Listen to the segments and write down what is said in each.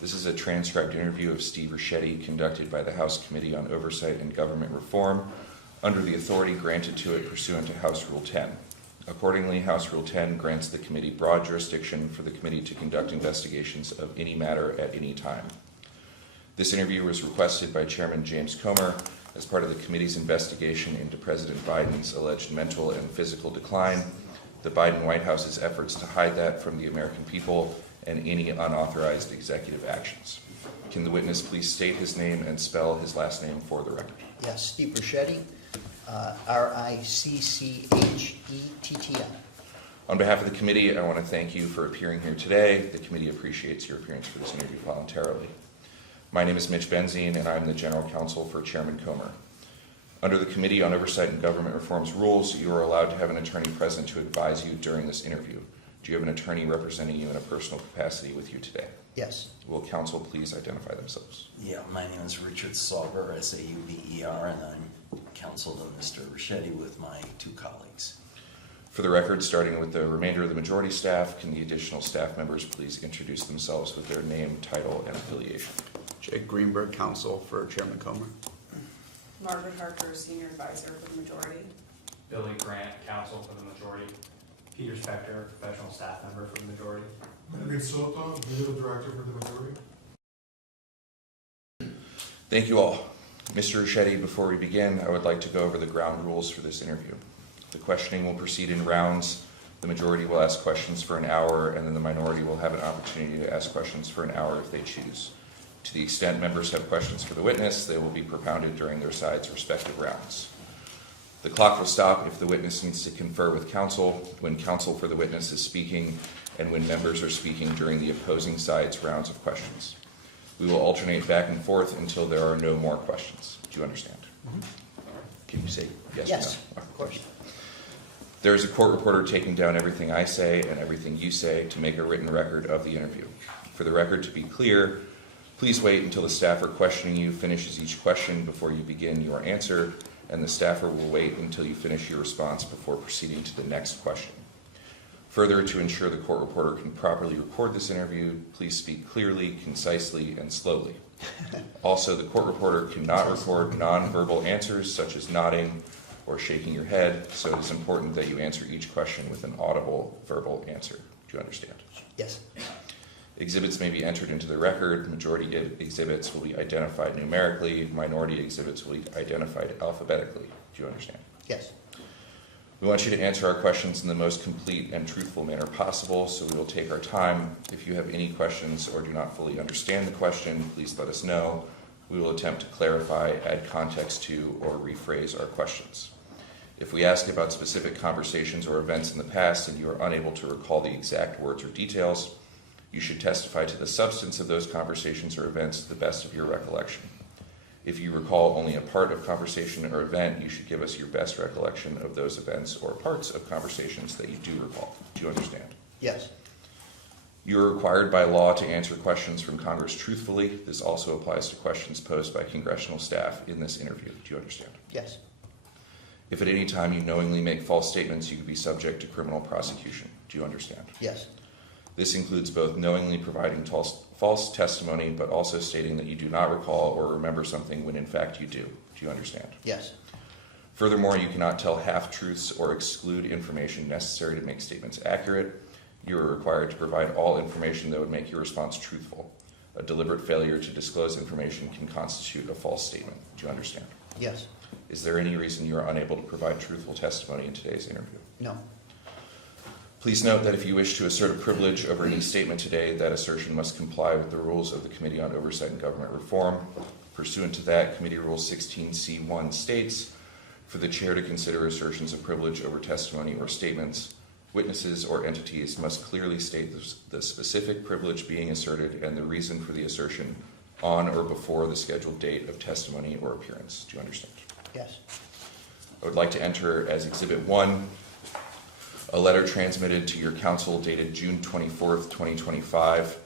This is a transcribed interview of Steve Ricchetti conducted by the House Committee on Oversight and Government Reform under the authority granted to it pursuant to House Rule 10. Accordingly, House Rule 10 grants the committee broad jurisdiction for the committee to conduct investigations of any matter at any time. This interview was requested by Chairman James Comer as part of the committee's investigation into President Biden's alleged mental and physical decline, the Biden White House's efforts to hide that from the American people, and any unauthorized executive actions. Can the witness please state his name and spell his last name for the record? Yes, Steve Ricchetti, Ricchetti. On behalf of the committee, I want to thank you for appearing here today. The committee appreciates your appearance for this interview voluntarily. My name is Mitch Benzine, and I'm the General Counsel for Chairman Comer. Under the Committee on Oversight and Government Reform's rules, you are allowed to have an attorney present to advise you during this interview. Do you have an attorney representing you in a personal capacity with you today? Yes. Will counsel please identify themselves? Yeah, my name is Richard Sauber, S-A-U-B-E-R, and I'm counsel to Mr. Ricchetti with my two colleagues. For the record, starting with the remainder of the majority staff, can the additional staff members please introduce themselves with their name, title, and affiliation? Jake Greenberg, counsel for Chairman Comer. Margaret Harker, senior advisor for the majority. Billy Grant, counsel for the majority. Peter Spector, professional staff member for the majority. Benedict Soto, legal director for the majority. Thank you all. Mr. Ricchetti, before we begin, I would like to go over the ground rules for this interview. The questioning will proceed in rounds. The majority will ask questions for an hour, and then the minority will have an opportunity to ask questions for an hour if they choose. To the extent members have questions for the witness, they will be propounded during their side's respective rounds. The clock will stop if the witness needs to confer with counsel, when counsel for the witness is speaking, and when members are speaking during the opposing side's rounds of questions. We will alternate back and forth until there are no more questions. Do you understand? Mm-hmm. Can you say yes, Yes, or no? of course. There is a court reporter taking down everything I say and everything you say to make a written record of the interview. For the record to be clear, please wait until the staffer questioning you finishes each question before you begin your answer, and the staffer will wait until you finish your response before proceeding to the next question. Further, to ensure the court reporter can properly record this interview, please speak clearly, concisely, and slowly. Also, the court reporter cannot record nonverbal answers such as nodding or shaking your head, so it is important that you answer each question with an audible verbal answer. Do you understand? Yes. Exhibits may be entered into the record. Majority exhibits will be identified numerically. Minority exhibits will be identified alphabetically. Do you understand? Yes. We want you to answer our questions in the most complete and truthful manner possible, so we will take our time. If you have any questions or do not fully understand the question, please let us know. We will attempt to clarify, add context to, or rephrase our questions. If we ask about specific conversations or events in the past and you are unable to recall the exact words or details, you should testify to the substance of those conversations or events to the best of your recollection. If you recall only a part of conversation or event, you should give us your best recollection of those events or parts of conversations that you do recall. Do you understand? Yes. You are required by law to answer questions from Congress truthfully. This also applies to questions posed by congressional staff in this interview. Do you understand? Yes. If at any time you knowingly make false statements, you could be subject to criminal prosecution. Do you understand? Yes. This includes both knowingly providing false testimony, but also stating that you do not recall or remember something when in fact you do. Do you understand? Yes. Furthermore, you cannot tell half-truths or exclude information necessary to make statements accurate. You are required to provide all information that would make your response truthful. A deliberate failure to disclose information can constitute a false statement. Do you understand? Yes. Is there any reason you are unable to provide truthful testimony in today's interview? No. Please note that if you wish to assert a privilege over any statement today, that assertion must comply with the rules of the Committee on Oversight and Government Reform. Pursuant to that, Committee Rule 16C1 states, for the chair to consider assertions of privilege over testimony or statements, witnesses or entities must clearly state the specific privilege being asserted and the reason for the assertion on or before the scheduled date of testimony or appearance. Do you understand? Yes. I would like to enter as Exhibit 1 a letter transmitted to your counsel dated June 24th, 2025.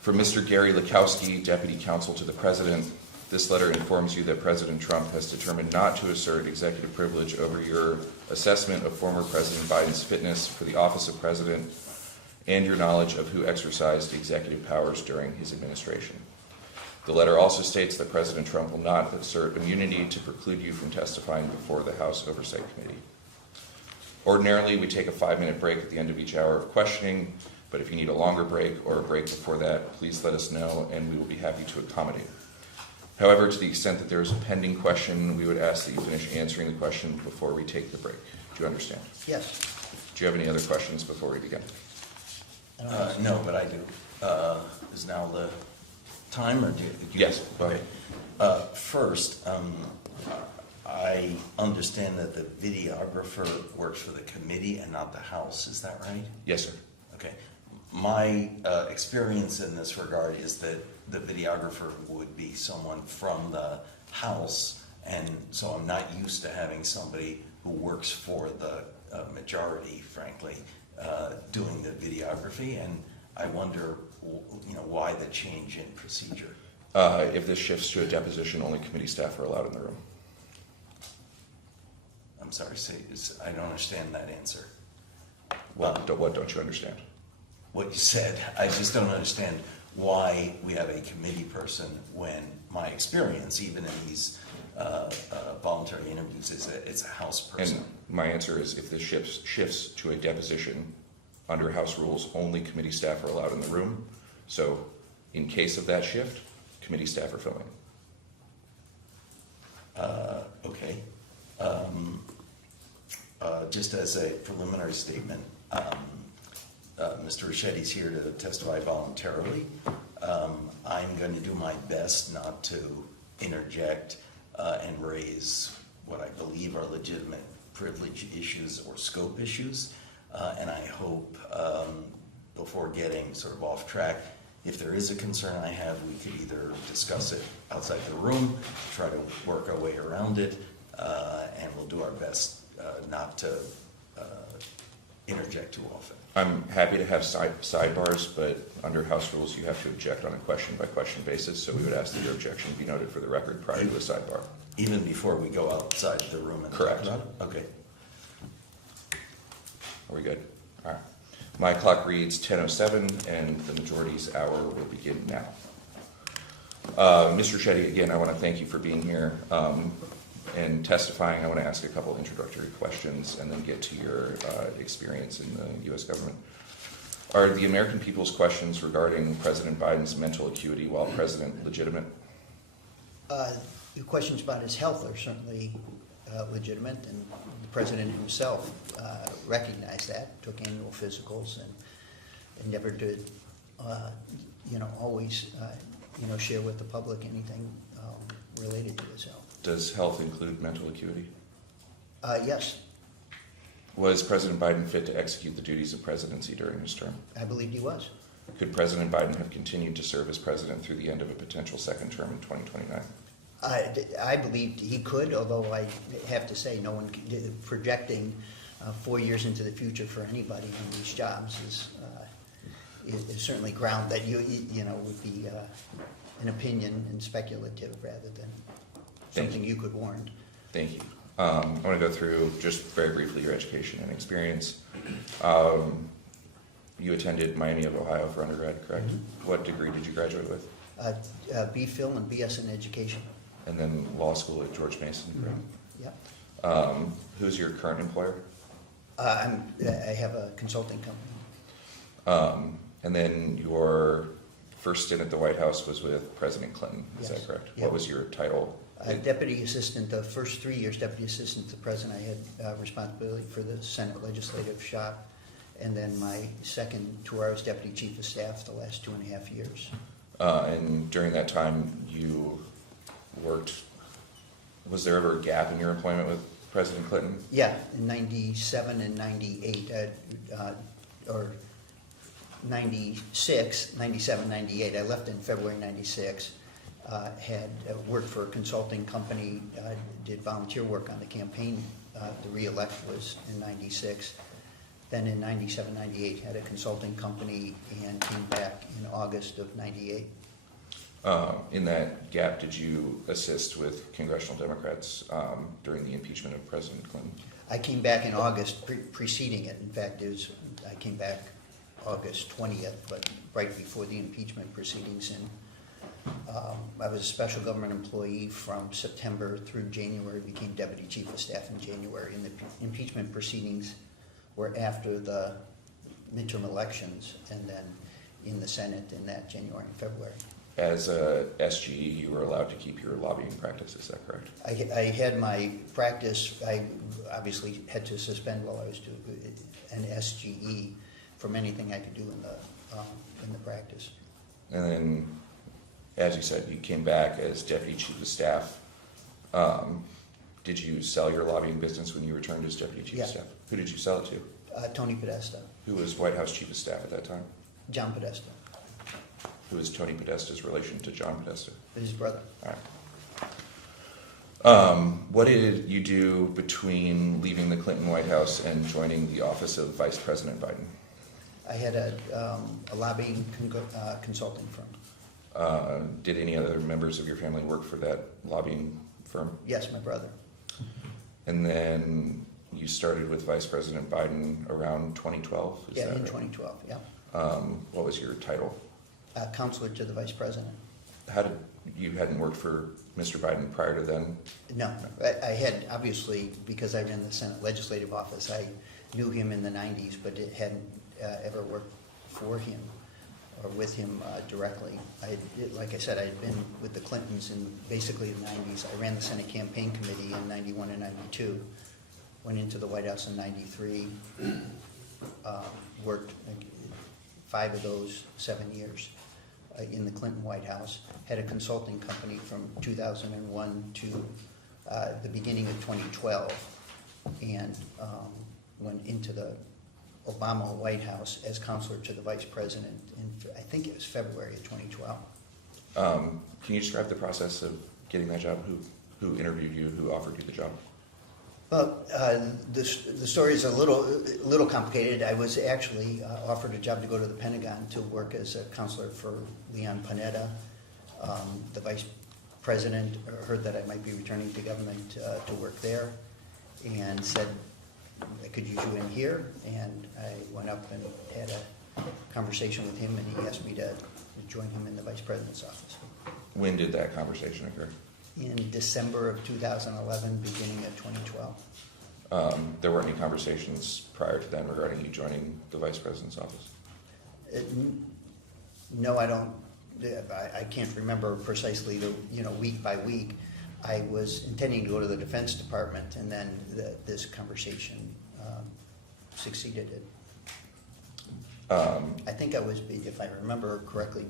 From Mr. Gary Lakowski, Deputy Counsel to the President, this letter informs you that President Trump has determined not to assert executive privilege over your assessment of former President Biden's fitness for the office of President and your knowledge of who exercised executive powers during his administration. The letter also states that President Trump will not assert immunity to preclude you from testifying before the House Oversight Committee. Ordinarily, we take a 5-minute break at the end of each hour of questioning, but if you need a longer break or a break before that, please let us know and we will be happy to accommodate. However, to the extent that there is a pending question, we would ask that you finish answering the question before we take the break. Do you understand? Yes. Do you have any other questions before we begin? I don't know. No, but I do. Is now the time, or do you? Yes, go ahead. First, I understand that the videographer works for the committee and not the House. Is that right? Yes, sir. Okay. My experience in this regard is that the videographer would be someone from the House, and so I'm not used to having somebody who works for the majority, frankly, doing the videography, and I wonder, why the change in procedure? If this shifts to a deposition, only committee staff are allowed in the room. I'm sorry, I don't understand that answer. What don't you understand? What you said, I just don't understand why we have a committee person when my experience, even in these voluntary interviews, is it's a House person. And my answer is, if this shifts to a deposition, under House rules, only committee staff are allowed in the room. So in case of that shift, committee staff are filming. Okay. Just as a preliminary statement, Mr. Ricchetti's here to testify voluntarily. I'm going to do my best not to interject and raise what I believe are legitimate privilege issues or scope issues. And I hope, before getting sort of off track, if there is a concern I have, we could either discuss it outside the room, try to work our way around it, and we'll do our best not to interject too often. I'm happy to have sidebars, but under House rules, you have to object on a question-by-question basis, so we would ask that your objection be noted for the record prior to a sidebar. Even before we go outside the room and Correct. talk about it? Okay. Are we good? All right. My clock reads 10:07, and the majority's hour will begin now. Mr. Ricchetti, again, I want to thank you for being here and testifying. I want to ask a couple introductory questions and then get to your experience in the U.S. government. Are the American people's questions regarding President Biden's mental acuity while president legitimate? The questions about his health are certainly legitimate, and the president himself recognized that, took annual physicals, and endeavored to, always, share with the public anything related to his health. Does health include mental acuity? Yes, Was President Biden fit to execute the duties of presidency during his term? I believed he was. Could President Biden have continued to serve as president through the end of a potential second term in 2029? I believed he could, although I have to say, no one projecting 4 years into the future for anybody in these jobs is certainly ground that would be an opinion and speculative rather than something you could warrant. Thank you. I want to go through just very briefly your education and experience. You attended Miami of Ohio for undergrad, correct? Mm-hmm. What degree did you graduate with? B.Phil and B.S. in education. And then law school at George Mason, correct? Mm-hmm. Yep. Who's your current employer? I have a consulting company. And then your first stint at the White House was with President Clinton, is Yes. that correct? Yep. What was your title? Deputy assistant, the first 3 years, deputy assistant to the president. I had responsibility for the Senate legislative shop. And then my second tour, I was deputy chief of staff the last 2.5 years. And during that time, you worked, was there ever a gap in your employment with President Clinton? Yeah, in 97 and 98, or 96, 97, 98. I left in February 96. Had worked for a consulting company, did volunteer work on the campaign. The re-elect was in 96. Then in 97, 98, had a consulting company and came back in August of 98. In that gap, did you assist with congressional Democrats during the impeachment of President Clinton? I came back in August preceding it. In fact, I came back August 20th, but right before the impeachment proceedings. And I was a special government employee from September through January, became deputy chief of staff in January. And the impeachment proceedings were after the midterm elections, and then in the Senate in that January and February. As a SGE, you were allowed to keep your lobbying practice, is that correct? I had my practice. I obviously had to suspend while I was doing an SGE from anything I could do in the practice. And then, as you said, you came back as deputy chief of staff. Did you sell your lobbying business when you returned as deputy chief of Yeah. staff? Who did you sell it to? Tony Podesta, Who was White House chief of staff at that time? John Podesta, Who is Tony Podesta's relation to John Podesta? his brother. All right. What did you do between leaving the Clinton White House and joining the office of Vice President Biden? I had a lobbying consulting firm. Did any other members of your family work for that lobbying firm? Yes, my brother. And then you started with Vice President Biden around 2012? Is Yeah, that in right? 2012, yeah. What was your title? Counselor to the vice president. You hadn't worked for Mr. Biden prior to then? No, I had, obviously, because I ran the Senate Legislative Office, I knew him in the 90s, but it hadn't ever worked for him or with him directly. Like I said, I had been with the Clintons in basically the 90s. I ran the Senate Campaign Committee in 91 and 92, went into the White House in 93, worked 5 of those 7 years in the Clinton White House, had a consulting company from 2001 to the beginning of 2012, and went into the Obama White House as counselor to the vice president in, I think it was February of 2012. Can you describe the process of getting that job? Who interviewed you? Who offered you the job? Well, the story is a little complicated. I was actually offered a job to go to the Pentagon to work as a counselor for Leon Panetta. The vice president heard that I might be returning to government to work there, and said I could use you in here. And I went up and had a conversation with him, and he asked me to join him in the vice president's office. When did that conversation occur? In December of 2011, beginning of 2012. There weren't any conversations prior to then regarding you joining the vice president's office? No, I don't. I can't remember precisely week by week. I was intending to go to the Defense Department, and then this conversation succeeded it. I think I was, if I remember correctly,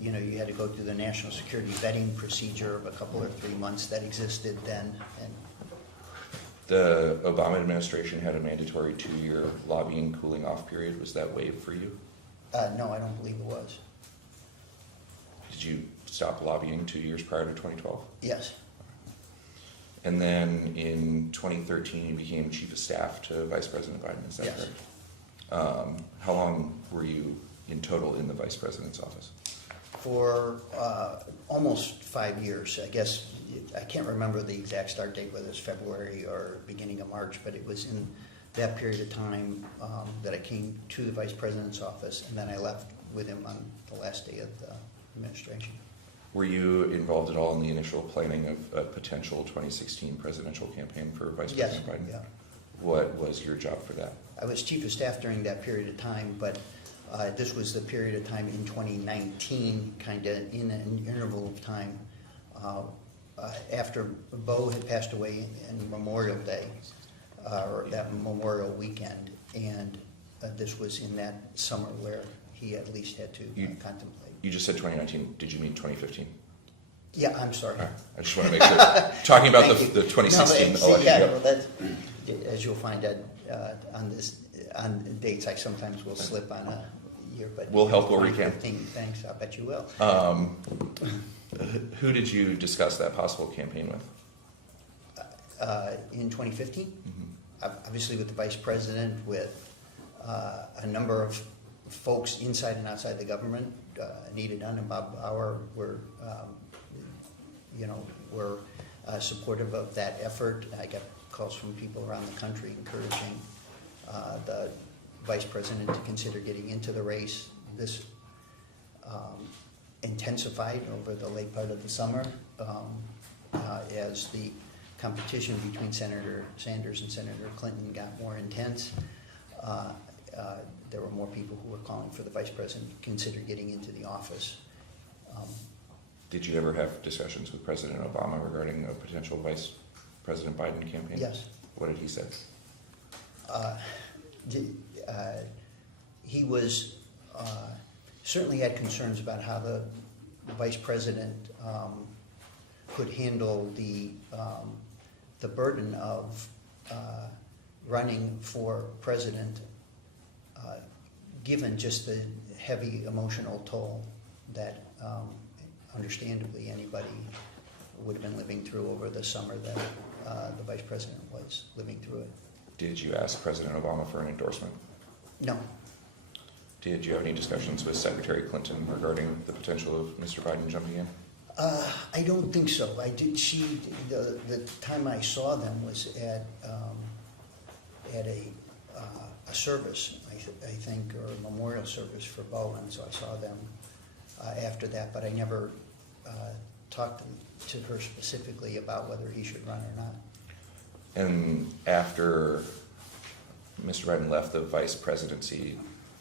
you had to go through the national security vetting procedure of a couple or 3 months that existed then. And The Obama administration had a mandatory 2-year lobbying cooling off period. Was that waived for you? no, I don't believe it was. Did you stop lobbying 2 years prior to 2012? Yes. And then in 2013, you became chief of staff to Vice President Biden, is that Yes. correct? How long were you in total in the vice president's office? For almost 5 years. I guess, I can't remember the exact start date, whether it's February or beginning of March, but it was in that period of time that I came to the vice president's office, and then I left with him on the last day of the administration. Were you involved at all in the initial planning of a potential 2016 presidential campaign for Vice Yes, President Biden? yeah. What was your job for that? I was chief of staff during that period of time, but this was the period of time in 2019, kind of in an interval of time after Bo had passed away in Memorial Day, or that Memorial weekend, and this was in that summer where he at least had to contemplate. You just said 2019. Did you mean 2015? Yeah, I'm sorry. All right. I just want to make sure. Talking about Thank you. the 2016 No, but, election. yeah, yep. well, that's, as you'll find on dates, I sometimes will slip on a year, but We'll help, we'll recap. 2015, thanks, I bet you will. Who did you discuss that possible campaign with? In 2015, Mm-hmm. obviously with the vice president, with a number of folks inside and outside the government. Anita Dunn and Bob Bauer were supportive of that effort. I got calls from people around the country encouraging the vice president to consider getting into the race. This intensified over the late part of the summer as the competition between Senator Sanders and Senator Clinton got more intense. There were more people who were calling for the vice president to consider getting into the office. Did you ever have discussions with President Obama regarding a potential Vice President Biden campaign? Yes. What did he say? He was certainly had concerns about how the vice president could handle the burden of running for president, given just the heavy emotional toll that understandably anybody would have been living through over the summer that the vice president was living through it. Did you ask President Obama for an endorsement? No. Did you have any discussions with Secretary Clinton regarding the potential of Mr. Biden jumping in? I don't think so. I did. The time I saw them was at a service, I think, or a memorial service for Bowen. So I saw them after that, but I never talked to her specifically about whether he should run or not. And after Mr. Biden left the vice presidency,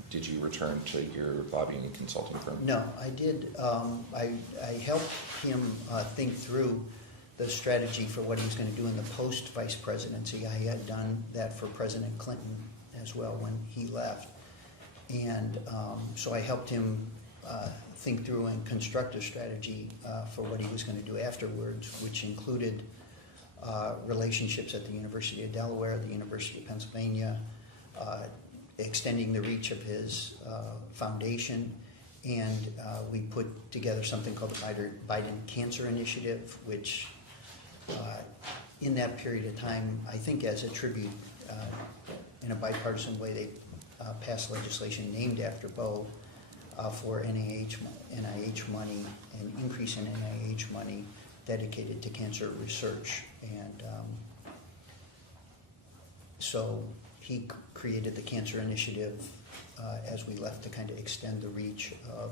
did you return to your lobbying and consulting firm? No, I did. I helped him think through the strategy for what he was going to do in the post-vice presidency. I had done that for President Clinton as well when he left. And so I helped him think through and construct a strategy for what he was going to do afterwards, which included relationships at the University of Delaware, the University of Pennsylvania, extending the reach of his foundation, and we put together something called the Biden Cancer Initiative, which in that period of time, I think as a tribute, in a bipartisan way, they passed legislation named after Bo for NIH money, an increase in NIH money dedicated to cancer research. And so he created the Cancer Initiative as we left to kind of extend the reach of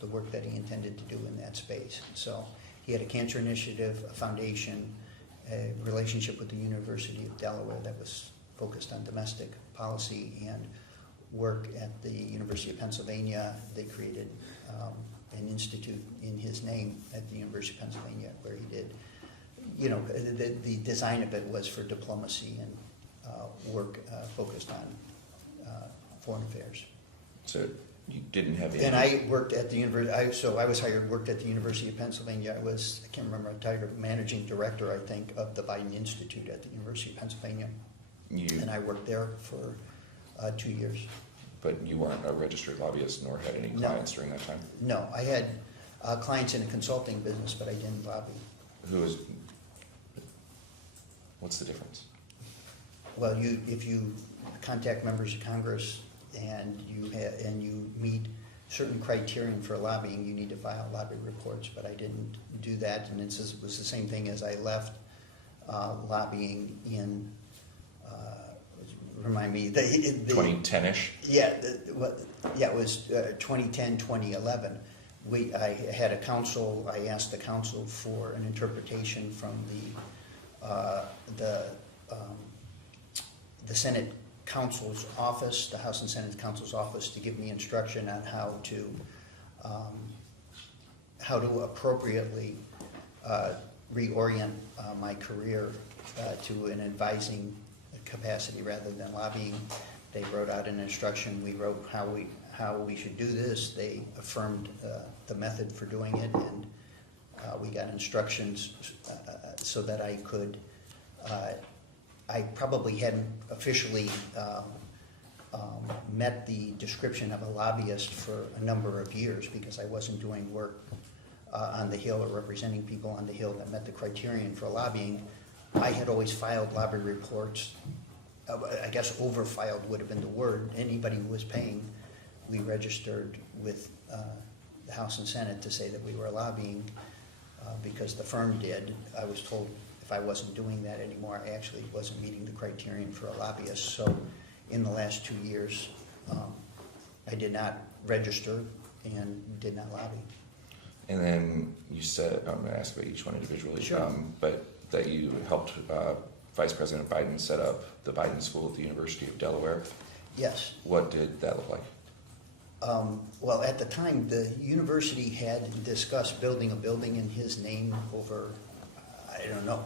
the work that he intended to do in that space. So he had a cancer initiative, a foundation, a relationship with the University of Delaware that was focused on domestic policy, and work at the University of Pennsylvania. They created an institute in his name at the University of Pennsylvania where he did, you know, the design of it was for diplomacy and work focused on foreign affairs. So you didn't have any... And I worked at the university, so I was hired, worked at the University of Pennsylvania. I can't remember the title, managing director, I think, of the Biden Institute at the University of Pennsylvania. And I worked there for 2 years. But you weren't a registered lobbyist nor had any clients during that time? No, I had clients in a consulting business, but I didn't lobby. What's the difference? Well, if you contact members of Congress and you meet certain criterion for lobbying, you need to file lobby reports, but I didn't do that, and it was the same thing as I left lobbying in, remind me, the 2010-ish? Yeah, it was 2010, 2011. I had a council, I asked the council for an interpretation from the Senate Council's office, the House and Senate Council's office, to give me instruction on how to appropriately reorient my career to an advising capacity rather than lobbying. They wrote out an instruction. We wrote how we should do this. They affirmed the method for doing it, and we got instructions so that I could. I probably hadn't officially met the description of a lobbyist for a number of years because I wasn't doing work on the Hill or representing people on the Hill that met the criterion for lobbying. I had always filed lobby reports. I guess over-filed would have been the word. Anybody who was paying, we registered with the House and Senate to say that we were lobbying because the firm did. I was told if I wasn't doing that anymore, I actually wasn't meeting the criterion for a lobbyist. So in the last 2 years, I did not register and did not lobby. And then you said, I'm going to ask about each one individually, Sure. but that you helped Vice President Biden set up the Biden School at the University of Delaware. Yes. What did that look like? Well, at the time, the university had discussed building a building in his name over, I don't know,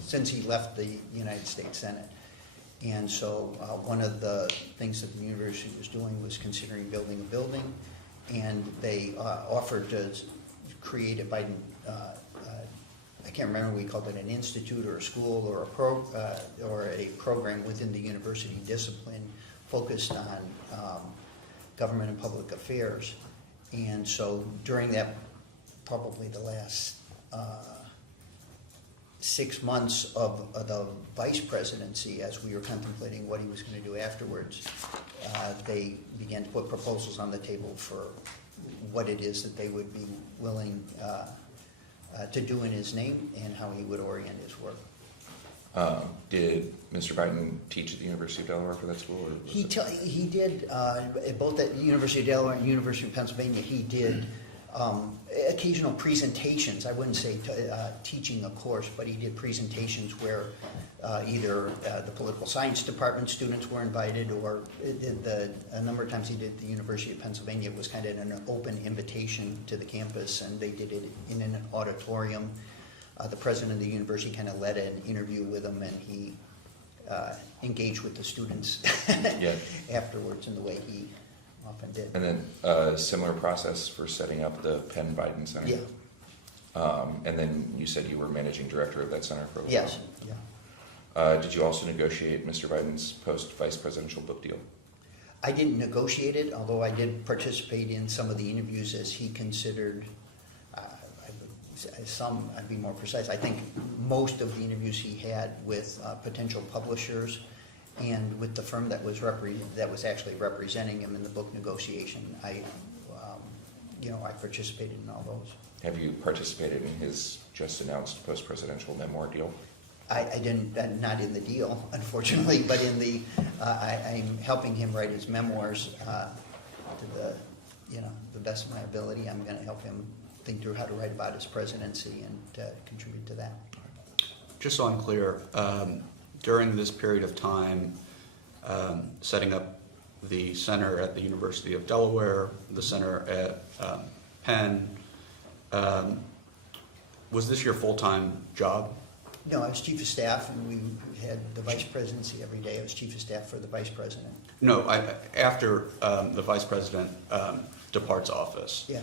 since he left the United States Senate. And so one of the things that the university was doing was considering building a building, and they offered to create a Biden, I can't remember, we called it an institute or a school or a program within the university discipline focused on government and public affairs. And so during that, probably the last 6 months of the vice presidency, as we were contemplating what he was going to do afterwards, they began to put proposals on the table for what it is that they would be willing to do in his name and how he would orient his work. Did Mr. Biden teach at the University of Delaware for that school? Or was He did, both at the University of Delaware and University of Pennsylvania, he did occasional presentations. I wouldn't say teaching a course, but he did presentations where either the political science department students were invited, or a number of times he did at the University of Pennsylvania. It was kind of an open invitation to the campus, and they did it in an auditorium. The president of the university kind of led an interview with him, and he engaged with the students Yeah. afterwards in the way he often did. And then a similar process for setting up the Penn Biden Center? Yeah. And then you said you were managing director of that center for a while? Yes. Yeah. Did you also negotiate Mr. Biden's post-vice presidential book deal? I didn't negotiate it, although I did participate in some of the interviews as he considered. I'd be more precise. I think most of the interviews he had with potential publishers and with the firm that was actually representing him in the book negotiation. I participated in all those. Have you participated in his just announced post-presidential memoir deal? I didn't, not in the deal, unfortunately, but in the, I'm helping him write his memoirs to the best of my ability. I'm going to help him think through how to write about his presidency and contribute to that. Just so I'm clear, during this period of time, setting up the center at the University of Delaware, the center at Penn, was this your full-time job? No, I was chief of staff, and we had the vice presidency every day. I was chief of staff for the vice president. No, after the vice president departs office. Yeah.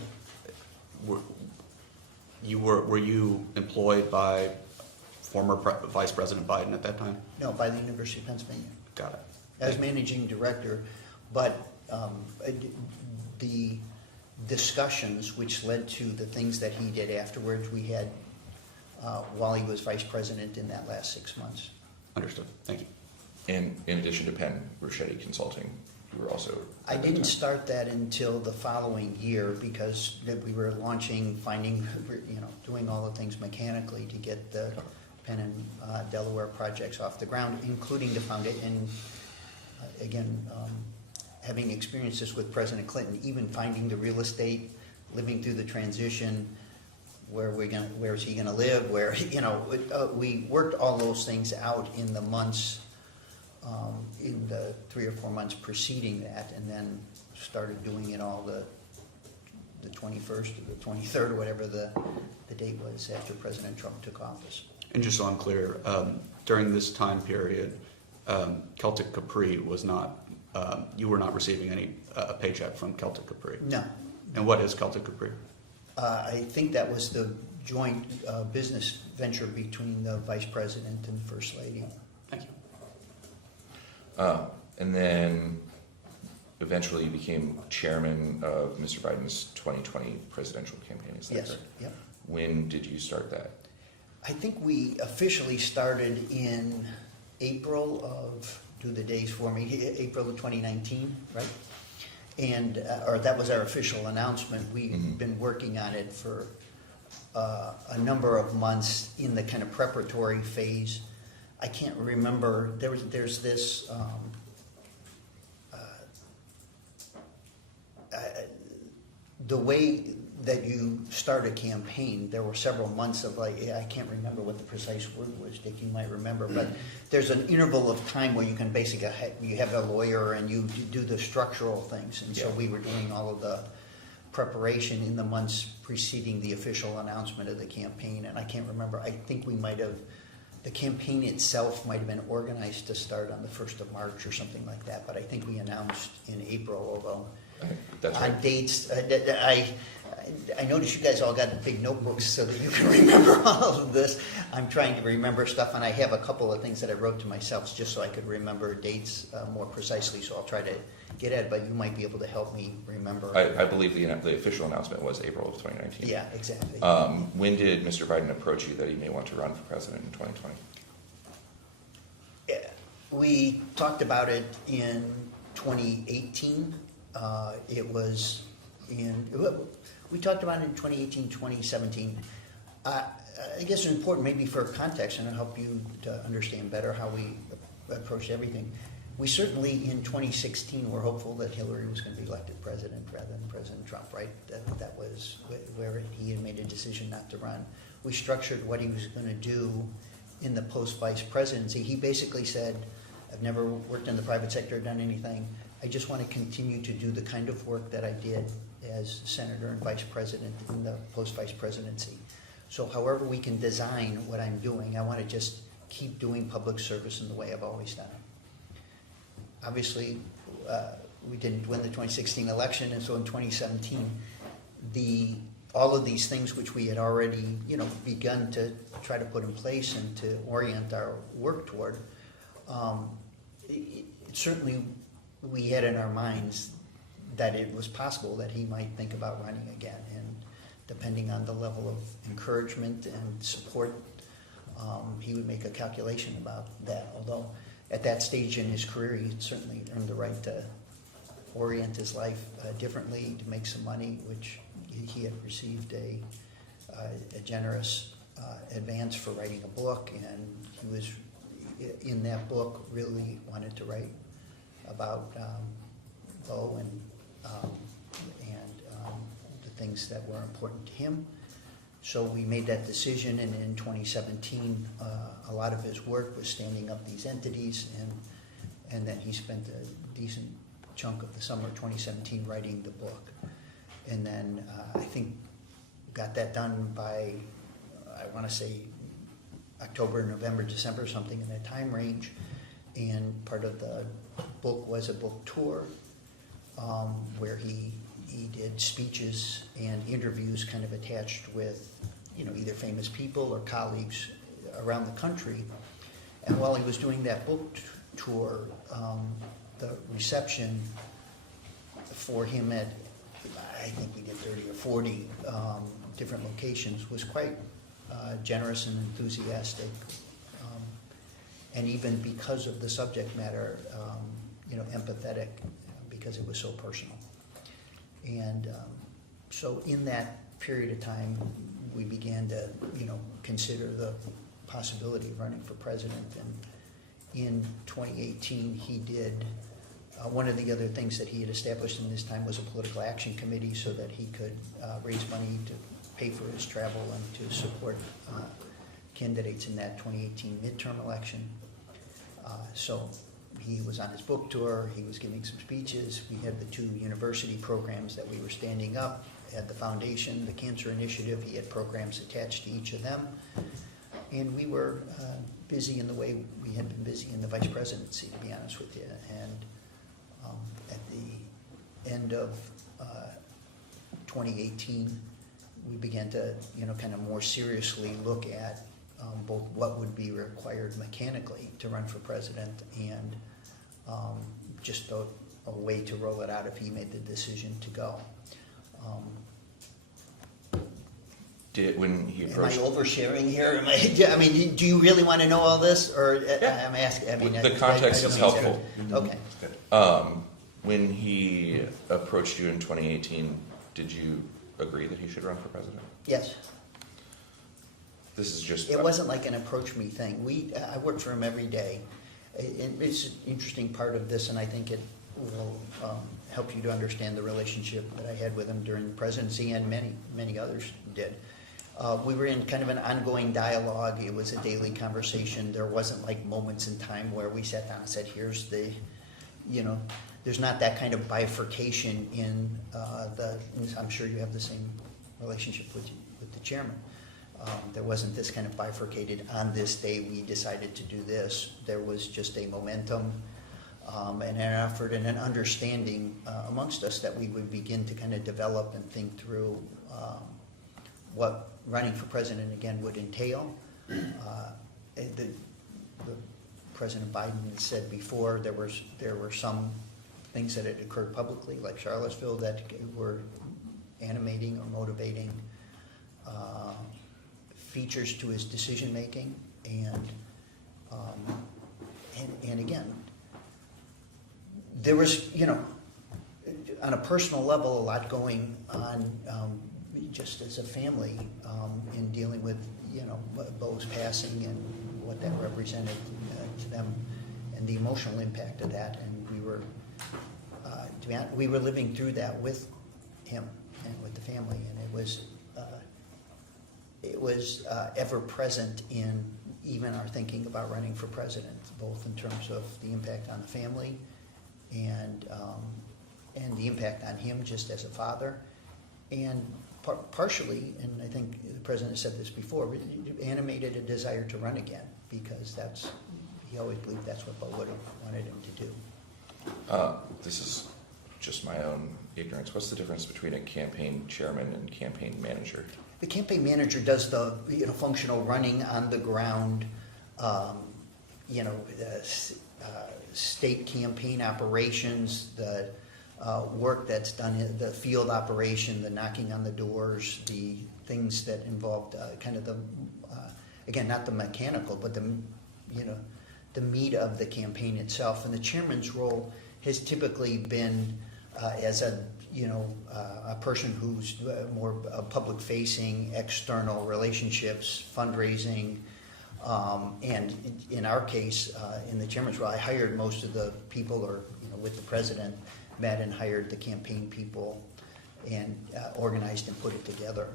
Were you employed by former Vice President Biden at that time? No, by the University of Pennsylvania. Got it. I was managing director, but the discussions which led to the things that he did afterwards, we had while he was vice president in that last 6 months. Understood. Thank you. And in addition to Penn, Ricchetti Consulting, you were also... I didn't start that until the following year because we were launching, doing all the things mechanically to get the Penn and Delaware projects off the ground, including the foundation. And again, having experiences with President Clinton, even finding the real estate, living through the transition, where is he gonna live? We worked all those things out in the months. In the 3 or 4 months preceding that, and then started doing it all the 21st or the 23rd or whatever the date was after President Trump took office. And just so I'm clear, during this time period, Celtic Capri was not, you were not receiving any paycheck from Celtic Capri? No. And what is Celtic Capri? I think that was the joint business venture between the Vice President and First Lady. Thank you. And then eventually you became chairman of Mr. Biden's 2020 presidential campaign, is that Yes. correct? Yep. When did you start that? I think we officially started in April of, do the days for me, April of 2019, right? And, or that was our official announcement. We've been working on it for a number of months in the kind of preparatory phase. I can't remember, there's this the way that you start a campaign, there were several months of like, I can't remember what the precise word was, Dick, you might remember, but there's an interval of time where you can basically, you have a lawyer and you do the structural things. And so Yeah. we were doing all of the preparation in the months preceding the official announcement of the campaign. And I can't remember, I think we might have, the campaign itself might have been organized to start on the 1st of March or something like that, but I think we announced in April, although That's on right. dates, I noticed you guys all got big notebooks so that you can remember all of this. I'm trying to remember stuff, and I have a couple of things that I wrote to myself just so I could remember dates more precisely, so I'll try to get at it, but you might be able to help me remember. I believe the official announcement was April of 2019. Yeah, exactly. When did Mr. Biden approach you that he may want to run for president in 2020? We talked about it in 2018. We talked about it in 2018, 2017. I guess it's important maybe for context and to help you to understand better how we approached everything. We certainly in 2016 were hopeful that Hillary was going to be elected president rather than President Trump, right? That was where he had made a decision not to run. We structured what he was going to do in the post-vice presidency. He basically said, I've never worked in the private sector or done anything. I just want to continue to do the kind of work that I did as senator and vice president in the post-vice presidency. So however we can design what I'm doing, I want to just keep doing public service in the way I've always done it. Obviously, we didn't win the 2016 election, and so in 2017, all of these things which we had already, begun to try to put in place and to orient our work toward, certainly we had in our minds that it was possible that he might think about running again, and depending on the level of encouragement and support, he would make a calculation about that. Although at that stage in his career, he certainly earned the right to orient his life differently, to make some money, which he had received a generous advance for writing a book, and he was in that book really wanted to write about Bo and the things that were important to him. So we made that decision, and in 2017, a lot of his work was standing up these entities, and then he spent a decent chunk of the summer of 2017 writing the book. And then I think got that done by, I want to say, October, November, December, something in that time range. And part of the book was a book tour where he did speeches and interviews kind of attached with, either famous people or colleagues around the country. And while he was doing that book tour, the reception for him at, I think we did 30 or 40 different locations, was quite generous and enthusiastic. And even because of the subject matter, empathetic, because it was so personal. And so in that period of time, we began to, consider the possibility of running for president. And in 2018, he did, one of the other things that he had established in this time was a political action committee so that he could raise money to pay for his travel and to support candidates in that 2018 midterm election. So he was on his book tour, he was giving some speeches. We had the 2 university programs that we were standing up at the foundation, the Cancer Initiative. He had programs attached to each of them. And we were busy in the way we had been busy in the vice presidency, to be honest with you. And at the end of 2018, we began to, kind of more seriously look at both what would be required mechanically to run for president and just a way to roll it out if he made the decision to go. When he Am I approached, oversharing here? Do you really want to know all this, or I'm asking? The context is helpful. Okay. When he approached you in 2018, did you agree that he should run for president? Yes. This is just. It wasn't like an approach me thing. I worked for him every day. It's an interesting part of this, and I think it will help you to understand the relationship that I had with him during the presidency, and many others did. We were in kind of an ongoing dialogue. It was a daily conversation. There wasn't like moments in time where we sat down and said, here's the, there's not that kind of bifurcation in I'm sure you have the same relationship with the chairman. There wasn't this kind of bifurcated, on this day we decided to do this. There was just a momentum and an effort and an understanding amongst us that we would begin to kind of develop and think through what running for president again would entail. The President Biden said before there were some things that had occurred publicly, like Charlottesville, that were animating or motivating features to his decision making, and again, there was, on a personal level, a lot going on just as a family in dealing with, Bo's passing and what that represented to them, and the emotional impact of that. And we were living through that with him and with the family, and it was ever present in even our thinking about running for president, both in terms of the impact on the family and the impact on him just as a father, and partially, and I think the president said this before, animated a desire to run again, because he always believed that's what Bo would have wanted him to do. This is just my own ignorance. What's the difference between a campaign chairman and campaign manager? The campaign manager does the functional running on the ground, state campaign operations, the work that's done in the field operation, the knocking on the doors, the things that involved kind of the again, not the mechanical, but the meat of the campaign itself. And the chairman's role has typically been as a person who's more public-facing, external relationships, fundraising, and in our case, in the chairman's role, I hired most of the people, or with the president, met and hired the campaign people, and organized and put it together.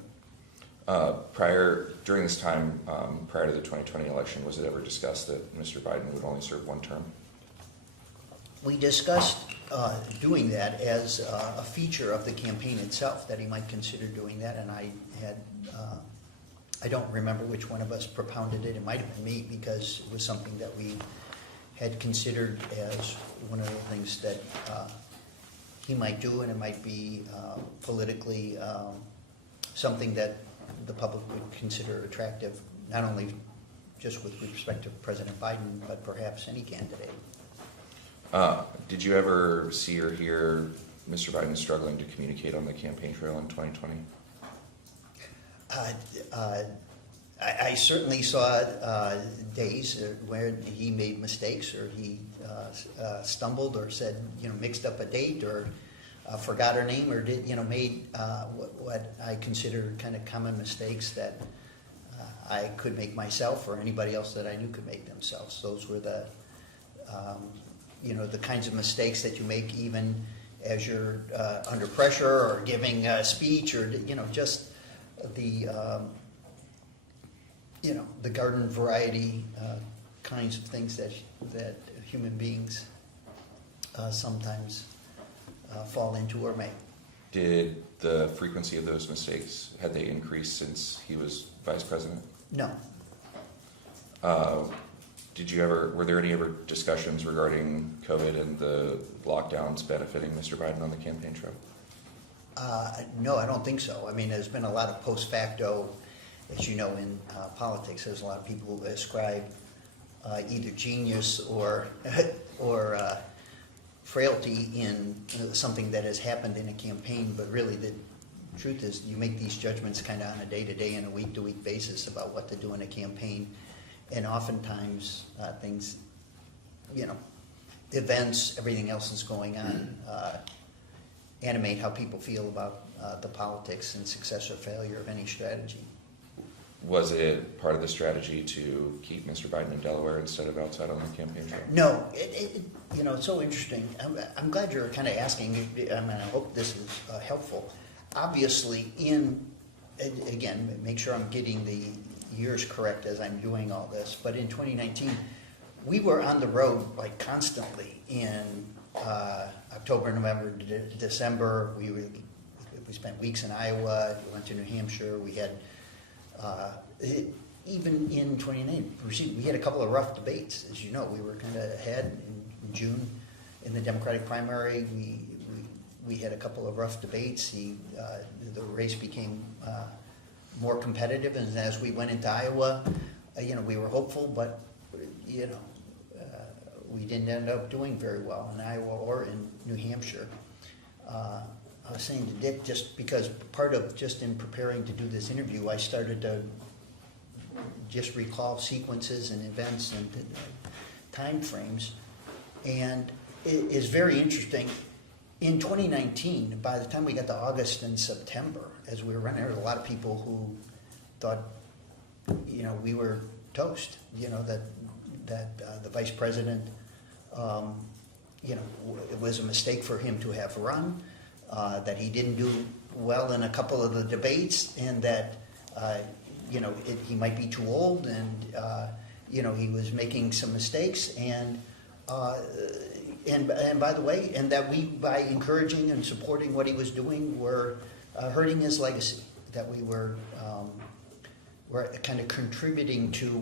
During this time, prior to the 2020 election, was it ever discussed that Mr. Biden would only serve one term? We discussed doing that as a feature of the campaign itself, that he might consider doing that, and I don't remember which one of us propounded it. It might have been me, because it was something that we had considered as one of the things that he might do, and it might be politically something that the public would consider attractive, not only just with respect to President Biden, but perhaps any candidate. Did you ever see or hear Mr. Biden struggling to communicate on the campaign trail in 2020? I certainly saw days where he made mistakes, or he stumbled, or said, mixed up a date, or forgot her name, or made what I consider kind of common mistakes that I could make myself, or anybody else that I knew could make themselves. Those were the kinds of mistakes that you make even as you're under pressure, or giving a speech, or just the garden variety kinds of things that human beings sometimes fall into or make. Did the frequency of those mistakes, had they increased since he was vice president? No. Were there any ever discussions regarding COVID and the lockdowns benefiting Mr. Biden on the campaign trail? No, I don't think so. I mean, there's been a lot of post facto, as you know, in politics. There's a lot of people who ascribe either genius or frailty in something that has happened in a campaign, but really the truth is you make these judgments kind of on a day-to-day and a week-to-week basis about what to do in a campaign, and oftentimes things, events, everything else that's going on, animate how people feel about the politics and success or failure of any strategy. Was it part of the strategy to keep Mr. Biden in Delaware instead of outside on the campaign trail? No, it's so interesting. I'm glad you're kind of asking. I mean, I hope this is helpful. Obviously, again, make sure I'm getting the years correct as I'm doing all this, but in 2019, we were on the road like constantly in October, November, December. We spent weeks in Iowa, we went to New Hampshire, we had, even in 2019, we had a couple of rough debates, as you know. We were kind of ahead in June in the Democratic primary. We had a couple of rough debates. The race became more competitive, and as we went into Iowa, we were hopeful, but we didn't end up doing very well in Iowa or in New Hampshire. I was saying to Dick, just because part of just in preparing to do this interview, I started to just recall sequences and events and time frames, and it is very interesting. In 2019, by the time we got to August and September, as we were running, there were a lot of people who thought, we were toast. That the vice president, it was a mistake for him to have run. That he didn't do well in a couple of the debates, and that he might be too old, and he was making some mistakes, and by the way, and that we, by encouraging and supporting what he was doing, were hurting his legacy. That we were kind of contributing to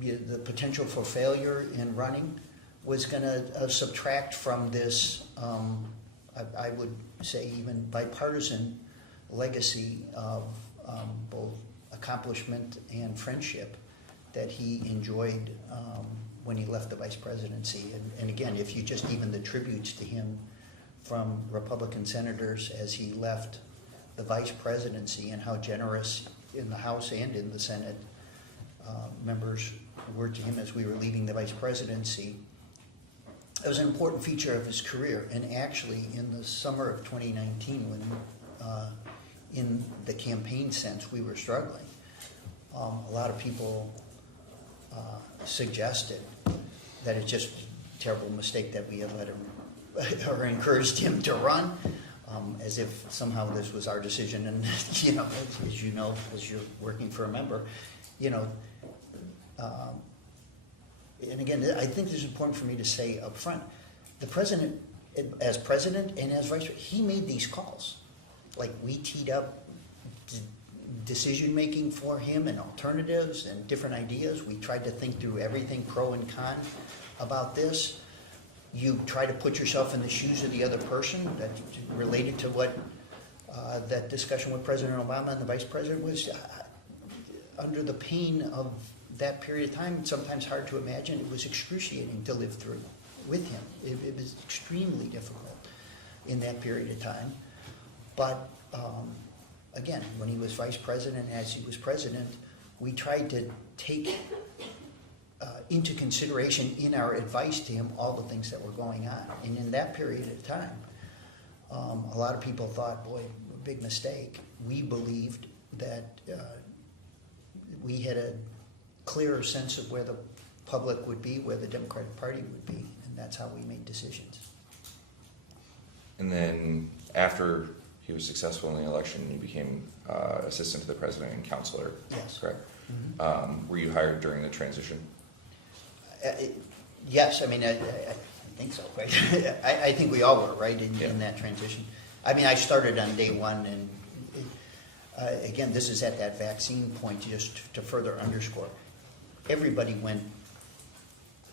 the potential for failure in running was going to subtract from this. I would say even bipartisan legacy of both accomplishment and friendship that he enjoyed when he left the vice presidency. And again, if you just even the tributes to him from Republican senators as he left the vice presidency, and how generous in the House and in the Senate members were to him as we were leaving the vice presidency. It was an important feature of his career, and actually in the summer of 2019, when in the campaign sense we were struggling, a lot of people suggested that it's just a terrible mistake that we have let him or encouraged him to run, as if somehow this was our decision. And as you're working for a member, and again, I think this is important for me to say up front. The president, as president and as vice president, he made these calls. Like, we teed up decision-making for him and alternatives and different ideas. We tried to think through everything, pro and con, about this. You try to put yourself in the shoes of the other person, that related to what that discussion with President Obama and the vice president was. Under the pain of that period of time, sometimes hard to imagine. It was excruciating to live through with him. It was extremely difficult in that period of time. But again, when he was vice president, as he was president, we tried to take into consideration in our advice to him all the things that were going on. And in that period of time, a lot of people thought, boy, a big mistake. We believed that we had a clearer sense of where the public would be, where the Democratic Party would be, and that's how we made decisions. And then after he was successful in the election, he became assistant to the president and counselor. Yes. Correct? Mm-hmm. Were you hired during the transition? Yes, I mean, I think so, right? I think we all were, right, in that transition. I mean, I started on day one, and again, this is at that vaccine point, just to further underscore. Everybody went,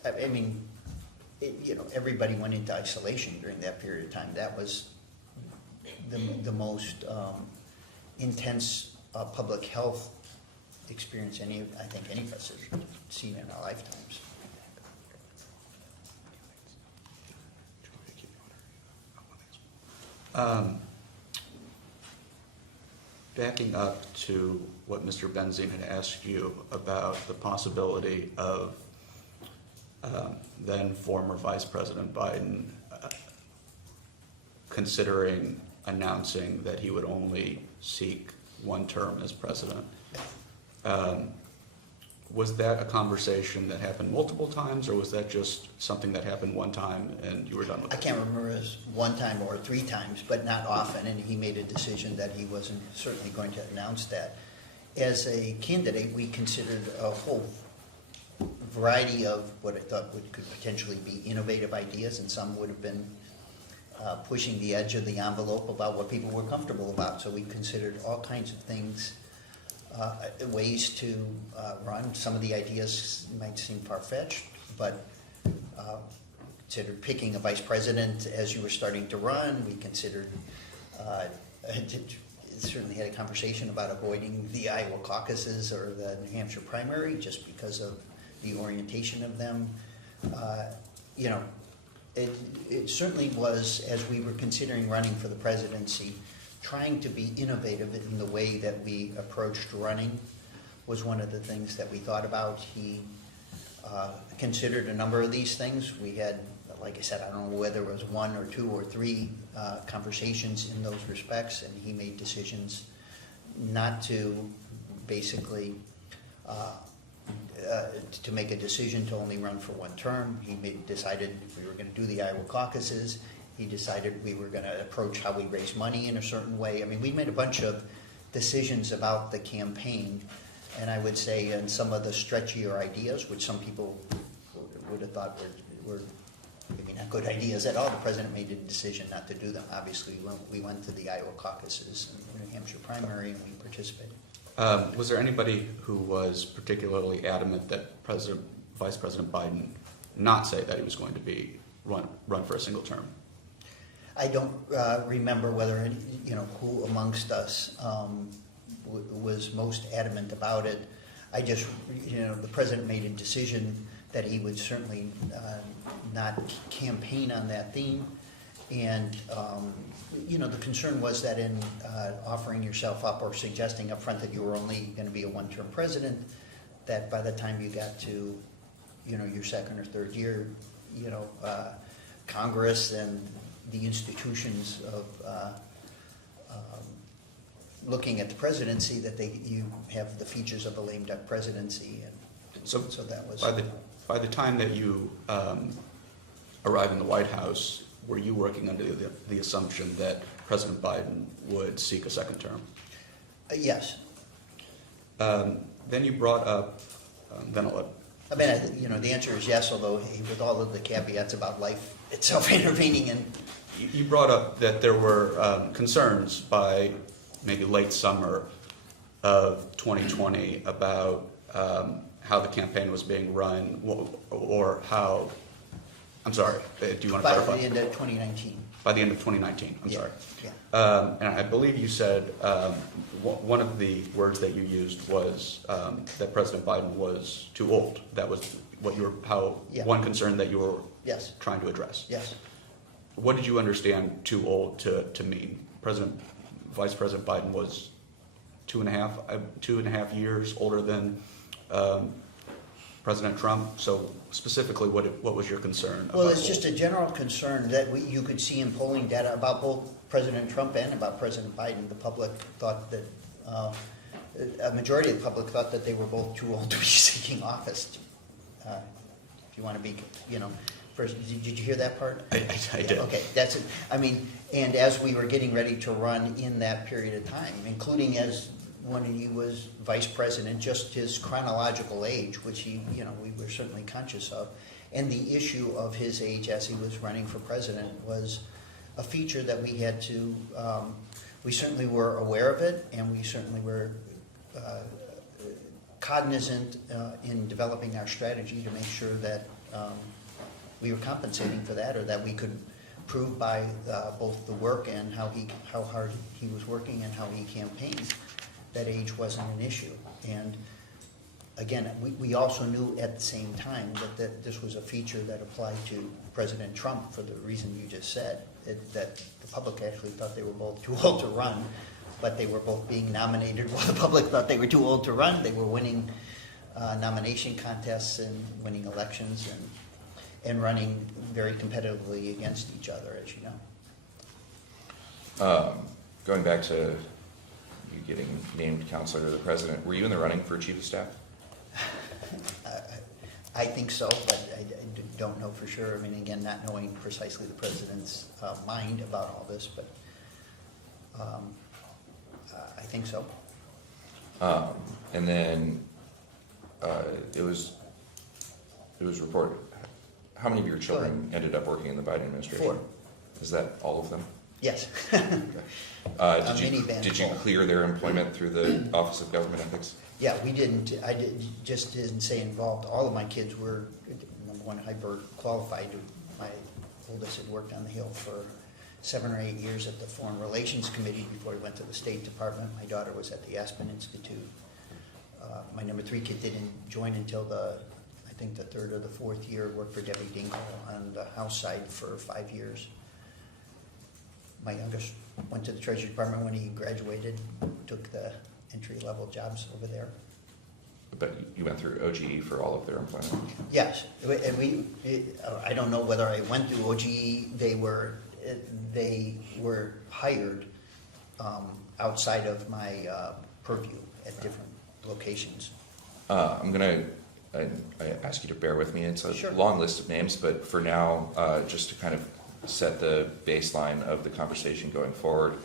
everybody went into isolation during that period of time. That was the most intense public health experience I think any of us have seen in our lifetimes. Backing up to what Mr. Benzine had asked you about the possibility of then former Vice President Biden considering announcing that he would only seek one term as president. Was that a conversation that happened multiple times, or was that just something that happened one time and you were done with I it? can't remember if it was one time or 3 times, but not often, and he made a decision that he wasn't certainly going to announce that. As a candidate, we considered a whole variety of what I thought could potentially be innovative ideas, and some would have been pushing the edge of the envelope about what people were comfortable about. So we considered all kinds of things, ways to run. Some of the ideas might seem far-fetched, but considered picking a vice president as you were starting to run. We considered, certainly had a conversation about avoiding the Iowa caucuses or the New Hampshire primary just because of the orientation of them. You know, it certainly was, as we were considering running for the presidency, trying to be innovative in the way that we approached running was one of the things that we thought about. He considered a number of these things. We had, like I said, I don't know whether it was 1 or 2 or 3 conversations in those respects, and he made decisions not to basically to make a decision to only run for 1 term. He decided we were going to do the Iowa caucuses. He decided we were going to approach how we raise money in a certain way. I mean, we made a bunch of decisions about the campaign, and I would say in some of the stretchier ideas, which some people would have thought were maybe not good ideas at all, the president made a decision not to do them. Obviously, we went to the Iowa caucuses and the New Hampshire primary, and we participated. Was there anybody who was particularly adamant that Vice President Biden not say that he was going to be run for a single term? I don't remember whether, who amongst us was most adamant about it. I just, the president made a decision that he would certainly not campaign on that theme. And, the concern was that in offering yourself up or suggesting up front that you were only going to be a 1-term president, that by the time you got to, your 2nd or 3rd year, Congress and the institutions of looking at the presidency, that you have the features of a lame duck presidency, and so that was by the time that you arrived in the White House, were you working under the assumption that President Biden would seek a 2nd term? Yes. Then you brought up then I'll let. I mean, the answer is yes, although with all of the caveats about life itself intervening in. You brought up that there were concerns by maybe late summer of 2020 about how the campaign was being run, or how, I'm sorry, do you want to clarify? By the end of 2019. By the end of 2019, I'm Yeah, sorry. yeah. And I believe you said one of the words that you used was that President Biden was too old. That was what Yeah. one concern that you were Yes. trying to address. Yes. What did you understand too old to mean? Vice President Biden was 2.5 years older than President Trump. So specifically, what was your concern? Well, about it's just a general concern that you could see in polling data about both President Trump and about President Biden. The public thought that, a majority of the public thought that they were both too old to be seeking office. If you want to be, first, did you hear that part? I did. Okay, that's it. I mean, and as we were getting ready to run in that period of time, including as when he was vice president, just his chronological age, which we were certainly conscious of, and the issue of his age as he was running for president was a feature that we had to, we certainly were aware of it, and we certainly were cognizant in developing our strategy to make sure that we were compensating for that, or that we could prove by both the work and how hard he was working and how he campaigned that age wasn't an issue. And again, we also knew at the same time that this was a feature that applied to President Trump for the reason you just said, that the public actually thought they were both too old to run, but they were both being nominated while the public thought they were too old to run. They were winning nomination contests and winning elections and running very competitively against each other, as you know. Going back to you getting named counselor to the president. Were you in the running for chief of staff? I think so, but I don't know for sure. I mean, again, not knowing precisely the president's mind about all this, but I think so. And then it was reported. How many of your children ended up working in the Biden administration? 4. Is that all of them? Yes. Did you clear their employment through the Office of Government Ethics? Yeah, we didn't, just didn't say involved. All of my kids were, number one, hyper qualified. My oldest had worked on the Hill for 7 or 8 years at the Foreign Relations Committee before he went to the State Department. My daughter was at the Aspen Institute. My number 3 kid didn't join until I think the 3rd or the 4th year, worked for Debbie Dingell on the House side for 5 years. My youngest went to the Treasury Department when he graduated, took the entry-level jobs over there. But you went through OGE for all of their employment? Yes, and I don't know whether I went through OGE, they were hired outside of my purview at different locations. I'm going to ask you to bear with me. It's a Sure. long list of names, but for now, just to kind of set the baseline of the conversation going forward,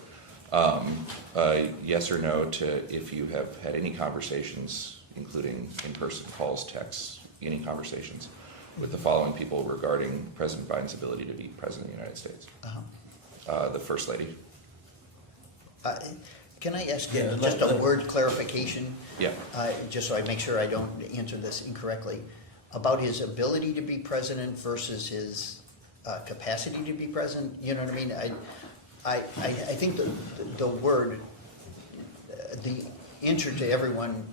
yes or no to if you have had any conversations, including in-person calls, texts, any conversations with the following people regarding President Biden's ability to be president of the United States. The First Lady. Can I ask Yeah, just a word clarification? Yeah. Just so I make sure I don't answer this incorrectly. About his ability to be president versus his capacity to be president, you know what I mean? I think the word, the answer to everyone,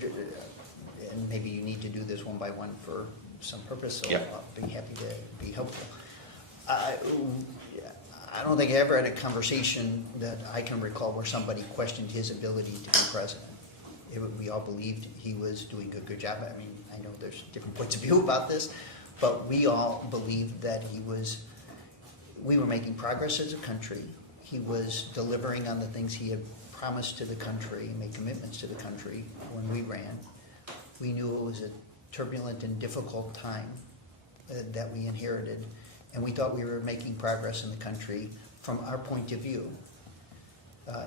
and maybe you need to do this one by one for some purpose, so Yeah. I'll be happy to be helpful. I don't think I ever had a conversation that I can recall where somebody questioned his ability to be president. We all believed he was doing a good job. I mean, I know there's different points of view about this, but we all believed that we were making progress as a country. He was delivering on the things he had promised to the country, made commitments to the country when we ran. We knew it was a turbulent and difficult time that we inherited, and we thought we were making progress in the country from our point of view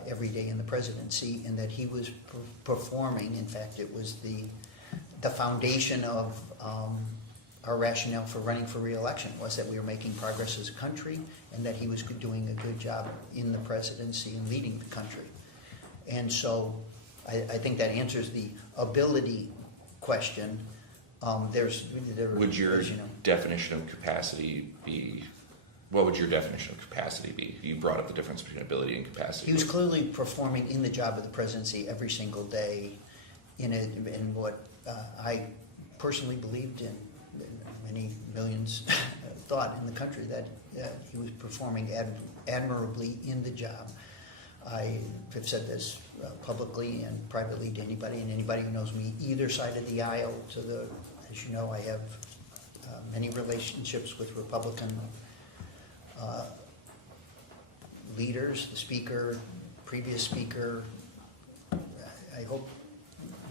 every day in the presidency, and that he was performing. In fact, it was the foundation of our rationale for running for re-election, was that we were making progress as a country and that he was doing a good job in the presidency and leading the country. And so I think that answers the ability question. Would your definition of capacity be, what would your definition of capacity be? You brought up the difference between ability and capacity. He was clearly performing in the job of the presidency every single day in what I personally believed in, many millions thought in the country, that he was performing admirably in the job. I have said this publicly and privately to anybody, and anybody who knows me either side of the aisle. As you know, I have many relationships with Republican leaders, the speaker, previous speaker. I hope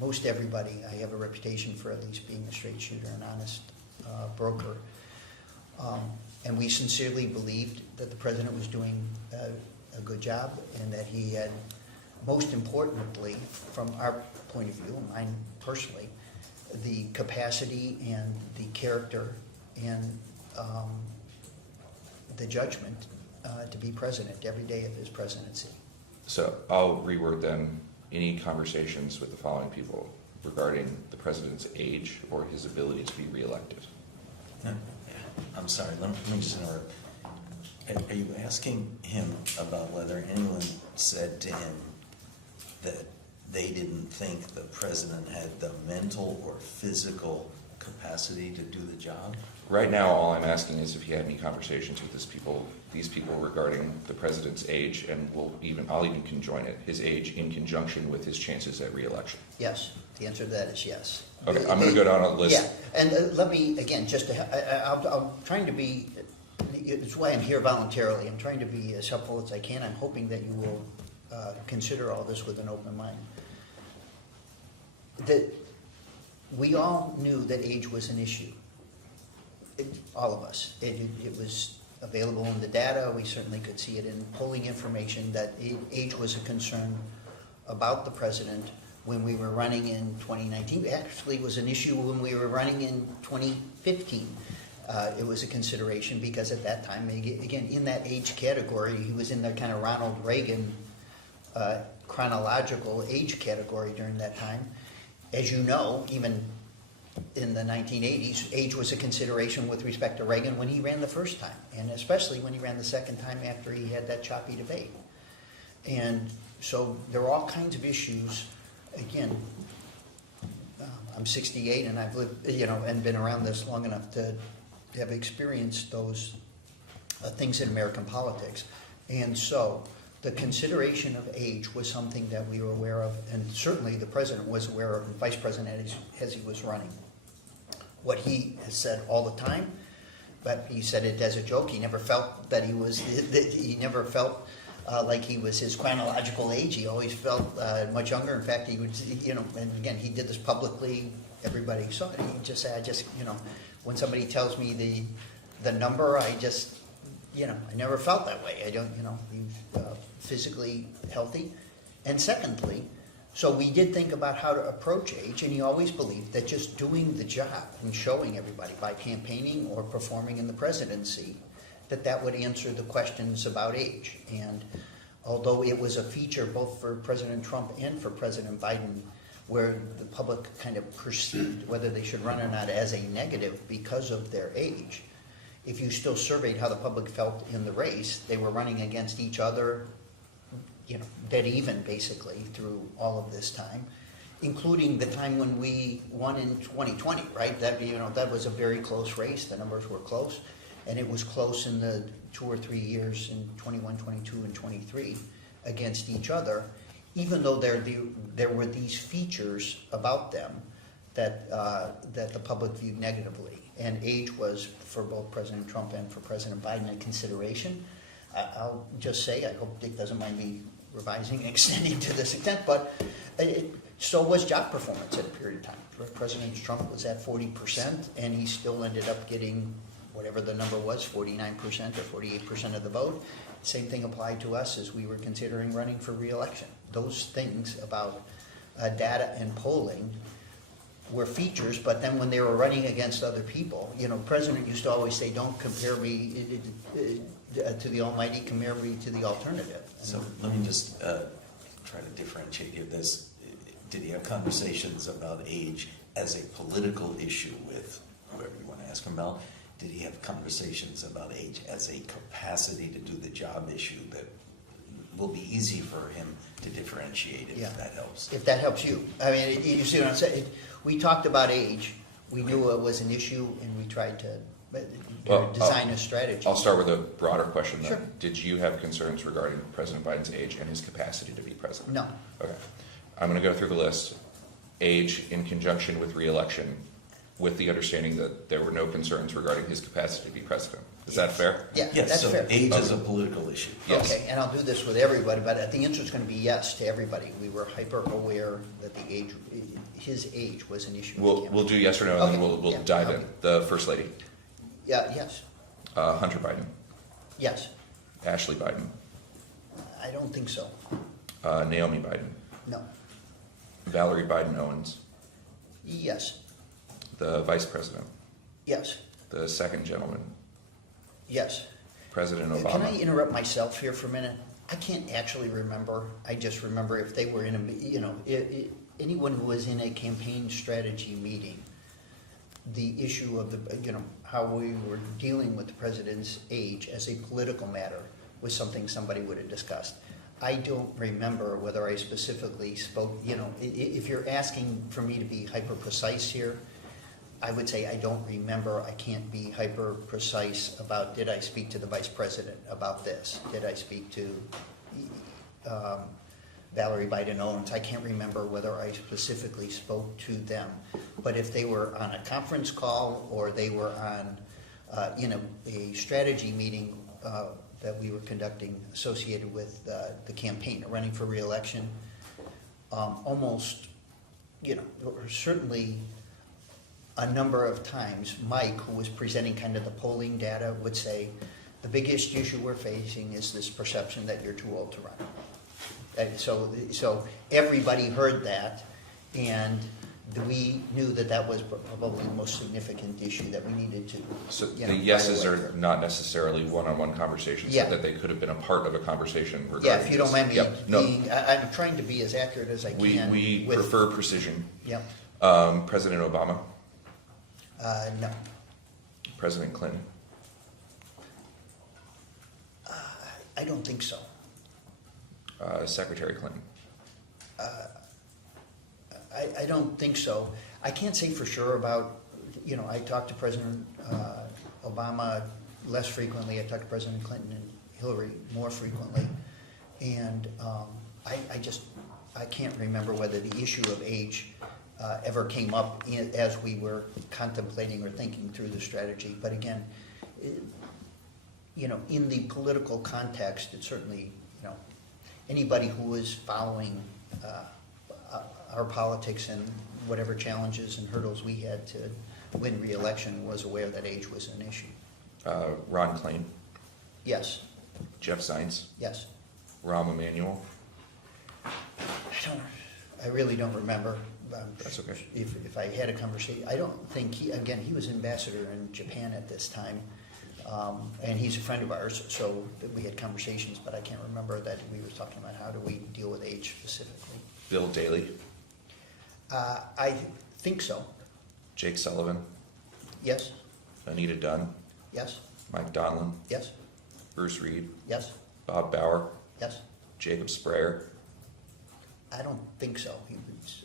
most everybody. I have a reputation for at least being a straight shooter and honest broker. And we sincerely believed that the president was doing a good job, and that he had, most importantly, from our point of view, mine personally, the capacity and the character and the judgment to be president every day of his presidency. So I'll reword them. Any conversations with the following people regarding the president's age or his ability to be reelected? I'm sorry, let me just interrupt. Are you asking him about whether anyone said to him that they didn't think the president had the mental or physical capacity to do the job? Right now, all I'm asking is if he had any conversations with these people regarding the president's age, and I'll even conjoin it, his age in conjunction with his chances at re-election. Yes, the answer to that is yes. Okay, I'm going to go down a list. Yeah, and let me, again, I'm trying to be, it's why I'm here voluntarily. I'm trying to be as helpful as I can. I'm hoping that you will consider all this with an open mind. That we all knew that age was an issue. All of us. It was available in the data. We certainly could see it in polling information that age was a concern about the president when we were running in 2019. It actually was an issue when we were running in 2015. It was a consideration because at that time, again, in that age category, he was in the kind of Ronald Reagan chronological age category during that time. As you know, even in the 1980s, age was a consideration with respect to Reagan when he ran the first time, and especially when he ran the second time after he had that choppy debate. And so there are all kinds of issues. Again, I'm 68 and I've lived, and been around this long enough to have experienced those things in American politics. And so the consideration of age was something that we were aware of, and certainly the president was aware of, and vice president as he was running. What he has said all the time, but he said it as a joke. He never felt that he never felt like he was his chronological age. He always felt much younger. In fact, he would, and again, he did this publicly. Everybody saw it. He just said, when somebody tells me the number, I just, I never felt that way. I don't, he's physically healthy. And secondly, so we did think about how to approach age, and he always believed that just doing the job and showing everybody by campaigning or performing in the presidency, that would answer the questions about age. And although it was a feature both for President Trump and for President Biden, where the public kind of perceived whether they should run or not as a negative because of their age, if you still surveyed how the public felt in the race, they were running against each other, dead even basically through all of this time, including the time when we won in 2020, right? That was a very close race. The numbers were close, and it was close in the 2 or 3 years in 21, 22, and 23 against each other, even though there were these features about them that the public viewed negatively. And age was, for both President Trump and for President Biden, a consideration. I'll just say, I hope Dick doesn't mind me revising and extending to this extent, but so was job performance at a period of time. President Trump was at 40%, and he still ended up getting whatever the number was, 49% or 48% of the vote. Same thing applied to us as we were considering running for re-election. Those things about data and polling were features, but then when they were running against other people, the president used to always say, don't compare me to the almighty, compare me to the alternative. So let me just try to differentiate here. Did he have conversations about age as a political issue with whoever you want to ask him about? Did he have conversations about age as a capacity to do the job issue that will be easy for him to differentiate if that helps? If that helps you. I mean, you see what I'm saying? We talked about age. We knew it was an issue, and we tried to design a strategy. I'll start with a broader question then. Sure. Did you have concerns regarding President Biden's age and his capacity to be president? No. Okay. I'm going to go through the list. Age in conjunction with re-election, with the understanding that there were no concerns regarding his capacity to be president. Is that fair? Yeah, Yes, that's so fair. age is a political issue. Yes. Okay, and I'll do this with everybody, but the answer is going to be yes to everybody. We were hyper aware that his age was an issue. We'll do yes or no, and then Okay, we'll yeah, dive okay. in. The First Lady, Yeah, yes, Hunter Biden, yes. Ashley Biden, I don't think so. Naomi Biden, No. Valerie Biden Owens, Yes, the Vice President, yes, the Second Gentleman, yes. President Can I Obama. interrupt myself here for a minute? I can't actually remember. I just remember if they were in anyone who was in a campaign strategy meeting, the issue of how we were dealing with the president's age as a political matter was something somebody would have discussed. I don't remember whether I specifically spoke, if you're asking for me to be hyper precise here, I would say I don't remember. I can't be hyper precise about did I speak to the vice president about this? Did I speak to Valerie Biden Owens? I can't remember whether I specifically spoke to them. But if they were on a conference call or they were on a strategy meeting that we were conducting associated with the campaign, running for reelection. Almost, or certainly a number of times, Mike, who was presenting kind of the polling data, would say, the biggest issue we're facing is this perception that you're too old to run. So everybody heard that, and we knew that that was probably the most significant issue that we needed to. So you the know, yeses fire away are from. not necessarily one-on-one conversations, Yeah. but that they could have been a part of a conversation regarding Yeah, if you don't mind me this. Yep. No, being, I'm trying to be as accurate as I can. we with- prefer precision. Yep, President Obama, no. President Clinton, I don't think so. Secretary Clinton. I don't think so. I can't say for sure about, I talked to President Obama less frequently. I talked to President Clinton and Hillary more frequently. And I can't remember whether the issue of age ever came up as we were contemplating or thinking through the strategy. But again, in the political context, it certainly, anybody who is following our politics and whatever challenges and hurdles we had to win re-election was aware that age was an issue. Ron Klain, Yes, Jeff Zients, yes. Rahm Emanuel. I really don't remember. That's okay. If I had a conversation, I don't think he was ambassador in Japan at this time. And he's a friend of ours, so we had conversations, but I can't remember that we were talking about how do we deal with age specifically. Bill Daley, I think so. Jake Sullivan, Yes, Anita Dunn, yes, Mike Donlin, yes, Bruce Reed, yes, Bob Bauer, yes. Jacob Sprayer, I don't think so. He was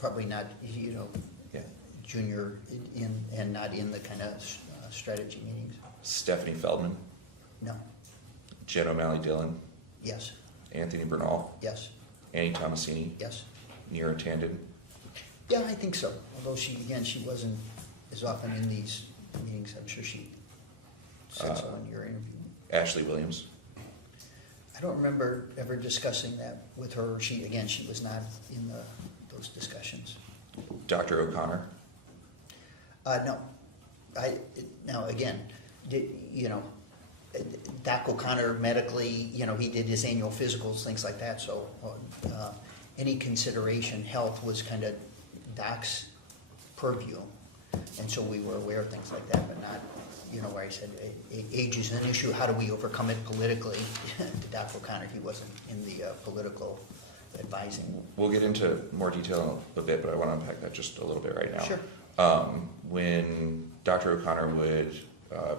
probably not, yeah, junior and not in the kind of strategy meetings. Stephanie Feldman, No, Jen O'Malley Dillon, yes, Anthony Bernal, yes, Annie Tomasini, yes. Neera Tanden, Yeah, I think so. Although she wasn't as often in these meetings. I'm sure she said so in your interview. Ashley Williams, I don't remember ever discussing that with her. She was not in those discussions. Dr. O'Connor, No. Now, again, Doc O'Connor medically, he did his annual physicals, things like that, so any consideration, health was kind of Doc's purview, and so we were aware of things like that, but not, where I said, age is an issue, how do we overcome it politically? Doc O'Connor, he wasn't in the political advising. we'll get into more detail in a bit, but I want to unpack that just a little bit right now. Sure. When Dr. O'Connor would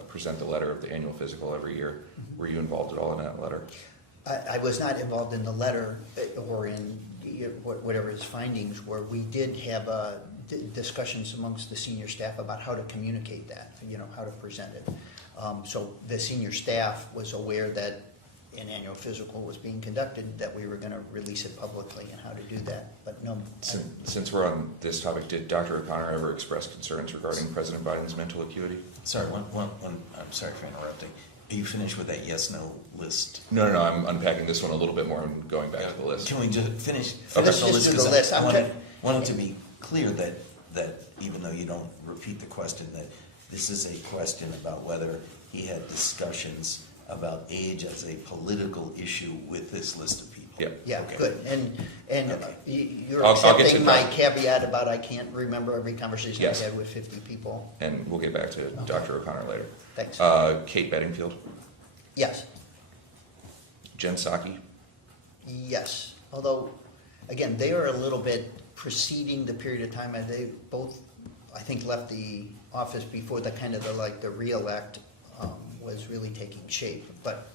present the letter of the annual physical every year, were you involved at all in that letter? I was not involved in the letter or in whatever his findings were. We did have discussions amongst the senior staff about how to communicate that, how to present it. So the senior staff was aware that an annual physical was being conducted, that we were going to release it publicly and how to do that, but no. Since we're on this topic, did Dr. O'Connor ever express concerns regarding President Biden's mental acuity? Sorry, I'm sorry for interrupting. Are you finished with that yes/no list? No, I'm unpacking this one a little bit more and going back to the list. Can we just finish Okay. the Let's list? just do the 'Cause list. I I'm wanted to be clear that even though you don't repeat the question, that this is a question about whether he had discussions about age as a political issue with this list of people. Yep. Yeah, Okay. good. And Okay. you're I'll get to accepting my that. caveat about I can't remember every conversation I Yes. had with 50 people. And we'll get back to Okay. Dr. O'Connor later. Thanks. Kate Bedingfield, Yes, Jen Psaki, yes. Although, again, they are a little bit preceding the period of time, and they both, I think, left the office before the re-elect was really taking shape. But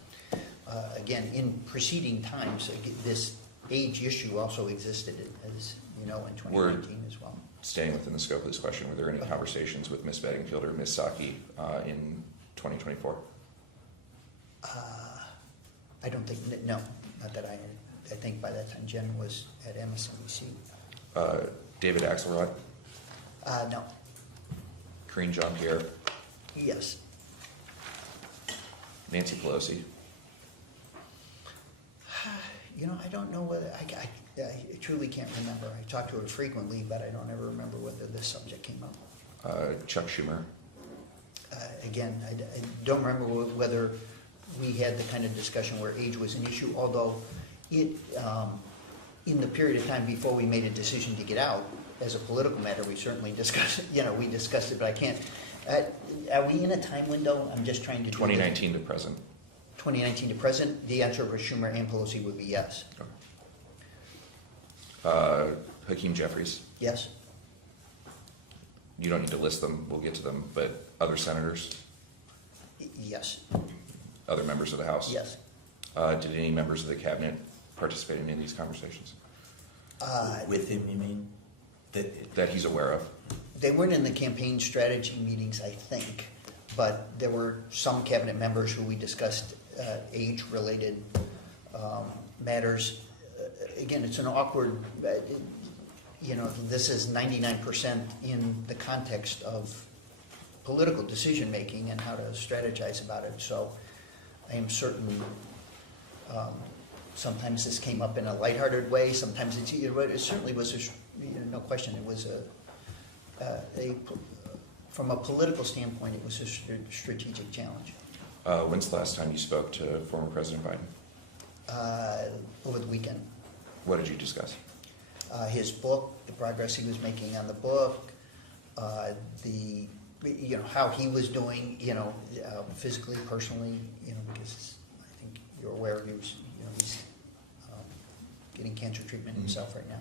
again, in preceding times, this age issue also existed, as you know, in 2019 as well. staying within the scope of this question, were there any conversations with Ms. Bedingfield or Ms. Psaki in 2024? I don't think, no, not that I think by that time Jen was at MSNBC. David Axelrod, No, Karine Jean-Pierre, yes, Nancy Pelosi. You know, I don't know whether, I truly can't remember. I talk to her frequently, but I don't ever remember whether this subject came up. Chuck Schumer. Again, I don't remember whether we had the kind of discussion where age was an issue, although it, in the period of time before we made a decision to get out, as a political matter, we certainly discussed it, we discussed it, but I can't. Are we in a time window? I'm just trying to do 2019 to present. 2019 to present, the answer for Schumer and Pelosi would be yes. Hakeem Jeffries. Yes? You don't need to list them, we'll get to them, but other senators, Yes. other members of the House? Yes. Did any members of the cabinet participate in any of these conversations With him, you mean? that he's aware of? They weren't in the campaign strategy meetings, I think, but there were some cabinet members who we discussed age-related matters. Again, it's an awkward, this is 99% in the context of political decision-making and how to strategize about it. So I am certain sometimes this came up in a lighthearted way, sometimes it certainly was, no question, it was from a political standpoint, it was a strategic challenge. When's the last time you spoke to former President Biden? Over the weekend. What did you discuss? His book, the progress he was making on the book, how he was doing, physically, personally, because I think you're aware he's getting cancer treatment himself right now.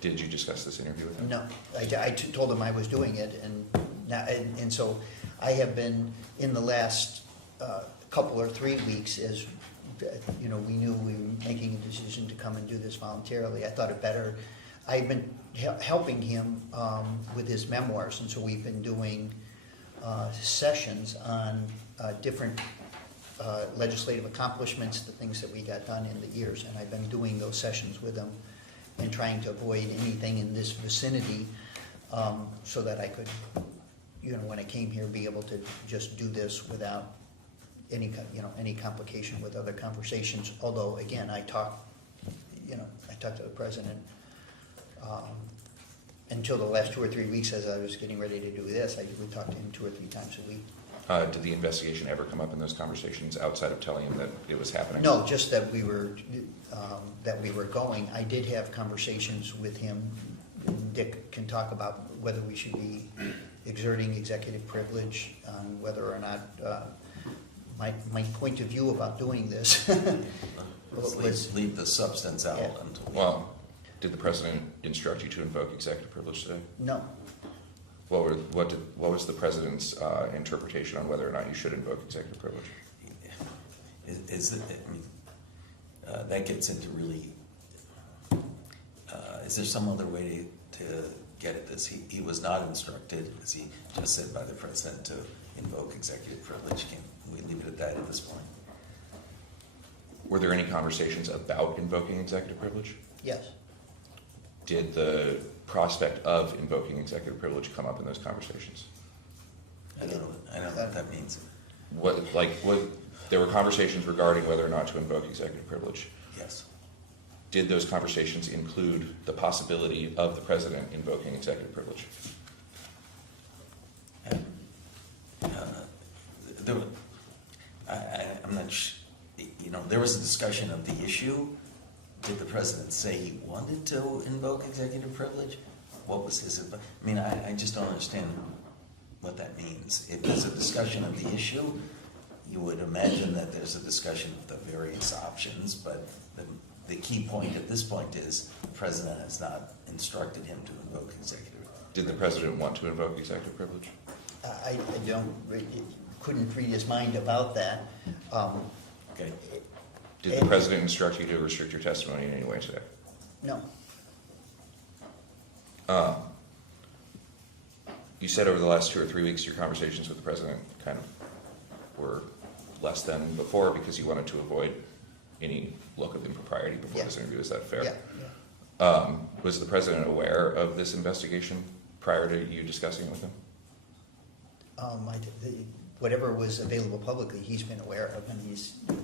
Did you discuss this interview with him? No, I told him I was doing it, and so I have been in the last couple or 3 weeks, as we knew we were making a decision to come and do this voluntarily. I thought it better. I've been helping him with his memoirs, and so we've been doing sessions on different legislative accomplishments, the things that we got done in the years, and I've been doing those sessions with him and trying to avoid anything in this vicinity so that I could, when I came here, be able to just do this without any complication with other conversations. Although, again, I talked to the president until the last 2 or 3 weeks as I was getting ready to do this. We talked to him 2 or 3 times a week. Did the investigation ever come up in those conversations outside of telling him that it was happening? No, just that we were going. I did have conversations with him. Dick can talk about whether we should be exerting executive privilege, whether or not my point of view about doing this Let's leave the substance out Yeah. until. Well, did the president instruct you to invoke executive privilege today? No. What was the president's interpretation on whether or not you should invoke executive privilege? That gets into really. Is there some other way to get at this? He was not instructed, as he just said, by the president to invoke executive privilege. Can we leave it at that at this point? Were there any conversations about invoking executive privilege? Yes. Did the prospect of invoking executive privilege come up in those conversations? I don't know what that means. There were conversations regarding whether or not to invoke executive privilege. Yes. Did those conversations include the possibility of the president invoking executive privilege? I'm not there was a discussion of the issue. Did the president say he wanted to invoke executive privilege? What was his advice? I just don't understand what that means. If there's a discussion of the issue, you would imagine that there's a discussion of the various options, but the key point at this point is the president has not instructed him to invoke executive privilege. Did the president want to invoke executive privilege? I couldn't read his mind about that. Okay. Did the president instruct you to restrict your testimony in any way today? No. You said over the last 2 or 3 weeks your conversations with the president kind of were less than before because you wanted to avoid any look of impropriety before this interview. Is that fair? Yeah. Was the president aware of this investigation prior to you discussing it with him? whatever was available publicly, he's been aware of, and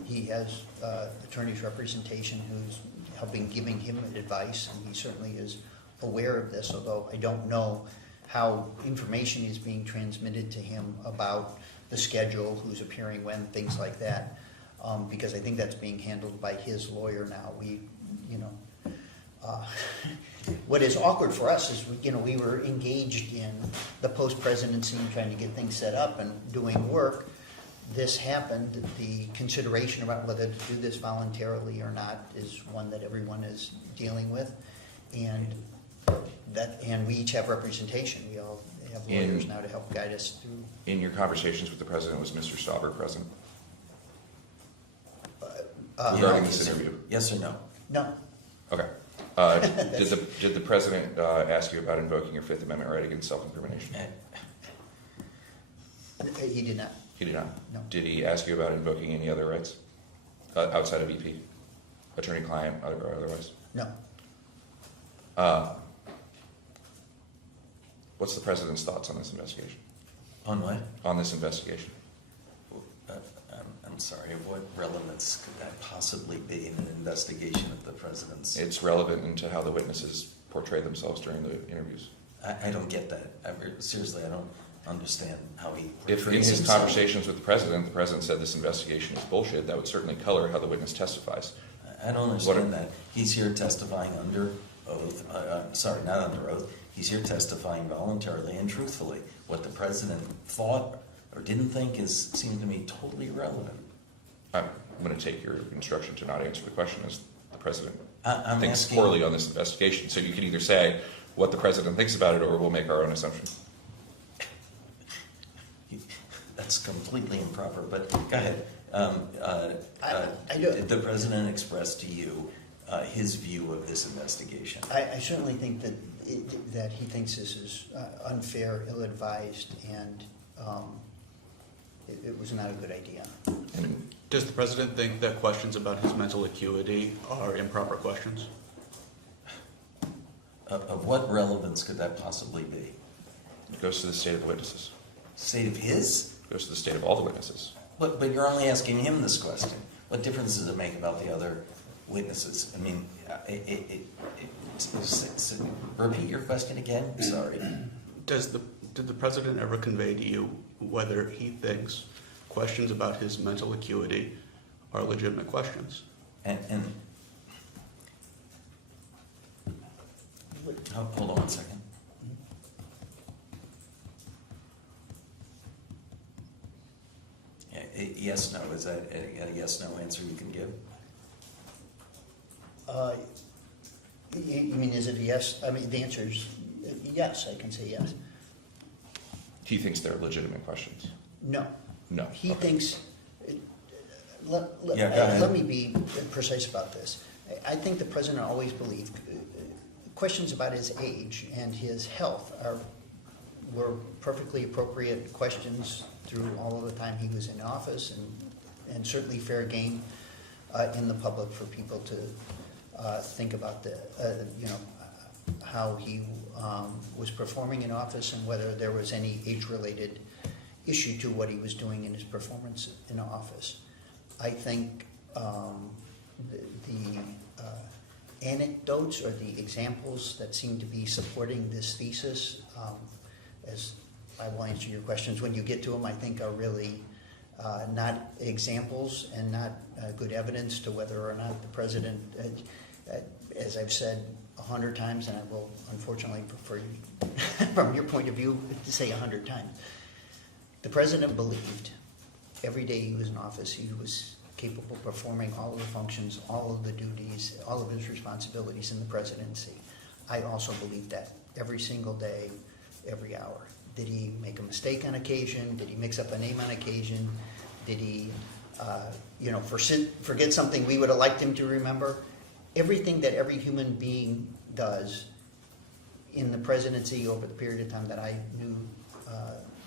he has attorney's representation who's helping, giving him advice, and he certainly is aware of this, although I don't know how information is being transmitted to him about the schedule, who's appearing when, things like that, because I think that's being handled by his lawyer now. What is awkward for us is, we were engaged in the post-presidency and trying to get things set up and doing work. This happened. The consideration about whether to do this voluntarily or not is one that everyone is dealing with, and we each have representation. We all have lawyers now to help guide us through. In your conversations with the president, was Mr. Stauber present regarding this interview? Yes or no? No. Okay. Did the president ask you about invoking your Fifth Amendment right against self-incrimination? He did not. He did not? No. Did he ask you about invoking any other rights outside of EP? Attorney-client or otherwise? No. What's the president's thoughts on this investigation? On what? On this investigation? I'm sorry, what relevance could that possibly be in an investigation of the president's? It's relevant into how the witnesses portray themselves during the interviews. I don't get that. Seriously, I don't understand how he If in portrays his himself. conversations with the president said this investigation is bullshit, that would certainly color how the witness testifies. I don't understand that. He's here testifying under oath. Sorry, not under oath. He's here testifying voluntarily and truthfully. What the president thought or didn't think seems to me totally irrelevant. I'm going to take your instruction to not answer the question as the president I'm thinks asking- poorly on this investigation. So you can either say what the president thinks about it, or we'll make our own assumption. That's completely improper, but go ahead. I do. Did the president express to you his view of this investigation? I certainly think that he thinks this is unfair, ill-advised, and it was not a good idea. Does the president think that questions about his mental acuity are improper questions? Of what relevance could that possibly be? It goes to the state of the witnesses. State of his? It goes to the state of all the witnesses. But you're only asking him this question. What difference does it make about the other witnesses? I mean, repeat your question again? Sorry. Did the president ever convey to you whether he thinks questions about his mental acuity are legitimate questions? And hold on one second. Yes, no. Is that a yes, no answer you can give? You mean, is it a yes? I mean, the answer is yes, I can say yes. He thinks they're legitimate questions. No. No. He Okay. thinks, Yeah, go ahead. let me be precise about this. I think the president always believed questions about his age and his health were perfectly appropriate questions through all of the time he was in office, and certainly fair game in the public for people to think about how he was performing in office and whether there was any age-related issue to what he was doing in his performance in office. I think the anecdotes or the examples that seem to be supporting this thesis, as I will answer your questions when you get to them, I think are really not examples and not good evidence to whether or not the president, as I've said 100 times, and I will unfortunately prefer you, from your point of view, to say 100 times. The president believed every day he was in office he was capable of performing all of the functions, all of the duties, all of his responsibilities in the presidency. I also believe that every single day, every hour. Did he make a mistake on occasion? Did he mix up a name on occasion? Did he, forget something we would have liked him to remember? Everything that every human being does in the presidency over the period of time that I knew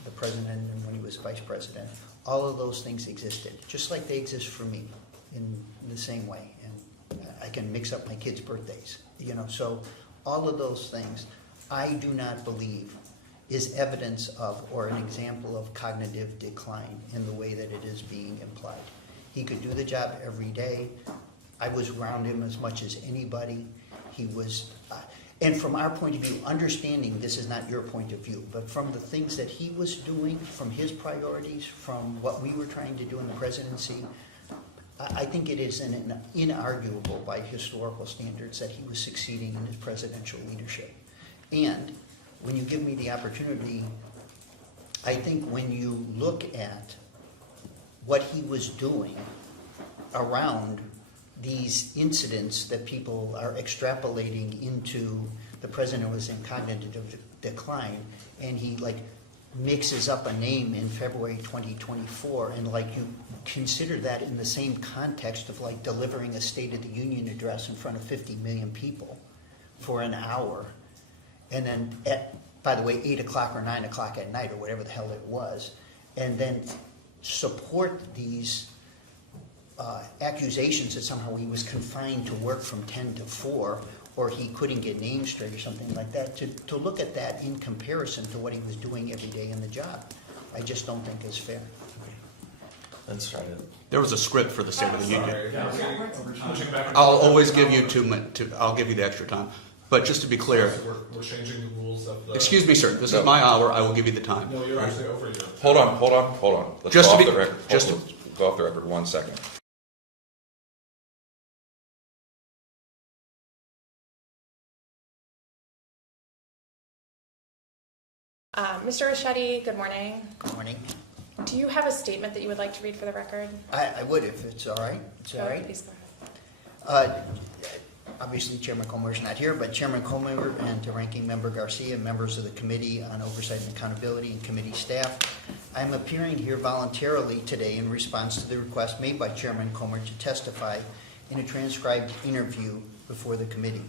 the president and when he was vice president, all of those things existed, just like they exist for me in the same way. And I can mix up my kids' birthdays, so all of those things. I do not believe is evidence of or an example of cognitive decline in the way that it is being implied. He could do the job every day. I was around him as much as anybody. He was, and from our point of view, understanding this is not your point of view, but from the things that he was doing, from his priorities, from what we were trying to do in the presidency, I think it is inarguable by historical standards that he was succeeding in his presidential leadership. And when you give me the opportunity, I think when you look at what he was doing around these incidents that people are extrapolating into the president was in cognitive decline, and he like mixes up a name in February 2024, and like you consider that in the same context of like delivering a State of the Union address in front of 50 million people for an hour, and then at, by the way, 8 o'clock or 9 o'clock at night or whatever the hell it was, and then support these accusations that somehow he was confined to work from 10 to 4, or he couldn't get names straight or something like that, to look at that in comparison to what he was doing every day in the job, I just don't think is fair. Let's try to. There was a script for the State of the Union. Switching back and I'll forth. always give you I'll give you the extra time. But just to be clear, We're changing the rules of the. excuse me, sir, this No. is my hour, I will give you the time. No, you're actually over your. Hold on. Let's Just go to off be- the record. just to- Let's go off the record 1 second. Mr. Ricchetti, good morning. Good morning. Do you have a statement that you would like to read for the record? I would if it's all right. It's all right. Please go ahead. Obviously, Chairman Comer is not here, but Chairman Comer and to Ranking Member Garcia, members of the Committee on Oversight and Accountability and committee staff, I'm appearing here voluntarily today in response to the request made by Chairman Comer to testify in a transcribed interview before the committee.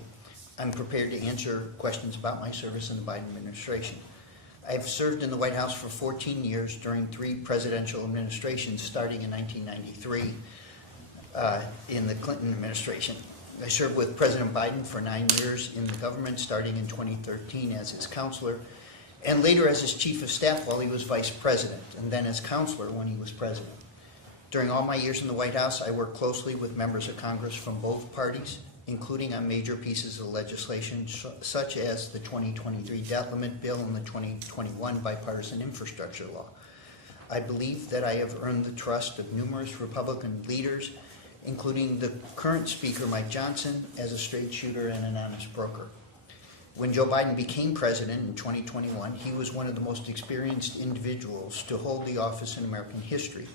I'm prepared to answer questions about my service in the Biden administration. I've served in the White House for 14 years during 3 presidential administrations, starting in 1993 in the Clinton administration. I served with President Biden for 9 years in the government, starting in 2013 as his counselor, and later as his chief of staff while he was vice president, and then as counselor when he was president. During all my years in the White House, I worked closely with members of Congress from both parties, including on major pieces of legislation such as the 2023 debt limit bill and the 2021 bipartisan infrastructure law. I believe that I have earned the trust of numerous Republican leaders, including the current Speaker, Mike Johnson, as a straight shooter and an honest broker. When Joe Biden became president in 2021, he was one of the most experienced individuals to hold the office in American history,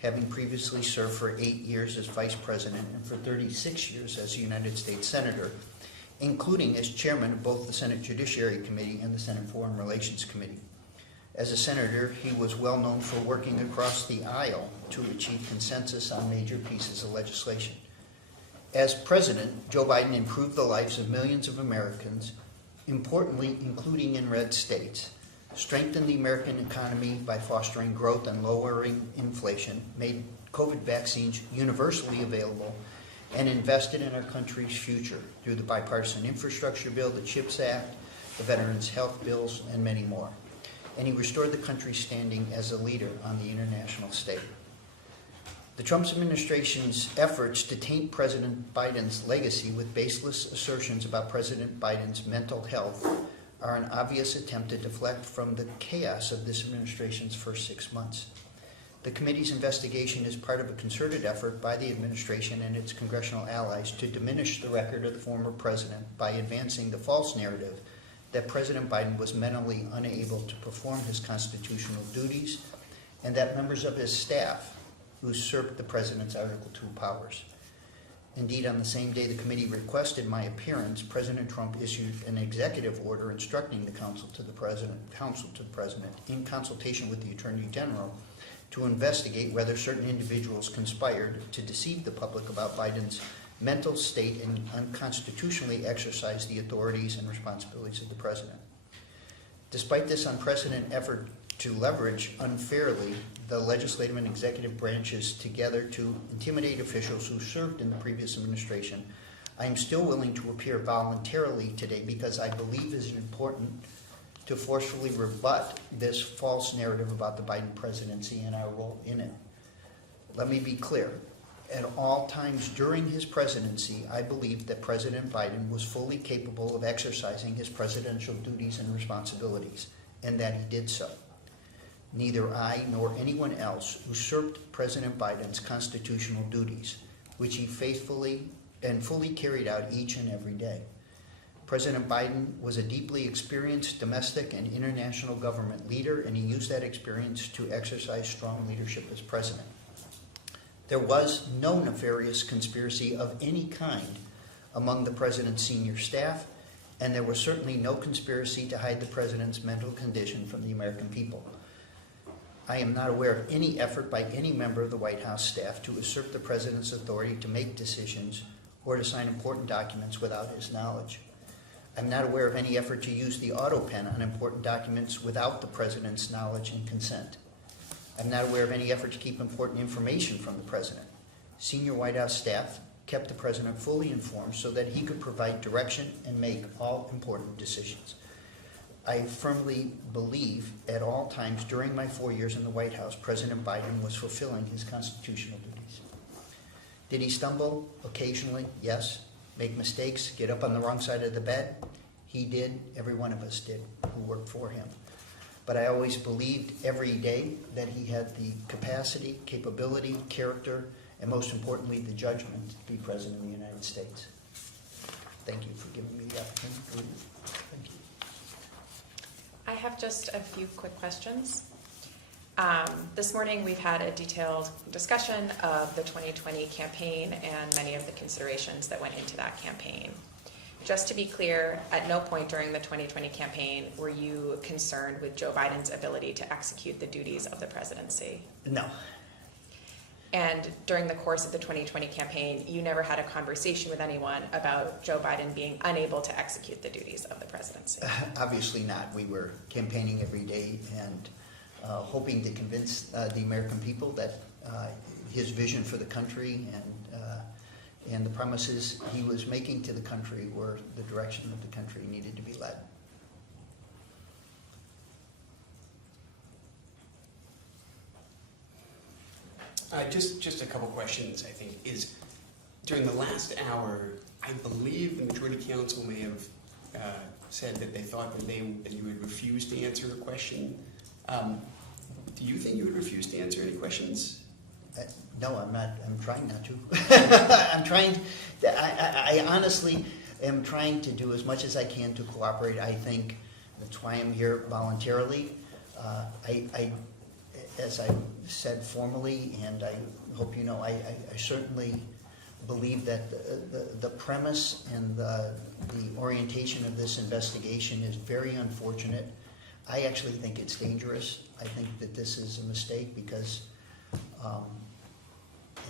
having previously served for 8 years as vice president and for 36 years as a United States Senator, including as chairman of both the Senate Judiciary Committee and the Senate Foreign Relations Committee. As a senator, he was well known for working across the aisle to achieve consensus on major pieces of legislation. As president, Joe Biden improved the lives of millions of Americans, importantly including in red states, strengthened the American economy by fostering growth and lowering inflation, made COVID vaccines universally available, and invested in our country's future through the bipartisan infrastructure bill, the CHIPS Act, the Veterans Health Bills, and many more. And he restored the country's standing as a leader on the international stage. The Trump administration's efforts to taint President Biden's legacy with baseless assertions about President Biden's mental health are an obvious attempt to deflect from the chaos of this administration's first 6 months. The committee's investigation is part of a concerted effort by the administration and its congressional allies to diminish the record of the former president by advancing the false narrative that President Biden was mentally unable to perform his constitutional duties and that members of his staff usurped the president's Article II powers. Indeed, on the same day the committee requested my appearance, President Trump issued an executive order instructing the counsel to the president, in consultation with the Attorney General, to investigate whether certain individuals conspired to deceive the public about Biden's mental state and unconstitutionally exercise the authorities and responsibilities of the president. Despite this unprecedented effort to leverage unfairly the legislative and executive branches together to intimidate officials who served in the previous administration, I am still willing to appear voluntarily today because I believe it is important to forcefully rebut this false narrative about the Biden presidency and our role in it. Let me be clear. At all times during his presidency, I believed that President Biden was fully capable of exercising his presidential duties and responsibilities, and that he did so. Neither I nor anyone else usurped President Biden's constitutional duties, which he faithfully and fully carried out each and every day. President Biden was a deeply experienced domestic and international government leader, and he used that experience to exercise strong leadership as president. There was no nefarious conspiracy of any kind among the president's senior staff, and there was certainly no conspiracy to hide the president's mental condition from the American people. I am not aware of any effort by any member of the White House staff to usurp the president's authority to make decisions or to sign important documents without his knowledge. I'm not aware of any effort to use the Autopen on important documents without the president's knowledge and consent. I'm not aware of any effort to keep important information from the president. Senior White House staff kept the president fully informed so that he could provide direction and make all important decisions. I firmly believe at all times during my 4 years in the White House, President Biden was fulfilling his constitutional duties. Did he stumble? Occasionally, yes. Make mistakes, get up on the wrong side of the bed? He did. Every one of us did who worked for him. But I always believed every day that he had the capacity, capability, character, and most importantly, the judgment to be President of the United States. Thank you for giving me the opportunity. Thank you. I have just a few quick questions. This morning we've had a detailed discussion of the 2020 campaign and many of the considerations that went into that campaign. Just to be clear, at no point during the 2020 campaign were you concerned with Joe Biden's ability to execute the duties of the presidency? No. And during the course of the 2020 campaign, you never had a conversation with anyone about Joe Biden being unable to execute the duties of the presidency? Obviously not. We were campaigning every day and hoping to convince the American people that his vision for the country and the promises he was making to the country were the direction that the country needed to be led. Just a couple questions, I think, is during the last hour, I believe the Majority Council may have said that they thought that you had refused to answer a question. Do you think you would refuse to answer any questions? No, I'm not. I'm trying not to. I'm trying. I honestly am trying to do as much as I can to cooperate. I think that's why I'm here voluntarily. As I said formally, and I hope you know, I certainly believe that the premise and the orientation of this investigation is very unfortunate. I actually think it's dangerous. I think that this is a mistake because,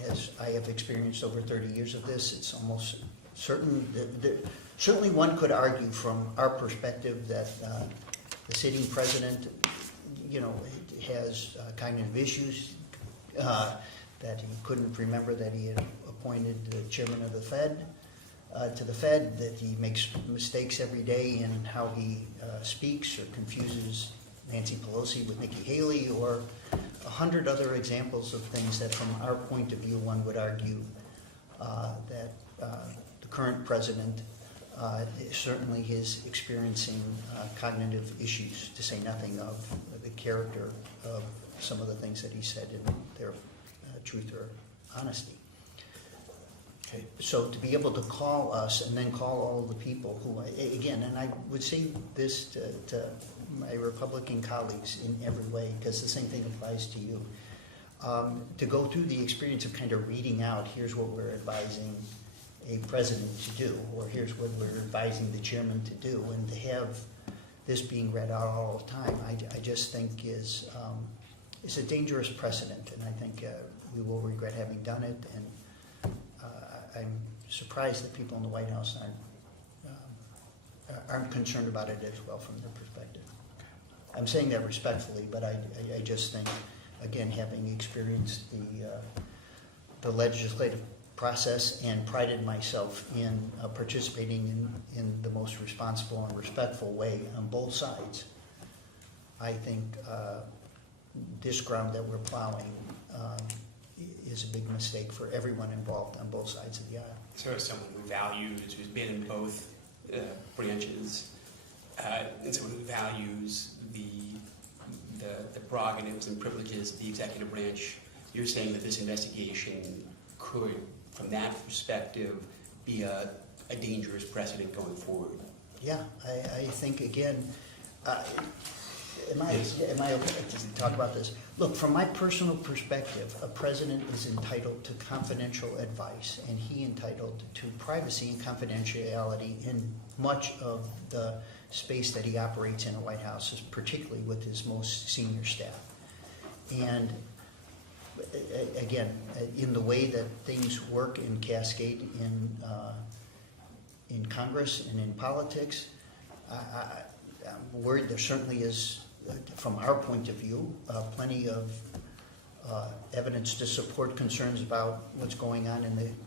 as I have experienced over 30 years of this, it's almost certain that certainly one could argue from our perspective that the sitting president, you know, has cognitive issues, that he couldn't remember that he had appointed the chairman of the Fed, to the Fed, that he makes mistakes every day in how he speaks or confuses Nancy Pelosi with Nikki Haley, or 100 other examples of things that from our point of view one would argue that the current president certainly is experiencing cognitive issues, to say nothing of the character of some of the things that he said in their truth or honesty. Okay. So to be able to call us and then call all of the people who, again, and I would say this to my Republican colleagues in every way, because the same thing applies to you, to go through the experience of kind of reading out, here's what we're advising a president to do, or here's what we're advising the chairman to do, and to have this being read out all the time, I just think is a dangerous precedent, and I think we will regret having done it, and I'm surprised that people in the White House aren't concerned about it as well from their perspective. I'm saying that respectfully, but I just think, again, having experienced the legislative process and prided myself in participating in the most responsible and respectful way on both sides I think this ground that we're plowing is a big mistake for everyone involved on both sides of the aisle. So as someone who values, who's been in both branches, and someone who values the prerogatives and privileges of the executive branch, you're saying that this investigation could, from that perspective, be a dangerous precedent going forward? Yeah, I think, again, am I okay to talk about this? Look, from my personal perspective, a president is entitled to confidential advice, and he entitled to privacy and confidentiality in much of the space that he operates in the White House, particularly with his most senior staff. And again, in the way that things work and cascade in Congress and in politics, I'm worried there certainly is, from our point of view, plenty of evidence to support concerns about what's going on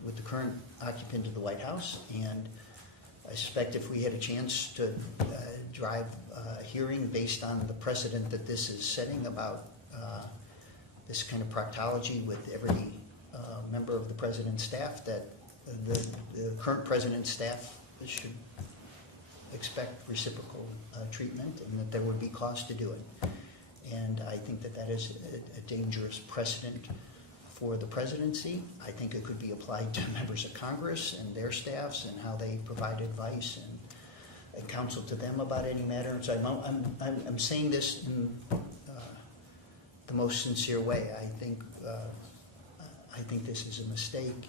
with the current occupant of the White House. And I suspect if we had a chance to drive a hearing based on the precedent that this is setting about this kind of proctology with every member of the president's staff, that the current president's staff should expect reciprocal treatment, and that there would be cause to do it. And I think that that is a dangerous precedent for the presidency. I think it could be applied to members of Congress and their staffs and how they provide advice and counsel to them about any matter. And so I'm saying this in the most sincere way. I think this is a mistake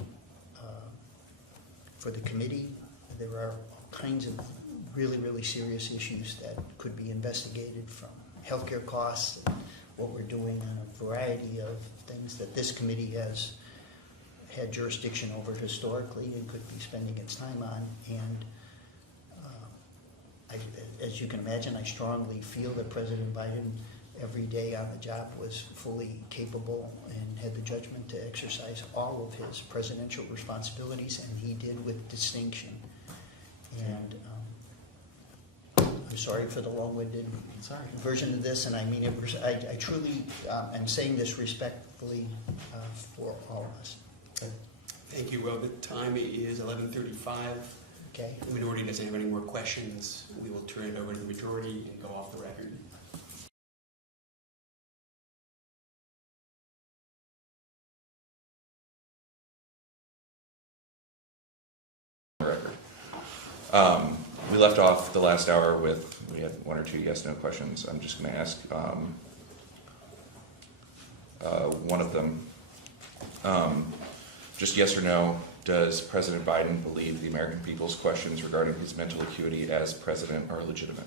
for the committee. There are all kinds of really, really serious issues that could be investigated, from healthcare costs, what we're doing on a variety of things that this committee has had jurisdiction over historically and could be spending its time on. And as you can imagine, I strongly feel that President Biden, every day on the job, was fully capable and had the judgment to exercise all of his presidential responsibilities, and he did with distinction. And I'm sorry for the long-winded version of this, and I mean, I truly am saying this respectfully for all of us. Thank you. Well, the time is 11:35. Okay? The minority doesn't have any more questions. We will turn it over to the majority and go off the record. Record. We left off the last hour with, we had one or two yes/no questions. I'm just going to ask one of them. Just yes or no, does President Biden believe the American people's questions regarding his mental acuity as president are legitimate?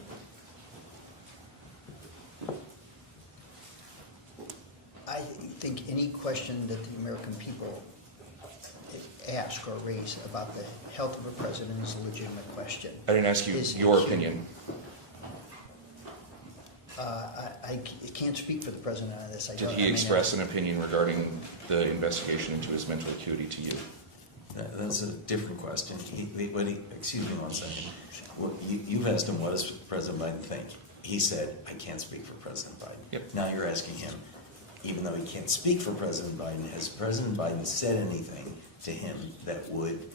I think any question that the American people ask or raise about the health of a president is a legitimate question. I didn't ask you your opinion. I can't speak for the president on this. Did he express an opinion regarding the investigation into his mental acuity to you? That's a different question. Excuse me one second. Well, you've asked him, what does President Biden think? He said, I can't speak for President Biden. Yep. Now you're asking him, even though he can't speak for President Biden, has President Biden said anything to him that would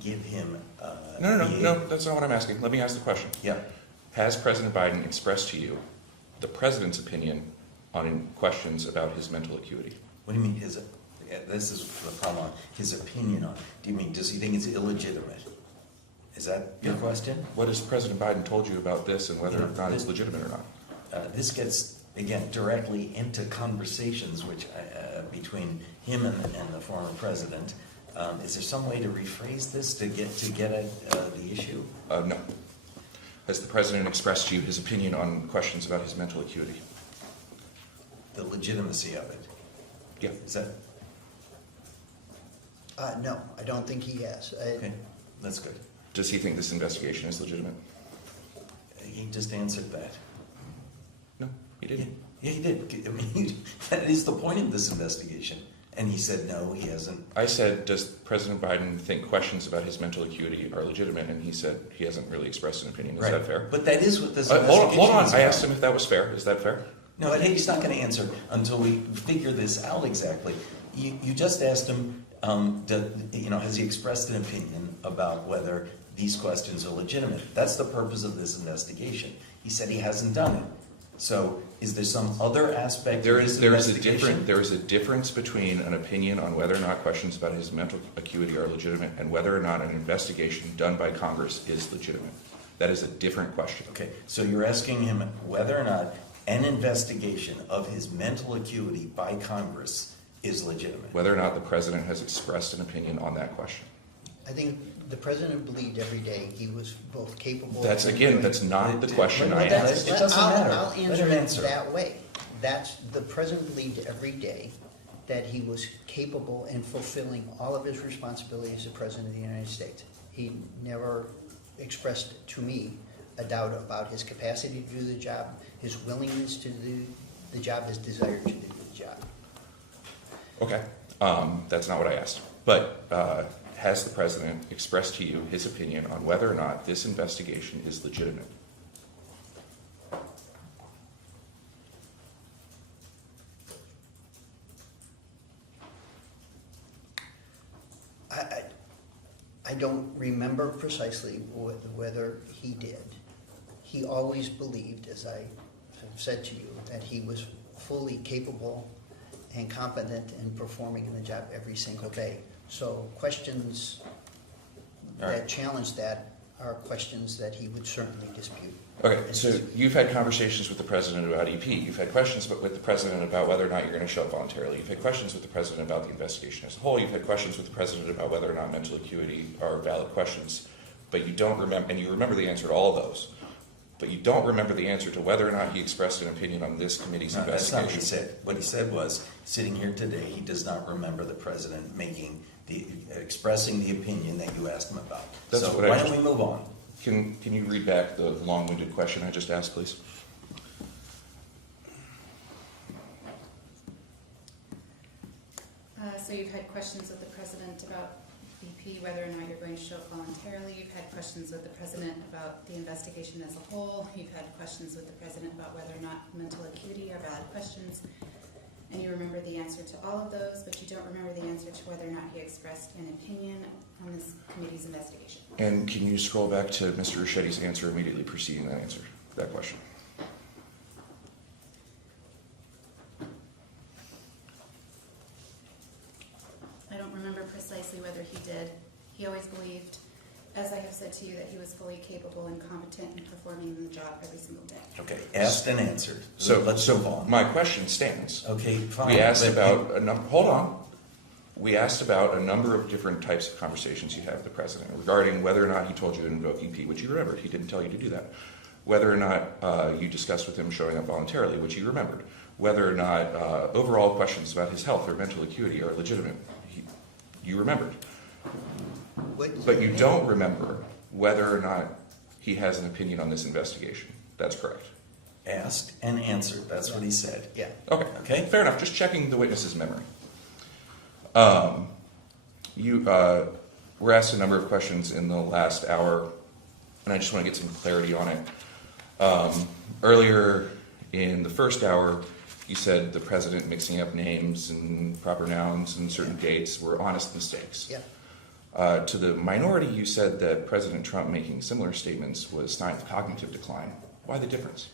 give him... No, that's not what I'm asking. Let me ask the question. Yeah. Has President Biden expressed to you the president's opinion on questions about his mental acuity? What do you mean his... This is the problem. His opinion on... Do you mean, does he think it's illegitimate? Is that your question? What has President Biden told you about this and whether or not it's legitimate or not? This gets, again, directly into conversations which between him and the former president. Is there some way to rephrase this to get at the issue? No. Has the president expressed to you his opinion on questions about his mental acuity? The legitimacy of it. Yeah. Is that... No, I don't think he has. Okay, that's good. Does he think this investigation is legitimate? He just answered that. No, he didn't. Yeah, he did. I mean, that is the point of this investigation. And he said, no, he hasn't. I said, does President Biden think questions about his mental acuity are legitimate? And he said he hasn't really expressed an opinion. Is Right. that fair? But that is what this Hold investigation on. is I about. asked him if that was fair. Is that fair? No, and he's not going to answer until we figure this out exactly. You just asked him, has he expressed an opinion about whether these questions are legitimate? That's the purpose of this investigation. He said he hasn't done it. So is there some other aspect There of is this a investigation? difference between an opinion on whether or not questions about his mental acuity are legitimate and whether or not an investigation done by Congress is legitimate. That is a different question. Okay, so you're asking him whether or not an investigation of his mental acuity by Congress is legitimate. Whether or not the president has expressed an opinion on that question. I think the president believed every day he was both capable. That's not the question Well, I that's- asked. It doesn't matter. I'll Let answer him it answer. that way. The president believed every day that he was capable in fulfilling all of his responsibilities as the president of the United States. He never expressed to me a doubt about his capacity to do the job, his willingness to do the job, his desire to do the job. Okay, that's not what I asked. But has the president expressed to you his opinion on whether or not this investigation is legitimate? I don't remember precisely whether he did. He always believed, as I have said to you, that he was fully capable and competent in performing the job every single day. So questions All right. that challenge that are questions that he would certainly dispute. Okay, so you've had conversations with the president about EP. You've had questions with the president about whether or not you're going to show up voluntarily. You've had questions with the president about the investigation as a whole. You've had questions with the president about whether or not mental acuity are valid questions. But you don't remember, and you remember the answer to all of those. But you don't remember the answer to whether or not he expressed an opinion on this committee's No, that's not what he investigation. said. What he said was, sitting here today, he does not remember the president expressing the opinion that you asked him about. That's So what I why just- don't we move on? Can you read back the long-winded question I just asked, please? So you've had questions with the president about BP, whether or not you're going to show up voluntarily. You've had questions with the president about the investigation as a whole. You've had questions with the president about whether or not mental acuity are valid questions. And you remember the answer to all of those, but you don't remember the answer to whether or not he expressed an opinion on this committee's investigation. And can you scroll back to Mr. Ricchetti's answer immediately preceding that question? I don't remember precisely whether he did. He always believed, as I have said to you, that he was fully capable and competent in performing the job every single day. Okay, asked and answered. So let's move on. My question stands. Okay, fine. We asked but about hold on. We asked about a number of different types of conversations you had with the president regarding whether or not he told you to invoke EP, which you remembered. He didn't tell you to do that. Whether or not you discussed with him showing up voluntarily, which you remembered. Whether or not overall questions about his health or mental acuity are legitimate. You remembered. But you don't remember whether or not he has an opinion on this investigation. That's correct. Asked and answered. That's what he said. Yeah. Okay. Okay. Fair enough. Just checking the witness's memory. You were asked a number of questions in the last hour, and I just want to get some clarity on it. Earlier in the first hour, you said the president mixing up names and proper nouns and certain dates were honest mistakes. Yeah. To the minority, you said that President Trump making similar statements was a sign of cognitive decline. Why the difference?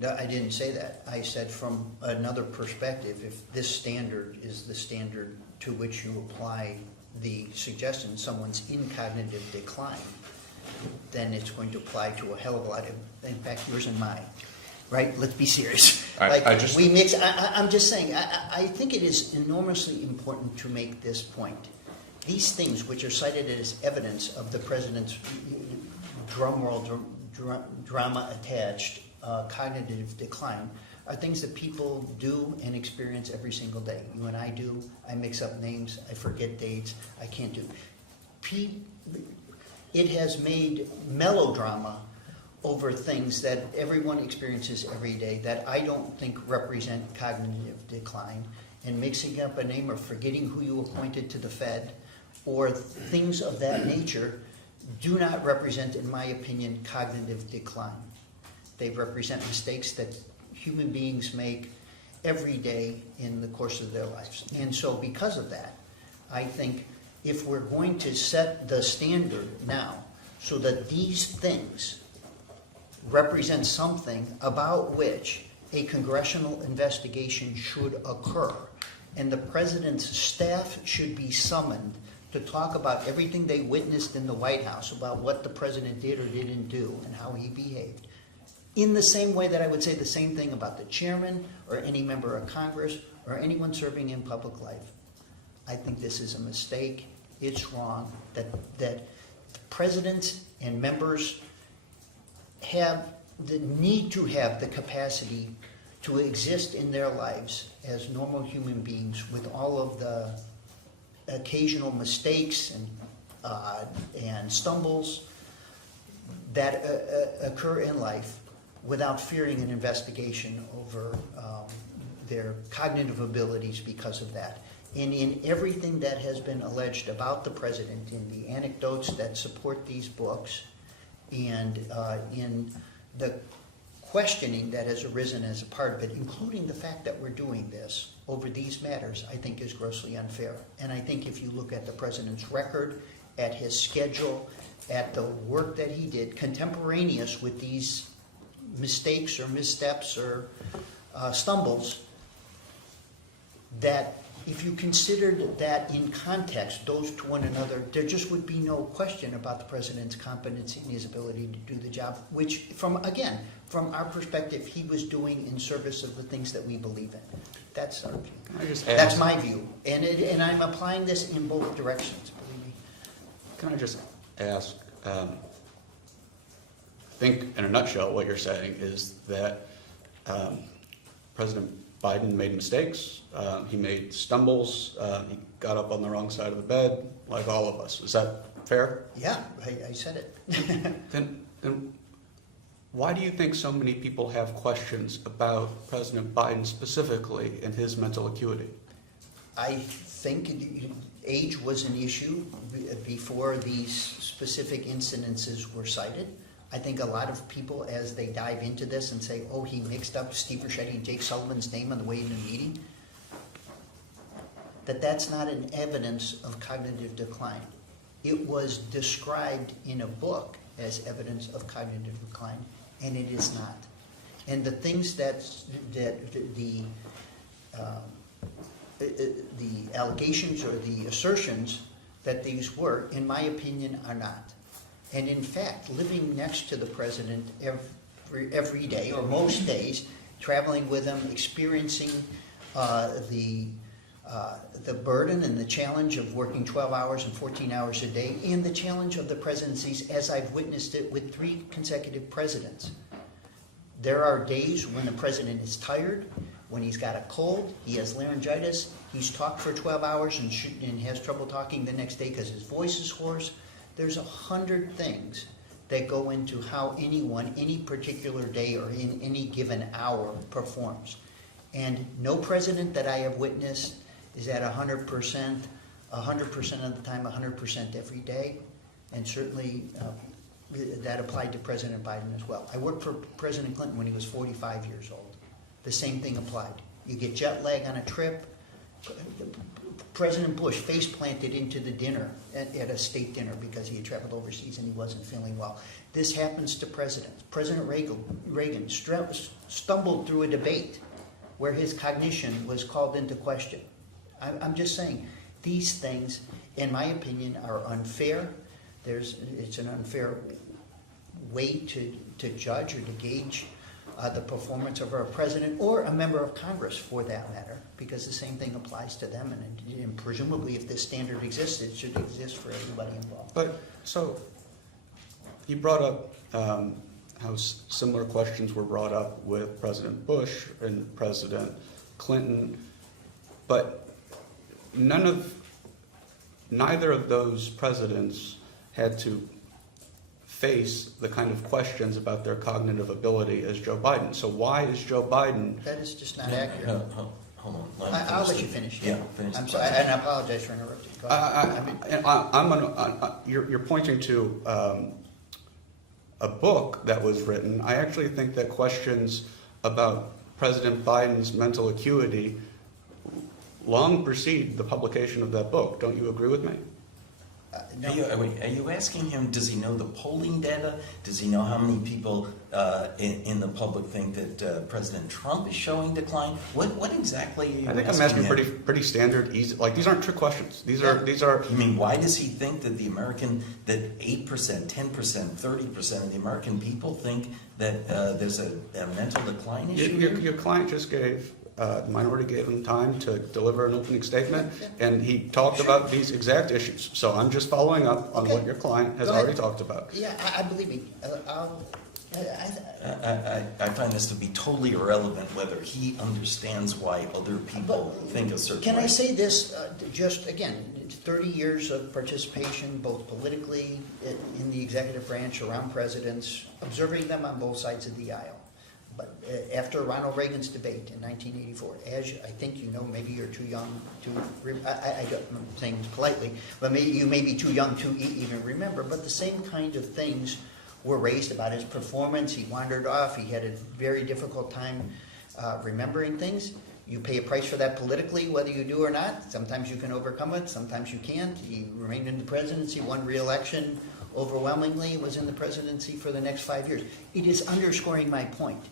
No, I didn't say that. I said from another perspective, if this standard is the standard to which you apply the suggestion someone's in cognitive decline, then it's going to apply to a hell of a lot of, in fact, yours and mine. Right? Let's be serious. We mix. I'm just saying. I think it is enormously important to make this point. These things, which are cited as evidence of the president's drumroll drama attached cognitive decline, are things that people do and experience every single day. You and I do. I mix up names. I forget dates. I can't do. It has made melodrama over things that everyone experiences every day that I don't think represent cognitive decline. and mixing up a name or forgetting who you appointed to the Fed or things of that nature do not represent, in my opinion, cognitive decline. They represent mistakes that human beings make every day in the course of their lives. And so because of that, I think if we're going to set the standard now so that these things represent something about which a congressional investigation should occur, and the president's staff should be summoned to talk about everything they witnessed in the White House, about what the president did or didn't do and how he behaved, in the same way that I would say the same thing about the chairman or any member of Congress or anyone serving in public life. I think this is a mistake. It's wrong that presidents and members need to have the capacity to exist in their lives as normal human beings with all of the occasional mistakes and stumbles that occur in life without fearing an investigation over their cognitive abilities because of that. And in everything that has been alleged about the president, in the anecdotes that support these books, and in the questioning that has arisen as a part of it, including the fact that we're doing this over these matters, I think is grossly unfair. And I think if you look at the president's record, at his schedule, at the work that he did contemporaneous with these mistakes or missteps or stumbles, that if you considered that in context, those to one another, there just would be no question about the president's competency and his ability to do the job, which from our perspective, he was doing in service of the things that we believe in. That's our view. That's my view. And I'm applying this in both directions, believe me. Can I just ask, I think in a nutshell what you're saying is that President Biden made mistakes, he made stumbles, he got up on the wrong side of the bed, like all of us. Is that fair? Yeah, I said it. Then why do you think so many people have questions about President Biden specifically and his mental acuity? I think age was an issue before these specific incidences were cited. I think a lot of people, as they dive into this and say, oh, he mixed up Steve Ricchetti and Jake Sullivan's name on the way in the meeting, that's not an evidence of cognitive decline. It was described in a book as evidence of cognitive decline, and it is not. And the things that the allegations or the assertions that these were, in my opinion, are not. And in fact, living next to the president every day, or most days, traveling with him, experiencing the burden and the challenge of working 12 hours and 14 hours a day, and the challenge of the presidencies as I've witnessed it with 3 consecutive presidents. There are days when the president is tired, when he's got a cold, he has laryngitis, he's talked for 12 hours and has trouble talking the next day because his voice is hoarse. There's 100 things that go into how anyone, any particular day or in any given hour performs. And no president that I have witnessed is at 100% of the time, 100% every day. And certainly that applied to President Biden as well. I worked for President Clinton when he was 45 years old. The same thing applied. You get jet lag on a trip. President Bush face planted into the dinner at a state dinner because he had traveled overseas and he wasn't feeling well. This happens to presidents. President Reagan stumbled through a debate where his cognition was called into question. I'm just saying, these things, in my opinion, are unfair. It's an unfair way to judge or to gauge the performance of our president or a member of Congress, for that matter, because the same thing applies to them, and presumably if this standard exists, it should exist for everybody involved. But, so, you brought up how similar questions were brought up with President Bush and President Clinton, but neither of those presidents had to face the kind of questions about their cognitive ability as Joe Biden. So why is Joe Biden... That is just not accurate. Hold hold on. Let me I'll let finish you the- finish. Yeah, finish. I'm the sorry, question. and I apologize for interrupting. Go ahead. You're pointing to a book that was written. I actually think that questions about President Biden's mental acuity long precede the publication of that book. Don't you agree with me? No. Are you asking him, does he know the polling data? Does he know how many people in the public think that President Trump is showing decline? What exactly are you I think I'm asking asking him? pretty standard, easy. Like these aren't trick questions. These are. You mean, why does he think that that 8%, 10%, 30% of the American people think that there's a mental decline issue? Your client just gave, the minority gave him time to deliver an opening statement, and he talked about these exact issues. So I'm just following up on Okay. what your client has Go ahead. already talked about. Yeah, I believe me. I find this to be totally irrelevant whether he understands why other people think a certain way. Can I say this, just again, 30 years of participation, both politically, in the executive branch, around presidents, observing them on both sides of the aisle. But after Ronald Reagan's debate in 1984, as I think you know, maybe you're too young to, I don't, I'm saying this politely, but maybe you may be too young to even remember, but the same kind of things were raised about his performance. He wandered off. He had a very difficult time remembering things. You pay a price for that politically, whether you do or not. Sometimes you can overcome it. Sometimes you can't. He remained in the presidency, won re-election overwhelmingly, was in the presidency for the next 5 years. It is underscoring my point.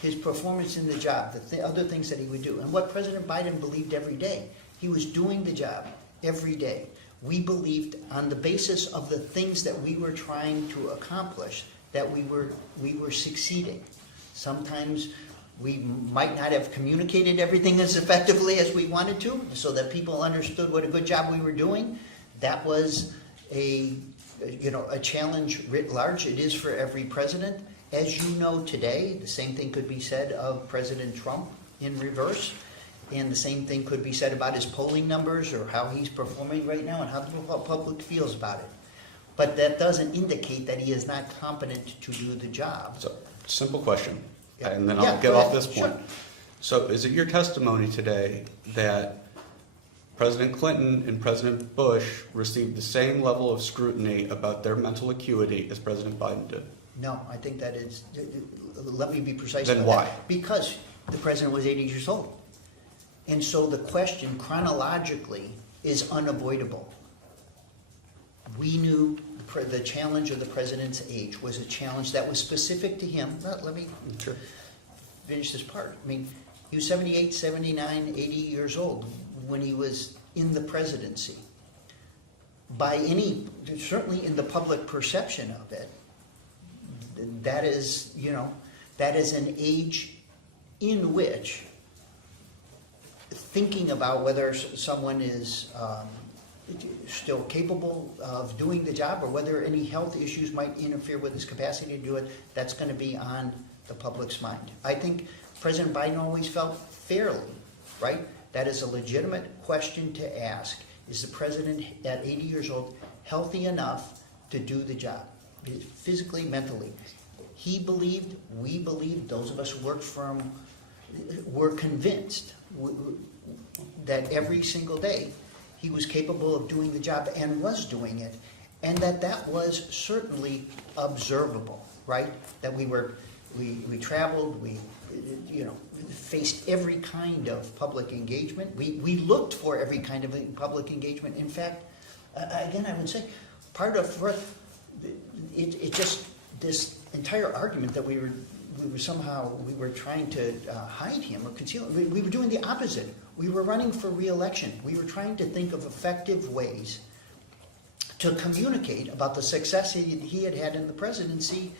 His performance in the job, the other things that he would do, and what President Biden believed every day. He was doing the job every day. We believed on the basis of the things that we were trying to accomplish that we were succeeding. Sometimes we might not have communicated everything as effectively as we wanted to, so that people understood what a good job we were doing. That was a challenge writ large. It is for every president. As you know today, the same thing could be said of President Trump in reverse. And the same thing could be said about his polling numbers or how he's performing right now and how the public feels about it. But that doesn't indicate that he is not competent to do the job. So, simple question, Yeah. and then Yeah, I'll get go off ahead. this point. Sure. So is it your testimony today that President Clinton and President Bush received the same level of scrutiny about their mental acuity as President Biden did? No, I think that is, let me be precise Then about why? that. Because the president was 80 years old. And so the question chronologically is unavoidable. We knew the challenge of the president's age was a challenge that was specific to him. Let me finish this part. I mean, he was 78, 79, 80 years old when he was in the presidency. Certainly in the public perception of it, that is an age in which thinking about whether someone is still capable of doing the job or whether any health issues might interfere with his capacity to do it, that's going to be on the public's mind. I think President Biden always felt fairly, right? That is a legitimate question to ask. Is the president at 80 years old healthy enough to do the job, physically, mentally? He believed, we believed, those of us who worked for him were convinced that every single day he was capable of doing the job and was doing it, and that was certainly observable, right? That we traveled, we faced every kind of public engagement. We looked for every kind of public engagement. In fact, again, I would say part of it just this entire argument that we were trying to hide him or conceal him. We were doing the opposite. We were running for re-election. We were trying to think of effective ways to communicate about the success he had had in the presidency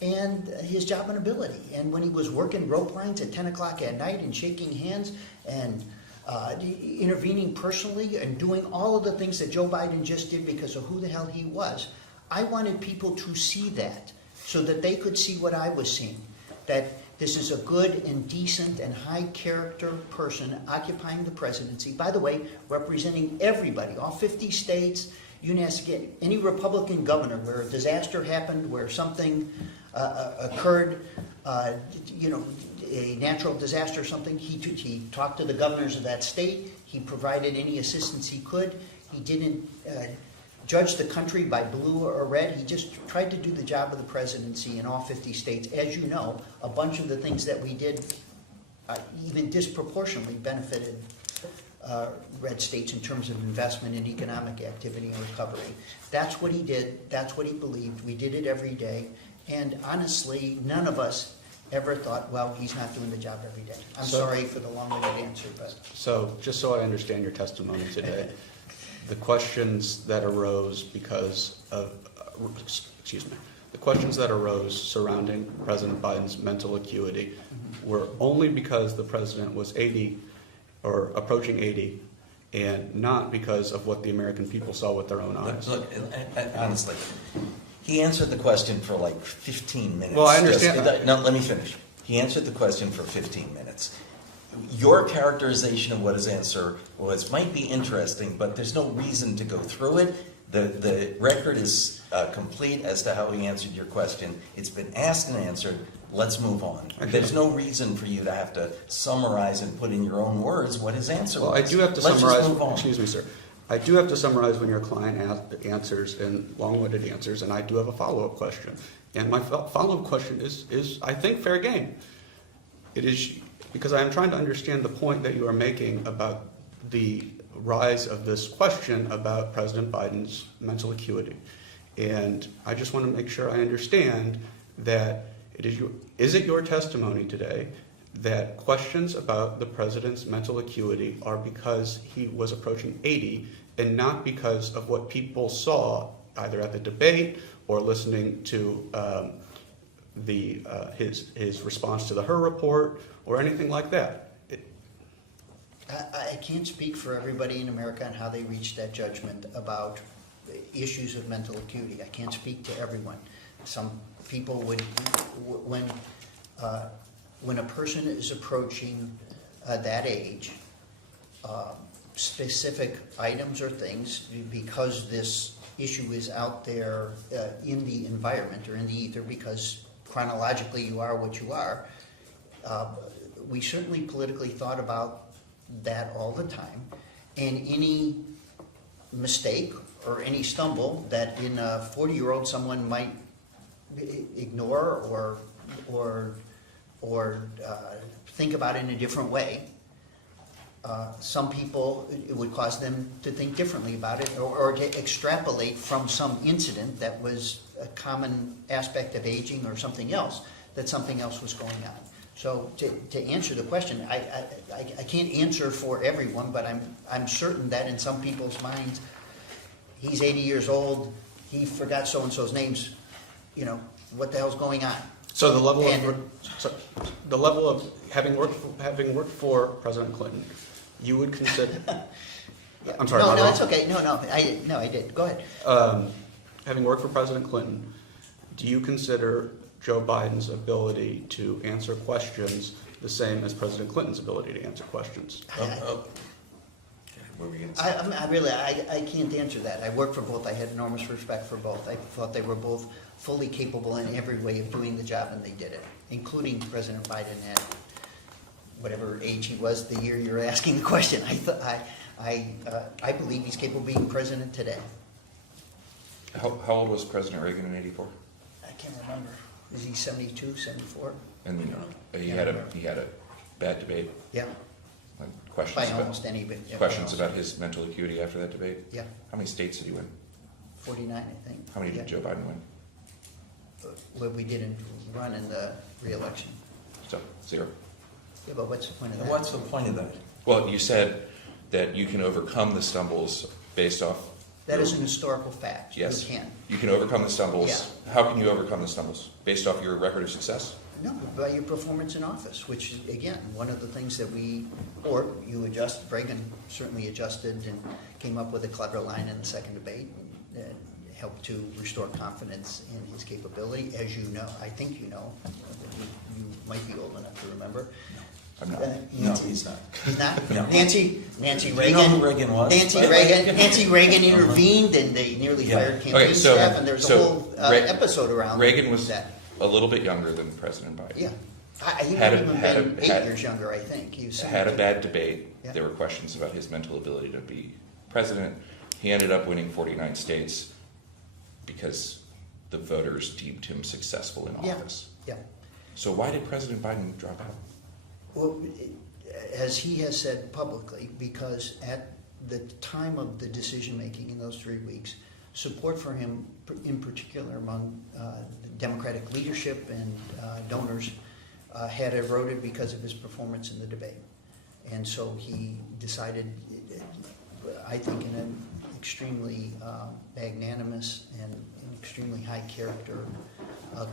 and his job and ability. And when he was working rope lines at 10 o'clock at night and shaking hands and intervening personally and doing all of the things that Joe Biden just did because of who the hell he was, I wanted people to see that so that they could see what I was seeing, that this is a good and decent and high character person occupying the presidency, by the way, representing everybody, all 50 states. You can ask any Republican governor where a disaster happened, where something occurred, you know, a natural disaster or something, he talked to the governors of that state, he provided any assistance he could, he didn't judge the country by blue or red, he just tried to do the job of the presidency in all 50 states. As you know, a bunch of the things that we did even disproportionately benefited red states in terms of investment in economic activity and recovery. That's what he did, that's what he believed, we did it every day, and honestly, none of us ever thought, well, he's not doing the job every day. I'm sorry for the long-winded answer, but. So, just so I understand your testimony today, the questions that arose because of, the questions that arose surrounding President Biden's mental acuity were only because the president was 80 or approaching 80, and not because of what the American people saw with their own eyes. Look, honestly, he answered the question for like 15 minutes. Well, I understand that. No, let me finish. He answered the question for 15 minutes. Your characterization of what his answer was might be interesting, but there's no reason to go through it. The record is complete as to how he answered your question. It's been asked and answered. Let's move on. Okay. There's no reason for you to have to summarize and put in your own words what his answer was. Well, I do have to Let's summarize. Just move on. Excuse me, sir. I do have to summarize when your client answers in long-winded answers, and I do have a follow-up question. And my follow-up question is, I think, fair game. It is because I am trying to understand the point that you are making about the rise of this question about President Biden's mental acuity. And I just want to make sure I understand that is it your testimony today that questions about the president's mental acuity are because he was approaching 80 and not because of what people saw either at the debate or listening to his response to the Her report or anything like that? I can't speak for everybody in America on how they reached that judgment about issues of mental acuity. I can't speak to everyone. Some people would, when a person is approaching that age, specific items or things, because this issue is out there in the environment or in the ether, because chronologically you are what you are, we certainly politically thought about that all the time, and any mistake or any stumble that in a 40-year-old someone might ignore or think about in a different way, some people, it would cause them to think differently about it or to extrapolate from some incident that was a common aspect of aging or something else, that something else was going on. So to answer the question, I can't answer for everyone, but I'm certain that in some people's minds, he's 80 years old, he forgot so-and-so's names, you know, what the hell's going on? So the level of having worked for President Clinton, you would consider. Yeah. I'm sorry. No, it's okay. No, I did. Go ahead. Having worked for President Clinton, do you consider Joe Biden's ability to answer questions the same as President Clinton's ability to answer questions? What were you going to say? I can't answer that. I worked for both. I had enormous respect for both. I thought they were both fully capable in every way of doing the job, and they did it, including President Biden at whatever age he was the year you're asking the question. I believe he's capable of being president today. How old was President Reagan in '84? I can't remember. Is he 72, 74? And he had a bad debate. Yeah, Like by questions about almost any bit. Yeah, questions about his mental acuity after that debate. Yeah, How many states did he win? 49, I think. How many Yeah. did Joe Biden win? Well, we didn't run in the re-election. So 0. Yeah, but what's the point of that? What's the point of that? Well, you said that you can overcome the stumbles based off. That is an historical fact. Yes. You can. You can overcome the stumbles. How can you overcome the stumbles? Based off your record of success? No, by your performance in office, which is, again, one of the things that Reagan certainly adjusted and came up with a clever line in the second debate and helped to restore confidence in his capability. As you know, I think you know, you might be old enough to remember. I'm not. No, he's not. He's not? No. Nancy You Reagan. know who Reagan was? Nancy Reagan intervened, and they nearly Yeah. fired campaign Okay, so- staff, and there's a so whole episode around Reagan was that. a little bit younger than President Biden. Yeah. He Had might a- even had a- been 8 had- years younger, I think. He was Had a 17. bad debate. Yeah. There were questions about his mental ability to be president. He ended up winning 49 states because the voters deemed him successful in Yeah. office. Yeah. So why did President Biden drop out? Well, as he has said publicly, because at the time of the decision-making in those 3 weeks, support for him, in particular among the Democratic leadership and donors, had eroded because of his performance in the debate. And so he decided, I think in an extremely magnanimous and an extremely high character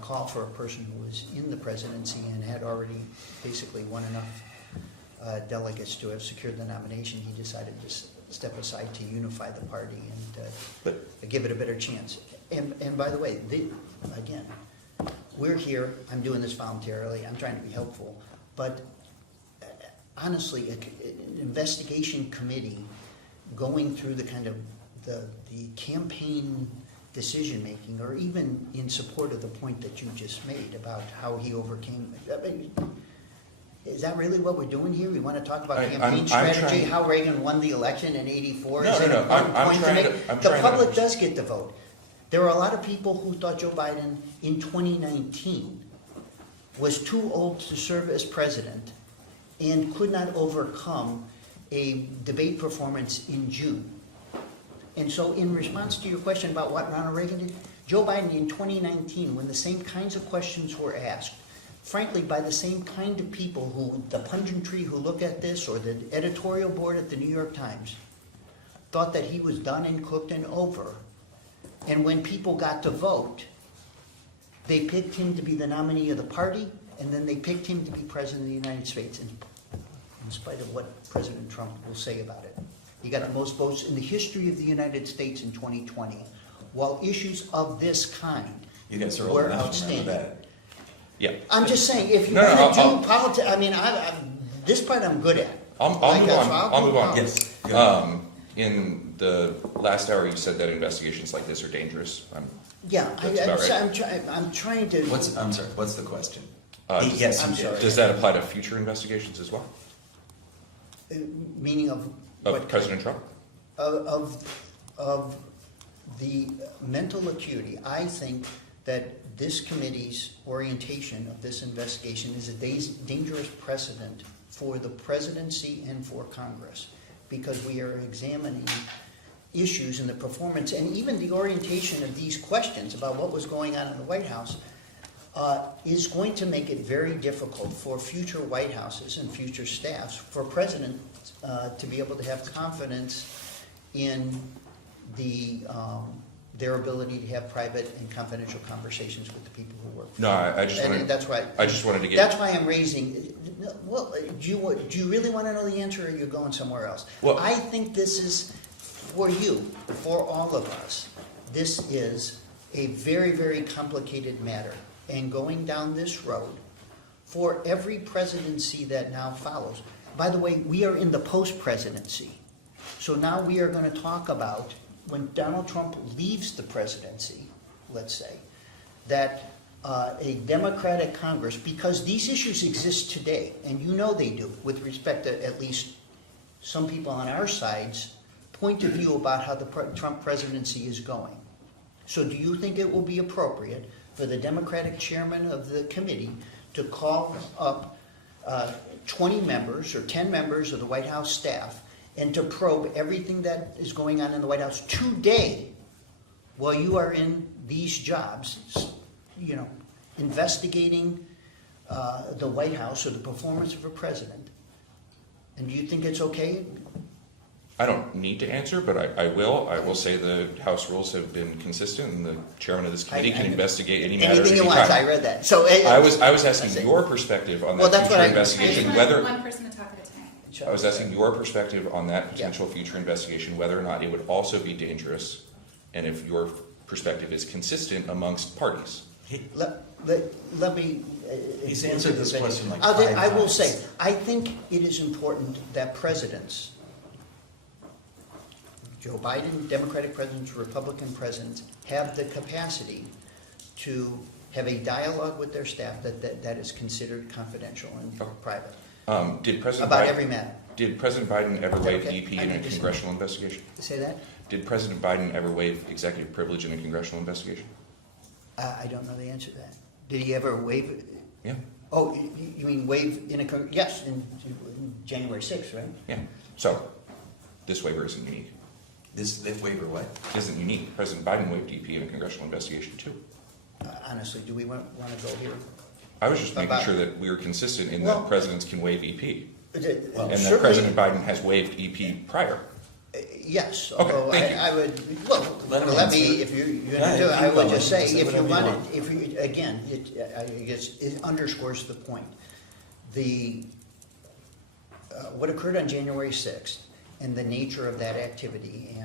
call for a person who was in the presidency and had already basically won enough delegates to have secured the nomination, he decided to step aside to unify the party and give it a better chance. And by the way, again, we're here, I'm doing this voluntarily, I'm trying to be helpful, but honestly, an investigation committee going through the kind of the campaign decision-making, or even in support of the point that you just made about how he overcame, is that really what we're doing here? We want to talk about campaign I'm strategy, trying- how Reagan won the election in '84? No, Is it no, a no, I'm point to trying make? to- I'm The trying to- public does get the vote. There were a lot of people who thought Joe Biden in 2019 was too old to serve as president and could not overcome a debate performance in June. And so in response to your question about what Ronald Reagan did, Joe Biden in 2019, when the same kinds of questions were asked, frankly, by the same kind of people who, the punditry who look at this, or the editorial board at the New York Times, thought that he was done and cooked and over. And when people got to vote, they picked him to be the nominee of the party, and then they picked him to be president of the United States, in spite of what President Trump will say about it. He got the most votes in the history of the United States in 2020, while issues of this kind You guys are old were enough to outstanding. remember that. Yeah. I'm just saying, if you No, no, want to I'll- do politics, I mean, this part I'm good at. I'll Like move that, on. so I'll move on. Yes. Good. In the last hour, you said that investigations like this are dangerous. Yeah, That's about right. I'm trying to. I'm sorry, what's the question? Uh, Yes, I'm you did. sorry. Does that apply to future investigations as well? Meaning of Of what? President Trump? Of the mental acuity. I think that this committee's orientation of this investigation is a dangerous precedent for the presidency and for Congress, because we are examining issues in the performance and even the orientation of these questions about what was going on in the White House is going to make it very difficult for future White Houses and future staffs, for presidents to be able to have confidence in their ability to have private and confidential conversations with the people who work for No, them. I just And wanted. that's why. I just wanted to get. That's why I'm raising. Well, do you really want to know the answer, or are you going somewhere else? Well- I think this is for you, for all of us. This is a very, very complicated matter, and going down this road for every presidency that now follows. By the way, we are in the post-presidency, so now we are going to talk about when Donald Trump leaves the presidency, let's say, that a Democratic Congress, because these issues exist today, and you know they do, with respect to at least some people on our side's point of view about how the Trump presidency is going. So do you think it will be appropriate for the Democratic chairman of the committee to call up 20 members or 10 members of the White House staff and to probe everything that is going on in the White House today while you are in these jobs, you know, investigating the White House or the performance of a president? And do you think it's okay? I don't need to answer, but I will. I will say the House rules have been consistent, and the chairman of this committee can investigate any matter at Anything any you want, I time. read that. So I was asking That's it. your perspective on Well, that that's what future I- I investigation, just whether. want one person to talk at a time. I was asking your perspective on that potential future investigation, whether or not it would also be dangerous, and if your perspective is consistent amongst parties. Let me. He's answered this question like I will 5 say, times. I think it is important that presidents, Joe Biden, Democratic presidents, Republican presidents, have the capacity to have a dialogue with their staff that is considered confidential and Okay. private, Did President about Biden, every matter. did President Biden ever waive Okay, EP I in a need to see. congressional investigation? Say that? Did President Biden ever waive executive privilege in a congressional investigation? I don't know the answer to that. Did he ever waive it? Yeah, Oh, you mean waive in a, yes, in January 6th, right? yeah. So, this waiver isn't unique. This waiver what? Isn't unique. President Biden waived EP in a congressional investigation too. Honestly, do we want to go here? I was just making About- sure that we were consistent in Well- that presidents can waive EP. And that Certainly- President Biden has waived EP prior. Yes, Okay, although thank you. I would, well, Let him let me, answer. if you're Yeah, gonna do it, keep I would going. just say, Say if you whatever you wanted, want. if you, again, I guess it underscores the point. The, what occurred on January 6th and the nature of that activity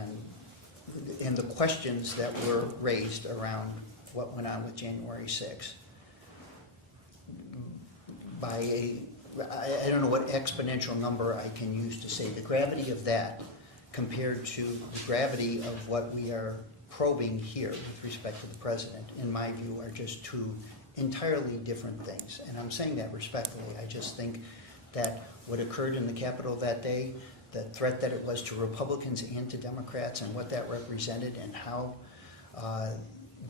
and the questions that were raised around what went on with January 6th by I don't know what exponential number I can use to say the gravity of that compared to the gravity of what we are probing here with respect to the president, in my view, are just two entirely different things. And I'm saying that respectfully. I just think that what occurred in the Capitol that day, the threat that it was to Republicans and to Democrats, and what that represented, and how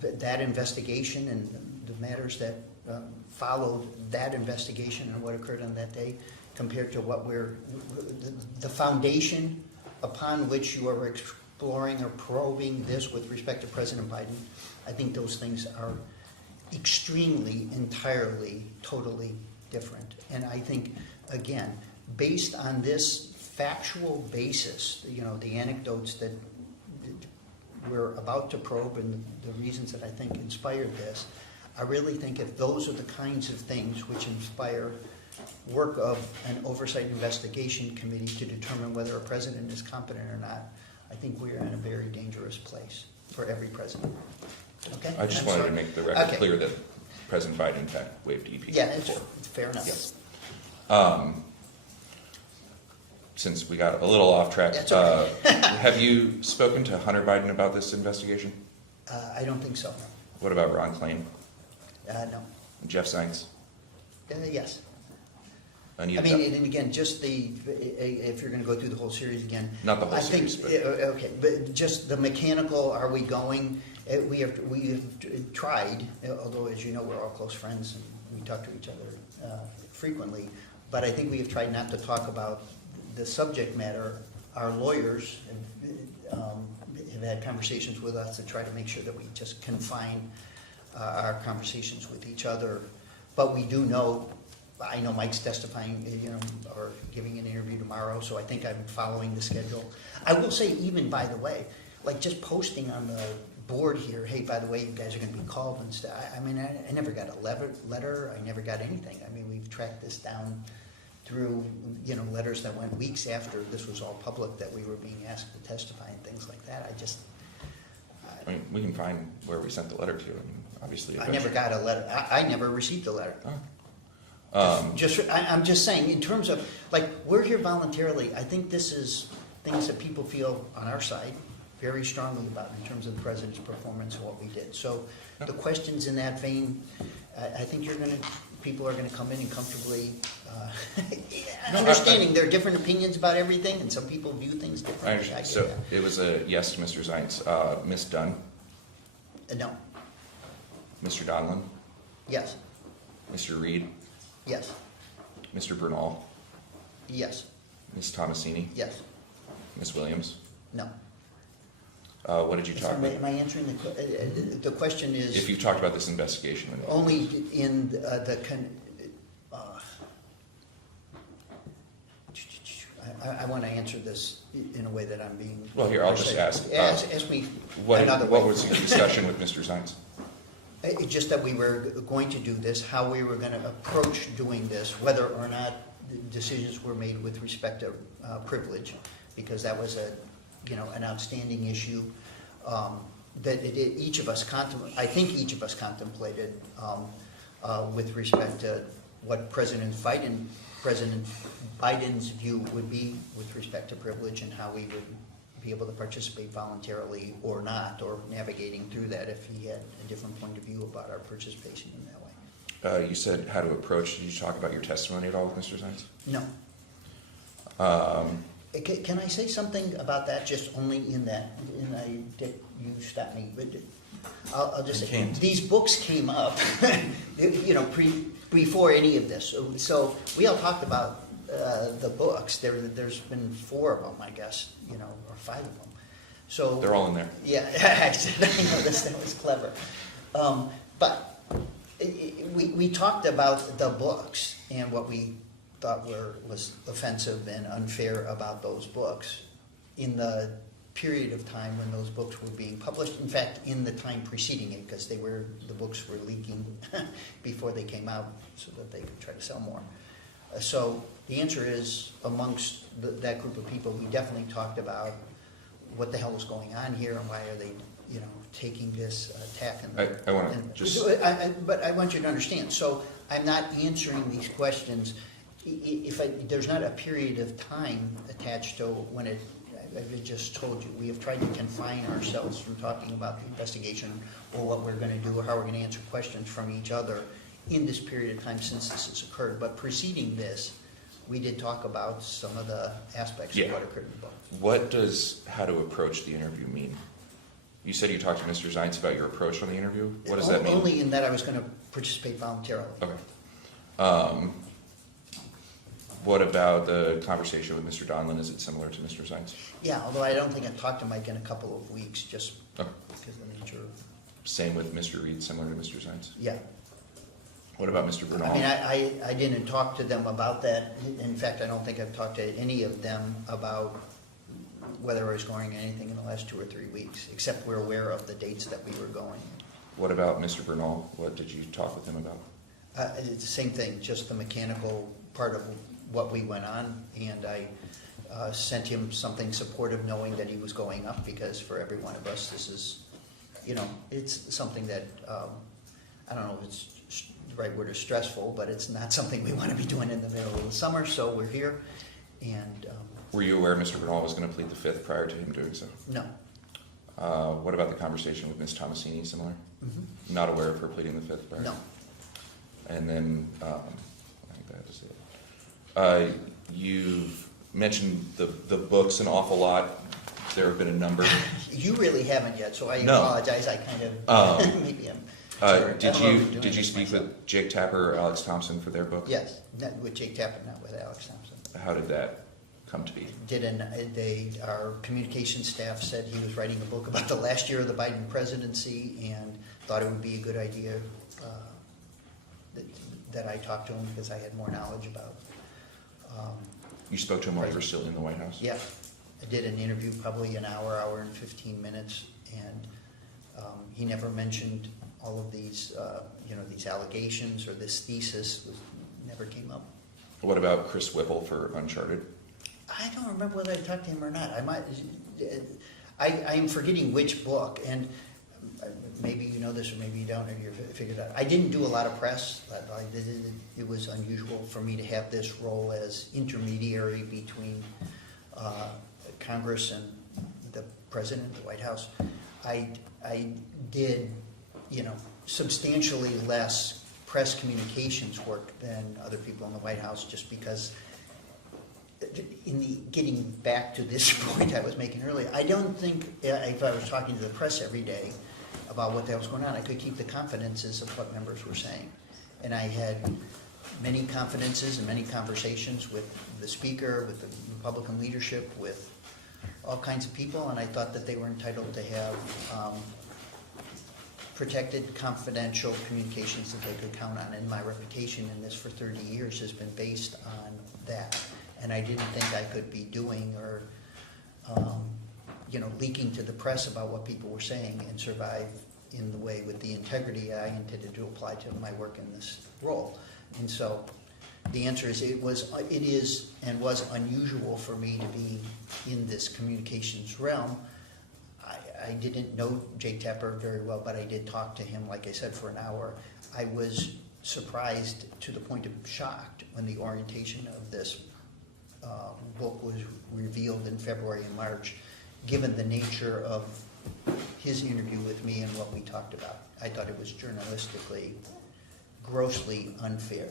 that investigation and the matters that followed that investigation and what occurred on that day, compared to what the foundation upon which you are exploring or probing this with respect to President Biden, I think those things are extremely, entirely, totally different. And I think, again, based on this factual basis, you know, the anecdotes that we're about to probe and the reasons that I think inspired this, I really think if those are the kinds of things which inspire work of an oversight investigation committee to determine whether a president is competent or not, I think we're in a very dangerous place for every president. Okay? I just I'm wanted sorry. to make the record Okay. clear that President Biden in fact waived EP. Yeah, it's before. fair enough. Yep. Since we got a little off track, That's okay. have you spoken to Hunter Biden about this investigation? I don't think so. What about Ron Klain, No. Jeff Zients, Yes. Anita? I mean, and again, just if you're gonna go through the whole series again. Not the whole I think, series, but- okay, but just the mechanical, are we going, we have tried, although as you know, we're all close friends and we talk to each other frequently, but I think we have tried not to talk about the subject matter. Our lawyers have had conversations with us to try to make sure that we just confine our conversations with each other. But we do know, I know Mike's testifying, you know, or giving an interview tomorrow, so I think I'm following the schedule. I will say, even by the way, like just posting on the board here, hey, by the way, you guys are gonna be called and stuff. I mean, I never got a letter, I never got anything. I mean, we've tracked this down through, you know, letters that went weeks after this was all public, that we were being asked to testify and things like that. I mean, we can find where we sent the letter to, and obviously. I never got a letter. I never received a letter. Oh. I'm just saying, in terms of, like, we're here voluntarily. I think this is things that people feel on our side very strongly about in terms of the president's performance and what we did. So the questions in that vein, I think people are gonna come in and comfortably, understanding there are different opinions about everything, and some people view things I differently. understand. get So that. it was a yes to Mr. Zients. Ms. Dunn, No, Mr. Donlin, yes, Mr. Reed, yes, Mr. Bernal, yes, Ms. Tomasini, yes, Ms. Williams. no. What did you talk about? Am I answering the question is? If you talked about this investigation. Only in I want to answer this in a way that I'm being. Well, here, I'll just ask. Ask me What another way. was the discussion with Mr. Zients? It's just that we were going to do this, how we were going to approach doing this, whether or not decisions were made with respect to privilege, because that was an outstanding issue that each of us I think each of us contemplated with respect to what President Biden's view would be with respect to privilege and how we would be able to participate voluntarily or not, or navigating through that if he had a different point of view about our participation in that way. You said how to approach. Did you talk about your testimony at all with Mr. Zients? No. Can I say something about that, just only in that, and you stop me, but I'll just say, Can't. these books came up, before any of this. So we all talked about the books. There's been 4 of them, I guess, or 5 of them. So They're all in there. yeah, I know that was clever. But we talked about the books and what we thought was offensive and unfair about those books in the period of time when those books were being published. In fact, in the time preceding it, because the books were leaking before they came out so that they could try to sell more. So the answer is, amongst that group of people, we definitely talked about what the hell was going on here and why are they, taking this attack. I want to just... But I want you to understand. So I'm not answering these questions there's not a period of time attached to when I just told you. We have tried to confine ourselves from talking about the investigation or what we're going to do or how we're going to answer questions from each other in this period of time since this has occurred. But preceding this, we did talk about some of the aspects of what occurred in the book. What does how to approach the interview mean? You said you talked to Mr. Zients about your approach on the interview. What does that mean? Only in that I was going to participate voluntarily. Okay. What about the conversation with Mr. Donlin? Is it similar to Mr. Zients? Yeah, although I don't think I've talked to Mike in a couple of weeks, just Okay. because of the nature of... Same with Mr. Reed, similar to Mr. Zients? Yeah. What about Mr. Bernal? I mean, I didn't talk to them about that. In fact, I don't think I've talked to any of them about whether I was going anything in the last 2 or 3 weeks, except we're aware of the dates that we were going. What about Mr. Bernal? What did you talk with him about? It's the same thing, just the mechanical part of what we went on, and I sent him something supportive knowing that he was going up, because for every one of us this is, it's something that, I don't know if it's the right word is stressful, but it's not something we want to be doing in the middle of the summer, so we're here. And Were you aware Mr. Bernal was going to plead the Fifth prior to him doing so? no. What about the conversation with Ms. Tomasini, similar? Mm-hmm. Not aware of her pleading the Fifth prior? No. And then, I think I had to say it. You've mentioned the books an awful lot. There have been a number. You really haven't yet, so I No. apologize. I kind of maybe I'm. Sorry. Did I don't know if I'm you doing this speak myself. with Jake Tapper or Alex Thompson for their book? Yes, not with Jake Tapper, not with Alex Thompson. How did that come to be? Our communications staff said he was writing a book about the last year of the Biden presidency and thought it would be a good idea that I talked to him because I had more knowledge about. You spoke to him while you were still in the White House? Yeah, I did an interview, probably an hour and 15 minutes, and he never mentioned all of these, these allegations or this thesis never came up. What about Chris Whipple for Uncharted? I don't remember whether I talked to him or not. I am forgetting which book, and maybe you know this or maybe you don't, or you've figured out. I didn't do a lot of press. It was unusual for me to have this role as intermediary between Congress and the President, the White House. I did, substantially less press communications work than other people in the White House, just because in the getting back to this point I was making earlier, I don't think if I was talking to the press every day about what that was going on, I could keep the confidences of what members were saying. And I had many confidences and many conversations with the Speaker, with the Republican leadership, with all kinds of people, and I thought that they were entitled to have protected, confidential communications that they could count on. And my reputation in this for 30 years has been based on that. And I didn't think I could be doing or, leaking to the press about what people were saying and survive in the way with the integrity I intended to apply to my work in this role. And so the answer is it is and was unusual for me to be in this communications realm. I didn't know Jake Tapper very well, but I did talk to him, like I said, for an hour. I was surprised to the point of shocked when the orientation of this book was revealed in February and March, given the nature of his interview with me and what we talked about. I thought it was journalistically grossly unfair.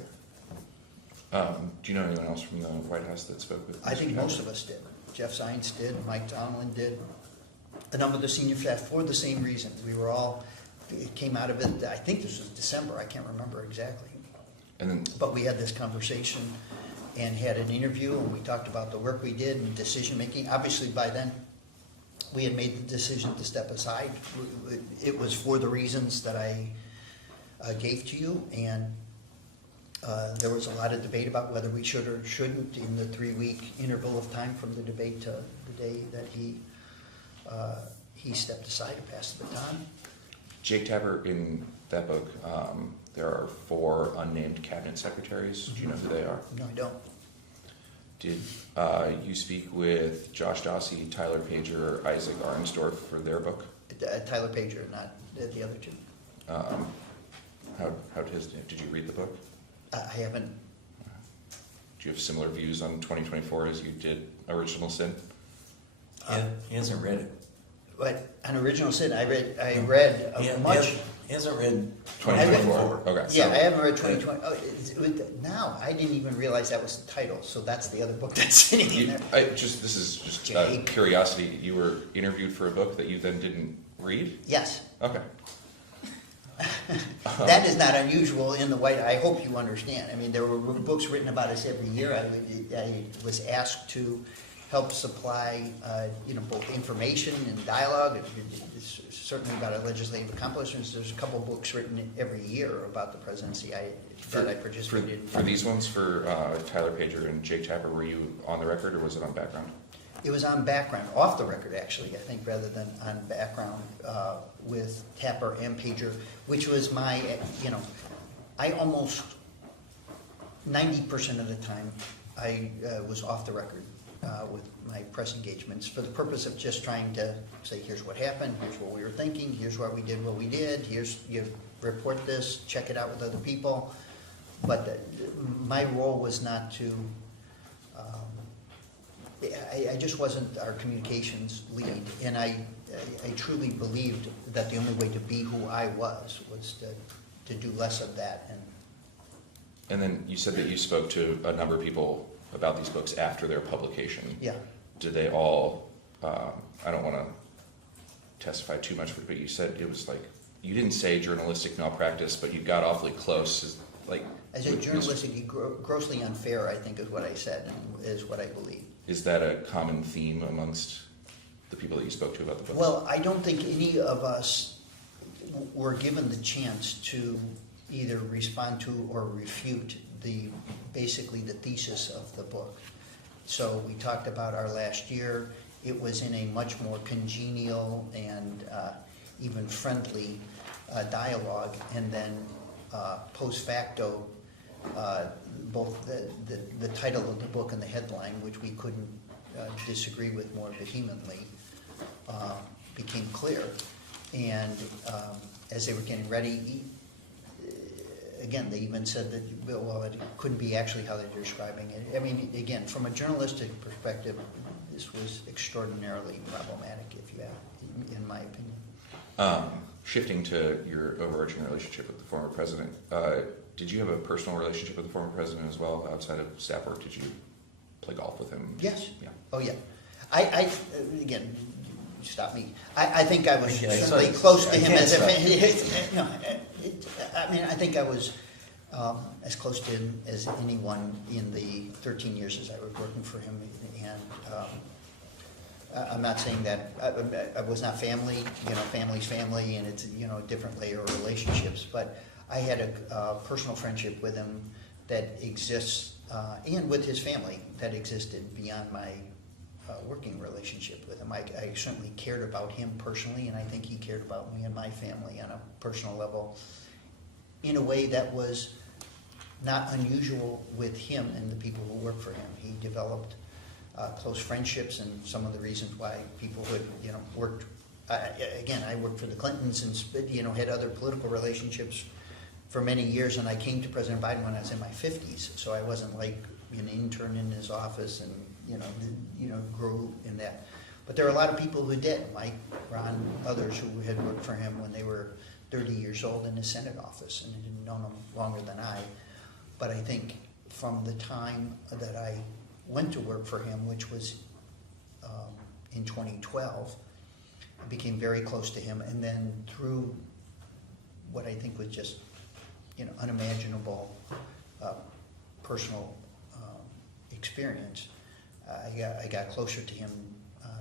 Do you know anyone else from the White House that spoke with? I think most of us did. Jeff Zients did, Mike Tomlin did, a number of the senior staff for the same reason. We were all, it came out of it, I think this was December, I can't remember exactly. And then, But we had this conversation and had an interview, and we talked about the work we did and decision-making. Obviously, by then, we had made the decision to step aside. It was for the reasons that I gave to you, and there was a lot of debate about whether we should or shouldn't in the 3-week interval of time from the debate to the day that he stepped aside to pass the baton. Jake Tapper, in that book, there are 4 unnamed cabinet secretaries. Do you know who they are? No, I don't. Did you speak with Josh Dossie, Tyler Pager, or Isaac Arnsdorf for their book? Tyler Pager, not the other two. Did you read the book? I haven't. Do you have similar views on 2024 as you did Original Sin? He hasn't read it. But on Original Sin, I read much. He hasn't read 2024. Okay. Yeah, I haven't read 2020. Now, I didn't even realize that was the title, so that's the other book that's sitting in there. This is just curiosity. You were interviewed for a book that you then didn't read? Yes. Okay. That is not unusual in the White. I hope you understand. I mean, there were books written about us every year. I was asked to help supply, both information and dialogue. It's certainly about our legislative accomplishments. There's a couple of books written every year about the presidency that I participated in. For these ones, for Tyler Pager and Jake Tapper, were you on the record or was it on background? It was on background, off the record actually, I think, rather than on background with Tapper and Pager, which was my, I almost 90% of the time I was off the record with my press engagements for the purpose of just trying to say, here's what happened, here's what we were thinking, here's why we did what we did, you report this, check it out with other people. But my role was not to, I just wasn't our communications lead, and I truly believed that the only way to be who I was to do less of that. And then you said that you spoke to a number of people about these books after their publication. Yeah. Did they all, I don't want to testify too much, but you said it was like, you didn't say journalistic malpractice, but you got awfully close. I said journalistically grossly unfair, I think is what I said, and is what I believe. Is that a common theme amongst the people that you spoke to about the books? Well, I don't think any of us were given the chance to either respond to or refute basically the thesis of the book. So we talked about our last year. It was in a much more congenial and even friendly dialogue, and then post facto, both the title of the book and the headline, which we couldn't disagree with more vehemently, became clear. And as they were getting ready, again, they even said that, well, it couldn't be actually how they're describing it. I mean, again, from a journalistic perspective, this was extraordinarily problematic, if you have, in my opinion. Shifting to your overarching relationship with the former president, did you have a personal relationship with the former president as well, outside of staff work? Did you play golf with him? Yes. Yeah. Oh, yeah. I again, stop me. I think I was Okay, certainly so close to I him can't as stop. I think I was as close to him as anyone in the 13 years as I was working for him. And I'm not saying that I was not family. Family's family, and it's a different layer of relationships. But I had a personal friendship with him that exists, and with his family that existed beyond my working relationship with him. I certainly cared about him personally, and I think he cared about me and my family on a personal level in a way that was not unusual with him and the people who work for him. He developed close friendships, and some of the reasons why people would, worked. Again, I worked for the Clintons and had other political relationships for many years, and I came to President Biden when I was in my 50s, so I wasn't like an intern in his office and grew in that. But there are a lot of people who did, Mike, Ron, others who had worked for him when they were 30 years old in his Senate office and had known him longer than I. But I think from the time that I went to work for him, which was in 2012, I became very close to him. And then through what I think was just, unimaginable personal experience, I got closer to him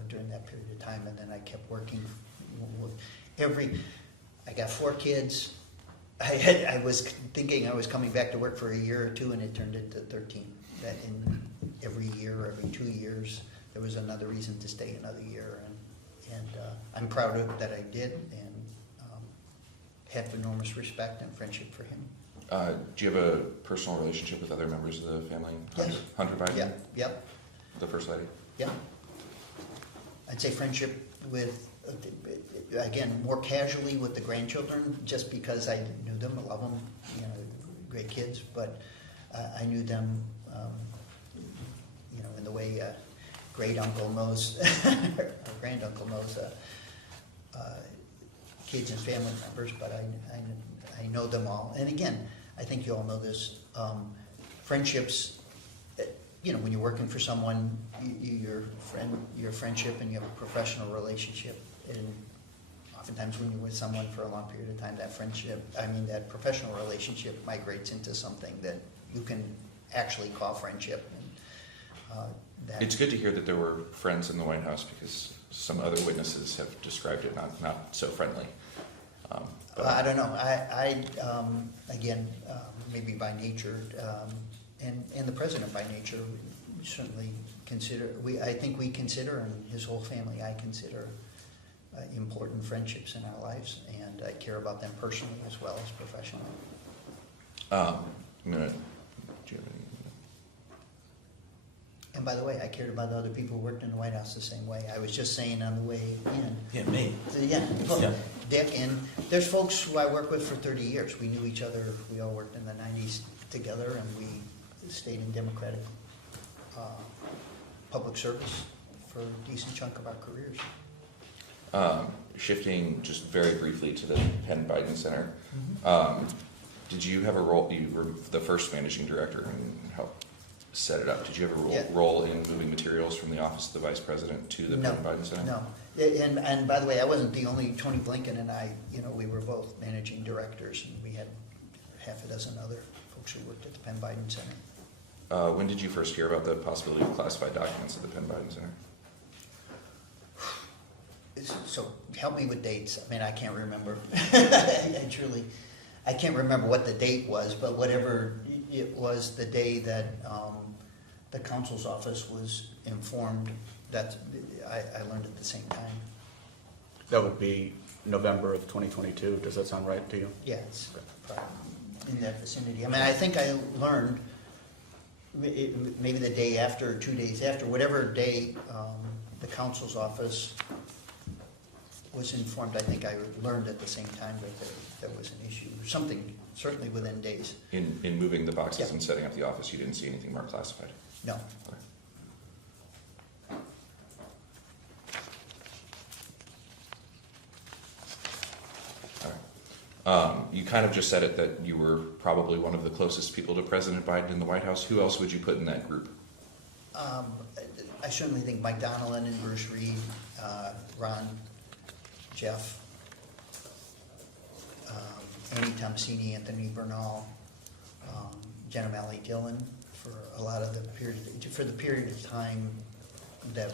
during that period of time, and then I kept working with I got 4 kids. I was thinking I was coming back to work for a year or two, and it turned into 13. That in every year, every 2 years, there was another reason to stay another year, and I'm proud of that I did, and have enormous respect and friendship for him. Do you have a personal relationship with other members of the family? Yes. Hunter Biden? Yeah, yep, The First Lady? yeah. I'd say friendship with, again, more casually with the grandchildren, just because I knew them, I love them, great kids, but I knew them, in the way a great uncle knows, or grand uncle knows kids and family members, but I know them all. And again, I think you all know this, friendships, when you're working for someone, your friendship and you have a professional relationship, and oftentimes when you're with someone for a long period of time, that professional relationship migrates into something that you can actually call friendship. And It's good to hear that there were friends in the White House, because some other witnesses have described it not so friendly. I don't know. I again, maybe by nature, and the president by nature, we certainly consider. I think we consider, and his whole family, I consider important friendships in our lives, and I care about them personally as well as professionally. Do you have any? And by the way, I cared about the other people who worked in the White House the same way. I was just saying on the way in. Yeah, me. Yeah, look, Yeah. Dick, and there's folks who I worked with for 30 years. We knew each other. We all worked in the 90s together, and we stayed in Democratic public service for a decent chunk of our careers. Shifting just very briefly to the Penn Biden Center, did you have a role? You were the first managing director and helped set it up. Did you have a Yeah. role in moving materials from the office of the vice president to the No, Penn Biden Center? No, and by the way, I wasn't the only. Tony Blinken and I, we were both managing directors, and we had half a dozen other folks who worked at the Penn Biden Center. When did you first hear about the possibility of classified documents at the Penn Biden Center? So help me with dates. I mean, I can't remember. I can't remember what the date was, but whatever it was, the day that the counsel's office was informed, that I learned at the same time. That would be November of 2022. Does that sound right to you? Yeah, it's probably in that vicinity. I mean, I think I learned maybe the day after, or 2 days after, whatever day the counsel's office was informed. I think I learned at the same time that there was an issue, or something, certainly within days. In moving the boxes Yeah. and setting up the office, you didn't see anything marked classified? No. Okay. All right. You kind of just said it, that you were probably one of the closest people to President Biden in the White House. Who else would you put in that group? I certainly think Mike Donilon and Bruce Reed, Ron, Jeff, Andy Tomsini, Anthony Bernal, Jenna Malley Dillon, for a lot of the period of time that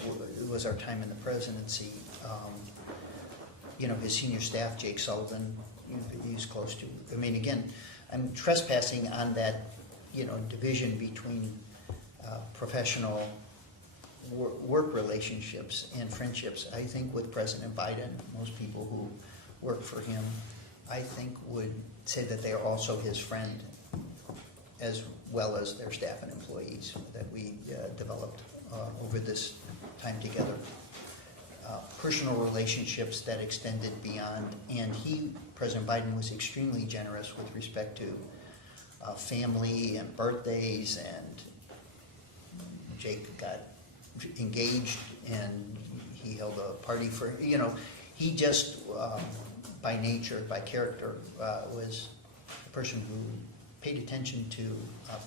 was our time in the presidency. His senior staff, Jake Sullivan, he's close to. I mean, again, I'm trespassing on that, division between professional work relationships and friendships. I think with President Biden, most people who work for him, I think would say that they are also his friend, as well as their staff and employees that we developed over this time together. Personal relationships that extended beyond, and President Biden was extremely generous with respect to family and birthdays, and Jake got engaged, and he held a party for, he just, by nature, by character, was a person who paid attention to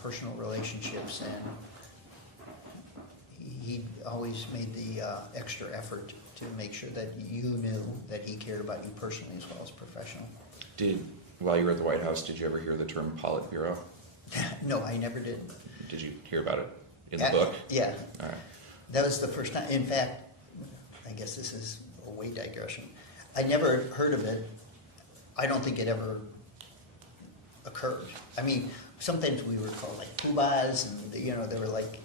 personal relationships, and he always made the extra effort to make sure that you knew that he cared about you personally as well as professionally. While you were at the White House, did you ever hear the term Politburo? No, I never did. Did you hear about it in the book? Yeah. All right. That was the first time. In fact, I guess this is a way digression. I never heard of it. I don't think it ever occurred. I mean, sometimes we were called like poobahs, and they were like,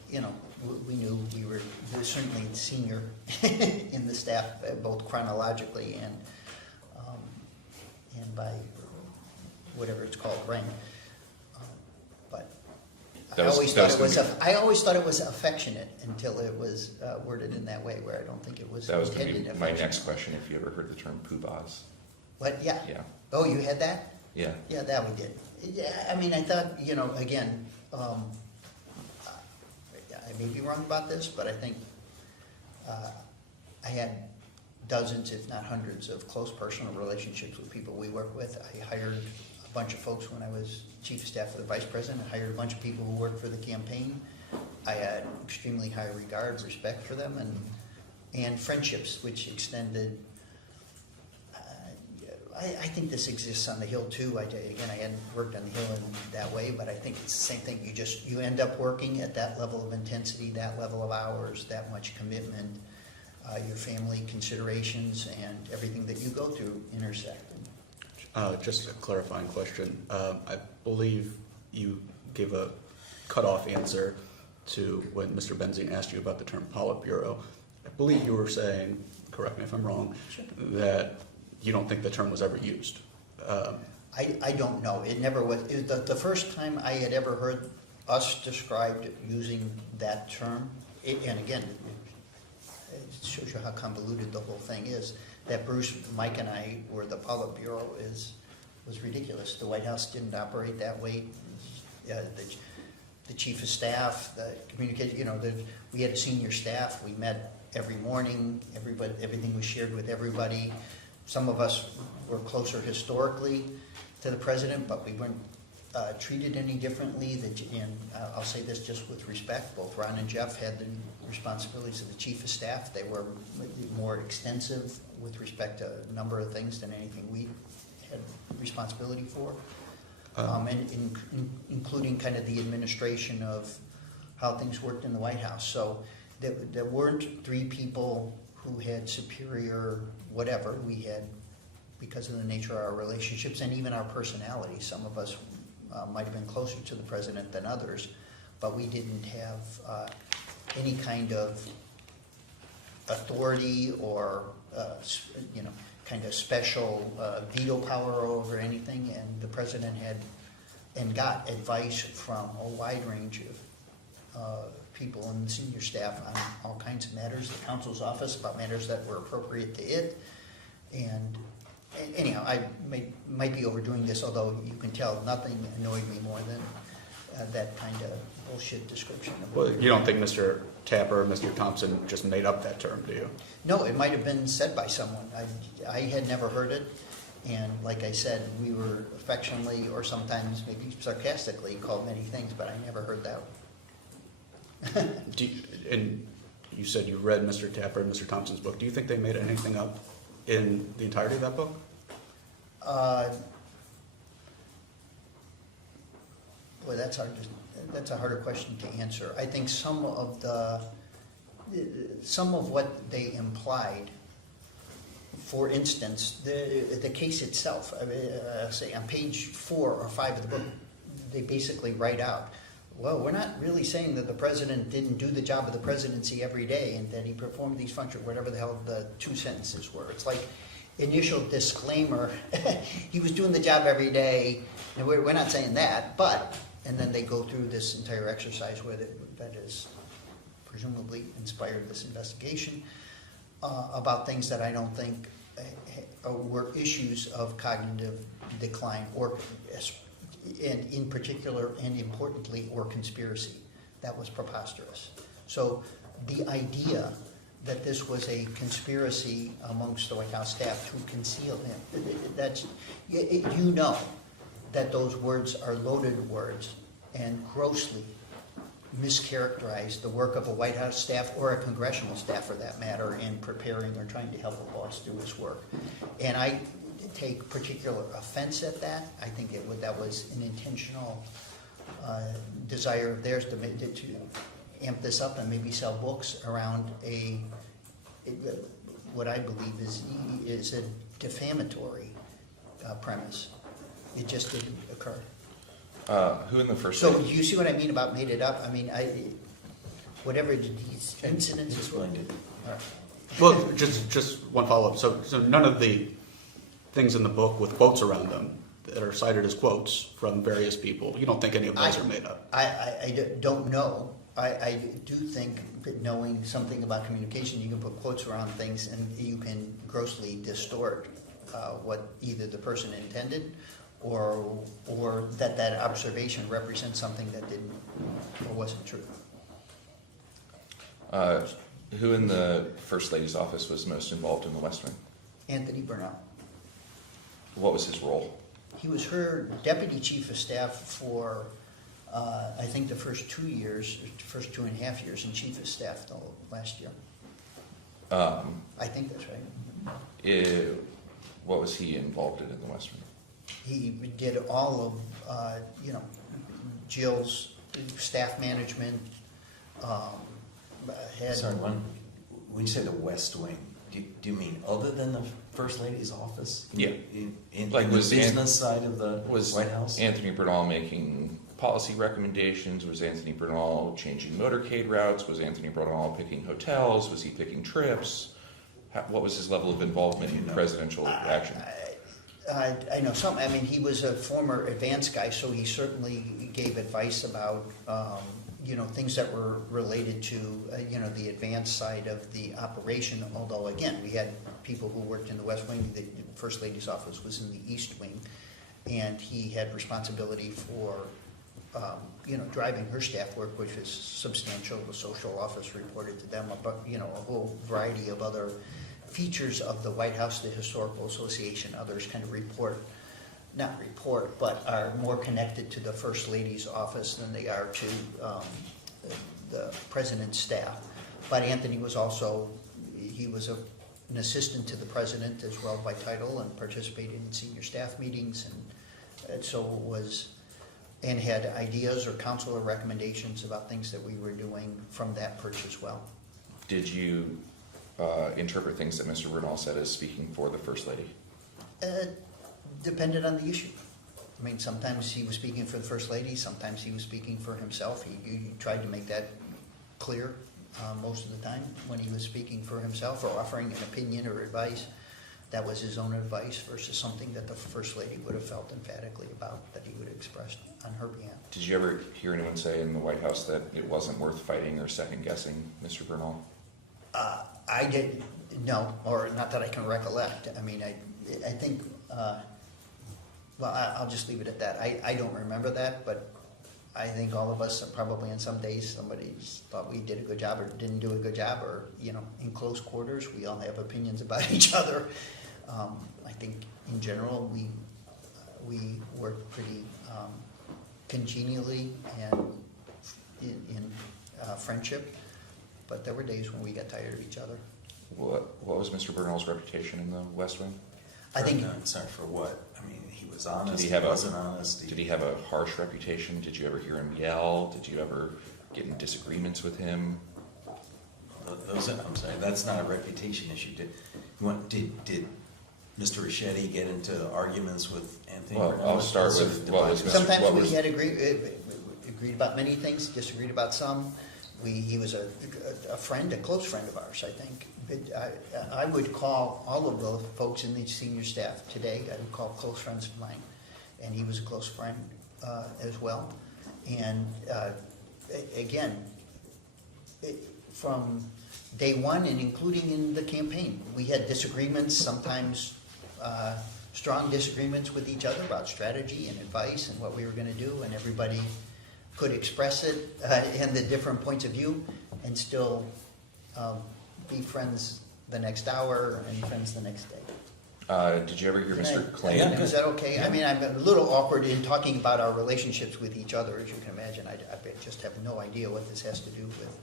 we knew we were certainly senior in the staff, both chronologically and by whatever it's called, rank. But I always thought it was affectionate until it was worded in that way, where I don't think it was That was going to intended be my affectionate. next question, if you ever heard the term poobahs. What? Yeah. Yeah. Oh, you had that? Yeah. Yeah, that we did. Yeah, I mean, I thought, again, I may be wrong about this, but I think I had dozens, if not hundreds, of close personal relationships with people we work with. I hired a bunch of folks when I was chief of staff for the vice president. I hired a bunch of people who worked for the campaign. I had extremely high regard, respect for them, and friendships, which extended. I think this exists on the Hill too. I hadn't worked on the Hill in that way, but I think it's the same thing. You end up working at that level of intensity, that level of hours, that much commitment. Your family considerations and everything that you go through intersect. Just a clarifying question. I believe you gave a cutoff answer to when Mr. Benzine asked you about the term Politburo. I believe you were saying, correct me if I'm wrong, that you don't think the term was ever used. I don't know. It never was. It was the first time I had ever heard us described using that term, and again, it shows you how convoluted the whole thing is, that Bruce, Mike, and I were the Politburo was ridiculous. The White House didn't operate that way. The chief of staff, the communication, we had a senior staff. We met every morning. Everything was shared with everybody. Some of us were closer historically to the president, but we weren't treated any differently. And I'll say this just with respect, both Ron and Jeff had the responsibilities of the chief of staff. They were more extensive with respect to a number of things than anything we had responsibility for, and including kind of the administration of how things worked in the White House. So there weren't three people who had superior whatever. We had, because of the nature of our relationships and even our personalities, some of us might have been closer to the president than others, but we didn't have any kind of authority or kind of special veto power over anything. And the president had and got advice from a wide range of people in the senior staff on all kinds of matters, the counsel's office about matters that were appropriate to it. And anyhow, I might be overdoing this, although you can tell nothing annoyed me more than that kind of bullshit description. Well, you don't think Mr. Tapper or Mr. Thompson just made up that term, do you? No, it might have been said by someone. I had never heard it, and like I said, we were affectionately or sometimes maybe sarcastically called many things, but I never heard that. And you said you read Mr. Tapper and Mr. Thompson's book. Do you think they made anything up in the entirety of that book? Boy, that's hard. That's a harder question to answer. I think some of what they implied. For instance, the case itself. Say on page 4 or 5 of the book, they basically write out, well, we're not really saying that the president didn't do the job of the presidency every day and that he performed these functions, whatever the hell the 2 sentences were. It's like initial disclaimer, he was doing the job every day, and we're not saying that, but, and then they go through this entire exercise with it that has presumably inspired this investigation about things that I don't think were issues of cognitive decline or and in particular and importantly, or conspiracy. That was preposterous. So the idea that this was a conspiracy amongst the White House staff to conceal him. That's, you know that those words are loaded words and grossly mischaracterize the work of a White House staff or a congressional staff for that matter in preparing or trying to help a boss do his work. And I take particular offense at that. I think that was an intentional desire of theirs to amp this up and maybe sell books around what I believe is a defamatory premise. It just didn't occur. Who in the first? So you see what I mean about made it up? I mean, whatever these incidences were. Well, just one follow-up. So none of the things in the book with quotes around them that are cited as quotes from various people, you don't think any of those are made up? I don't know. I do think that knowing something about communication, you can put quotes around things and you can grossly distort what either the person intended or that observation represents something that didn't or wasn't true. Who in the First Lady's office was most involved in the West Wing? Anthony Burnell. What was his role? He was her deputy chief of staff for, I think, the first 2 years, first 2.5 years, and chief of staff the last year. I think that's right. What was he involved in the West Wing? He did all of, Jill's staff management, had. Sorry, when you say the West Wing, do you mean other than the First Lady's office? Yeah. In Like the was business side of the Was White House? Anthony Bernal making policy recommendations? Was Anthony Bernal changing motorcade routes? Was Anthony Bernal picking hotels? Was he picking trips? What was his level of involvement in presidential action? I know some. I mean, he was a former advance guy, so he certainly gave advice about, things that were related to, the advance side of the operation. Although, again, we had people who worked in the West Wing. The First Lady's office was in the East Wing, and he had responsibility for, driving her staff work, which is substantial. The social office reported to them about, a whole variety of other features of the White House, the Historical Association, others kind of but are more connected to the First Lady's office than they are to the President's staff. But Anthony was also, he was an assistant to the President as well by title and participated in senior staff meetings and so was, and had ideas or counsel or recommendations about things that we were doing from that perch as well. Did you interpret things that Mr. Bernal said as speaking for the First Lady? Depended on the issue. I mean, sometimes he was speaking for the First Lady, sometimes he was speaking for himself. He tried to make that clear most of the time when he was speaking for himself or offering an opinion or advice. That was his own advice versus something that the First Lady would have felt emphatically about that he would have expressed on her behalf. Did you ever hear anyone say in the White House that it wasn't worth fighting or second-guessing Mr. Bernal? I didn't, no, or not that I can recollect. I mean, I think, I'll just leave it at that. I don't remember that, but I think all of us, probably in some days, somebody thought we did a good job or didn't do a good job, or, in close quarters, we all have opinions about each other. I think in general, we worked pretty congenially and in friendship, but there were days when we got tired of each other. What was Mr. Bernal's reputation in the West Wing? I think. Sorry, for what? I mean, he was honest, Did he have wasn't honest. Did he have a harsh reputation? Did you ever hear him yell? Did you ever get in disagreements with him? I'm sorry, that's not a reputation issue. Did Mr. Ricchetti get into arguments with Anthony Well, Bernal? I'll start with what was Mr. Sometimes what we was- had agreed about many things, disagreed about some. He was a friend, a close friend of ours, I think. I would call all of the folks in the senior staff today, I would call close friends of mine, and he was a close friend as well. And again, from day one and including in the campaign, we had disagreements, sometimes strong disagreements with each other about strategy and advice and what we were going to do, and everybody could express it and the different points of view and still be friends the next hour and friends the next day. Did you ever hear Mr. Is Klain? Is that okay? I mean, I'm a little awkward in talking about our relationships with each other, as you can imagine. I just have no idea what this has to do with.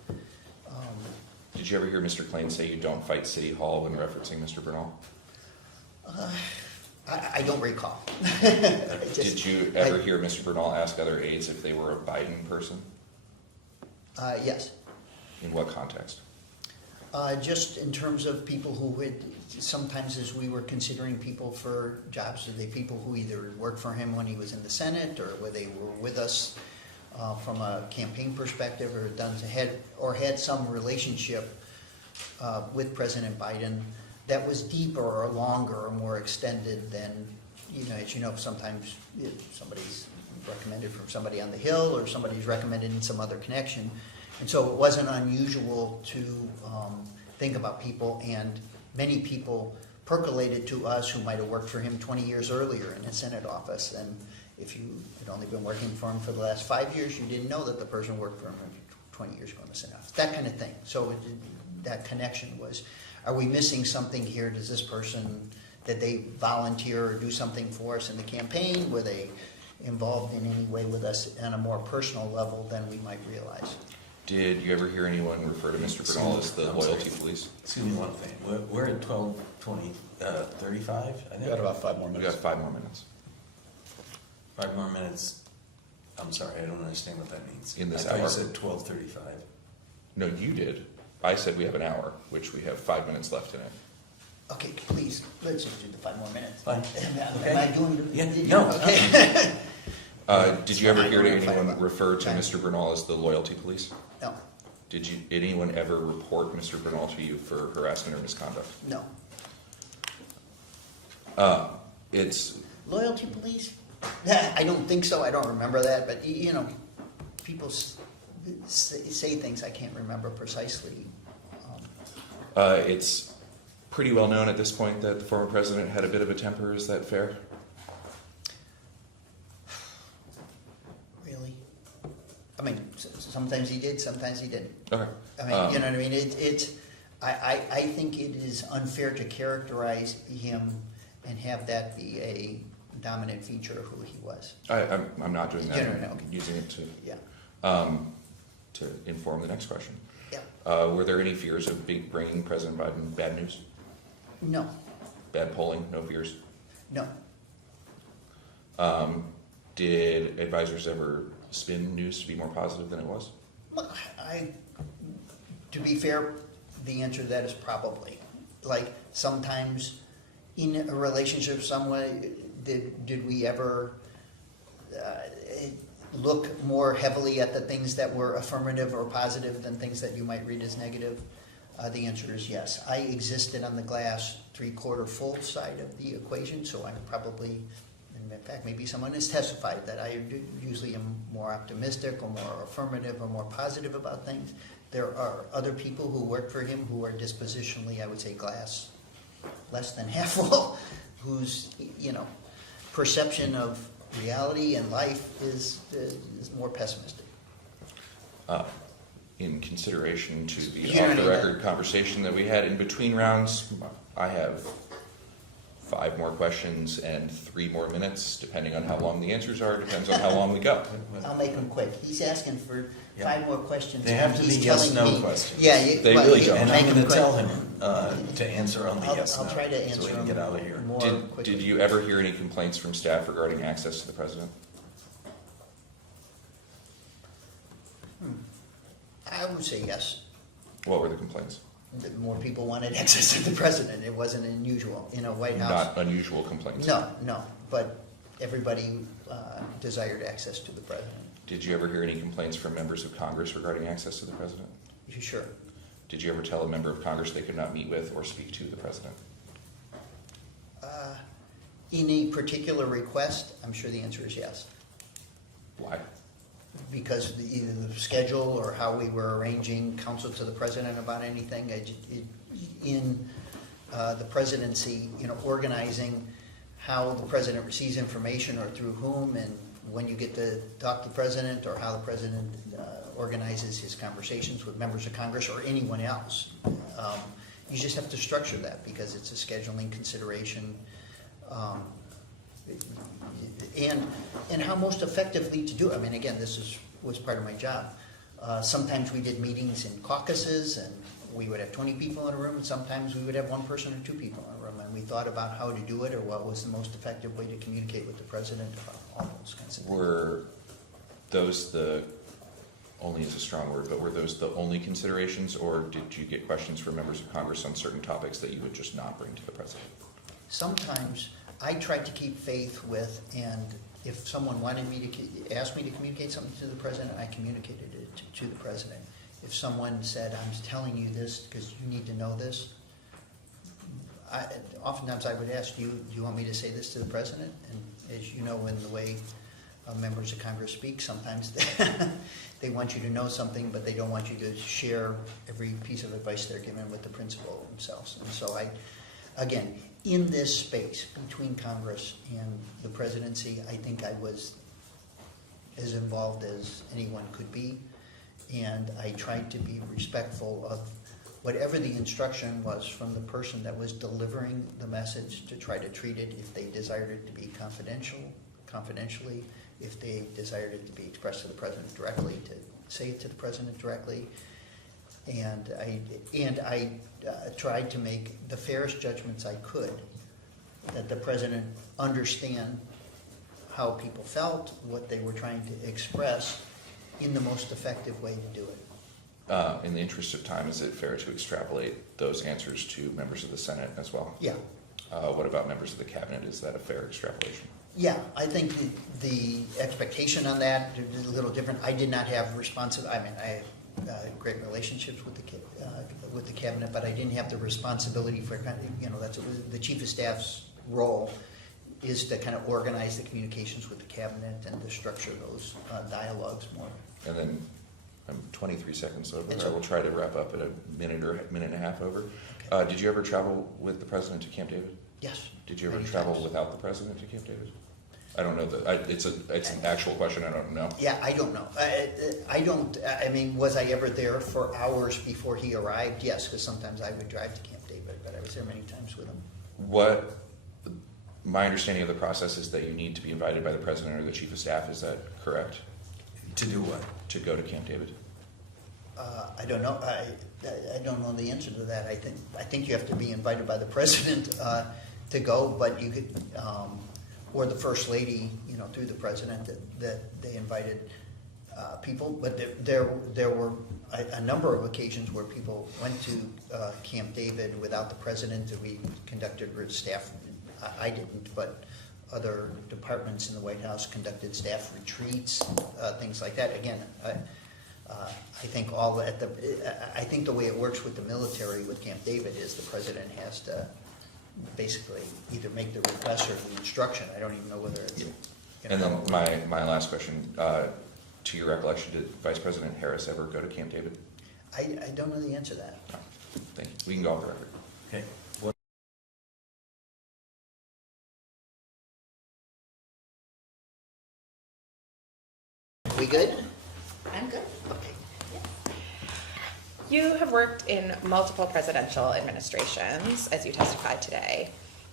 Did you ever hear Mr. Klain say you don't fight City Hall when referencing Mr. Bernal? I don't recall. Did you ever hear Mr. Bernal ask other aides if they were a Biden person? Yes. In what context? Just in terms of people who would, sometimes as we were considering people for jobs, they people who either worked for him when he was in the Senate, or where they were with us from a campaign perspective, or had some relationship with President Biden that was deeper or longer or more extended than, as you know, sometimes somebody's recommended from somebody on the Hill, or somebody's recommended in some other connection. And so it wasn't unusual to think about people, and many people percolated to us who might have worked for him 20 years earlier in a Senate office. And if you had only been working for him for the last 5 years, you didn't know that the person worked for him 20 years ago in the Senate office. That kind of thing. So that connection was, are we missing something here? Does this person, did they volunteer or do something for us in the campaign? Were they involved in any way with us on a more personal level than we might realize? Did you ever hear anyone refer to Mr. Bernal as the loyalty police? Excuse me one thing, we're at 12:35, I We think? got about 5 more We minutes. got 5 more minutes. 5 more minutes. I'm sorry, I don't understand what that means. In this I thought hour. you said 12:35. No, you did. I said we have an hour, which we have 5 minutes left in it. Okay, please, let's just do the 5 more minutes. Fine. Am I doing? Yeah, no. Okay. Did you ever hear Fine, fine. anyone refer to Fine. Mr. Bernal as the loyalty police? No, Did anyone ever report Mr. Bernal to you for harassment or misconduct? no. It's, Loyalty police? I don't think so, I don't remember that, but people say things I can't remember precisely. it's pretty well known at this point that the former president had a bit of a temper. Is that fair? Really? I mean, sometimes he did, sometimes he didn't. Okay. I mean, you know what I mean? I think it is unfair to characterize him and have that be a dominant feature of who he was. I'm not doing that. No. I'm using it Yeah. to inform the next question. Yeah. Were there any fears of bringing President Biden bad news? No, Bad polling? No fears? no. Did advisors ever spin news to be more positive than it was? Well, to be fair, the answer to that is probably. Like, sometimes in a relationship some way, did we ever look more heavily at the things that were affirmative or positive than things that you might read as negative? The answer is yes. I existed on the glass 3/4 full side of the equation, so I'm probably, in fact, maybe someone has testified that I usually am more optimistic or more affirmative or more positive about things. There are other people who work for him who are dispositionally, I would say, glass less than half full, whose perception of reality and life is more pessimistic. In consideration to the You know what I mean? off-the-record conversation that we had in between rounds, I have 5 more questions and 3 more minutes, depending on how long the answers are, depends on how long we go. I'll make them quick. He's asking for Yeah. 5 more questions. They have and to he's be yes, telling no me- questions. Yeah. They really don't. And make I'm them gonna tell quick. him to answer only yes, no. I'll try to answer so we can them get out of here. more quickly. Did you ever hear any complaints from staff regarding access to the president? I would say yes. What were the complaints? That more people wanted access to the president. It wasn't unusual in a White House. Not unusual complaints? No, but everybody desired access to the president. Did you ever hear any complaints from members of Congress regarding access to the president? You sure? Did you ever tell a member of Congress they could not meet with or speak to the president? In a particular request, I'm sure the answer is yes. Why? Because either the schedule or how we were arranging counsel to the president about anything, in the presidency, organizing how the president receives information or through whom, and when you get to talk to the president, or how the president organizes his conversations with members of Congress or anyone else. You just have to structure that because it's a scheduling consideration. And how most effectively to do it. I mean, again, was part of my job. Sometimes we did meetings in caucuses and we would have 20 people in a room, and sometimes we would have one person or 2 people in a room, and we thought about how to do it or what was the most effective way to communicate with the president about all those kinds of things. Were those the, only is a strong word, but were those the only considerations, or did you get questions from members of Congress on certain topics that you would just not bring to the president? Sometimes I tried to keep faith with, and if someone wanted me to, asked me to communicate something to the president, I communicated it to the president. If someone said, I'm telling you this because you need to know this, oftentimes I would ask, do you want me to say this to the president? And as you know, in the way members of Congress speak, sometimes they want you to know something, but they don't want you to share every piece of advice they're given with the principal themselves. And so again, in this space between Congress and the presidency, I think I was as involved as anyone could be. And I tried to be respectful of whatever the instruction was from the person that was delivering the message, to try to treat it, if they desired it to be confidentially, if they desired it to be expressed to the president directly, to say it to the president directly. And I tried to make the fairest judgments I could, that the president understand how people felt, what they were trying to express, in the most effective way to do it. In the interest of time, is it fair to extrapolate those answers to members of the Senate as well? Yeah. What about members of the cabinet? Is that a fair extrapolation? Yeah, I think the expectation on that is a little different. I did not have I have great relationships with the cabinet, but I didn't have the responsibility for, that's the chief of staff's role is to kind of organize the communications with the cabinet and to structure those dialogues more. And then I'm 23 seconds over. It's I will try to wrap up at a minute or minute and a half over. Okay. Did you ever travel with the president to Camp David? Yes. Did you ever many travel times. without the president to Camp David? I don't know. It's an actual question. I don't know. Yeah, I don't know. I mean, was I ever there for hours before he arrived? Yes, because sometimes I would drive to Camp David, but I was there many times with him. My understanding of the process is that you need to be invited by the president or the chief of staff. Is that correct? To do what? To go to Camp David? I don't know. I don't know the answer to that. I think you have to be invited by the president to go, but you could, or the first lady, through the president, that they invited people. But there were a number of occasions where people went to Camp David without the president. That we conducted staff. I didn't, but other departments in the White House conducted staff retreats, things like that. Again, I think I think the way it works with the military with Camp David is the president has to basically either make the request or the instruction. I don't even know whether it's. And then my last question, to your recollection, did Vice President Harris ever go to Camp David? I don't know the answer to that. Thank you. We can go off the record. Okay. We good? I'm good. Okay. You have worked in multiple presidential administrations, as you testified today.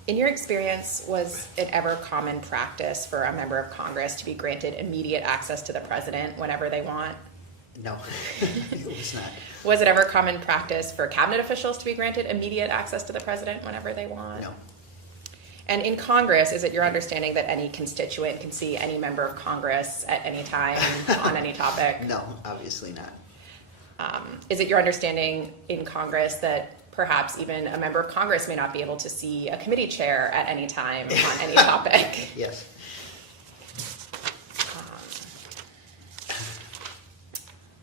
In your experience, was it ever common practice for a member of Congress to be granted immediate access to the president whenever they want? No, it was not. Was it ever common practice for cabinet officials to be granted immediate access to the president whenever they want? No. And in Congress, is it your understanding that any constituent can see any member of Congress at any time on any topic? No, obviously not. Is it your understanding in Congress that perhaps even a member of Congress may not be able to see a committee chair at any time on any topic? Yes.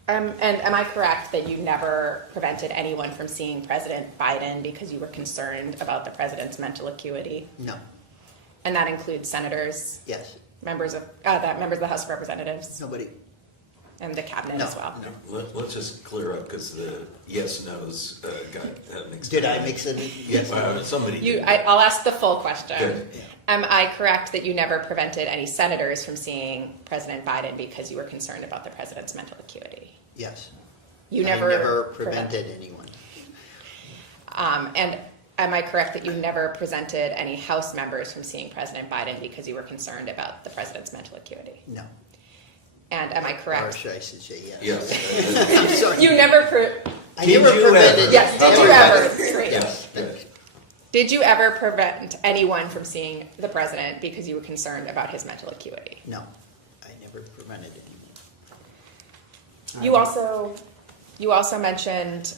And am I correct that you never prevented anyone from seeing President Biden because you were concerned about the president's mental acuity? No. And that includes senators, Yes. members of the House of Representatives, Nobody. and the cabinet No. as well? No. Let's just clear up, because the yes/nos got mixed. Did I mix it in? Yes, somebody did. I'll ask the full question. Good. Am I correct that you never prevented any senators from seeing President Biden because you were concerned about the president's mental acuity? Yes. You I never prevented anyone. And am I correct that you never prevented any House members from seeing President Biden because you were concerned about the president's mental acuity? No. And am I Or correct? should I say yes? Yes. I'm sorry. You never, I Did never you prevented. ever? yes, did you ever? Great. Yes. Did you ever prevent anyone from seeing the president because you were concerned about his mental acuity? No, I never prevented anyone. You also mentioned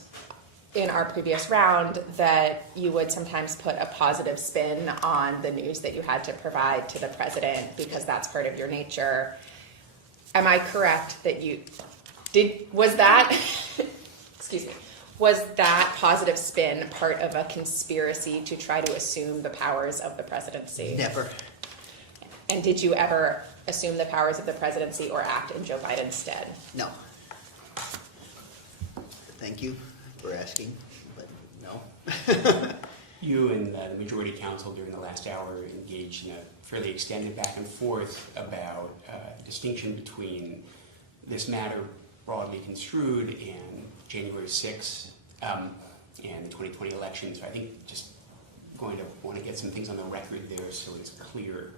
in our previous round that you would sometimes put a positive spin on the news that you had to provide to the president because that's part of your nature. Am I correct that was that positive spin part of a conspiracy to try to assume the powers of the presidency? Never. And did you ever assume the powers of the presidency or act in Joe Biden's stead? No. Thank you for asking, but no. You and the majority council during the last hour engaged in a fairly extended back and forth about the distinction between this matter broadly construed and January 6th and the 2020 election. So I think just going to want to get some things on the record there so it's clear.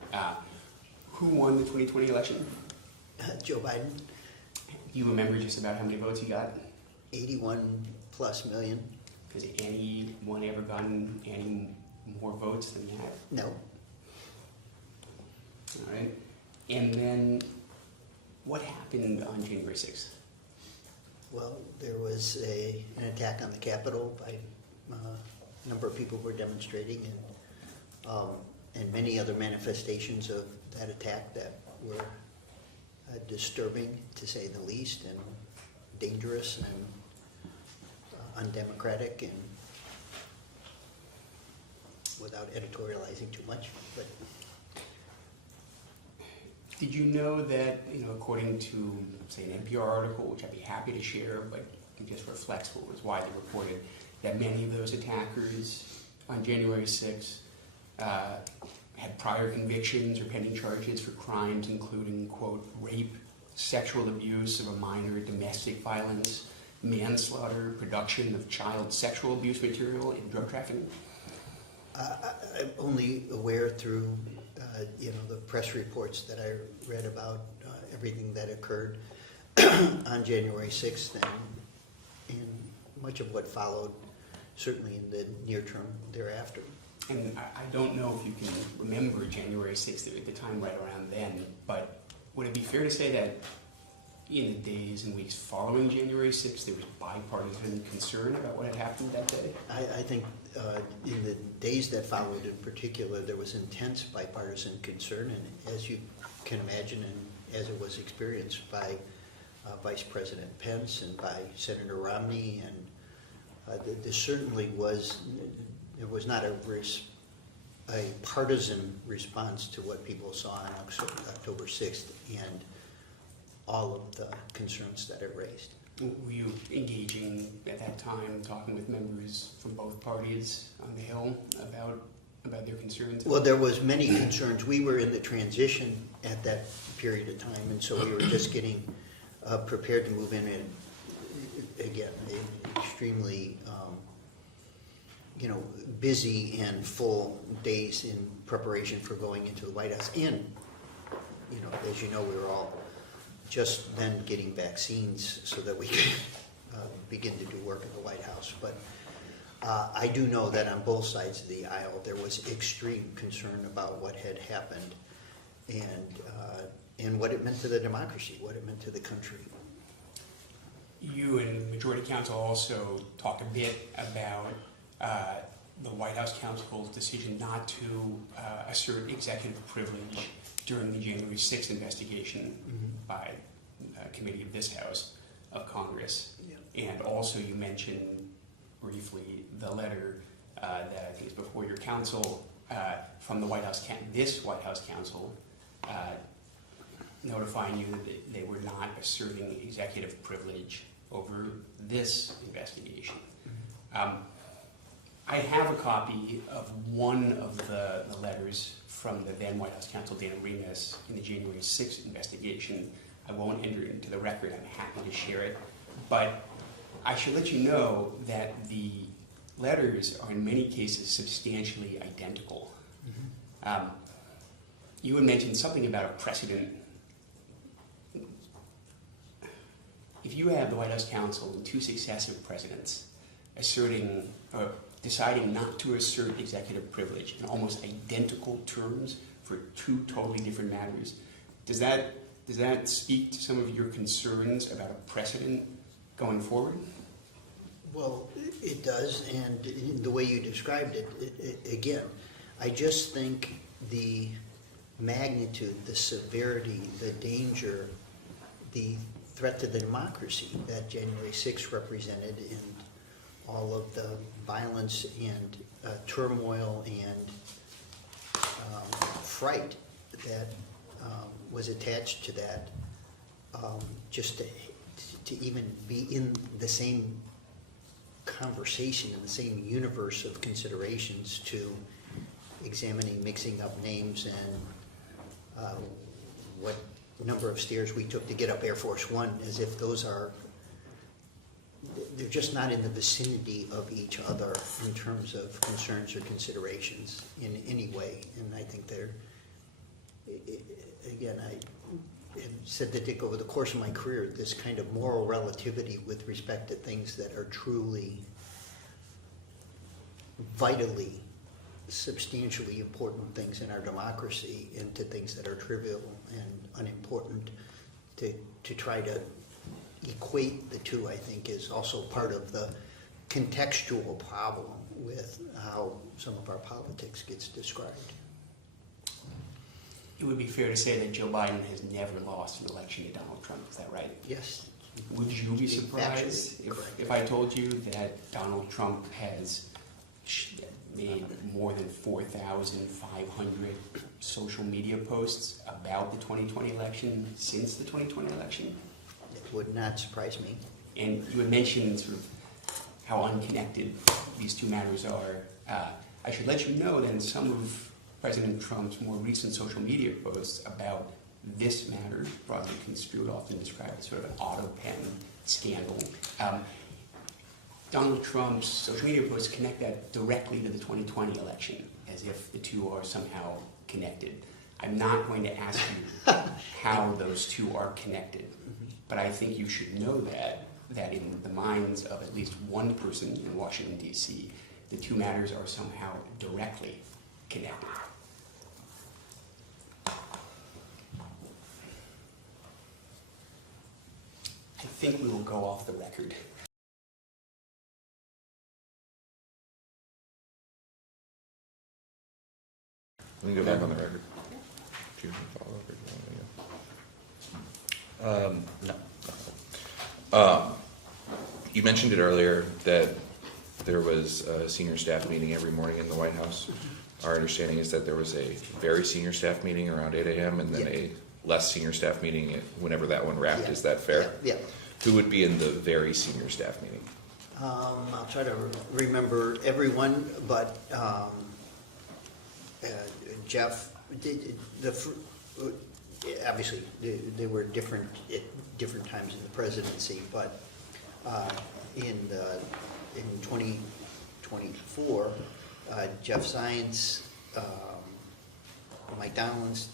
Who won the 2020 election? Joe Biden, You remember just about how many votes he got? 81+ million. Has anyone ever gotten any more votes than that? No. All right. And then what happened on January 6th? Well, there was an attack on the Capitol by a number of people who were demonstrating, and many other manifestations of that attack that were disturbing, to say the least, and dangerous and undemocratic, and without editorializing too much. But Did you know that, according to, say, an NPR article, which I'd be happy to share, but it just reflects what was widely reported, that many of those attackers on January 6th had prior convictions or pending charges for crimes including, quote, rape, sexual abuse of a minor, domestic violence, manslaughter, production of child sexual abuse material, and drug trafficking? I'm only aware through the press reports that I read about everything that occurred on January 6th and much of what followed, certainly in the near term thereafter. And I don't know if you can remember January 6th at the time right around then, but would it be fair to say that in the days and weeks following January 6th, there was bipartisan concern about what had happened that day? I think in the days that followed in particular, there was intense bipartisan concern, and as you can imagine, and as it was experienced by Vice President Pence and by Senator Romney, and there certainly was, it was not a partisan response to what people saw on October 6th and all of the concerns that it raised. Were you engaging at that time, talking with members from both parties on the Hill about their concerns? Well, there was many concerns. We were in the transition at that period of time, and so we were just getting prepared to move in, and again, extremely busy and full days in preparation for going into the White House. And as you know, we were all just then getting vaccines so that we could begin to do work in the White House. But I do know that on both sides of the aisle there was extreme concern about what had happened and what it meant to the democracy, what it meant to the country. You and the Majority Council also talked a bit about the White House counsel's decision not to assert executive privilege during the January 6th investigation by a committee of this House of Congress. Yeah. And also you mentioned briefly the letter that I think is before your council from the White House, this White House counsel, notifying you that they were not asserting executive privilege over this investigation. I have a copy of one of the letters from the then White House counsel, Dana Remus, in the January 6th investigation. I won't enter it into the record. I'm happy to share it. But I should let you know that the letters are in many cases substantially identical. You had mentioned something about a precedent. If you have the White House counsel and 2 successive presidents asserting or deciding not to assert executive privilege in almost identical terms for 2 totally different matters, does that speak to some of your concerns about a precedent going forward? Well, it does, and in the way you described it, again, I just think the magnitude, the severity, the danger, the threat to the democracy that January 6th represented in all of the violence and turmoil and fright that was attached to that, just to even be in the same conversation, in the same universe of considerations to examining, mixing up names and what number of stairs we took to get up Air Force One, as if those are, they're just not in the vicinity of each other in terms of concerns or considerations in any way. And I think they're, again, I have said that, Dick, over the course of my career, this kind of moral relativity with respect to things that are truly vitally, substantially important things in our democracy, and to things that are trivial and unimportant, to try to equate the two, I think, is also part of the contextual problem with how some of our politics gets described. It would be fair to say that Joe Biden has never lost an election to Donald Trump, is that right? Yes. Would you be surprised if I told you that Donald Trump has made more than 4,500 social media posts about the 2020 election since the 2020 election? It would not surprise me. And you had mentioned sort of how unconnected these 2 matters are. I should let you know that some of President Trump's more recent social media posts about this matter, broadly construed, often described as sort of an Autopen scandal. Donald Trump's social media posts connect that directly to the 2020 election, as if the 2 are somehow connected. I'm not going to ask you how those 2 are connected, but I think you should know that in the minds of at least one person in Washington, D.C., the 2 matters are somehow directly connected. I think we will go off the record. Let me go back on the record. Do you follow up or do you want me to? No. You mentioned it earlier that there was a senior staff meeting every morning in the White House. Our understanding is that there was a very senior staff meeting around 8 a.m. and then a less senior staff meeting whenever that one wrapped. Is that fair? Yeah. Who would be in the very senior staff meeting? I'll try to remember everyone, but Jeff, obviously there were different times in the presidency, but in 2024, Jeff Zients, Mike Donlin,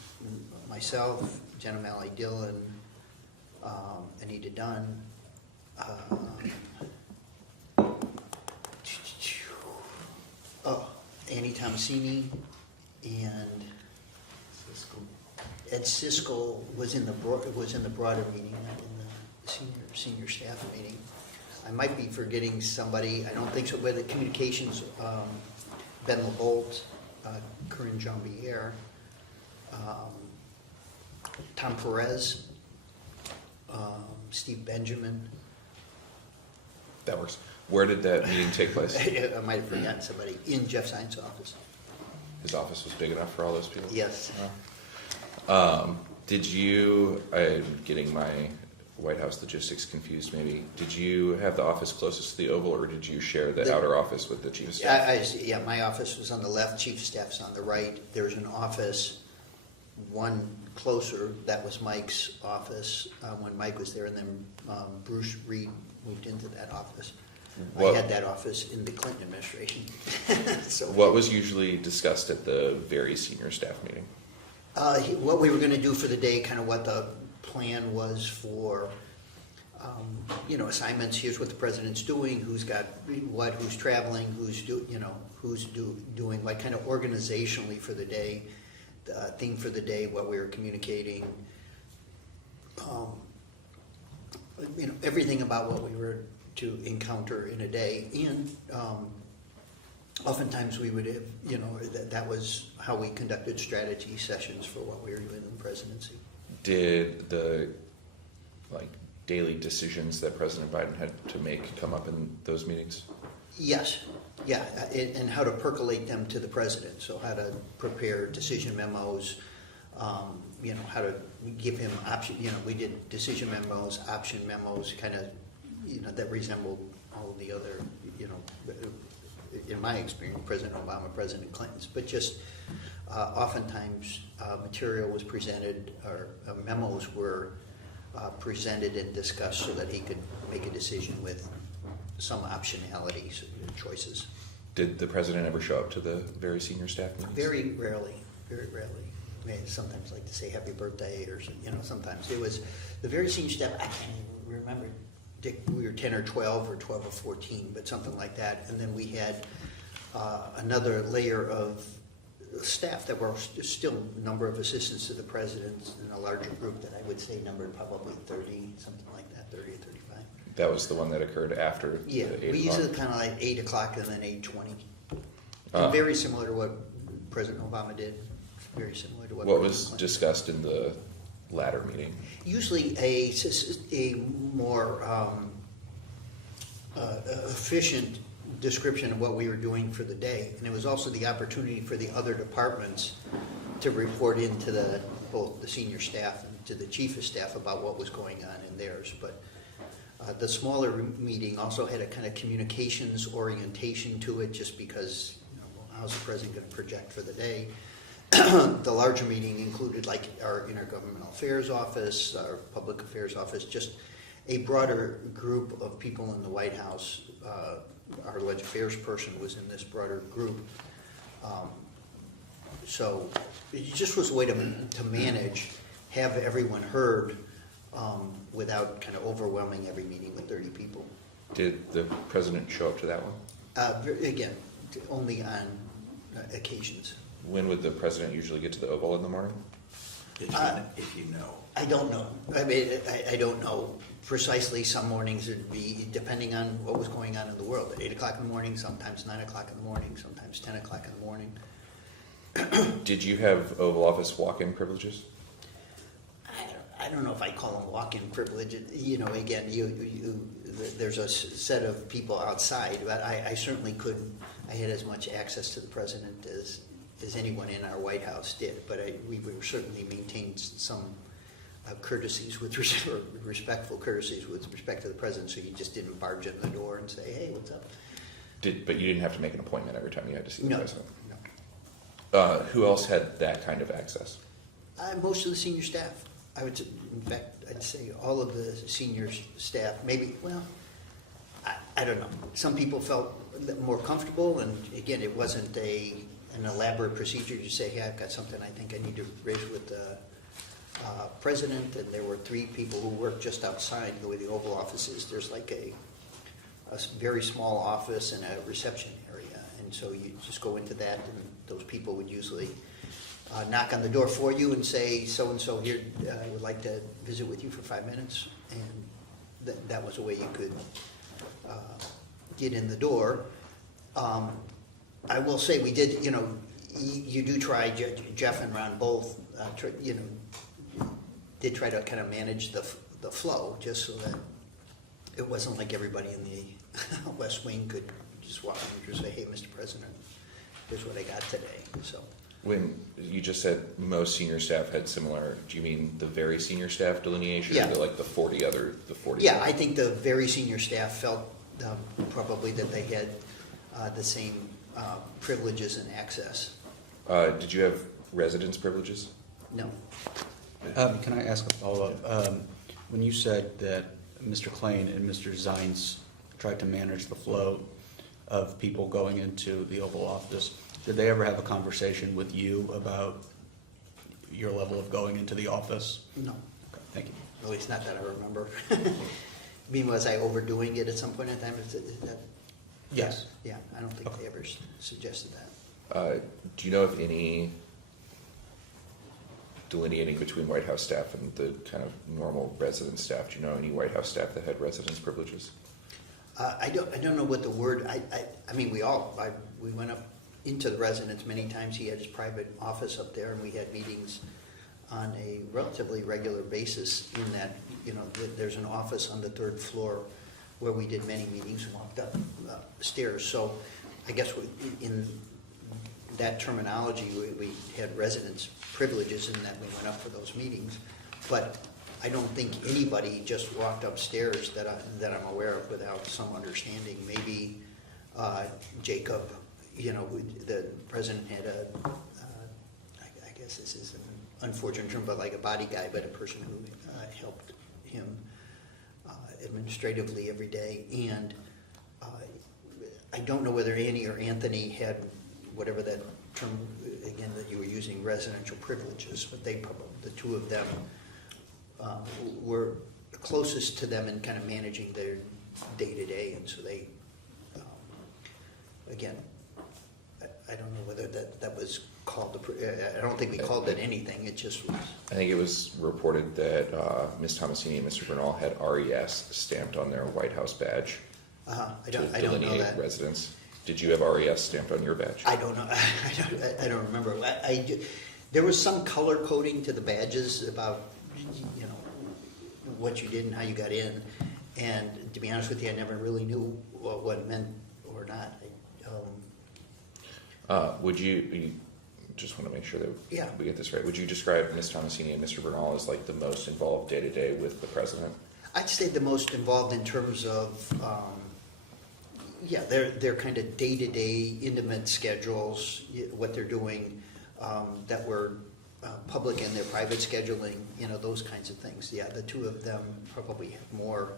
myself, Jenna Malley Dillon, Anita Dunn, Annie Tomasini, and Ed Siskel was in the broader meeting, not in the senior staff meeting. I might be forgetting somebody. I don't think so. With the communications, Ben LeBolt, Corinne Jean-Pierre, Tom Perez, Steve Benjamin. That works. Where did that meeting take place? I might have forgotten somebody. In Jeff Zients' office. His office was big enough for all those people? Yes. Did you, I'm getting my White House logistics confused maybe, did you have the office closest to the Oval, or did you share the outer office with the Chief of Staff? Yeah, my office was on the left, Chief of Staff's on the right. There's an office, one closer, that was Mike's office when Mike was there, and then Bruce Reed moved into that office. I What- had that office in the Clinton administration. So, What was usually discussed at the very senior staff meeting? what we were gonna do for the day, kind of what the plan was for, assignments. Here's what the president's doing, who's got what, who's traveling, doing, like, kind of organizationally for the day, the theme for the day, what we were communicating. Everything about what we were to encounter in a day. And oftentimes we would have, that was how we conducted strategy sessions for what we were doing in the presidency. Did the daily decisions that President Biden had to make come up in those meetings? Yes, yeah, and how to percolate them to the president. So how to prepare decision memos, how to give him option, we did decision memos, option memos, kind of, that resembled all of the other, in my experience, President Obama, President Clinton's, but just oftentimes material was presented, or memos were presented and discussed so that he could make a decision with some optionality choices. Did the president ever show up to the very senior staff meetings? Very rarely, very rarely. I mean, sometimes like to say happy birthday, or sometimes it was the very senior staff. I can't even remember, Dick, we were 10 or 12 or 12 or 14, but something like that. And then we had another layer of staff that were still a number of assistants to the president in a larger group that I would say numbered probably 30, something like that, 30 or 35. That was the one that occurred after Yeah, the 8 we o'clock? usually kind of like 8 o'clock and then 8:20. Ah. Very similar to what President Obama did. Very similar to what. What President was Clinton did. discussed in the latter meeting? Usually a more efficient description of what we were doing for the day. And it was also the opportunity for the other departments to report into both the senior staff and to the chief of staff about what was going on in theirs. But the smaller meeting also had a kind of communications orientation to it, just because, how's the president going to project for the day? The larger meeting included like our intergovernmental affairs office, our public affairs office, just a broader group of people in the White House. Our leg affairs person was in this broader group. So it just was a way to manage, have everyone heard without kind of overwhelming every meeting with 30 people. Did the president show up to that one? Again, only on occasions. When would the president usually get to the Oval in the morning? If you know. I don't know. I mean, I don't know precisely. Some mornings it'd be, depending on what was going on in the world, at 8 o'clock in the morning, sometimes 9 o'clock in the morning, sometimes 10 o'clock in the morning. Did you have Oval Office walk-in privileges? I don't know if I call them walk-in privilege. Again, there's a set of people outside, but I certainly couldn't. I had as much access to the president as anyone in our White House did, but we certainly maintained some courtesies respectful courtesies with respect to the president, so you just didn't barge in the door and say, hey, what's up? But you didn't have to make an appointment every time you had to see the No, president? no. Who else had that kind of access? Most of the senior staff. I would, in fact, I'd say all of the senior staff, maybe, well, I don't know. Some people felt more comfortable, and again, it wasn't an elaborate procedure to say, hey, I've got something I think I need to raise with the president, and there were 3 people who worked just outside the way the Oval Office is. There's like a very small office and a reception area, and so you just go into that, and those people would usually knock on the door for you and say, so-and-so here, I would like to visit with you for 5 minutes, and that was a way you could get in the door. I will say we did, you do try, Jeff and Ron both, did try to kind of manage the flow, just so that it wasn't like everybody in the West Wing could just walk in and say, hey, Mr. President, here's what I got today. So When you just said most senior staff had similar, do you mean the very senior staff delineation? Yeah. Or the 40 other? yeah, I think the very senior staff felt probably that they had the same privileges and access. Did you have residence privileges? No. Can I ask a follow-up? When you said that Mr. Klain and Mr. Zients tried to manage the flow of people going into the Oval Office. Did they ever have a conversation with you about your level of going into the office? No, Okay, thank you. at least not that I remember. I mean, was I overdoing it at some point in time? Yes. Yeah, I don't think Okay. they ever suggested that. Do you know of any delineating between White House staff and the kind of normal resident staff? Do you know any White House staff that had residence privileges? I don't know what the word, I mean, we went up into the residence many times. He had his private office up there, and we had meetings on a relatively regular basis in that, there's an office on the 3rd floor where we did many meetings and walked up stairs. So I guess in that terminology, we had residence privileges in that we went up for those meetings. But I don't think anybody just walked upstairs that I'm aware of without some understanding. Maybe Jacob, the president had I guess this is an unfortunate term, but like a body guy, but a person who helped him administratively every day. And I don't know whether Annie or Anthony had whatever that term, again, that you were using, residential privileges, but the two of them were closest to them in kind of managing their day-to-day, and so they, again, I don't know whether that was called, I don't think we called it anything, it just was. I think it was reported that Ms. Tomasini and Mr. Bernal had RES stamped on their White House badge I to don't know delineate that. residence. Did you have RES stamped on your badge? I don't know, I don't remember. There was some color coding to the badges about, what you did and how you got in, and to be honest with you, I never really knew what it meant or not. Would you just want to make sure that Yeah. we get this right, would you describe Ms. Tomasini and Mr. Bernal as like the most involved day-to-day with the president? I'd say the most involved in terms of, their kind of day-to-day intimate schedules, what they're doing, that were public and their private scheduling, those kinds of things. Yeah, the two of them probably have more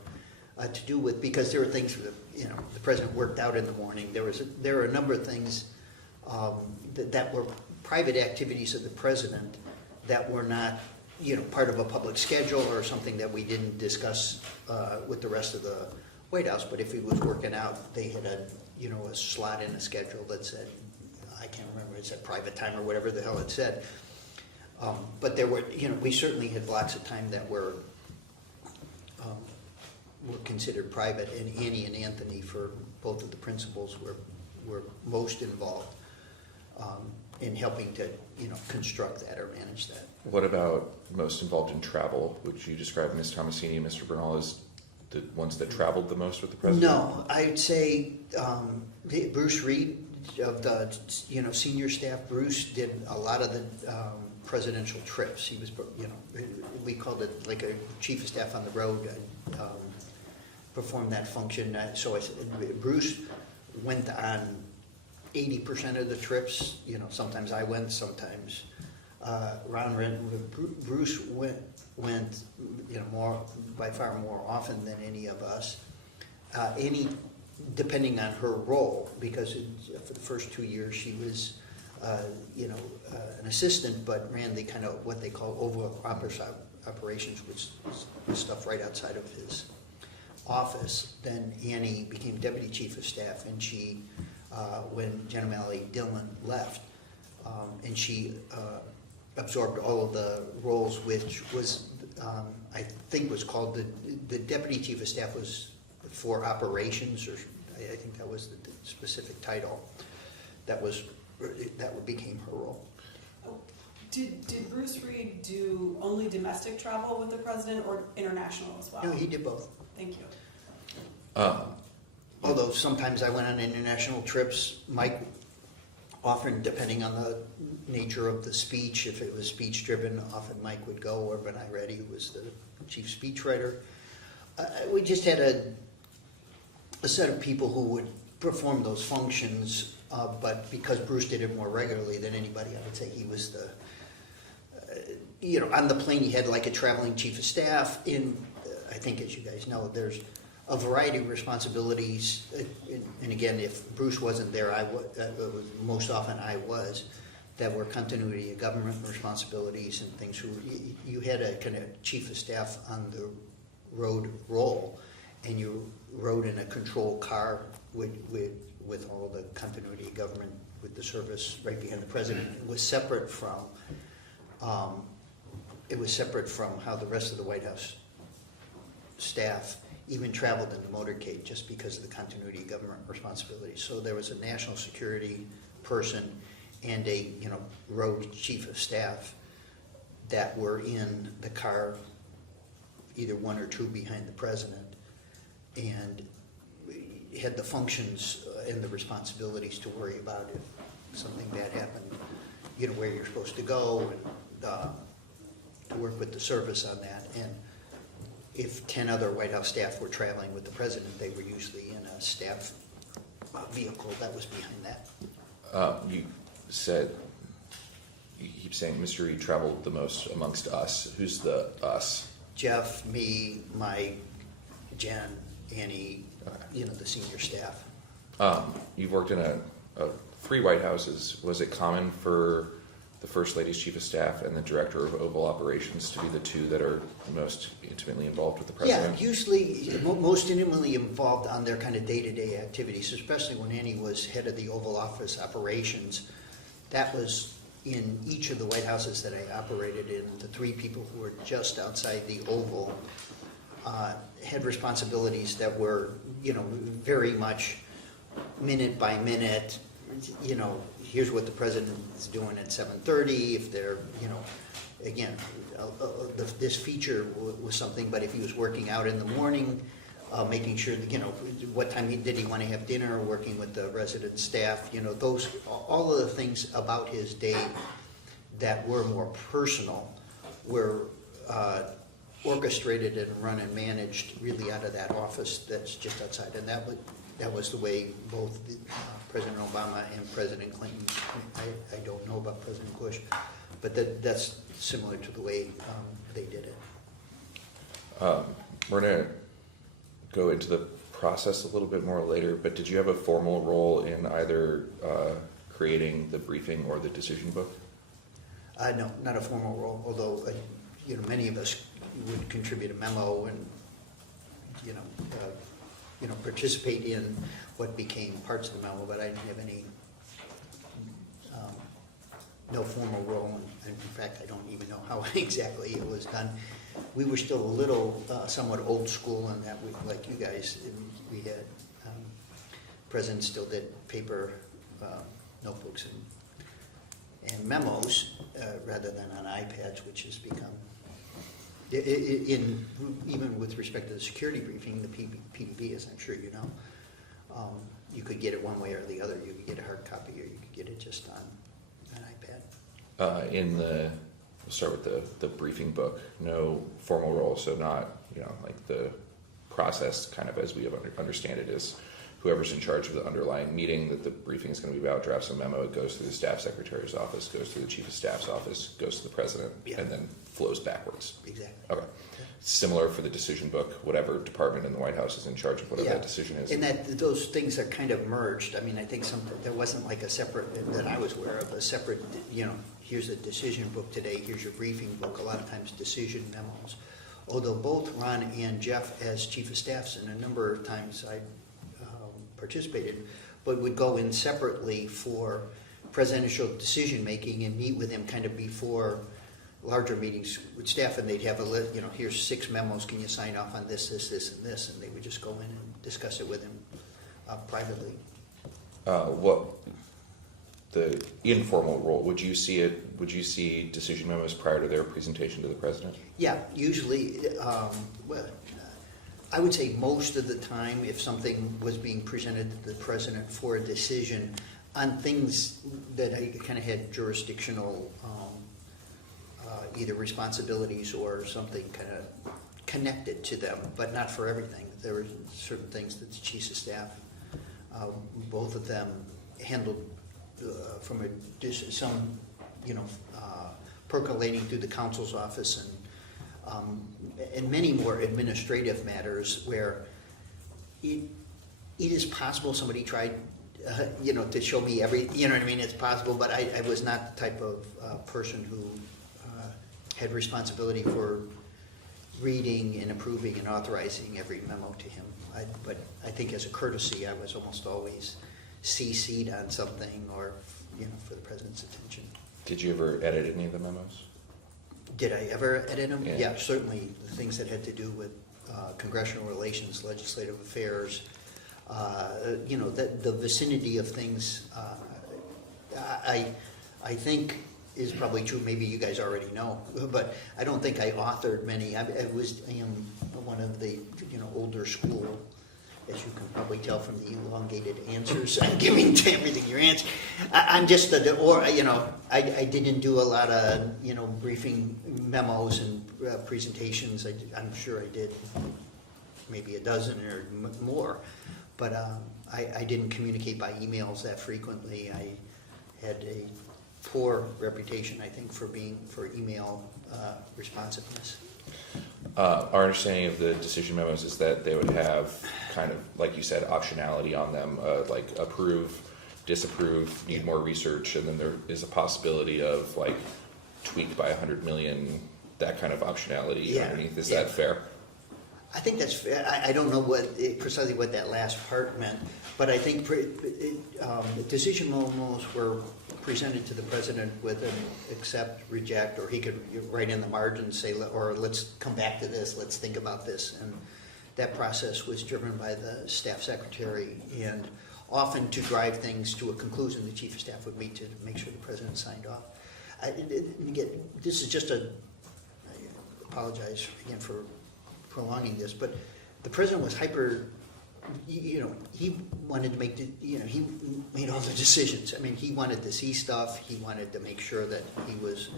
to do with, because there were things that, the president worked out in the morning. There were a number of things that were private activities of the president that were not, part of a public schedule or something that we didn't discuss with the rest of the White House. But if he was working out, they had a slot in a schedule that said, I can't remember, it said private time or whatever the hell it said. But there were, we certainly had blocks of time that were considered private, and Annie and Anthony, for both of the principals, were most involved in helping to, construct that or manage that. What about most involved in travel? Would you describe Ms. Tomasini and Mr. Bernal as the ones that traveled the most with the president? No, I'd say Bruce Reed of the senior staff. Bruce did a lot of the presidential trips. He was, we called it like a chief of staff on the road. Performed that function. So I said, Bruce went on 80% of the trips. Sometimes I went, sometimes Ron went. Bruce went, more, by far more often than any of us. Annie, depending on her role, because for the first 2 years she was, an assistant, but ran the kind of what they call overall operations, which was stuff right outside of his office. Then Annie became deputy chief of staff, and she, when Jen O'Malley Dillon left, and she absorbed all of the roles, which was, I think was called, the deputy chief of staff was for operations, or I think that was the specific title. That became her role. Did Bruce Reed do only domestic travel with the president or international as well? No, he did both. Thank you. Although sometimes I went on international trips. Mike, often depending on the nature of the speech, if it was speech driven, often Mike would go, or Bernai Reddy, who was the chief speechwriter. We just had a set of people who would perform those functions, but because Bruce did it more regularly than anybody, I would say he was the, on the plane you had like a traveling chief of staff. I think, as you guys know, there's a variety of responsibilities, and again, if Bruce wasn't there, most often I was, that were continuity of government responsibilities and things. You had a kind of chief of staff on the road role, and you rode in a control car with all the continuity of government, with the service right behind the president. It was separate from how the rest of the White House staff even traveled in the motorcade, just because of the continuity of government responsibilities. So there was a national security person and a road chief of staff that were in the car, either one or two behind the president, and had the functions and the responsibilities to worry about if something bad happened, where you're supposed to go, and to work with the service on that. And if 10 other White House staff were traveling with the president, they were usually in a staff vehicle that was behind that. You keep saying Mr. Reed traveled the most amongst us. Who's the us? Jeff, me, Mike, Jen, Annie, the senior staff. You've worked in 3 White Houses. Was it common for the First Lady's Chief of Staff and the Director of Oval Operations to be the two that are most intimately involved with the President? Yeah, usually most intimately involved on their kind of day-to-day activities, especially when Annie was head of the Oval Office operations. That was in each of the White Houses that I operated in. The 3 people who were just outside the Oval had responsibilities that were, very much minute by minute. Here's what the president is doing at 7:30. If they're, again, this feature was something. But if he was working out in the morning, making sure that, what time did he want to have dinner, working with the resident staff, all of the things about his day that were more personal were orchestrated and run and managed really out of that office that's just outside. And that was the way both President Obama and President Clinton, I don't know about President Bush, but that's similar to the way they did it. We're going to go into the process a little bit more later, but did you have a formal role in either creating the briefing or the decision book? No, not a formal role, although many of us would contribute a memo and participate in what became parts of the memo, but I didn't have any no formal role, and in fact I don't even know how exactly it was done. We were still a little somewhat old school in that we, like you guys, we had presidents still did paper notebooks and memos rather than on iPads, which has become even with respect to the security briefing, the PDB, as I'm sure you know, you could get it one way or the other. You could get a hard copy, or you could get it just on an iPad. We'll start with the briefing book. No formal role, so not like the process, kind of as we understand it, is whoever's in charge of the underlying meeting that the briefing is going to be about drafts a memo. It goes through the staff secretary's office, goes through the chief of staff's office, goes to the president, and then flows backwards. Exactly. Okay. Similar for the decision book. Whatever department in the White House is in charge of whatever that decision is. And that those things are kind of merged. I mean, I think there wasn't like a separate, that I was aware of, a separate, here's a decision book today, here's your briefing book. A lot of times decision memos. Although both Ron and Jeff, as chief of staffs, and a number of times I participated, but would go in separately for presidential decision making and meet with him kind of before larger meetings with staff, and they'd have a list, here's 6 memos, can you sign off on this, and this, and they would just go in and discuss it with him privately. What the informal role, would you see decision memos prior to their presentation to the president? Yeah, usually, I would say most of the time, if something was being presented to the president for a decision on things that I kind of had jurisdictional either responsibilities or something kind of connected to them, but not for everything. There were certain things that the chiefs of staff, both of them handled from some percolating through the counsel's office and many more administrative matters where it is possible somebody tried, to show me you know what I mean, it's possible, but I was not the type of person who had responsibility for reading and approving and authorizing every memo to him. But I think as a courtesy, I was almost always CC'd on something or, for the president's attention. Did you ever edit any of the memos? Did I ever edit them? Yeah. Yeah, certainly. The things that had to do with congressional relations, legislative affairs, the vicinity of things, I think is probably true. Maybe you guys already know, but I don't think I authored many. I am one of the older school, as you can probably tell from the elongated answers I'm giving to everything you answer. I'm just I didn't do a lot of briefing memos and presentations. I'm sure I did maybe a dozen or more, but I didn't communicate by emails that frequently. I had a poor reputation, I think, for email responsiveness. Our understanding of the decision memos is that they would have kind of, like you said, optionality on them, like approve, disapprove, need more research, and then there is a possibility of like tweaked by 100 million, that kind of optionality underneath. Is that fair? I think that's fair. I don't know precisely what that last part meant, but I think the decision memos were presented to the president with an accept, reject, or he could write in the margin, say, or let's come back to this, let's think about this. And that process was driven by the staff secretary, and often to drive things to a conclusion, the chief of staff would meet to make sure the president signed off. Again, this is just I apologize again for prolonging this, but the president was hyper, he wanted to make, he made all the decisions. I mean, he wanted to see stuff, he wanted to make sure that he was,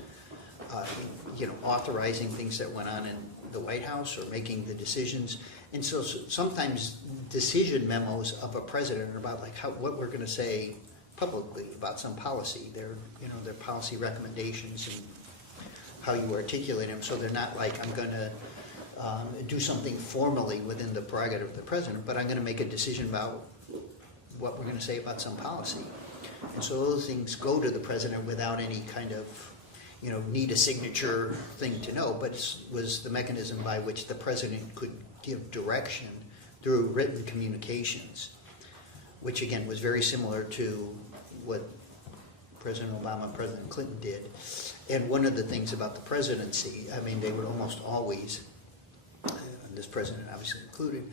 authorizing things that went on in the White House or making the decisions. And so sometimes decision memos of a president are about like what we're going to say publicly about some policy. They're policy recommendations and how you articulate them. So they're not like I'm going to do something formally within the prerogative of the president, but I'm going to make a decision about what we're going to say about some policy. And so those things go to the president without any kind of, need a signature thing to know, but it was the mechanism by which the president could give direction through written communications, which again was very similar to what President Obama and President Clinton did. And one of the things about the presidency, I mean, they would almost always, and this president obviously included,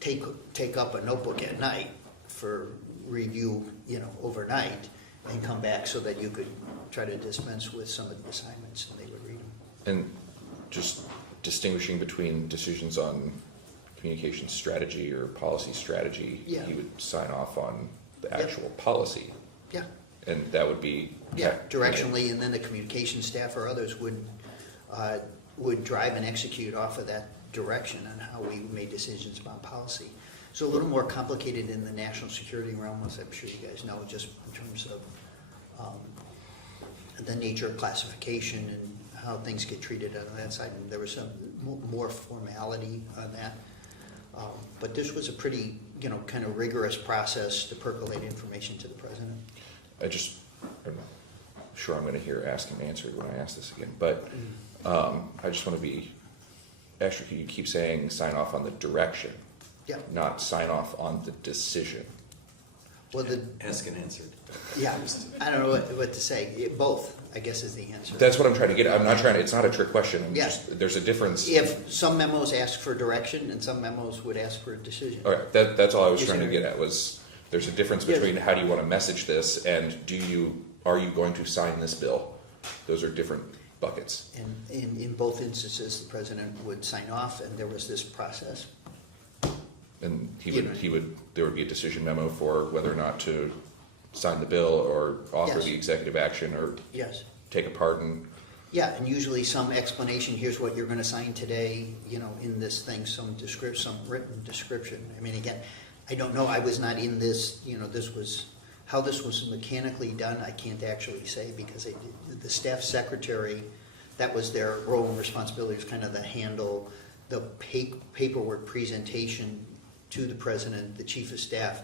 take up a notebook at night for review, overnight, and come back so that you could try to dispense with some of the assignments and they would read them. And just distinguishing between decisions on communication strategy or policy strategy, he would sign off on the actual policy. Yeah. And that would be... directionally, and then the communication staff or others would drive and execute off of that direction on how we made decisions about policy. So a little more complicated in the national security realm, as I'm sure you guys know, just in terms of the nature of classification and how things get treated on that side. And there was some more formality on that. But this was a pretty, kind of rigorous process to percolate information to the president. I'm sure I'm going to hear asked and answered when I ask this again, but I just want to be extra. You keep saying sign off on the direction, not sign off on the decision. Well, ask and answered. Yeah, I don't know what to say. Both, I guess, is the answer. That's what I'm trying to get at. I'm not trying to, it's not a trick question. There's a difference. If some memos ask for direction and some memos would ask for a decision. All right, that's all I was trying to get at was there's a difference between how do you want to message this and are you going to sign this bill? Those are different buckets. And in both instances, the president would sign off and there was this process. And there would be a decision memo for whether or not to sign the bill or offer the executive action or take a pardon. Yeah, and usually some explanation, here's what you're going to sign today, in this thing, some written description. I mean, again, I don't know, I was not in this, how this was mechanically done, I can't actually say because the staff secretary, that was their role and responsibility, was kind of the handle, the paperwork presentation to the president, the chief of staff,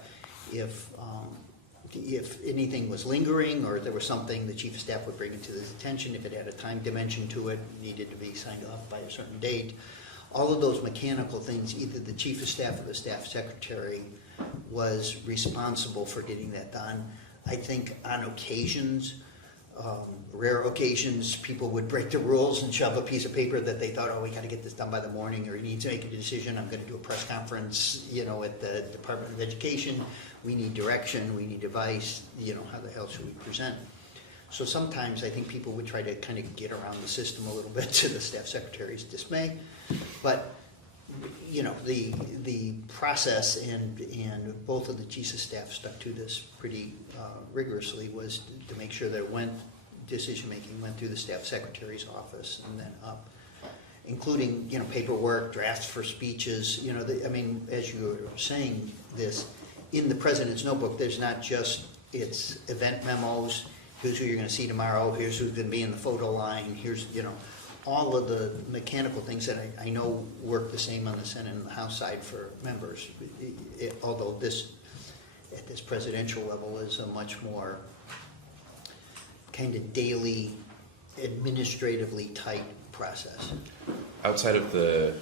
if anything was lingering or there was something, the chief of staff would bring it to his attention. If it had a time dimension to it, needed to be signed off by a certain date. All of those mechanical things, either the chief of staff or the staff secretary was responsible for getting that done. I think on occasions, rare occasions, people would break the rules and shove a piece of paper that they thought, oh, we got to get this done by the morning, or you need to make a decision, I'm going to do a press conference, at the Department of Education. We need direction, we need advice, how the hell should we present? So sometimes I think people would try to kind of get around the system a little bit to the staff secretary's dismay. But, the process, and both of the chiefs of staff stuck to this pretty rigorously, was to make sure that decision-making went through the staff secretary's office and then up, including, paperwork, drafts for speeches. As you were saying this, in the president's notebook, there's not just its event memos, here's who you're going to see tomorrow, here's who's going to be in the photo line, here's, all of the mechanical things that I know work the same on the Senate and the House side for members. Although this, at this presidential level, is a much more kind of daily, administratively tight process. Outside of the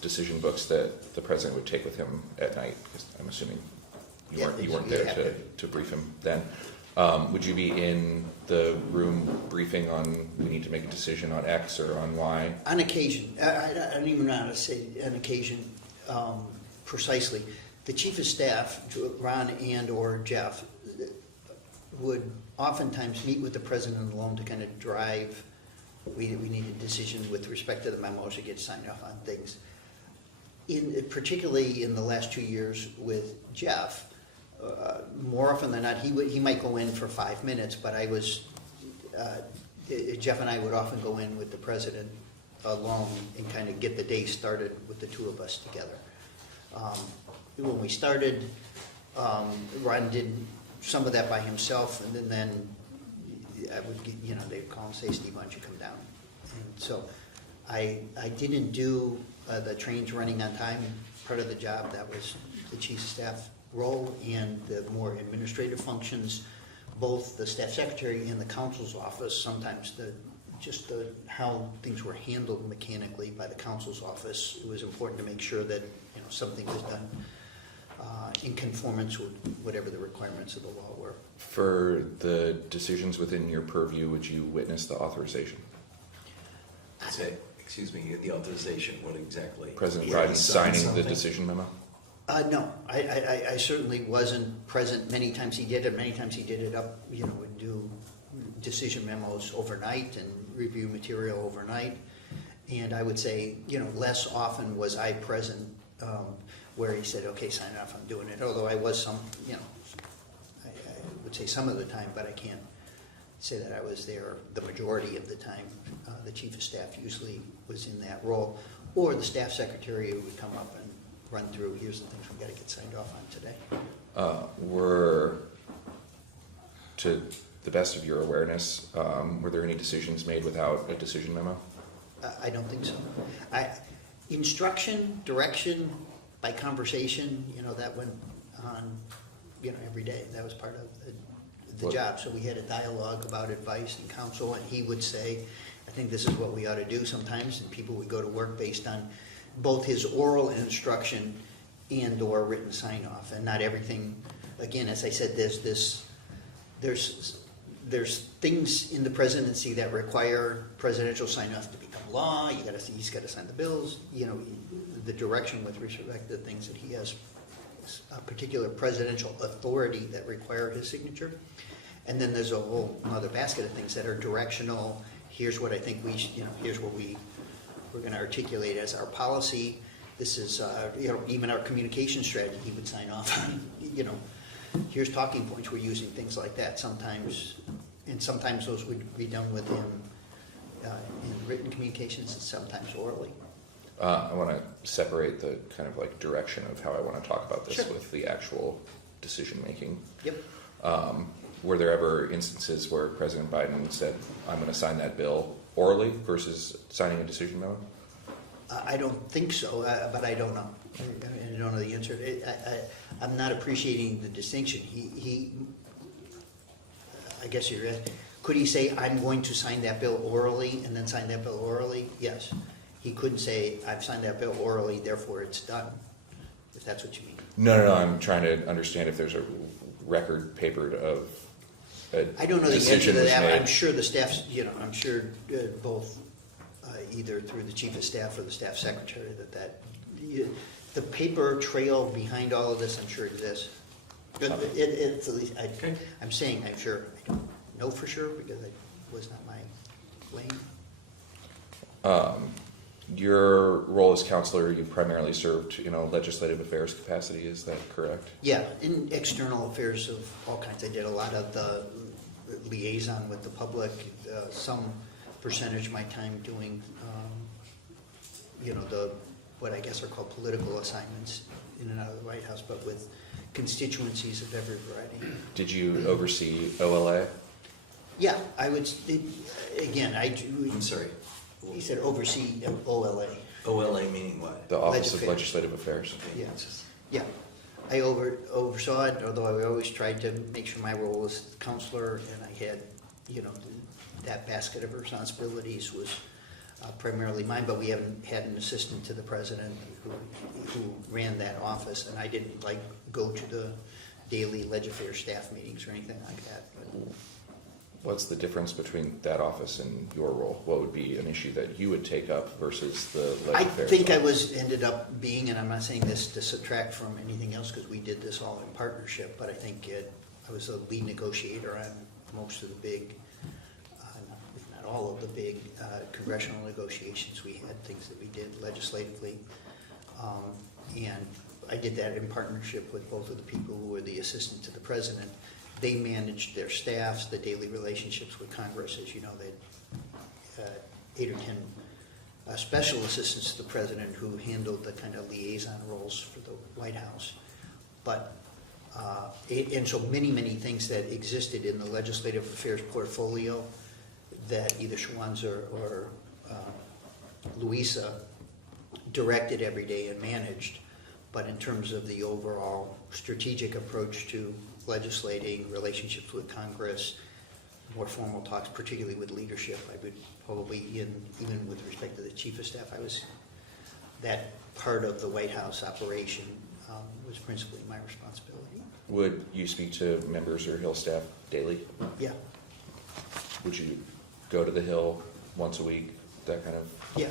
decision books that the president would take with him at night, because I'm assuming you weren't there to brief him then, would you be in the room briefing on, we need to make a decision on X or on Y? On occasion, I don't even know how to say on occasion precisely. The chief of staff, Ron and or Jeff, would oftentimes meet with the president alone to kind of drive, we need a decision with respect to the memos to get signed off on things. Particularly in the last 2 years with Jeff, more often than not, he might go in for 5 minutes, but Jeff and I would often go in with the president alone and kind of get the day started with the two of us together. When we started, Ron did some of that by himself, and then I would get, they'd call and say, Steve, why don't you come down? And so I didn't do the trains running on time part of the job. That was the chief of staff role, and the more administrative functions, both the staff secretary and the counsel's office, sometimes how things were handled mechanically by the counsel's office, it was important to make sure that something was done in conformance with whatever the requirements of the law were. For the decisions within your purview, would you witness the authorization? Excuse me, the authorization, what exactly? President Yeah, Biden he signed signing the something? decision memo? No, I certainly wasn't present. Many times he did it. Many times he did it up, would do decision memos overnight and review material overnight. And I would say, less often was I present where he said, okay, sign off, I'm doing it. Although I was I would say some of the time, but I can't say that I was there the majority of the time. The chief of staff usually was in that role. Or the staff secretary would come up and run through, here's the things we've got to get signed off on today. Were, to the best of your awareness, were there any decisions made without a decision memo? I don't think so. Instruction, direction by conversation, that went on, every day. That was part of the job. So we had a dialogue about advice and counsel, and he would say, I think this is what we ought to do sometimes, and people would go to work based on both his oral instruction and or written sign off, and not everything. Again, as I said, there's things in the presidency that require presidential sign off to become law. He's got to sign the bills. The direction with respect to the things that he has a particular presidential authority that require his signature, and then there's a whole other basket of things that are directional. Here's what I think here's what we're going to articulate as our policy. This is, even our communication strategy he would sign off on. Here's talking points we're using, things like that sometimes. And sometimes those would be done with him in written communications and sometimes orally. I want to separate the kind of like direction of how I want to talk about this Sure. with the actual decision making. Yep. Were there ever instances where President Biden said, I'm going to sign that bill orally versus signing a decision memo? I don't think so, but I don't know. I don't know the answer. I'm not appreciating the distinction. I guess you're asking, could he say, I'm going to sign that bill orally and then sign that bill orally? Yes. He couldn't say, I've signed that bill orally, therefore it's done, if that's what you mean. No, I'm trying to understand if there's a record papered of a I don't know the answer decision to was that. made. I'm sure the staff's, I'm sure both, either through the chief of staff or the staff secretary, the paper trail behind all of this, I'm sure exists. But it's at least, I'm saying I'm sure. I don't know for sure because it was not my lane. Your role as counselor, you primarily served in a legislative affairs capacity, is that correct? Yeah, in external affairs of all kinds. I did a lot of the liaison with the public, some percentage of my time doing, what I guess are called political assignments in and out of the White House, but with constituencies of every variety. Did you oversee OLA? Yeah, I would, again, I'm sorry. he said oversee OLA. OLA meaning what? The Office of Legislative. Legislative Affairs. Yeah. Yeah, I oversaw it, although I always tried to make sure my role as counselor and I had, that basket of responsibilities was primarily mine, but we haven't had an assistant to the president who ran that office, and I didn't go to the daily legislative staff meetings or anything like that. But What's the difference between that office and your role? What would be an issue that you would take up versus the I legislative think I office? ended up being, and I'm not saying this to subtract from anything else because we did this all in partnership, but I think I was a lead negotiator on most of the big, if not all of the big congressional negotiations we had, things that we did legislatively. And I did that in partnership with both of the people who were the assistant to the president. They managed their staffs, the daily relationships with Congress. As you know, they had 8 or 10 special assistants to the president who handled the kind of liaison roles for the White House. But, and so many things that existed in the legislative affairs portfolio that either Schwanz or Louisa directed every day and managed. But in terms of the overall strategic approach to legislating, relationships with Congress, more formal talks, particularly with leadership, I would probably, even with respect to the chief of staff, that part of the White House operation was principally my responsibility. Would you speak to members or Hill staff daily? Yeah, Would you go to the Hill once a week, that kind of? yeah.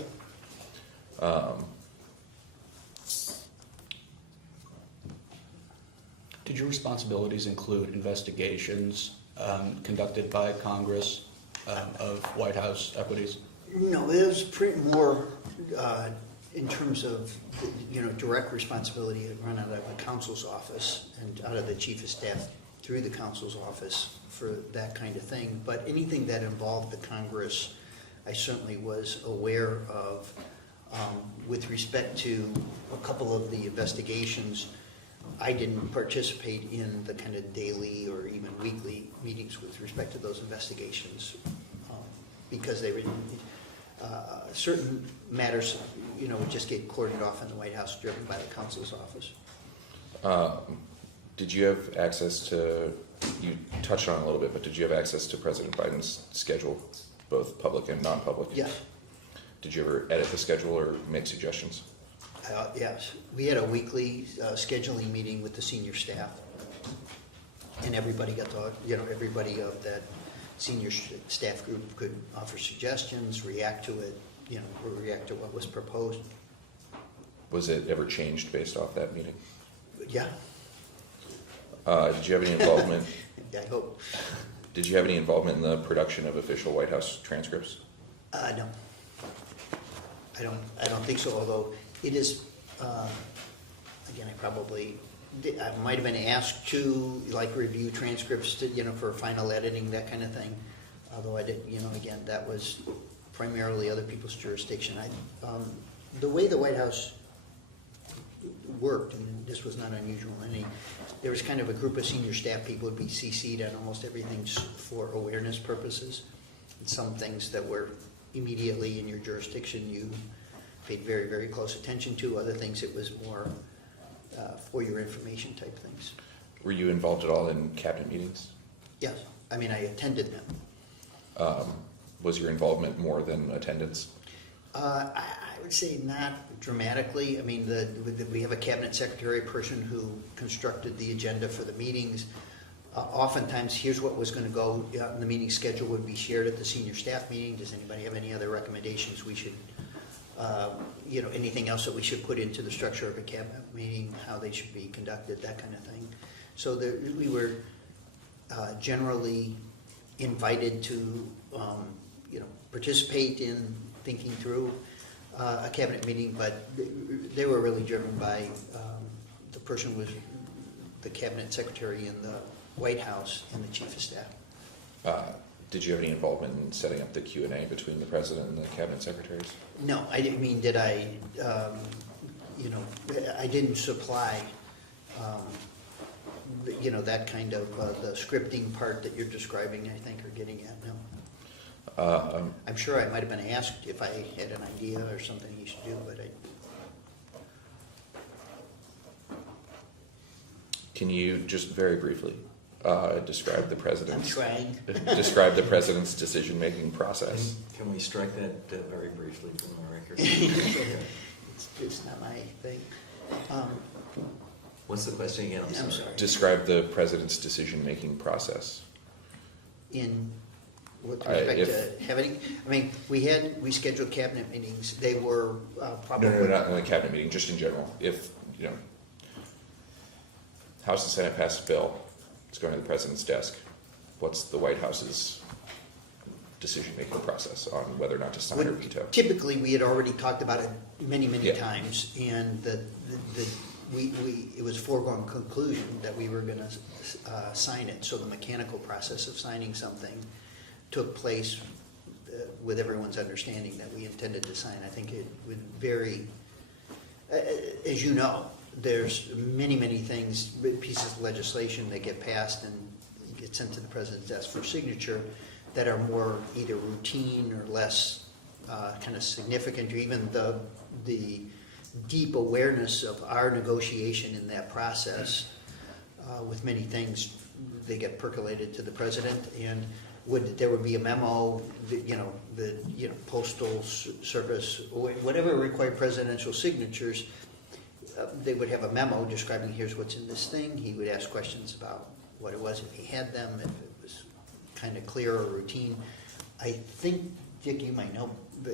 Did your responsibilities include investigations conducted by Congress of White House equities? No, it was pretty more in terms of direct responsibility run out of the counsel's office and out of the chief of staff through the counsel's office for that kind of thing. But anything that involved the Congress, I certainly was aware of. With respect to a couple of the investigations, I didn't participate in the kind of daily or even weekly meetings with respect to those investigations because they were certain matters, would just get cordoned off in the White House, driven by the counsel's office. Did you have access to, you touched on it a little bit, but did you have access to President Biden's schedule, both public and non-public? Yes. Did you ever edit the schedule or make suggestions? Yes. We had a weekly scheduling meeting with the senior staff, and everybody got to, everybody of that senior staff group could offer suggestions, react to it, or react to what was proposed. Was it ever changed based off that meeting? Yeah, Did you have any involvement? I hope. Did you have any involvement in the production of official White House transcripts? No. I don't think so, although it is, again, I might have been asked to review transcripts to, for final editing, that kind of thing. Although I did, again, that was primarily other people's jurisdiction. The way the White House worked, and this was not unusual there was kind of a group of senior staff people would be CC'd on almost everything for awareness purposes. And some things that were immediately in your jurisdiction, you paid very, very close attention to. Other things, it was more for your information type things. Were you involved at all in cabinet meetings? Yes, I mean, I attended them. Was your involvement more than attendance? I would say not dramatically. I mean, we have a cabinet secretary person who constructed the agenda for the meetings. Oftentimes, here's what was going to go, the meeting schedule would be shared at the senior staff meeting. Does anybody have any other recommendations we should, anything else that we should put into the structure of a cabinet meeting, how they should be conducted, that kind of thing. So we were generally invited to, participate in thinking through a cabinet meeting, but they were really driven by, the person was the cabinet secretary in the White House and the chief of staff. Did you have any involvement in setting up the Q&A between the president and the cabinet secretaries? No, I didn't mean, did I, I didn't supply, that kind of, the scripting part that you're describing, I think, or getting at, no. I'm sure I might have been asked if I had an idea or something you should do, but Can you just very briefly describe the president's I'm trying. describe the president's decision-making process? Can we strike that very briefly from the record? It's not my thing. What's the question again? I'm sorry. Describe the president's decision-making process. With respect to having, I mean, we scheduled cabinet meetings. They were probably. No, not in a cabinet meeting, just in general. If, House and Senate passed a bill, it's going to the president's desk. What's the White House's decision-making process on whether or not to sign or veto? Typically, we had already talked about it many Yeah. times, and it was a foregone conclusion that we were going to sign it. So the mechanical process of signing something took place with everyone's understanding that we intended to sign. I think it would vary, as you know, there's many things, pieces of legislation that get passed and get sent to the president's desk for signature that are more either routine or less kind of significant, or even the deep awareness of our negotiation in that process. With many things, they get percolated to the president, and there would be a memo, the postal service, whatever required presidential signatures. They would have a memo describing here's what's in this thing. He would ask questions about what it was if he had them, if it was kind of clear or routine. I think, Dick, you might know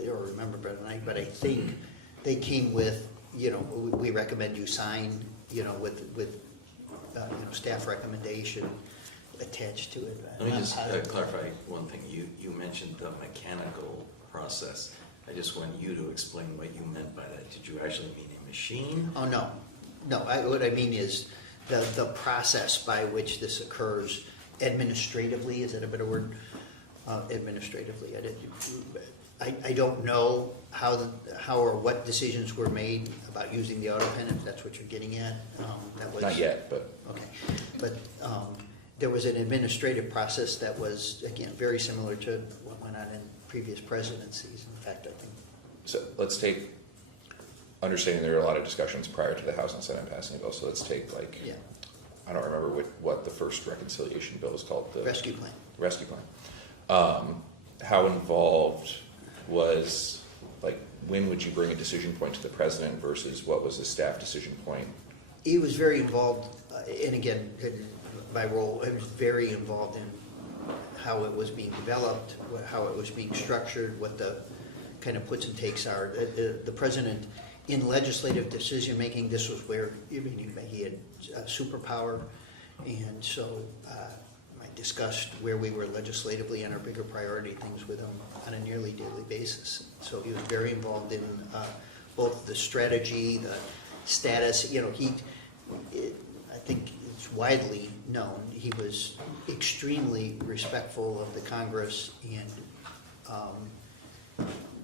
or remember better than I, but I think they came with, we recommend you sign, with staff recommendation attached to it. Let me just clarify one thing. You mentioned the mechanical process. I just want you to explain what you meant by that. Did you actually mean a machine? Oh, no. No, what I mean is the process by which this occurs administratively. Is that a better word? Administratively. I don't know how or what decisions were made about using the Autopen, if that's what you're getting at. That was, Not yet, but okay. But there was an administrative process that was, again, very similar to what went on in previous presidencies. In fact, I think. so let's take, understanding there were a lot of discussions prior to the House and Senate passing a bill, so let's take Yeah. I don't remember what the first reconciliation bill is called. The Rescue plan. Rescue plan. How involved was, when would you bring a decision point to the president versus what was the staff decision point? He was very involved, and again, my role, I was very involved in how it was being developed, how it was being structured, what the kind of puts and takes are. The president, in legislative decision-making, this was where he had superpower, and so I discussed where we were legislatively and our bigger priority things with him on a nearly daily basis. So he was very involved in both the strategy, the status. I think it's widely known, he was extremely respectful of the Congress and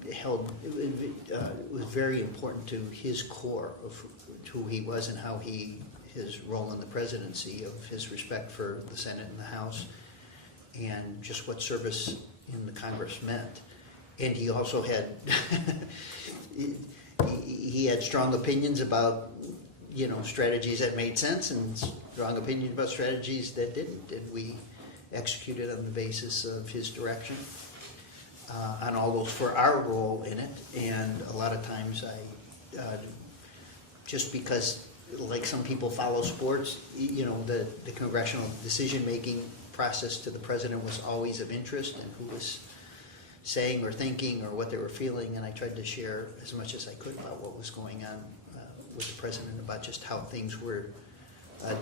it was very important to his core of who he was and how his role in the presidency, of his respect for the Senate and the House, and just what service in the Congress meant. And he also had, he had strong opinions about, strategies that made sense and strong opinions about strategies that didn't. And we executed on the basis of his direction on all those for our role in it. And a lot of times just because, like some people follow sports, the congressional decision-making process to the president was always of interest, and who was saying or thinking or what they were feeling, and I tried to share as much as I could about what was going on with the president, about just how things were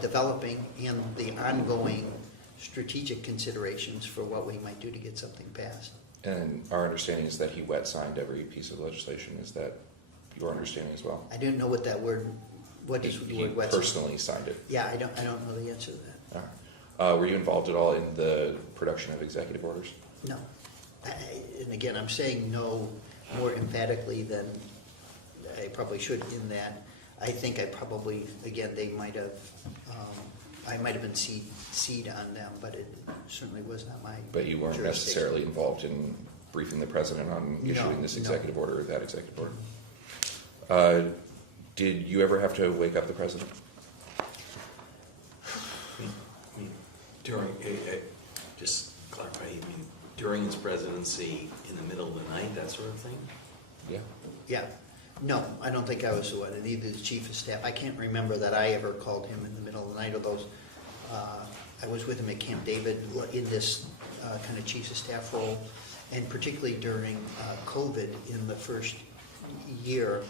developing and the ongoing strategic considerations for what we might do to get something passed. And our understanding is that he wet signed every piece of legislation. Is that your understanding as well? I didn't know what that word, what does the word wet? He personally signed it. Yeah, I don't know the answer to that. All right. Were you involved at all in the production of executive orders? No. And again, I'm saying no more emphatically than I probably should in that. I think I probably, again, they might have, I might have been seed on them, but it certainly was not my But you weren't jurisdiction. necessarily involved in briefing the president on issuing this executive order or that executive order? Did you ever have to wake up the president? During, just clarify, you mean during his presidency, in the middle of the night, that sort of thing? Yeah. Yeah. No, I don't think I was the one, and either the chief of staff. I can't remember that I ever called him in the middle of the night, although I was with him at Camp David in this kind of chief of staff role, and particularly during COVID in the first year.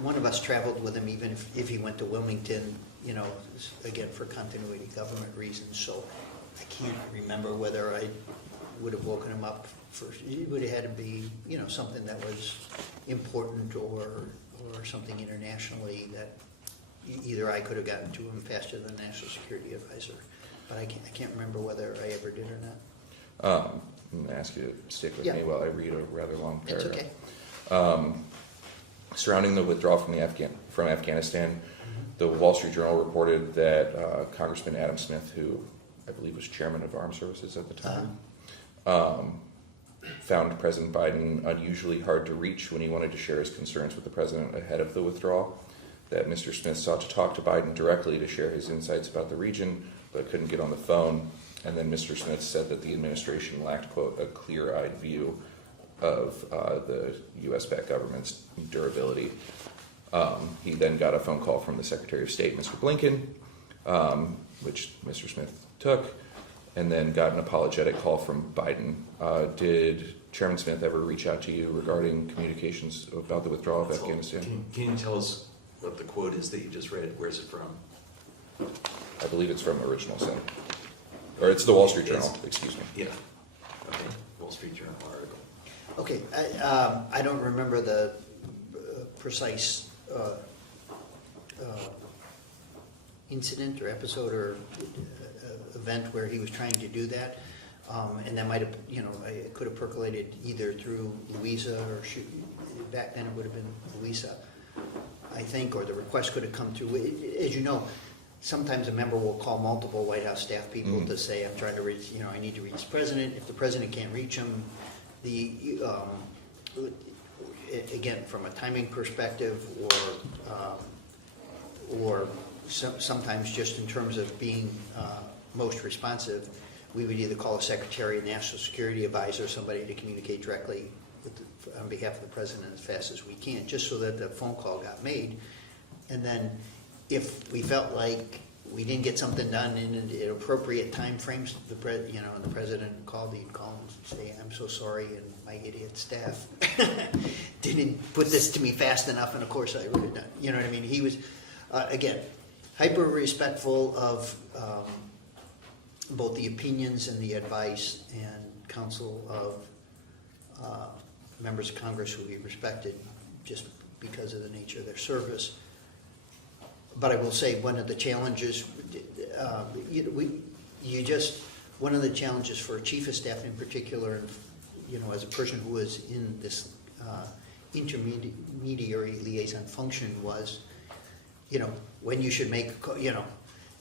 One of us traveled with him even if he went to Wilmington, again, for continuity government reasons. So I can't remember whether I would have woken him up first. It would have had to be, something that was important or something internationally that either I could have gotten to him faster than the National Security Advisor. But I can't remember whether I ever did or not. I'm going to ask you to stick with Yeah. me while I read a rather long It's paragraph. okay. Surrounding the withdrawal from Afghanistan, the Wall Street Journal reported that Congressman Adam Smith, who I believe was chairman of Armed Services at the time, found President Biden unusually hard to reach when he wanted to share his concerns with the president ahead of the withdrawal, that Mr. Smith sought to talk to Biden directly to share his insights about the region, but couldn't get on the phone, and then Mr. Smith said that the administration lacked, quote, a clear-eyed view of the U.S.-backed government's durability. He then got a phone call from the Secretary of State, Mr. Blinken, which Mr. Smith took, and then got an apologetic call from Biden. Did Chairman Smith ever reach out to you regarding communications about the withdrawal of Afghanistan? Can you tell us what the quote is that you just read? Where's it from? I believe it's from Original Sin. Or it's the Wall Street Journal, excuse me. Yeah. Okay. Wall Street Journal article. Okay, I don't remember the precise incident or episode or event where he was trying to do that, and that might have, it could have percolated either through Louisa or back then it would have been Louisa, I think, or the request could have come through. As you know, sometimes a member will call multiple White House staff people to say, I'm trying to reach, I need to reach the president. If the president can't reach him, again, from a timing perspective or sometimes just in terms of being most responsive, we would either call a secretary, a national security advisor, somebody to communicate directly on behalf of the president as fast as we can, just so that the phone call got made. And then if we felt like we didn't get something done in appropriate time frames, and the president called, he'd call and say, I'm so sorry, and my idiot staff didn't put this to me fast enough, and of course I would have done. You know what I mean? He was, again, hyper respectful of both the opinions and the advice and counsel of members of Congress who he respected just because of the nature of their service. But I will say one of the challenges, one of the challenges for a chief of staff in particular, as a person who was in this intermediary liaison function was, when you should make,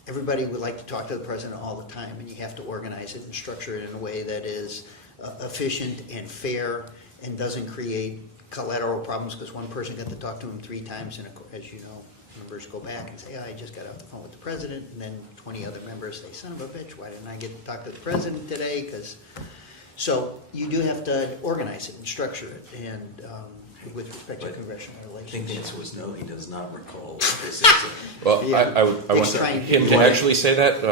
everybody would like to talk to the president all the time, and you have to organize it and structure it in a way that is efficient and fair and doesn't create collateral problems because one person got to talk to him 3 times, and as you know, members go back and say, I just got off the phone with the president, and then 20 other members say, son of a bitch, why didn't I get to talk to the president today? So you do have to organize it and structure it, and with respect to congressional I relations. think the answer was no, he does not recall what this is. Well, Yeah. I want It's trying him to- to actually say that,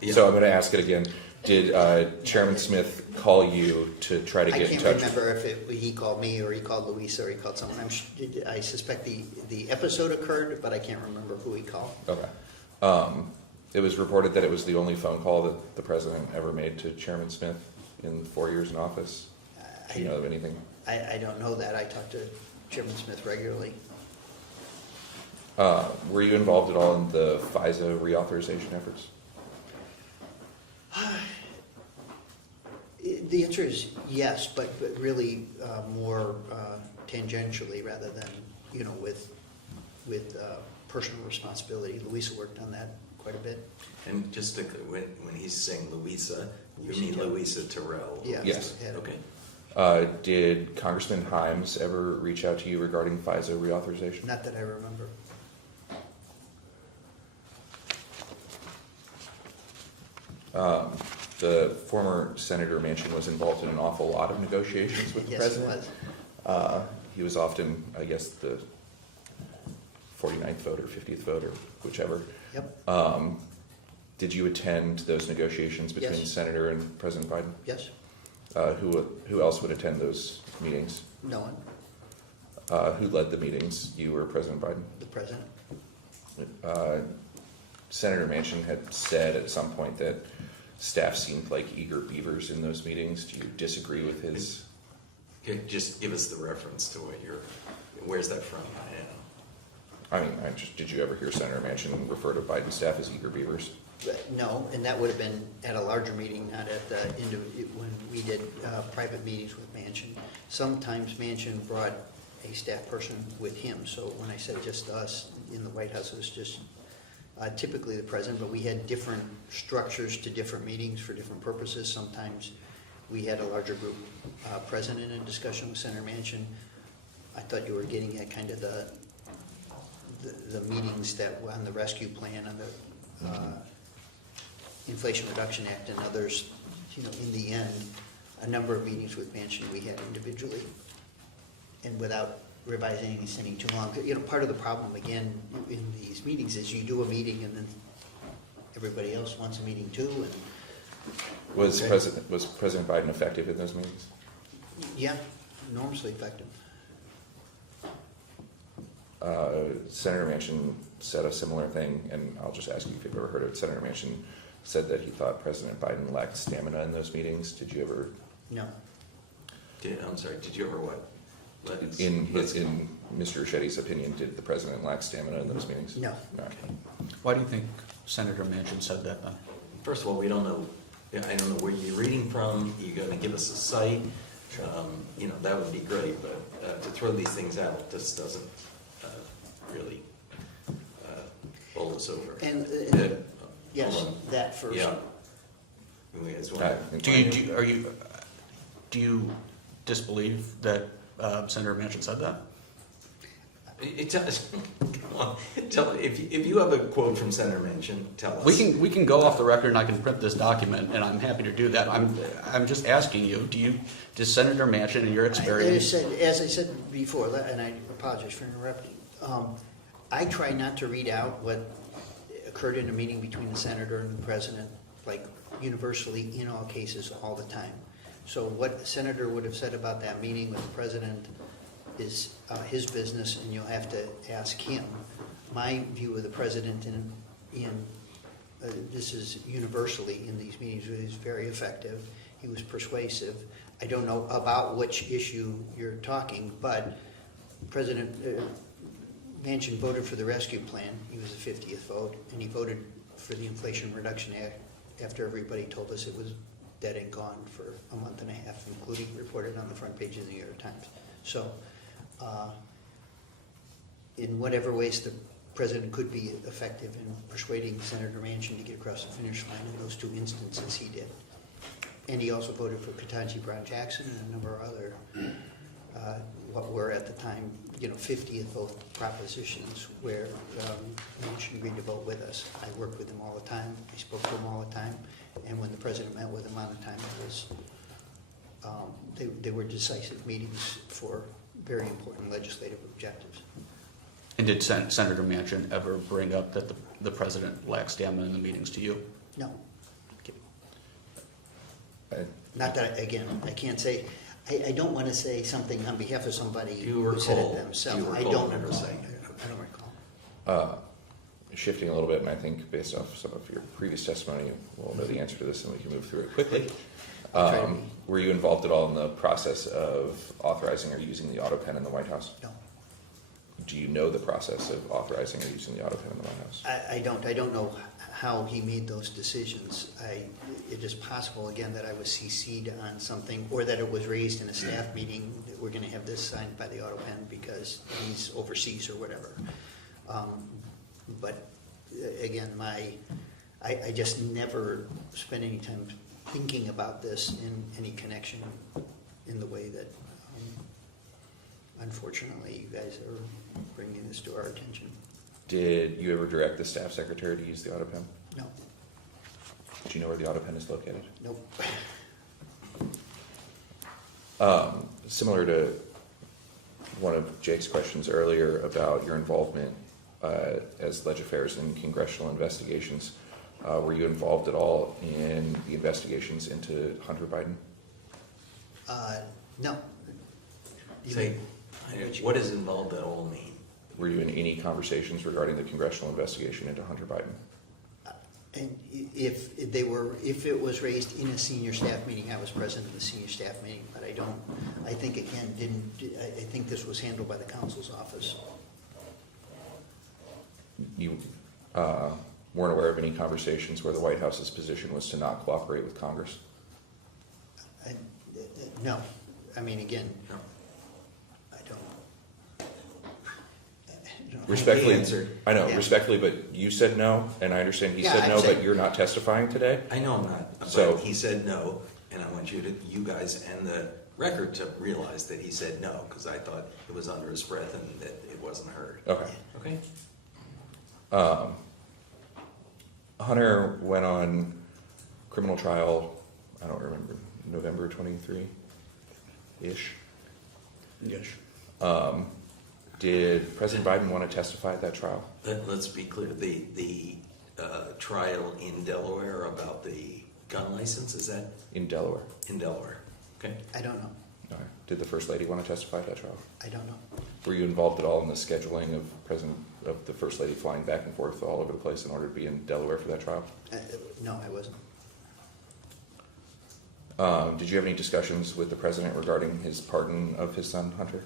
Yeah. so I'm going to ask it again. Did Chairman Smith call you to try to I get in can't touch? remember if he called me or he called Louisa or he called someone. I suspect the episode occurred, but I can't remember who he called. Okay. It was reported that it was the only phone call that the president ever made to Chairman Smith in 4 years in office. Do you know of anything? I don't know that. I talk to Chairman Smith regularly. Were you involved at all in the FISA reauthorization efforts? The answer is yes, but really more tangentially rather than, with personal responsibility. Louisa worked on that quite a bit. And just to, when he's saying Louisa, you Louisa mean Terrell. Louisa Terrell? Yeah. Yes. Okay. Did Congressman Himes ever reach out to you regarding FISA reauthorization? Not that I remember. The former Senator Manchin was involved in an awful lot of negotiations with the Yes, it president. was. He was often, I guess, the 49th vote or 50th vote or whichever. Yep. Did you attend those negotiations between Yes. Senator and President Biden? Yes. Who else would attend those meetings? No one. Who led the meetings? You or President Biden? The president. Senator Manchin had said at some point that staff seemed like eager beavers in those meetings. Do you disagree with his? Okay, just give us the reference to where's that from? Did you ever hear Senator Manchin refer to Biden staff as eager beavers? No, and that would have been at a larger meeting, not at the when we did private meetings with Manchin. Sometimes Manchin brought a staff person with him, so when I said just us in the White House, it was just typically the president, but we had different structures to different meetings for different purposes. Sometimes we had a larger group present in a discussion with Senator Manchin. I thought you were getting at kind of the meetings that were on the rescue plan, on the Inflation Reduction Act and others. In the end, a number of meetings with Manchin we had individually, and without revising anything too long. Part of the problem again in these meetings is you do a meeting and then everybody else wants a meeting too. And Was President Biden effective in those meetings? yeah, enormously effective. Senator Manchin said a similar thing, and I'll just ask you if you've ever heard of it. Senator Manchin said that he thought President Biden lacked stamina in those meetings. Did you ever? No. I'm sorry, did you ever what? In Mr. Ricchetti's opinion, did the president lack stamina in those meetings? No. Why do you think Senator Manchin said that then? First of all, we don't know. I don't know where you're reading from. You're going to give us a site. That would be great, but to throw these things out just doesn't really bowl us over. And yes, hold on. that first. Yeah. You guys want Do you disbelieve that Senator Manchin said that? Come on, if you have a quote from Senator Manchin, tell us. We can go off the record and I can print this document, and I'm happy to do that. I'm just asking you, does Senator Manchin, in your experience? As I said before, and I apologize for interrupting, I try not to read out what occurred in a meeting between the senator and the president, like universally in all cases all the time. So what the senator would have said about that meeting with the president is his business, and you'll have to ask him. My view of the president this is universally in these meetings, he was very effective. He was persuasive. I don't know about which issue you're talking, but President Manchin voted for the rescue plan. He was the 50th vote, and he voted for the Inflation Reduction Act after everybody told us it was dead and gone for a month and a half, including reported on the front page of the New York Times. So, in whatever ways the president could be effective in persuading Senator Manchin to get across the finish line, in those two instances he did. And he also voted for Ketanji Brown Jackson and a number of other what were at the time, 50 of both propositions where Mitch agreed to vote with us. I worked with him all the time, I spoke to him all the time, and when the president met with him on the time, it was, they were decisive meetings for very important legislative objectives. And did Senator Manchin ever bring up that the president lacks stamina in the meetings to you? No, I- not that, again, I can't say, I don't want to say something on behalf of somebody Do you who said it recall- themselves. do you I recall don't ever recall. saying it? I don't recall. Shifting a little bit, and I think based off some of your previous testimony, we'll know the answer to this and we can move through it quickly. Were you involved at all in the process of authorizing or using the Autopen in the White House? No. Do you know the process of authorizing or using the Autopen in the White House? I don't know how he made those decisions. It is possible, again, that I was CC'd on something, or that it was raised in a staff meeting, that we're gonna have this signed by the Autopen because he's overseas or whatever. But again, I just never spent any time thinking about this in any connection in the way that, unfortunately, you guys are bringing this to our attention. Did you ever direct the staff secretary to use the Autopen? No, Do you know where the Autopen is located? nope. Similar to one of Jake's questions earlier about your involvement as leg affairs in congressional investigations, were you involved at all in the investigations into Hunter Biden? No. You Say, mean- what does involved at all mean? Were you in any conversations regarding the congressional investigation into Hunter Biden? And if it was raised in a senior staff meeting, I was present at the senior staff meeting, but I think again, I think this was handled by the counsel's office. You weren't aware of any conversations where the White House's position was to not cooperate with Congress? No, I mean, again, No. I don't. Respectfully, answered. I know, Yeah. respectfully, but you said no, and I understand he Yeah, said I'm no, saying- but you're not testifying today? I know I'm not, So- but he said no, and I want you guys and the record to realize that he said no, because I thought it was under his breath and that it wasn't heard. Okay. Okay? Hunter went on criminal trial, I don't remember, November 23-ish. Yes. Did President Biden want to testify at that trial? Let's be clear, the trial in Delaware about the gun license, is that In Delaware? in Delaware? Okay? I don't know. All right. Did the First Lady want to testify at that trial? I don't know. Were you involved at all in the scheduling of the First Lady flying back and forth all over the place in order to be in Delaware for that trial? No, I wasn't. Did you have any discussions with the President regarding his pardon of his son, Hunter?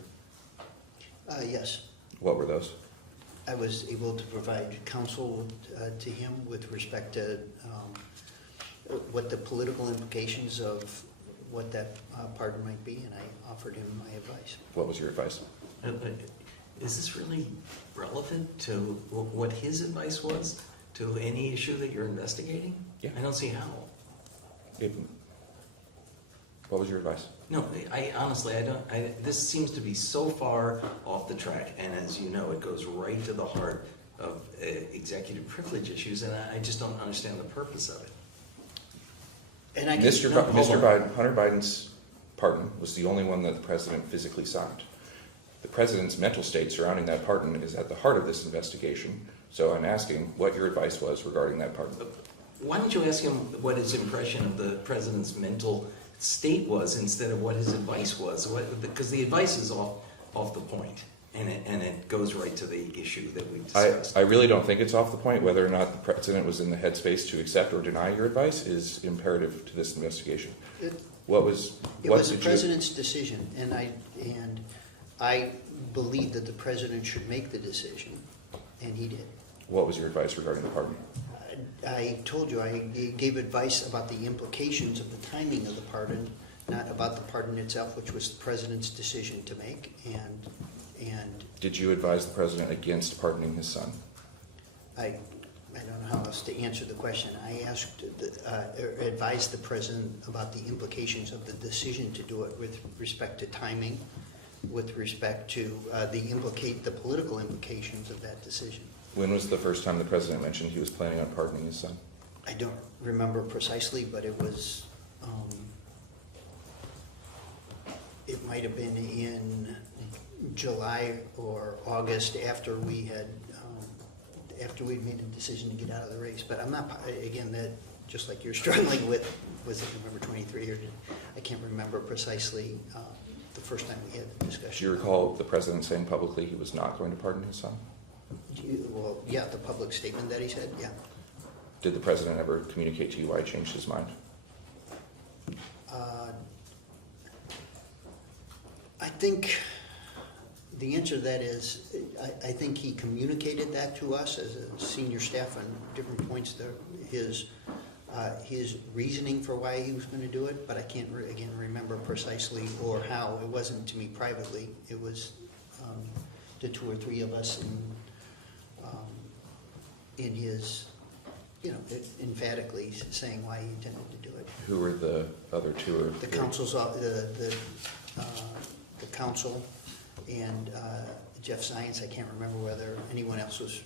Yes, What were those? I was able to provide counsel to him with respect to what the political implications of what that pardon might be, and I offered him my advice. What was your advice? Is this really relevant to what his advice was to any issue that you're investigating? Yeah. I don't see how. What was your advice? No, I honestly, this seems to be so far off the track, and as you know, it goes right to the heart of executive privilege issues, and I just don't understand the purpose of it. And I can, Hunter Biden's pardon was the only one that the President physically signed. The President's mental state surrounding that pardon is at the heart of this investigation, so I'm asking what your advice was regarding that pardon. Why don't you ask him what his impression of the president's mental state was instead of what his advice was? Because the advice is off the point, and it goes right to the issue that we discussed. I really don't think it's off the point. Whether or not the President was in the headspace to accept or deny your advice is imperative to this investigation. It was the President's decision, and I believe that the President should make the decision, and he did. What was your advice regarding the pardon? I told you, I gave advice about the implications of the timing of the pardon, not about the pardon itself, which was the President's decision to make, and Did you advise the President against pardoning his son? I don't know how else to answer the question. I advised the President about the implications of the decision to do it with respect to timing, with respect to the political implications of that decision. When was the first time the president mentioned he was planning on pardoning his son? I don't remember precisely, but it was, it might have been in July or August after we had, after we'd made a decision to get out of the race. But I'm not, again, that, just like you're struggling with, was it November 23 or I can't remember precisely the first time we had the discussion. Do you recall the president saying publicly he was not going to pardon his son? Well, yeah, the public statement that he said, yeah. Did the president ever communicate to you why he changed his mind? I think the answer to that is, I think he communicated that to us as a senior staff on different points, his reasoning for why he was going to do it, but I can't, again, remember precisely or how. It wasn't to me privately. It was to two or three of us in his, emphatically saying why he intended to do it. Who were the other two? Or The council's, the council and Jeff Science. I can't remember whether anyone else was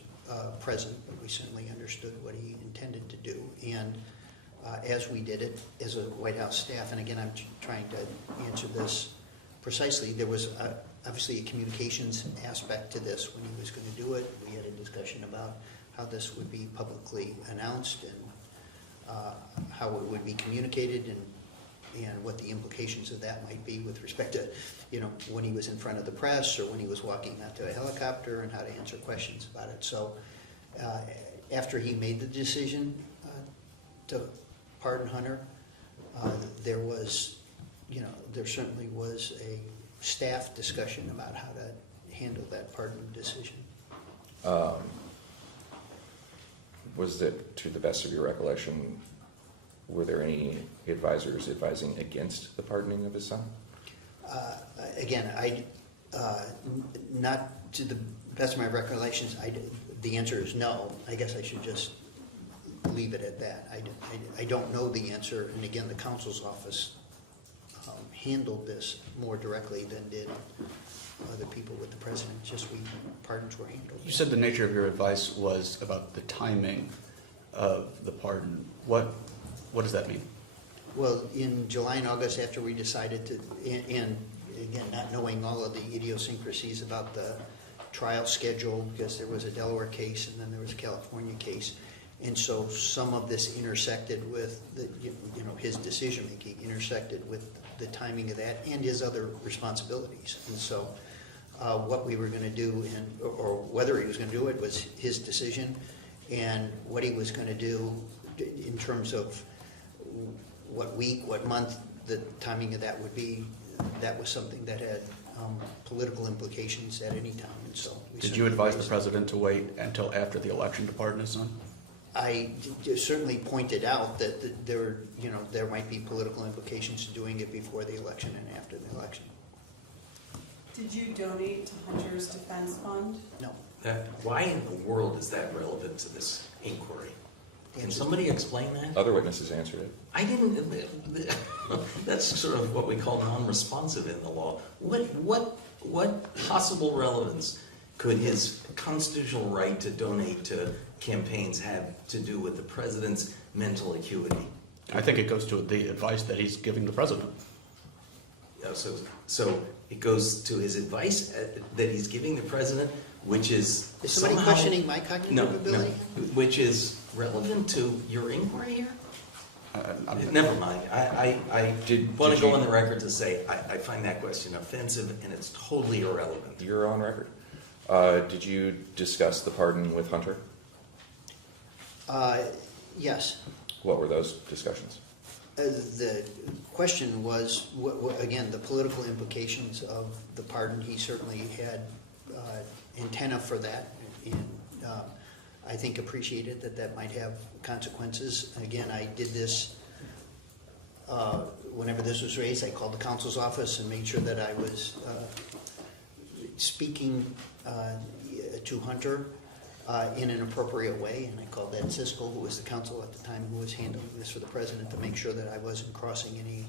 present, but we certainly understood what he intended to do. And as we did it as a White House staff, and again, I'm trying to answer this precisely, there was obviously a communications aspect to this when he was going to do it. We had a discussion about how this would be publicly announced and how it would be communicated and what the implications of that might be with respect to, when he was in front of the press or when he was walking out to a helicopter and how to answer questions about it. So after he made the decision to pardon Hunter, there was, there certainly was a staff discussion about how to handle that pardon decision. Was it, to the best of your recollection, were there any advisors advising against the pardoning of his son? Again, not to the best of my recollections, the answer is no. I guess I should just leave it at that. I don't know the answer, and again, the counsel's office handled this more directly than did other people with the president. Just pardons were handled. You said the nature of your advice was about the timing of the pardon. What does that mean? Well, in July and August, after we decided to, and again, not knowing all of the idiosyncrasies about the trial schedule, because there was a Delaware case and then there was a California case, and so some of this intersected with his decision making, intersected with the timing of that and his other responsibilities. And so what we were going to do, or whether he was going to do it, was his decision, and what he was going to do in terms of what week, what month, the timing of that would be, that was something that had political implications at any time. And so did you advise the president to wait until after the election to pardon his son? I certainly pointed out that there might be political implications to doing it before the election and after the election. Did you donate to Hunter's Defense Fund? No. Why in the world is that relevant to this inquiry? Can somebody explain that? Other witnesses answered it. I didn't. That's sort of what we call non-responsive in the law. What possible relevance could his constitutional right to donate to campaigns have to do with the president's mental acuity? I think it goes to the advice that he's giving the president. So it goes to his advice that he's giving the president, which is somebody somehow, questioning my cognitive ability? which is relevant to your inquiry here? Never mind. I want to go on the record to say I find that question offensive and it's totally irrelevant. You're on record. Did you discuss the pardon with Hunter? Yes. What were those discussions? The question was, again, the political implications of the pardon. He certainly had antenna for that, and I think appreciated that might have consequences. Again, I did this, whenever this was raised, I called the counsel's office and made sure that I was speaking to Hunter in an appropriate way, and I called Ed Siskel, who was the counsel at the time who was handling this for the president, to make sure that I wasn't crossing any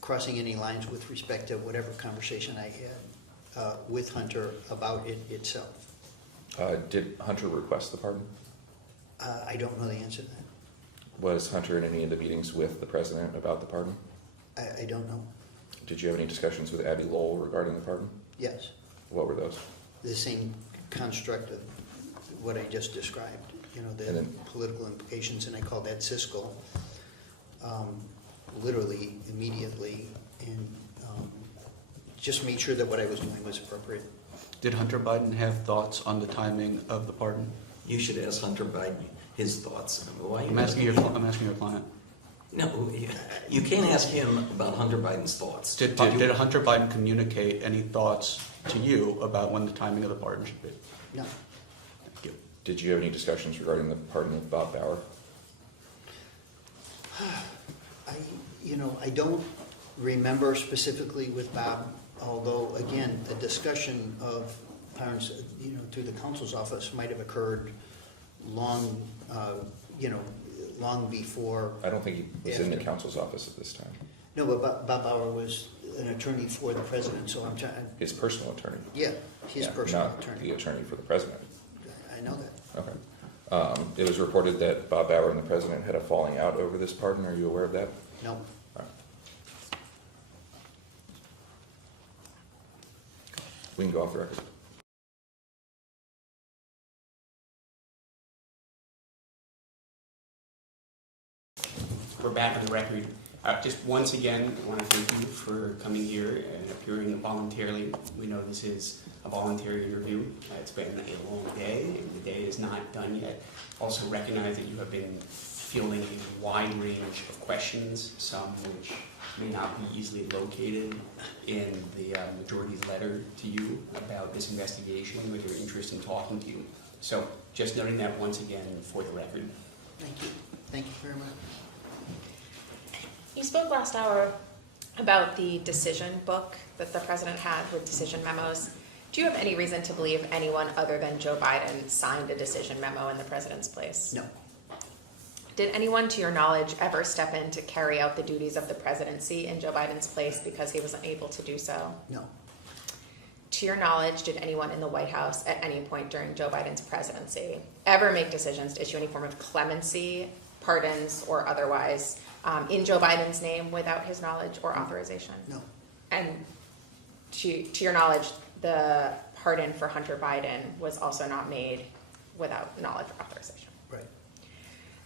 crossing any lines with respect to whatever conversation I had with Hunter about it itself. Did Hunter request the pardon? I don't know the answer to that. Was Hunter in any of the meetings with the president about the pardon? I don't know. Did you have any discussions with Abby Lowell regarding the pardon? Yes, What were those? the same construct of what I just described, you know, And the then- political implications, and I call that Siskel, literally, immediately, and just made sure that what I was doing was appropriate. Did Hunter Biden have thoughts on the timing of the pardon? You should ask Hunter Biden his thoughts. Why I'm asking your client. No, you can't ask him about Hunter Biden's thoughts. Did Hunter Biden communicate any thoughts to you about when the timing of the pardon should be? No, Thank you. Did you have any discussions regarding the pardon of Bob Bauer? I don't remember specifically with Bob, although, again, the discussion of parents, through the counsel's office might have occurred long, long before. I don't think he was in the After. counsel's office at this time. No, but Bob Bauer was an attorney for the president, so I'm trying, His personal attorney. yeah, his Yeah, personal not attorney. the attorney for the president. I know that. Okay. It was reported that Bob Bauer and the president had a falling out over this pardon. Are you aware of that? No, All right. We can go off the record. We're back on the record. Just once again, I want to thank you for coming here and appearing voluntarily. We know this is a voluntary interview. It's been a long day, and the day is not done yet. Also recognize that you have been fielding a wide range of questions, some which may not be easily located in the majority's letter to you about this investigation, with your interest in talking to you. So just noting that once again for the record. thank you. Thank you very much. You spoke last hour about the decision book that the president had with decision memos. Do you have any reason to believe anyone other than Joe Biden signed a decision memo in the president's place? No, Did anyone, to your knowledge, ever step in to carry out the duties of the presidency in Joe Biden's place because he was unable to do so? no, To your knowledge, did anyone in the White House at any point during Joe Biden's presidency ever make decisions to issue any form of clemency, pardons, or otherwise in Joe Biden's name without his knowledge or authorization? no, And to your knowledge, the pardon for Hunter Biden was also not made without knowledge or authorization. right.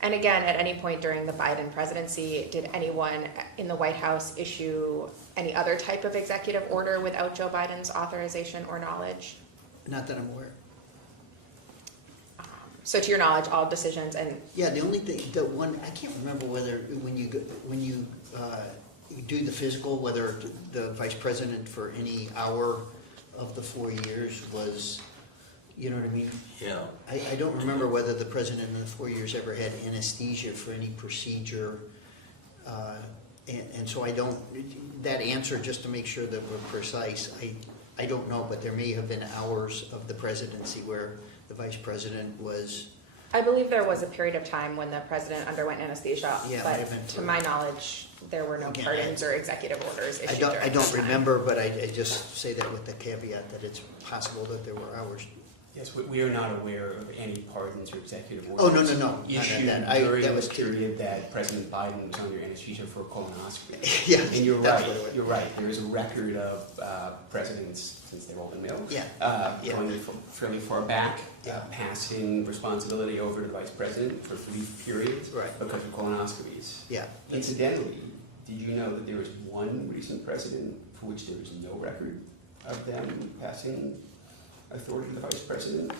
And again, at any point during the Biden presidency, did anyone in the White House issue any other type of executive order without Joe Biden's authorization or knowledge? Not that I'm aware. So to your knowledge, all decisions and Yeah, the only thing, I can't remember whether, when you do the physical, whether the vice president for any hour of the 4 years was, you know what I mean? Yeah. I don't remember whether the president in the 4 years ever had anesthesia for any procedure. And so I don't, that answer, just to make sure that we're precise, I don't know, but there may have been hours of the presidency where the vice president was. I believe there was a period of time when the president underwent anesthesia, Yeah, it might have been but to for- my knowledge, there were no Again, pardons or executive orders issued I during don't that time. remember, but I just say that with the caveat that it's possible that there were hours. Yes, we are not aware of any pardons or executive Oh, orders. no, not Issued that. during That the was period that President Biden was under anesthesia for a colonoscopy. Yeah, And you're that's right, what it was. you're right. There is a record of presidents, since they've all been male, Yeah. Yeah. going fairly far back, Yeah. passing responsibility over to the vice president for brief periods Right. because of colonoscopies. Yeah. Incidentally, did you know that there is one recent president for which there is no record of them passing authority to the vice president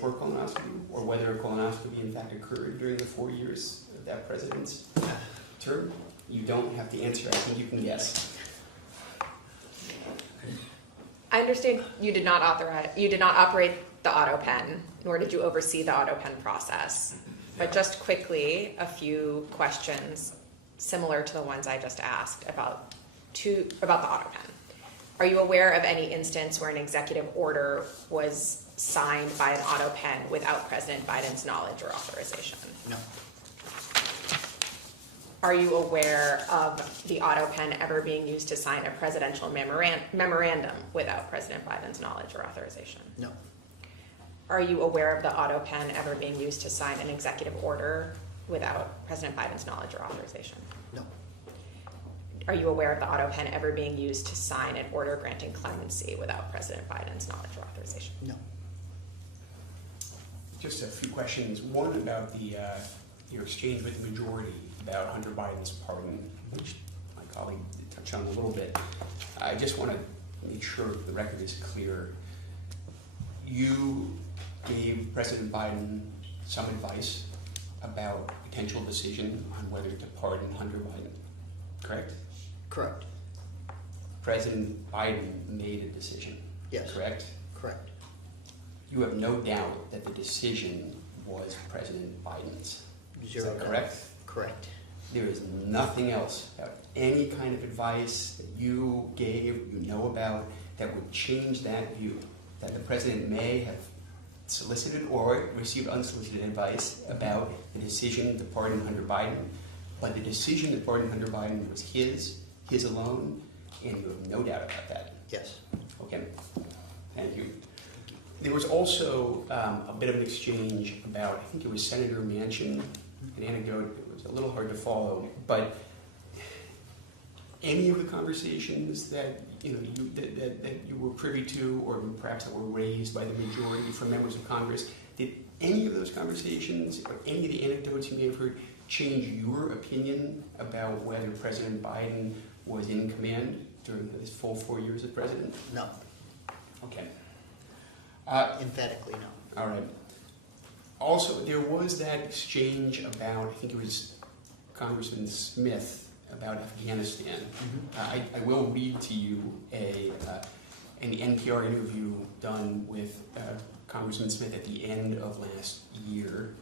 for a colonoscopy, or whether a colonoscopy in fact occurred during the 4 years of that president's term? You don't have to answer. I think you can guess. I understand you did not operate the Autopen, nor did you oversee the Autopen process. But just quickly, a few questions similar to the ones I just asked about the Autopen. Are you aware of any instance where an executive order was signed by an Autopen without President Biden's knowledge or authorization? No, are you aware of the Autopen ever being used to sign a presidential memorandum without President Biden's knowledge or authorization? No, Are you aware of the Autopen ever being used to sign an executive order without President Biden's knowledge or authorization? no, Are you aware of the Autopen ever being used to sign an order granting clemency without President Biden's knowledge or authorization? no. Just a few questions. One about your exchange with the majority about Hunter Biden's pardon, which my colleague did touch on a little bit. I just want to make sure the record is clear. You gave President Biden some advice about potential decision on whether to pardon Hunter Biden, correct? Correct. President Biden made a decision, Yes. correct? Correct. You have no doubt that the decision was President Biden's. Zero Is that doubt. correct? Correct. There is nothing else about any kind of advice that you gave, you know about, that would change that view, that the president may have solicited or received unsolicited advice about the decision to pardon Hunter Biden, but the decision to pardon Hunter Biden was his alone, and you have no doubt about that. Yes. Okay, thank you. There was also a bit of an exchange about, I think it was Senator Manchin, an anecdote that was a little hard to follow, but any of the conversations that that you were privy to, or perhaps that were raised by the majority from members of Congress, did any of those conversations or any of the anecdotes you may have heard change your opinion about whether President Biden was in command during his full 4 years as president? No. Okay. Emphatically, no. All right. Also, there was that exchange about, I think it was Congressman Smith, about Afghanistan. I will read to you an NPR interview done with Congressman Smith at the end of last year.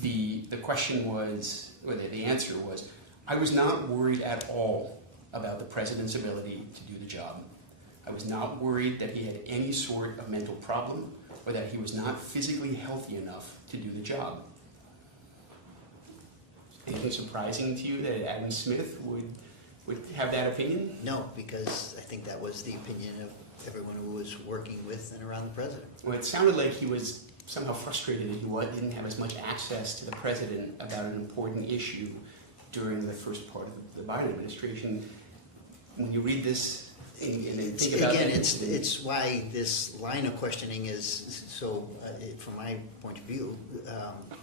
The question was, or the answer was, I was not worried at all about the president's ability to do the job. I was not worried that he had any sort of mental problem or that he was not physically healthy enough to do the job. Anything surprising to you that Adam Smith would have that opinion? No, because I think that was the opinion of everyone who was working with and around the president. Well, it sounded like he was somehow frustrated that he didn't have as much access to the president about an important issue during the first part of the Biden administration. When you read this and then think about Again, it, it's why this line of questioning is so, from my point of view,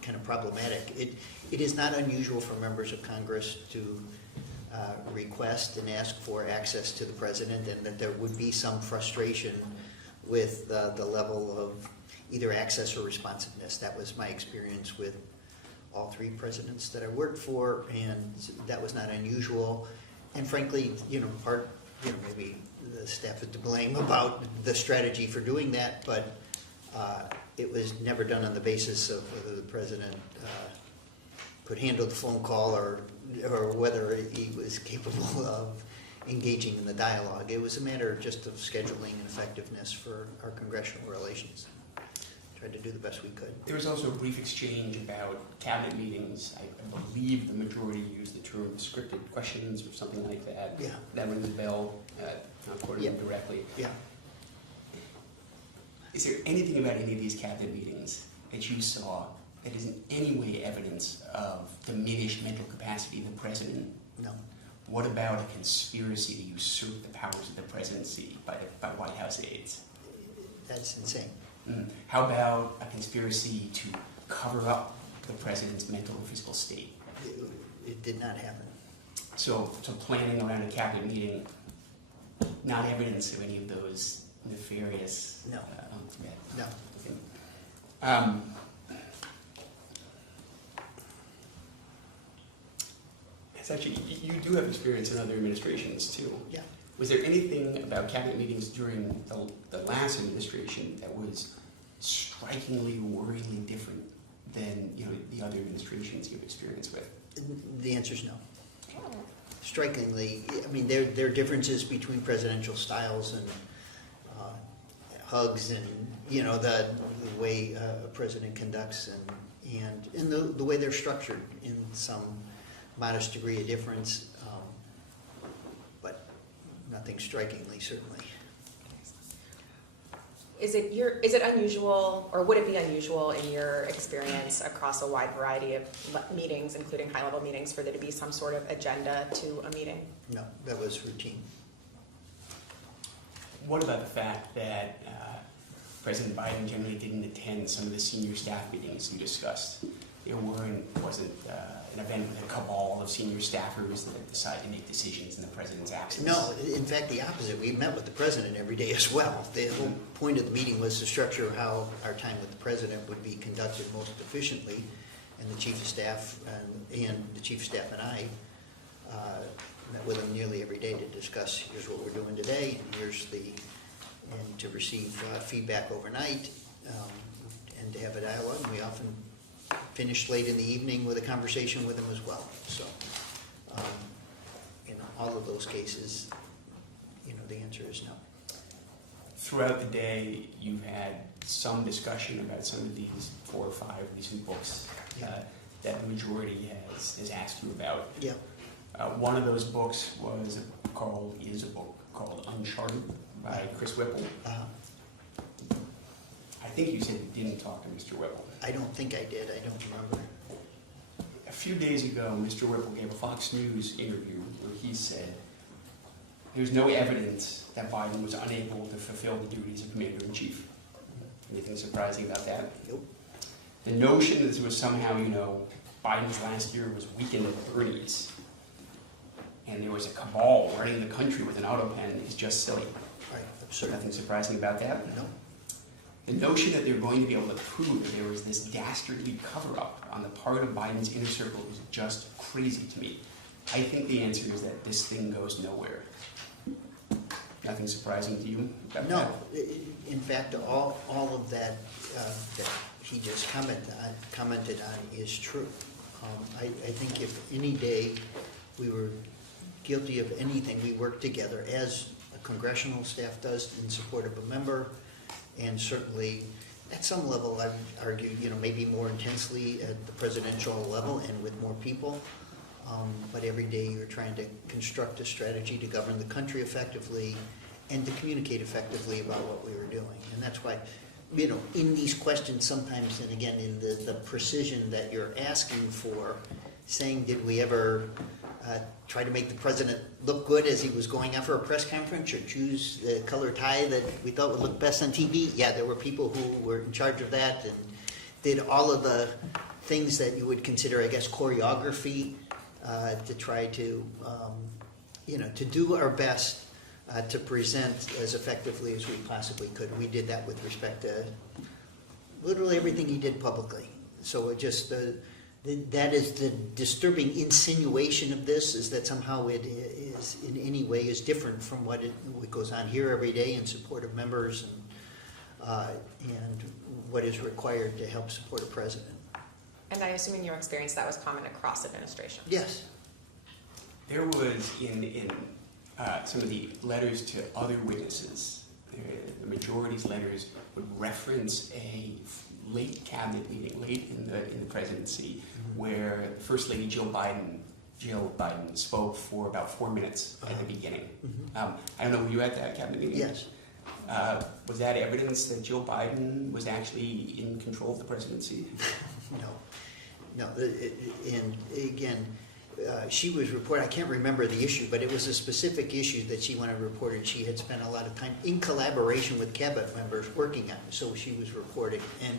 kind of problematic. It is not unusual for members of Congress to request and ask for access to the president, and that there would be some frustration with the level of either access or responsiveness. That was my experience with all three presidents that I worked for, and that was not unusual. And frankly, maybe the staff is to blame about the strategy for doing that, but it was never done on the basis of whether the president could handle the phone call or whether he was capable of engaging in the dialogue. It was a matter just of scheduling and effectiveness for our congressional relations. Tried to do the best we could. there was also a brief exchange about cabinet meetings. I believe the majority used the term scripted questions or something like that. Yeah. That rings a bell, not quoting him directly. Yeah. Is there anything about any of these cabinet meetings that you saw that is in any way evidence of diminished mental capacity of the president? No. What about a conspiracy to usurp the powers of the presidency by White House aides? That's insane. How about a conspiracy to cover up the president's mental or physical state? It did not happen. So planning around a cabinet meeting, not evidence of any of those nefarious... No. Yeah. No. It's actually, you do have experience in other administrations too. Yeah. Was there anything about cabinet meetings during the last administration that was strikingly, worryingly different than the other administrations you've experienced with? The answer is no. Strikingly, I mean, there are differences between presidential styles and hugs and the way a president conducts and the way they're structured in some modest degree of difference, but nothing strikingly, certainly. Is it unusual, or would it be unusual in your experience across a wide variety of meetings, including high-level meetings, for there to be some sort of agenda to a meeting? No, that was routine. What about the fact that President Biden generally didn't attend some of the senior staff meetings you discussed? There wasn't an event with a cabal of senior staffers that decided to make decisions in the president's absence? No, in fact, the opposite. We met with the president every day as well. The whole point of the meeting was to structure how our time with the president would be conducted most efficiently, and the chief of staff and the chief of staff and I met with him nearly every day to discuss, here's what we're doing today, and to receive feedback overnight, and to have a dialogue. And we often finished late in the evening with a conversation with him as well. So, in all of those cases, the answer is no. Throughout the day, you've had some discussion about some of these 4 or 5 recent books that the majority has asked you about. Yeah. One of those books is a book called Uncharted by Chris Whipple. I think you said you didn't talk to Mr. Whipple. I don't think I did. I don't remember. A few days ago, Mr. Whipple gave a Fox News interview where he said there's no evidence that Biden was unable to fulfill the duties of commander-in-chief. Anything surprising about that? Nope. The notion that this was somehow, Biden's last year was weakened at Bernie's, and there was a cabal running the country with an Autopen is just silly. Right. Absurd. Nothing surprising about that? No. The notion that they're going to be able to prove that there was this dastardly cover-up on the part of Biden's inner circle is just crazy to me. I think the answer is that this thing goes nowhere. Nothing surprising to you about No. that? In fact, all of that that he just commented on is true. I think if any day we were guilty of anything, we worked together as a congressional staff does in support of a member, and certainly at some level, I would argue, maybe more intensely at the presidential level and with more people. But every day you're trying to construct a strategy to govern the country effectively and to communicate effectively about what we were doing. And that's why, in these questions sometimes, and again, in the precision that you're asking for, saying, did we ever try to make the president look good as he was going out for a press conference, or choose the color tie that we thought would look best on TV? Yeah, there were people who were in charge of that and did all of the things that you would consider, I guess, choreography to try to, to do our best to present as effectively as we possibly could. We did that with respect to literally everything he did publicly. So it just, that is the disturbing insinuation of this, is that somehow it is in any way is different from what goes on here every day in support of members and what is required to help support a president. And I assume in your experience that was common across administration. Yes. There was in some of the letters to other witnesses, the majority's letters would reference a late cabinet meeting, late in the presidency, where First Lady Jill Biden spoke for about 4 minutes at the beginning. I don't know, were you at that cabinet meeting? Yes. Was that evidence that Jill Biden was actually in control of the presidency? No. And again, she was reporting, I can't remember the issue, but it was a specific issue that she went and reported. She had spent a lot of time in collaboration with cabinet members working on it, so she was reporting. And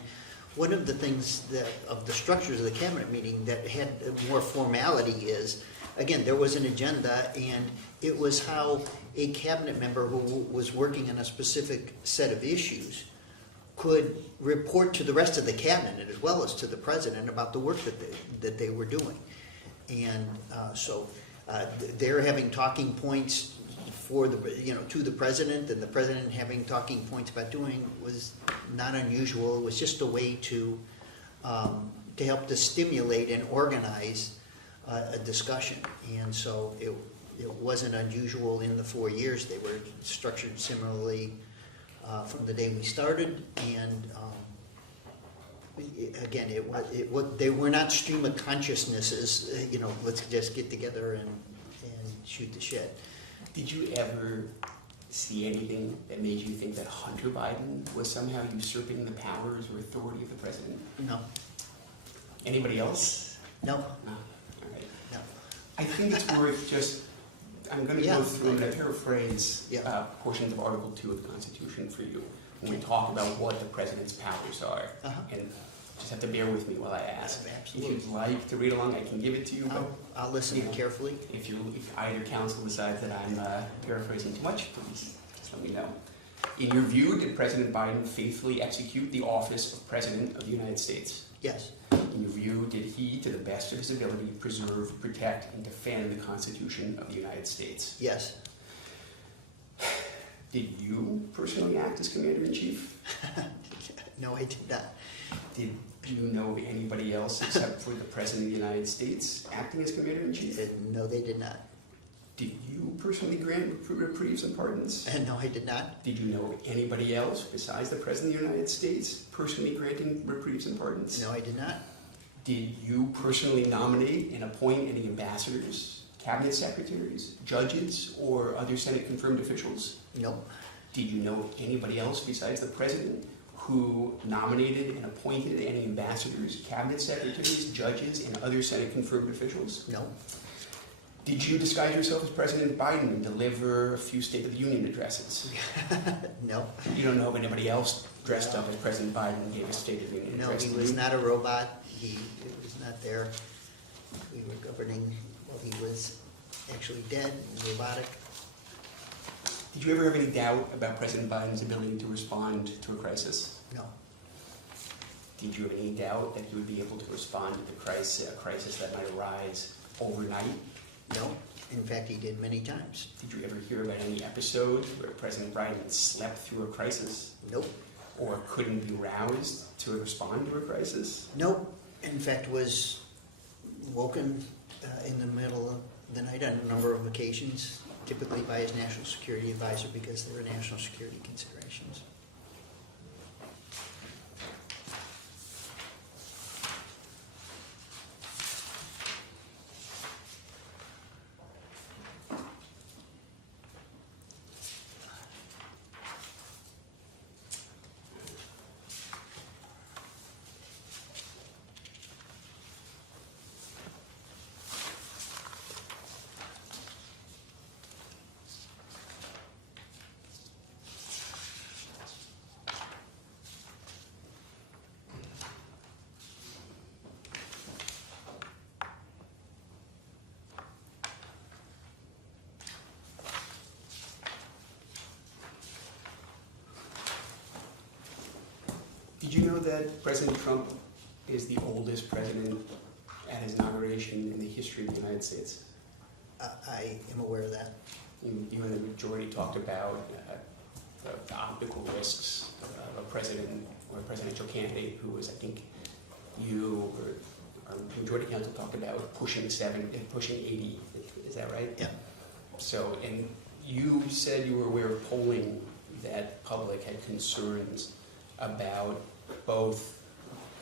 one of the things of the structures of the cabinet meeting that had more formality is, again, there was an agenda, and it was how a cabinet member who was working on a specific set of issues could report to the rest of the cabinet as well as to the president about the work that they were doing. And so they're having talking points for to the president, and the president having talking points about doing was not unusual. It was just a way to help to stimulate and organize a discussion. And so it wasn't unusual in the 4 years. They were structured similarly from the day we started, and Again, they were not stream of consciousnesses, let's just get together and shoot the shit. Did you ever see anything that made you think that Hunter Biden was somehow usurping the powers or authority of the president? No, Anybody else? no, No. All right. no. I think it's worth just, I'm going to Yeah. go through and paraphrase Yeah. portions of Article 2 of the Constitution for you when we talk about what the president's powers are. Uh-huh. And just have to bear with me while I ask. Absolutely. If you'd like to read along, I can give it to you, but I'll listen Yeah. carefully. if either council decides that I'm paraphrasing too much, please just let me know. In your view, did President Biden faithfully execute the office of President of the United States? Yes, In your view, did he, to the best of his ability, preserve, protect, and defend the Constitution of the United States? yes. Did you personally act as Commander-in-Chief? No, I did not. Did you know of anybody else except for the President of the United States acting as Commander-in-Chief? No, they did not. Did you personally grant reprieves and pardons? No, I did not. Did you know of anybody else besides the President of the United States personally granting reprieves and pardons? No, I did not. Did you personally nominate and appoint any ambassadors, cabinet secretaries, judges, or other Senate-confirmed officials? No, Did you know of anybody else besides the President who nominated and appointed any ambassadors, cabinet secretaries, judges, and other Senate-confirmed officials? no, Did you disguise yourself as President Biden and deliver a few State of the Union addresses? no. You don't know of anybody else dressed up as President Biden and gave a State of the Union No, address? he to was you? not a robot. He was not there. We were governing while he was actually dead and robotic. Did you ever have any doubt about President Biden's ability to respond to a crisis? No, Did you have any doubt that he would be able to respond to a crisis that might arise overnight? no. In fact, he did many times. Did you ever hear about any episode where President Biden slept through a crisis Nope, or couldn't be roused to respond to a crisis? nope. In fact, was woken in the middle of the night on a number of occasions, typically by his national security advisor because there were national security considerations. Did you know that President Trump is the oldest president at his inauguration in the history of the United States? I am aware of that. You and the majority talked about the optical risks of a president or a presidential candidate who was, I think, you or our majority council talked about pushing 80. Is that right? Yeah. So, and you said you were aware of polling that public had concerns about both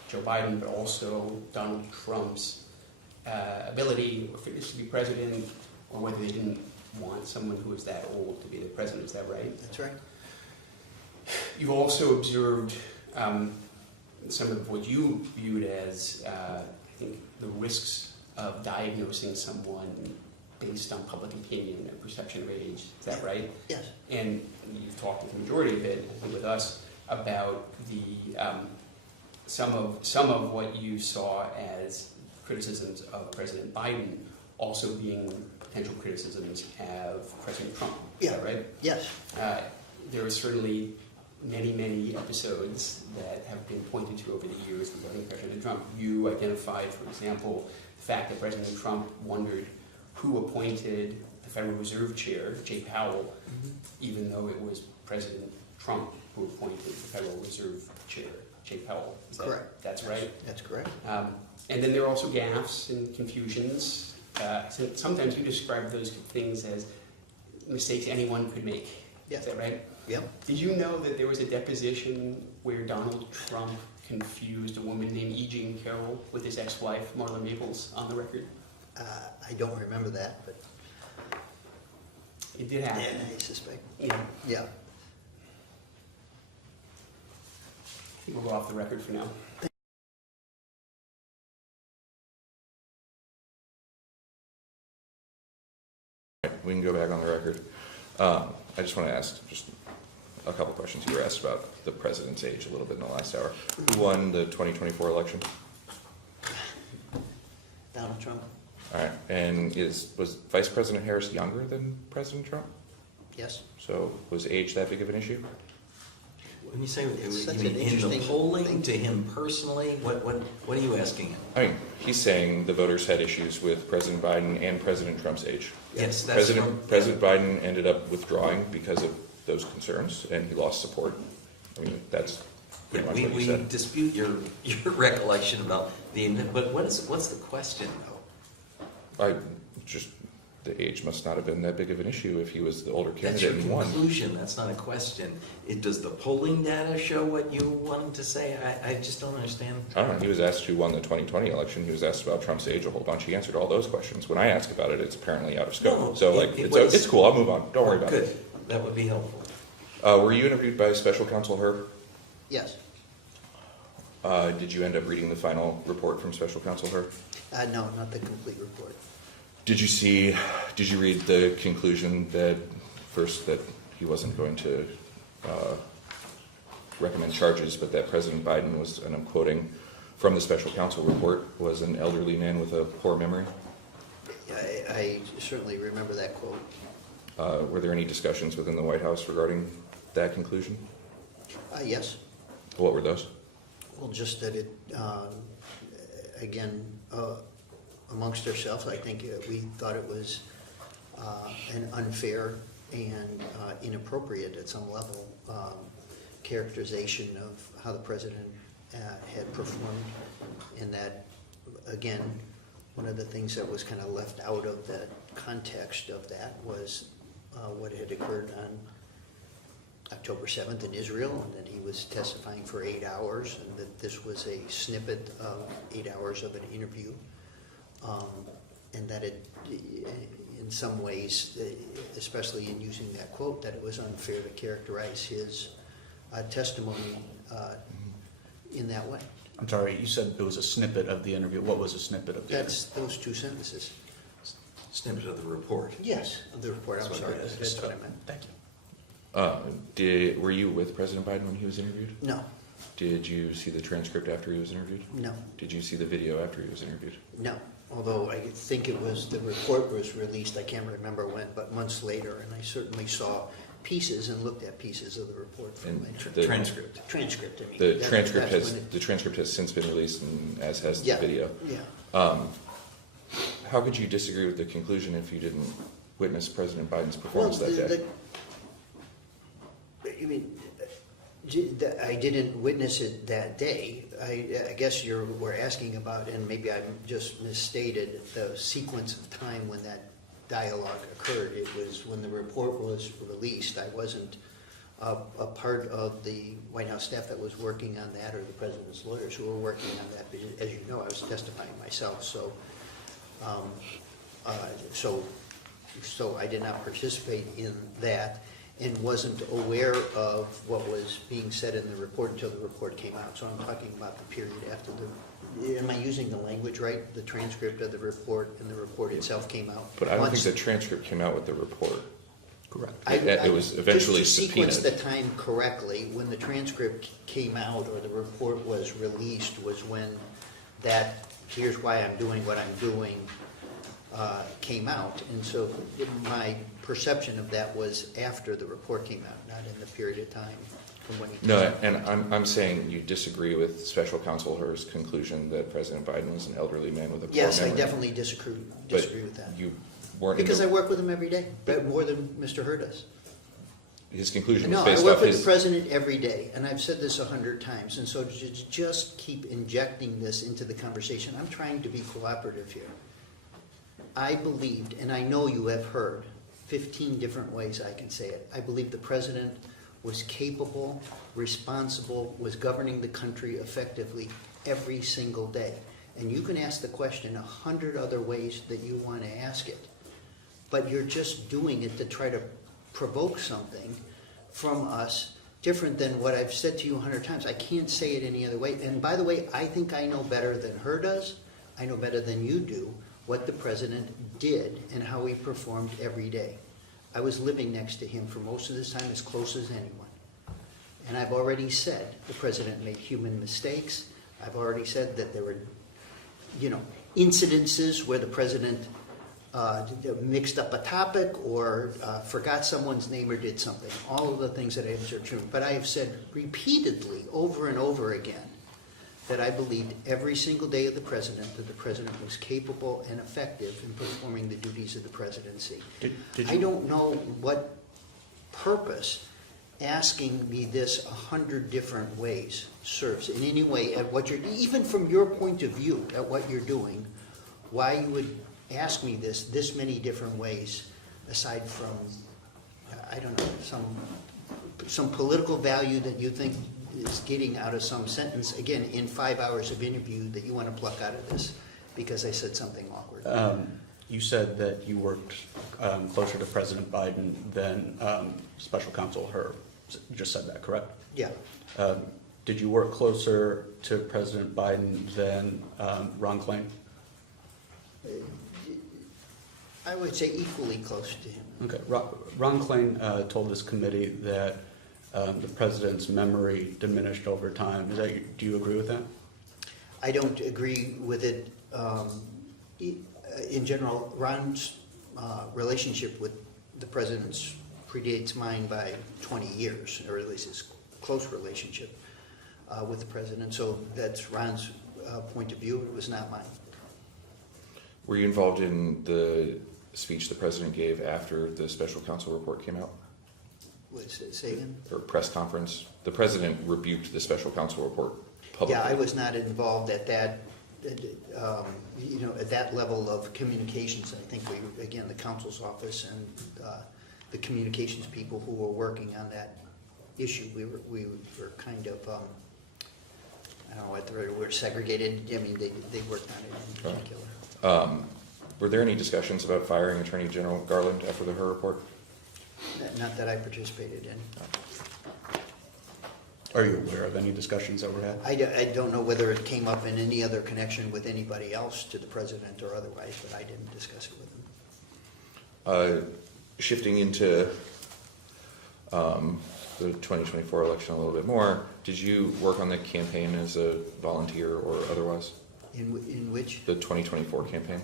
Joe Biden but also Donald Trump's ability or fitness to be president, or whether they didn't want someone who was that old to be the president. Is that right? That's right. You've also observed some of what you viewed as, I think, the risks of diagnosing someone based on public opinion and perception of age. Is that right? Yes. And you've talked with the majority of it, I think with us, about the some of what you saw as criticisms of President Biden also being potential criticisms of President Trump. Is that right? Yes. There are certainly many episodes that have been pointed to over the years regarding President Trump. You identified, for example, the fact that President Trump wondered who appointed the Federal Reserve Chair, Jay Powell, even though it was President Trump who appointed the Federal Reserve Chair, Jay Powell. Correct. That's right? That's correct. And then there are also gaffes and confusions. So sometimes you describe those things as mistakes anyone could make. Yeah. Is that right? Yep. Did you know that there was a deposition where Donald Trump confused a woman named E. Jean Carroll with his ex-wife, Marla Maples, on the record? I don't remember that, but It did happen. I suspect. Yeah. Yeah. I think we'll go off the record for now. We can go back on the record. I just want to ask just a couple questions. You were asked about the president's age a little bit in the last hour. Who won the 2024 election? Donald Trump? All right, and was Vice President Harris younger than President Trump? Yes. So was age that big of an issue? When you say, Such you mean an in the interesting polling, thing. to him personally, what are you asking him? I mean, he's saying the voters had issues with President Biden and President Trump's age. Yes, that's President Biden ended up withdrawing because of those concerns, and he lost support. I mean, that's pretty much what he We said. dispute your recollection about but what's the question though? The age must not have been that big of an issue if he was the older That's your candidate and won. conclusion, that's not a question. Does the polling data show what you want him to say? I just don't understand. I don't know. He was asked who won the 2020 election. He was asked about Trump's age a whole bunch. He answered all those questions. When I ask about it, it's apparently out of scope. No, So it's cool. I'll move on. Don't worry about Good, it. that would be helpful. Were you interviewed by Special Counsel Herb? Yes. Did you end up reading the final report from Special Counsel Herb? No, not the complete report. Did you read the conclusion that he wasn't going to recommend charges, but that President Biden was, and I'm quoting from the special counsel report, was an elderly man with a poor memory? I certainly remember that quote. Were there any discussions within the White House regarding that conclusion? Yes. What were those? Well, just that it, again, amongst ourselves, I think we thought it was an unfair and inappropriate at some level characterization of how the president had performed, and that, again, one of the things that was kind of left out of the context of that was what had occurred on October 7th in Israel, and that he was testifying for 8 hours, and that this was a snippet of 8 hours of an interview. And that it, in some ways, especially in using that quote, that it was unfair to characterize his testimony in that way. I'm sorry, you said it was a snippet of the interview. What was a snippet of the interview? That's those two sentences. Snippet of the report. Yes, of the report. I'm That's what sorry. it is. That's what I meant. Thank you. Were you with President Biden when he was interviewed? No, Did you see the transcript after he was interviewed? no, Did you see the video after he was interviewed? no. Although I think it was, the report was released, I can't remember when, but months later, and I certainly saw pieces and looked at pieces of the report from And later. the Transcript. Transcript, I mean. The That's transcript has since been released, and as has the Yeah, video. yeah. How could you disagree with the conclusion if you didn't witness President Biden's performance that day? I mean, I didn't witness it that day. I guess we're asking about, and maybe I just misstated, the sequence of time when that dialogue occurred. It was when the report was released. I wasn't a part of the White House staff that was working on that, or the president's lawyers who were working on that. But as you know, I was testifying myself, so I did not participate in that, and wasn't aware of what was being said in the report until the report came out. So I'm talking about the period after am I using the language right? The transcript of the report and the report itself came out. But I don't think the transcript came out with the report. Correct. It was eventually just to sequence subpoenaed. the time correctly, when the transcript came out or the report was released was when that, here's why I'm doing what I'm doing, came out. And so my perception of that was after the report came out, not in the period of time from when he No, and I'm saying you disagree with Special Counsel Herr's conclusion that President Biden was an elderly man with a poor Yes, memory. I definitely disagree But with that. you weren't Because I work with him every day, but more than Mr. Hur does. his conclusion was No, I based work off with the his. president every day, and I've said this 100 times, and so to just keep injecting this into the conversation, I'm trying to be cooperative here. I believed, and I know you have heard, 15 different ways I can say it. I believe the president was capable, responsible, was governing the country effectively every single day. And you can ask the question 100 other ways that you want to ask it, but you're just doing it to try to provoke something from us different than what I've said to you 100 times. I can't say it any other way. And by the way, I think I know better than her does. I know better than you do what the president did and how he performed every day. I was living next to him for most of this time, as close as anyone. And I've already said the president made human mistakes. I've already said that there were, incidences where the president mixed up a topic or forgot someone's name or did something. All of the things that I have said are true. But I have said repeatedly, over and over again, that I believed every single day of the president that the president was capable and effective in performing the duties of the presidency. I don't know what purpose asking me this 100 different ways serves in any way at what you're, even from your point of view at what you're doing, why you would ask me this many different ways, aside from, I don't know, some political value that you think is getting out of some sentence, again, in 5 hours of interview that you want to pluck out of this because I said something awkward. You said that you worked closer to President Biden than Special Counsel Herb. You just said that, correct? Yeah. Did you work closer to President Biden than Ron Klain? I would say equally close to him. Okay. Ron Klain told this committee that the president's memory diminished over time. Do you agree with that? I don't agree with it. In general, Ron's relationship with the president's predates mine by 20 years, or at least his close relationship with the president. So that's Ron's point of view. It was not mine. Were you involved in the speech the president gave after the special counsel report came out? Say again? Or press conference? The president rebuked the special counsel report publicly. Yeah, I was not involved at that, at that level of communications. I think again, the counsel's office and the communications people who were working on that issue, we were kind of, I don't know what the right word, segregated. I mean, they worked on it in particular. Were there any discussions about firing Attorney General Garland after her report? Not that I participated in. Are you aware of any discussions that were had? I don't know whether it came up in any other connection with anybody else to the president or otherwise, but I didn't discuss it with him. Shifting into the 2024 election a little bit more, did you work on the campaign as a volunteer or otherwise? In which? The 2024 campaign?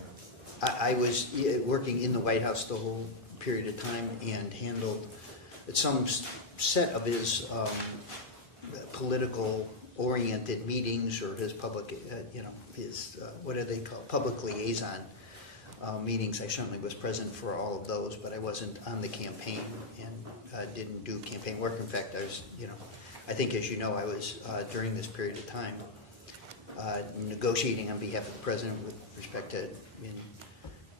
I was working in the White House the whole period of time and handled some set of his political oriented meetings or his public, his, what are they called, public liaison meetings. I certainly was present for all of those, but I wasn't on the campaign and didn't do campaign work. In fact, I was, I think as you know, I was during this period of time negotiating on behalf of the president with respect to in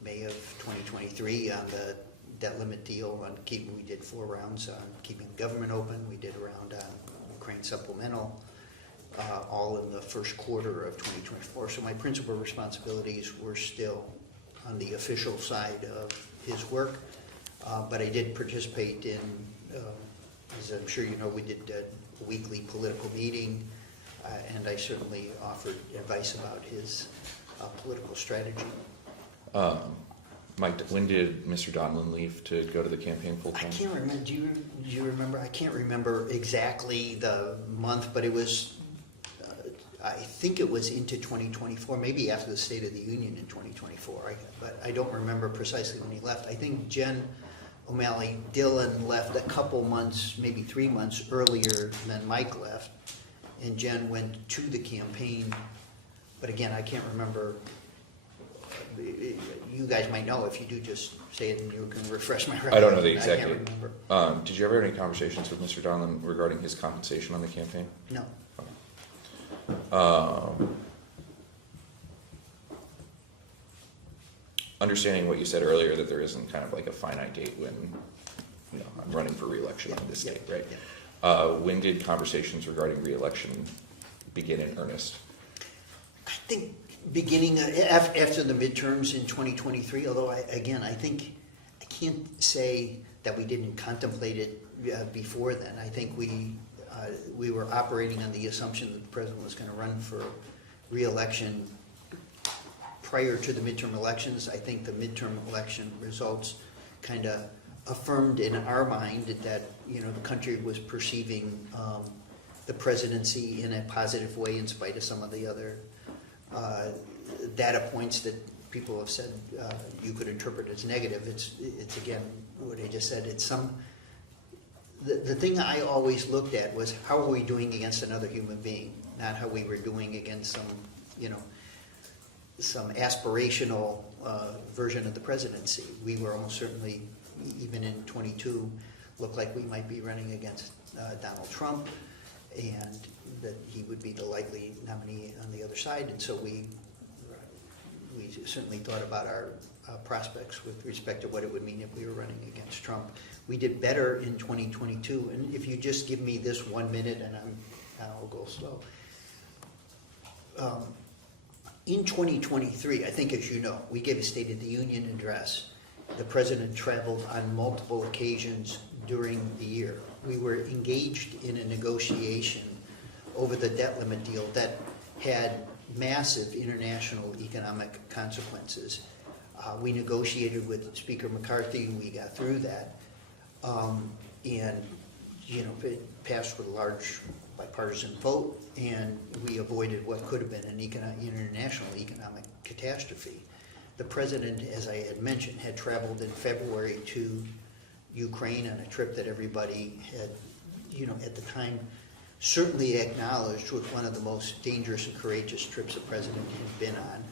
May of 2023 on the debt limit deal on we did 4 rounds on keeping the government open. We did a round on Ukraine supplemental, all in the first quarter of 2024. So my principal responsibilities were still on the official side of his work, but I did participate in, as I'm sure you know, we did a weekly political meeting, and I certainly offered advice about his political strategy. Mike, when did Mr. Donlin leave to go to the campaign full time? I can't remember. Do you remember? I can't remember exactly the month, but it was, I think it was into 2024, maybe after the State of the Union in 2024. But I don't remember precisely when he left. I think Jen O'Malley Dillon left a couple months, maybe 3 months earlier than Mike left, and Jen went to the campaign. But again, I can't remember. You guys might know. If you do, just say it and you can refresh my recollection. I don't know the exact I date. can't remember. Did you ever have any conversations with Mr. Donlin regarding his compensation on the campaign? No. Understanding what you said earlier, that there isn't kind of like a finite date when, I'm running for re-election on this date, right? When did conversations regarding reelection begin in earnest? I think beginning after the midterms in 2023, although I think I can't say that we didn't contemplate it before then. I think we were operating on the assumption that the president was going to run for re-election prior to the midterm elections. I think the midterm election results kind of affirmed in our mind that the country was perceiving the presidency in a positive way in spite of some of the other data points that people have said you could interpret as negative. It's again what I just said. The thing I always looked at was how are we doing against another human being, not how we were doing against some aspirational version of the presidency. We were almost certainly, even in 22, looked like we might be running against Donald Trump, and that he would be the likely nominee on the other side. And so we certainly thought about our prospects with respect to what it would mean if we were running against Trump. We did better in 2022, and if you just give me this 1 minute, and I'll go slow. In 2023, I think, as you know, we gave a State of the Union address. The president traveled on multiple occasions during the year. We were engaged in a negotiation over the debt limit deal that had massive international economic consequences. We negotiated with Speaker McCarthy. We got through that. And it passed with a large bipartisan vote, and we avoided what could have been an international economic catastrophe. The president, as I had mentioned, had traveled in February to Ukraine on a trip that everybody had, at the time, certainly acknowledged was one of the most dangerous and courageous trips the president had been on.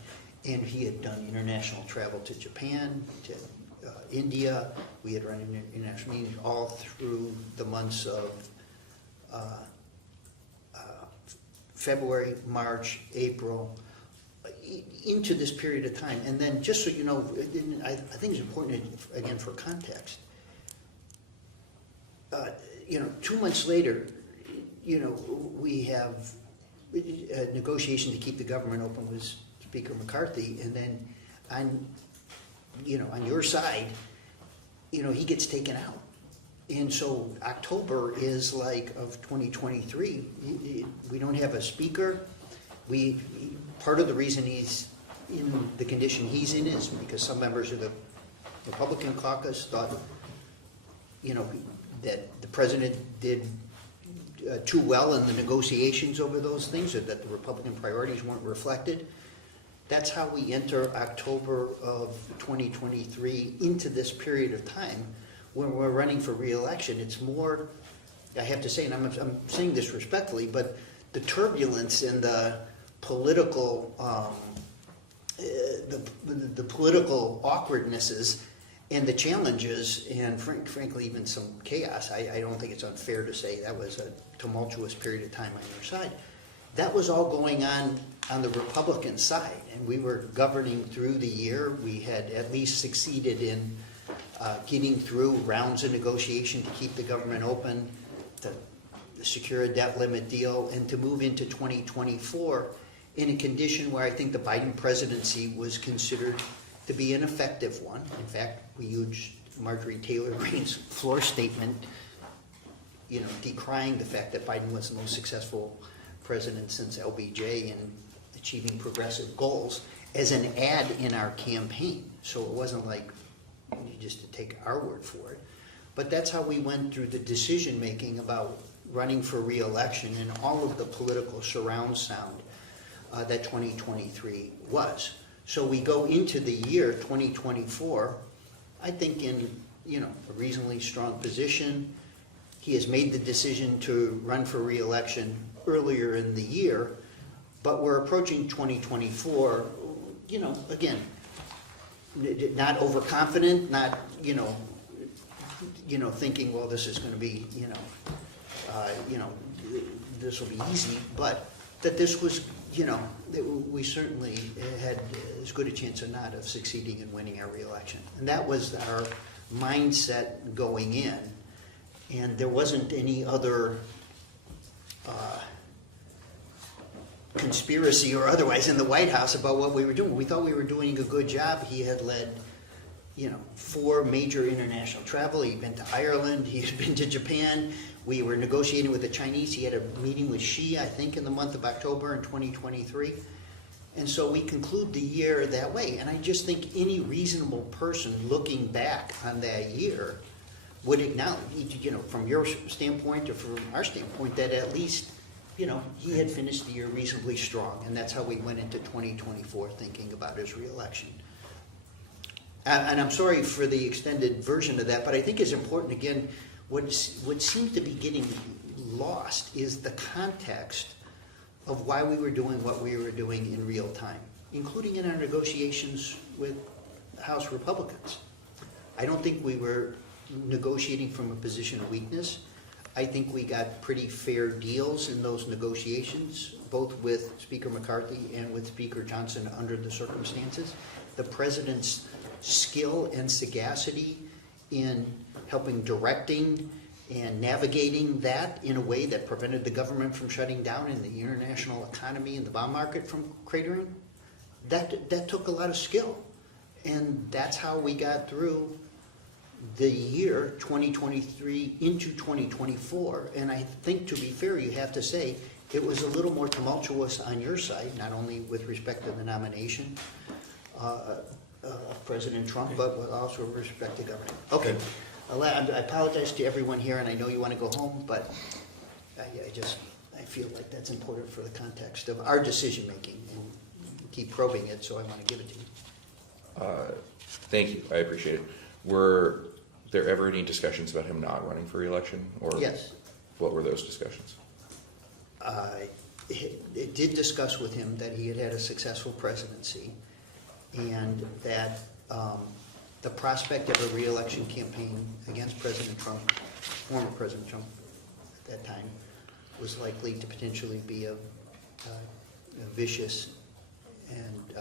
And he had done international travel to Japan, to India. We had run international meetings all through the months of February, March, April, into this period of time. And then, just so you know, I think it's important, again, for context. 2 months later, we have a negotiation to keep the government open with Speaker McCarthy, and then on your side, he gets taken out. And so October is of 2023. We don't have a speaker. Part of the reason he's in the condition he's in is because some members of the Republican caucus thought, that the president did too well in the negotiations over those things, or that the Republican priorities weren't reflected. That's how we enter October of 2023 into this period of time when we're running for re-election. It's more, I have to say, and I'm saying this respectfully, but the turbulence in the political, the political awkwardnesses and the challenges, and frankly even some chaos. I don't think it's unfair to say that was a tumultuous period of time on your side. That was all going on the Republican side, and we were governing through the year. We had at least succeeded in getting through rounds of negotiation to keep the government open, to secure a debt limit deal, and to move into 2024 in a condition where I think the Biden presidency was considered to be an effective one. In fact, we used Marjorie Taylor Greene's floor statement, decrying the fact that Biden was the most successful president since LBJ in achieving progressive goals as an ad in our campaign. So it wasn't like just to take our word for it. But that's how we went through the decision making about running for re-election and all of the political surround sound that 2023 was. So we go into the year 2024, I think, in a reasonably strong position. He has made the decision to run for re-election earlier in the year, but we're approaching 2024, again, not overconfident, not, thinking, well, this is going to be, this will be easy, but that this was, that we certainly had as good a chance or not of succeeding in winning our re-election. And that was our mindset going in. And there wasn't any other conspiracy or otherwise in the White House about what we were doing. We thought we were doing a good job. He had led, 4 major international travel. He'd been to Ireland. He had been to Japan. We were negotiating with the Chinese. He had a meeting with Xi, I think, in the month of October in 2023. And so we conclude the year that way. And I just think any reasonable person looking back on that year would acknowledge, from your standpoint or from our standpoint, that at least, he had finished the year reasonably strong. And that's how we went into 2024 thinking about his reelection. And I'm sorry for the extended version of that, but I think it's important, again, what seems to be getting lost is the context of why we were doing what we were doing in real time, including in our negotiations with House Republicans. I don't think we were negotiating from a position of weakness. I think we got pretty fair deals in those negotiations, both with Speaker McCarthy and with Speaker Johnson under the circumstances. The president's skill and sagacity in helping directing and navigating that in a way that prevented the government from shutting down and the international economy and the bond market from cratering, that took a lot of skill. And that's how we got through the year 2023 into 2024. And I think, to be fair, you have to say it was a little more tumultuous on your side, not only with respect to the nomination of President Trump, but also with respect to government. Okay. I apologize to everyone here, and I know you want to go home, but I feel like that's important for the context of our decision making, and keep probing it, so I want to give it to you. Thank you, I appreciate it. Were there ever any discussions about him not running for re-election? Or Yes. What were those discussions? It did discuss with him that he had had a successful presidency, and that the prospect of a re-election campaign against President Trump, former President Trump at that time, was likely to potentially be a vicious and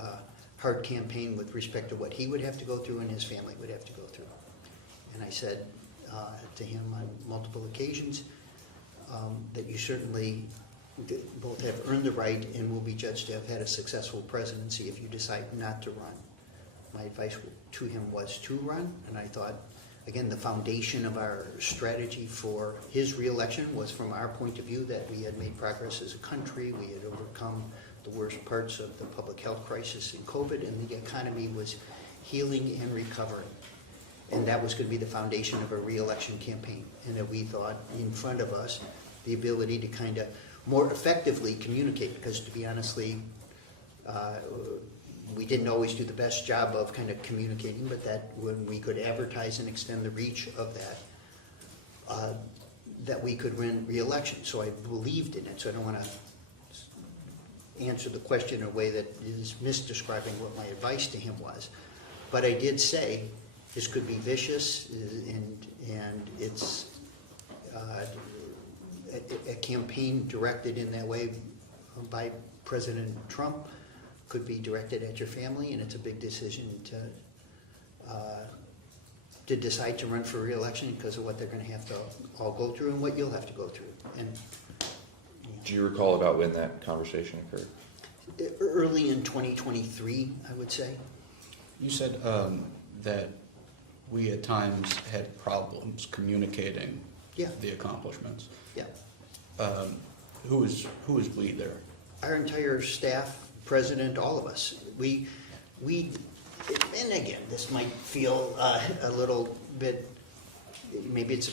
hard campaign with respect to what he would have to go through and his family would have to go through. And I said to him on multiple occasions that you certainly both have earned the right and will be judged to have had a successful presidency if you decide not to run. My advice to him was to run, and I thought, again, the foundation of our strategy for his reelection was, from our point of view, that we had made progress as a country, we had overcome the worst parts of the public health crisis in COVID, and the economy was healing and recovering. And that was going to be the foundation of a re-election campaign. And that we thought, in front of us, the ability to kind of more effectively communicate, because to be honestly, we didn't always do the best job of kind of communicating, but that when we could advertise and extend the reach of that, that we could win re-election. So I believed in it. So I don't want to answer the question in a way that is misdescribing what my advice to him was. But I did say this could be vicious, and it's a campaign directed in that way by President Trump could be directed at your family, and it's a big decision to decide to run for re-election because of what they're going to have to all go through and what you'll have to go through. And Do you recall about when that conversation occurred? Early in 2023, I would say. You said that we at times had problems communicating the accomplishments. Yeah. Who was we there? Our entire staff, president, all of us. We, and again, this might feel a little bit. Maybe it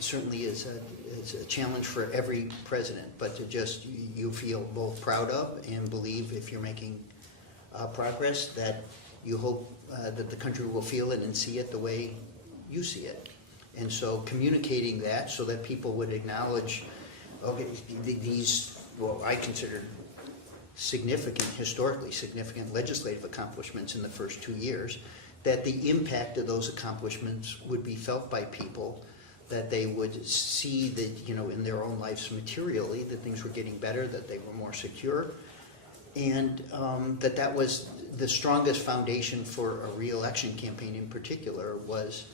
certainly is a challenge for every president, but to just you feel both proud of and believe if you're making progress that you hope that the country will feel it and see it the way you see it. And so communicating that so that people would acknowledge, okay, these, well, I consider significant, historically significant legislative accomplishments in the first 2 years, that the impact of those accomplishments would be felt by people, that they would see that, you know, in their own lives materially, that things were getting better, that they were more secure, and that was the strongest foundation for a re-election campaign in particular was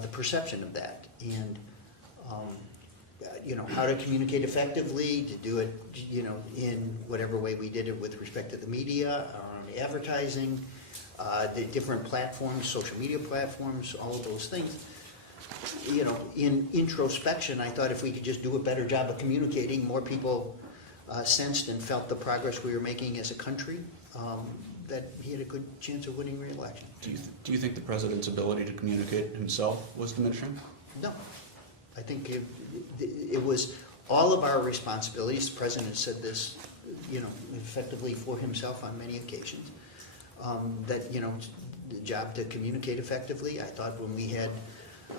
the perception of that. And how to communicate effectively, to do it, in whatever way we did it with respect to the media, on advertising, the different platforms, social media platforms, all of those things. In introspection, I thought if we could just do a better job of communicating, more people sensed and felt the progress we were making as a country, that he had a good chance of winning re-election. Do you think the president's ability to communicate himself was diminishing? No. I think it was all of our responsibilities. The president said this, effectively for himself on many occasions, that, the job to communicate effectively. I thought when we had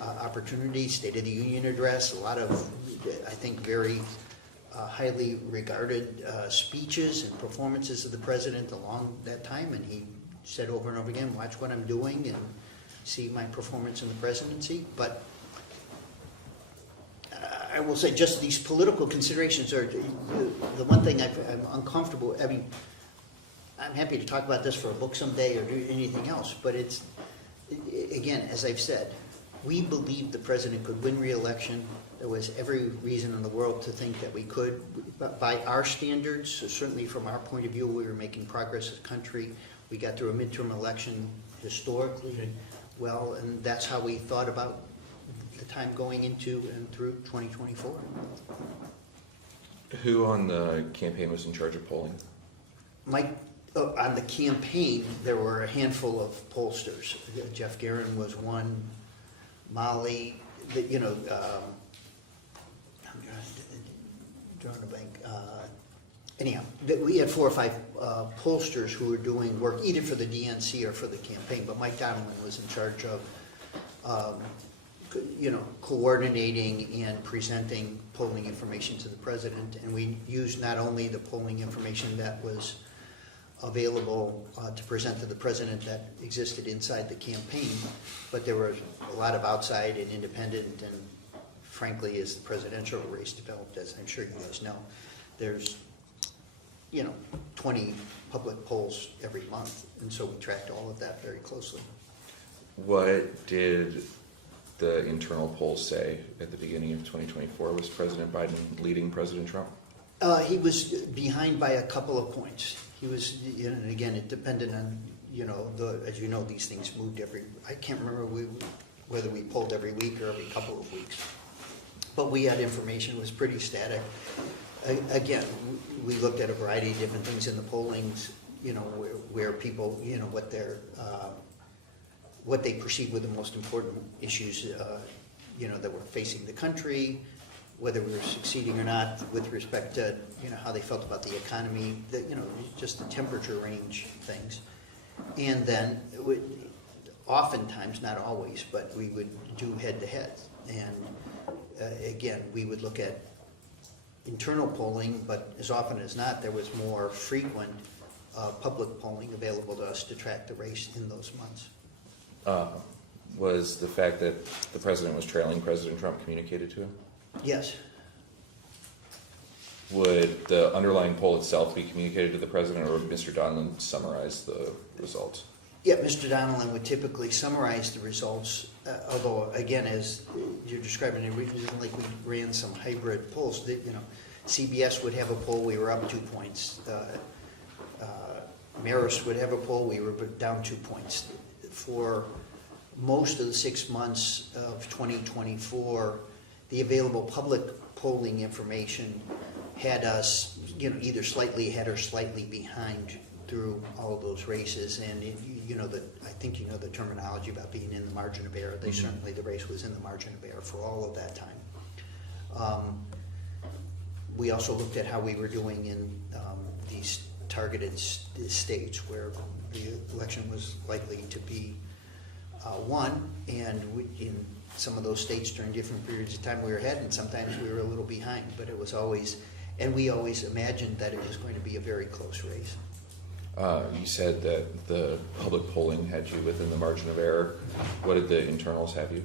opportunities, State of the Union address, a lot of, I think, very highly regarded speeches and performances of the president along that time, and he said over and over again, watch what I'm doing and see my performance in the presidency. But I will say just these political considerations are the one thing I'm uncomfortable. I mean, I'm happy to talk about this for a book someday or do anything else, but it's, again, as I've said, we believed the president could win re-election. There was every reason in the world to think that we could. But by our standards, certainly from our point of view, we were making progress as a country. We got through a midterm election historically well, and that's how we thought about the time going into and through 2024. Who on the campaign was in charge of polling? Mike, on the campaign, there were a handful of pollsters. Jeff Guerin was one. Molly, I'm drawing a blank. Anyhow, we had 4 or 5 pollsters who were doing work either for the DNC or for the campaign, but Mike Donilon was in charge of coordinating and presenting polling information to the president. And we used not only the polling information that was available to present to the president that existed inside the campaign, but there were a lot of outside and independent, and frankly, as the presidential race developed, as I'm sure you guys know, there's 20 public polls every month, and so we tracked all of that very closely. What did the internal polls say at the beginning of 2024? Was President Biden leading President Trump? He was behind by a couple of points. He was, and again, it depended on, as you know, these things moved I can't remember whether we polled every week or every couple of weeks. But we had information, it was pretty static. Again, we looked at a variety of different things in the pollings, where people, what they perceived were the most important issues, that were facing the country, whether we were succeeding or not with respect to, how they felt about the economy, just the temperature range things. And then oftentimes, not always, but we would do head-to-head. And again, we would look at internal polling, but as often as not, there was more frequent public polling available to us to track the race in those months. Was the fact that the president was trailing President Trump communicated to him? Yes. Would the underlying poll itself be communicated to the president, or would Mr. Donilon summarize the results? Yeah, Mr. Donilon would typically summarize the results, although, again, as you're describing, it wasn't like we ran some hybrid polls. CBS would have a poll, we were up 2 points. Marist would have a poll, we were down 2 points. For most of the 6 months of 2024, the available public polling information had us, either slightly ahead or slightly behind through all of those races. And I think the terminology about being in the margin of error. They certainly, the race was in the margin of error for all of that time. We also looked at how we were doing in these targeted states where the election was likely to be won, and in some of those states during different periods of time we were ahead, and sometimes we were a little behind, but it was always, and we always imagined that it was going to be a very close race. You said that the public polling had you within the margin of error. What did the internals have you?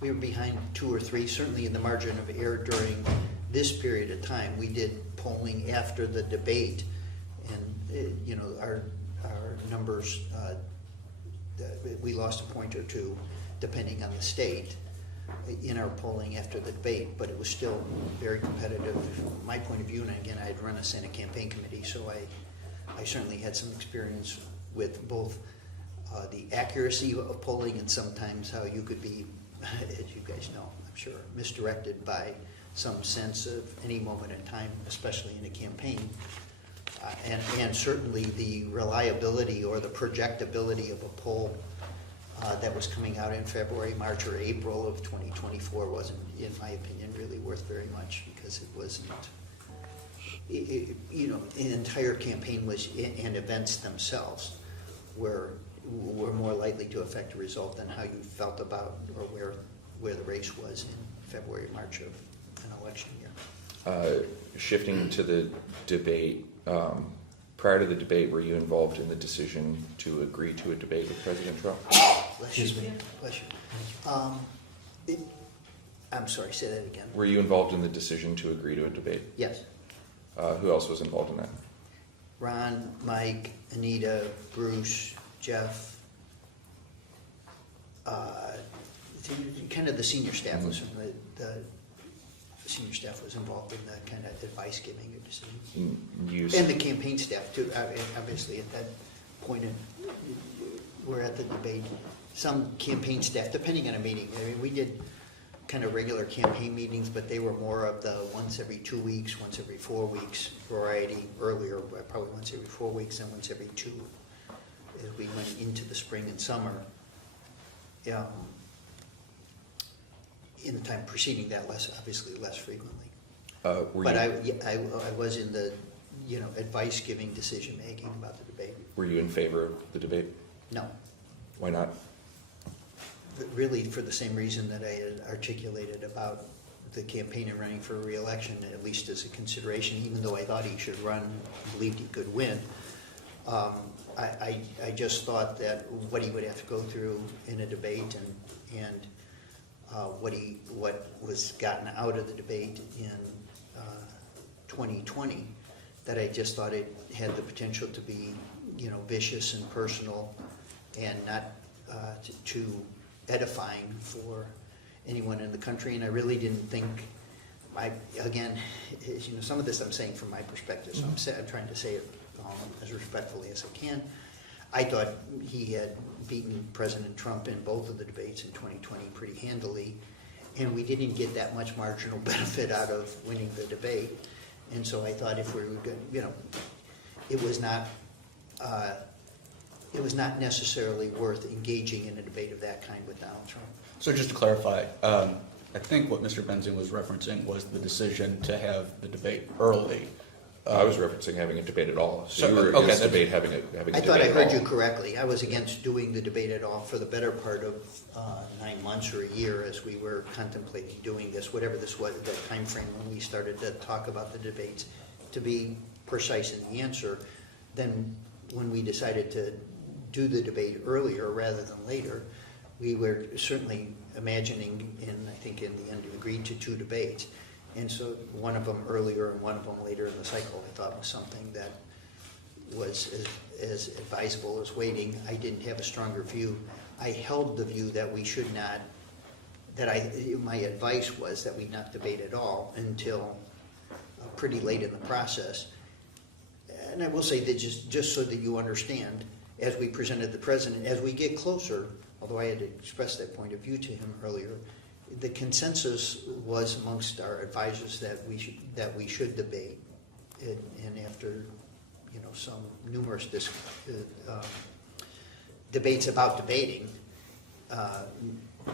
We were behind 2 or 3, certainly in the margin of error during this period of time. We did polling after the debate, and our numbers, we lost a point or two depending on the state. in our polling after the debate, but it was still very competitive from my point of view. And again, I had run a Senate campaign committee, so I certainly had some experience with both the accuracy of polling and sometimes how you could be, as you guys know, I'm sure, misdirected by some sense of any moment in time, especially in a campaign. And certainly the reliability or the projectability of a poll that was coming out in February, March, or April of 2024 wasn't, in my opinion, really worth very much, because it wasn't, you know, an entire campaign was, and events themselves were more likely to affect a result than how you felt about or where the race was in February, March of an election year. Shifting to the debate, prior to the debate, were you involved in the decision to agree to a debate with President Trump? Bless you. Bless you. I'm sorry, say that again. Were you involved in the decision to agree to a debate? Yes. Who else was involved in that? Ron, Mike, Anita, Bruce, Jeff, kind of the senior staff was, the senior staff was involved in the kind of advice giving or decision. And the campaign staff too, obviously at that point we're at the debate. Some campaign staff, depending on a meeting, I mean, we did kind of regular campaign meetings, but they were more of the once every 2 weeks, once every 4 weeks variety earlier, probably once every 4 weeks and once every 2 as we went into the spring and summer. In the time preceding that, obviously less frequently. But I was in the, you know, advice giving, decision making about the debate. Were you in favor of the debate? No. Why not? Really for the same reason that I had articulated about the campaign and running for re-election, at least as a consideration, even though I thought he should run, believed he could win. I just thought that what he would have to go through in a debate and what was gotten out of the debate in 2020, that I just thought it had the potential to be, you know, vicious and personal and not too edifying for anyone in the country. And I really didn't think, again, you know, some of this I'm saying from my perspective, so I'm trying to say it as respectfully as I can. I thought he had beaten President Trump in both of the debates in 2020 pretty handily, and we didn't get that much marginal benefit out of winning the debate. And so I thought if we were good, you know, it was not necessarily worth engaging in a debate of that kind with Donald Trump. So just to clarify, I think what Mr. Benzing was referencing was the decision to have the debate early. I was referencing having a debate at all. So you were okay, against debate having a I debate thought I at heard all. you correctly. I was against doing the debate at all for the better part of 9 months or a year as we were contemplating doing this, whatever this was, the time frame when we started to talk about the debates. To be precise in the answer, then when we decided to do the debate earlier rather than later, we were certainly imagining, and I think in the end agreed to 2 debates. And so one of them earlier and one of them later in the cycle, I thought was something that was as advisable as waiting. I didn't have a stronger view. I held the view that we should not, my advice was that we not debate at all until pretty late in the process. And I will say that just so that you understand, as we presented the president, as we get closer, although I had expressed that point of view to him earlier, the consensus was amongst our advisors that we should debate, and after, you know, some numerous debates about debating,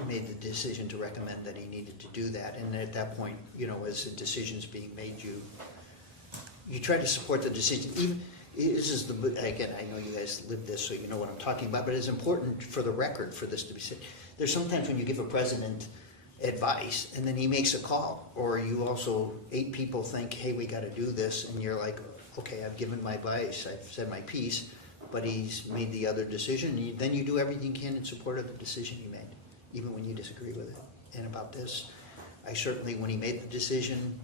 made the decision to recommend that he needed to do that. And at that point, you know, as the decision's being made, you try to support the decision. Even this is again, I know you guys live this, so you know what I'm talking about. But it's important for the record for this to be said. There's sometimes when you give a president advice and then he makes a call, or you also 8 people think, hey, we got to do this, and you're like, okay, I've given my advice, I've said my piece, but he's made the other decision. And then you do everything you can in support of the decision he made, even when you disagree with it. And about this, I certainly, when he made the decision,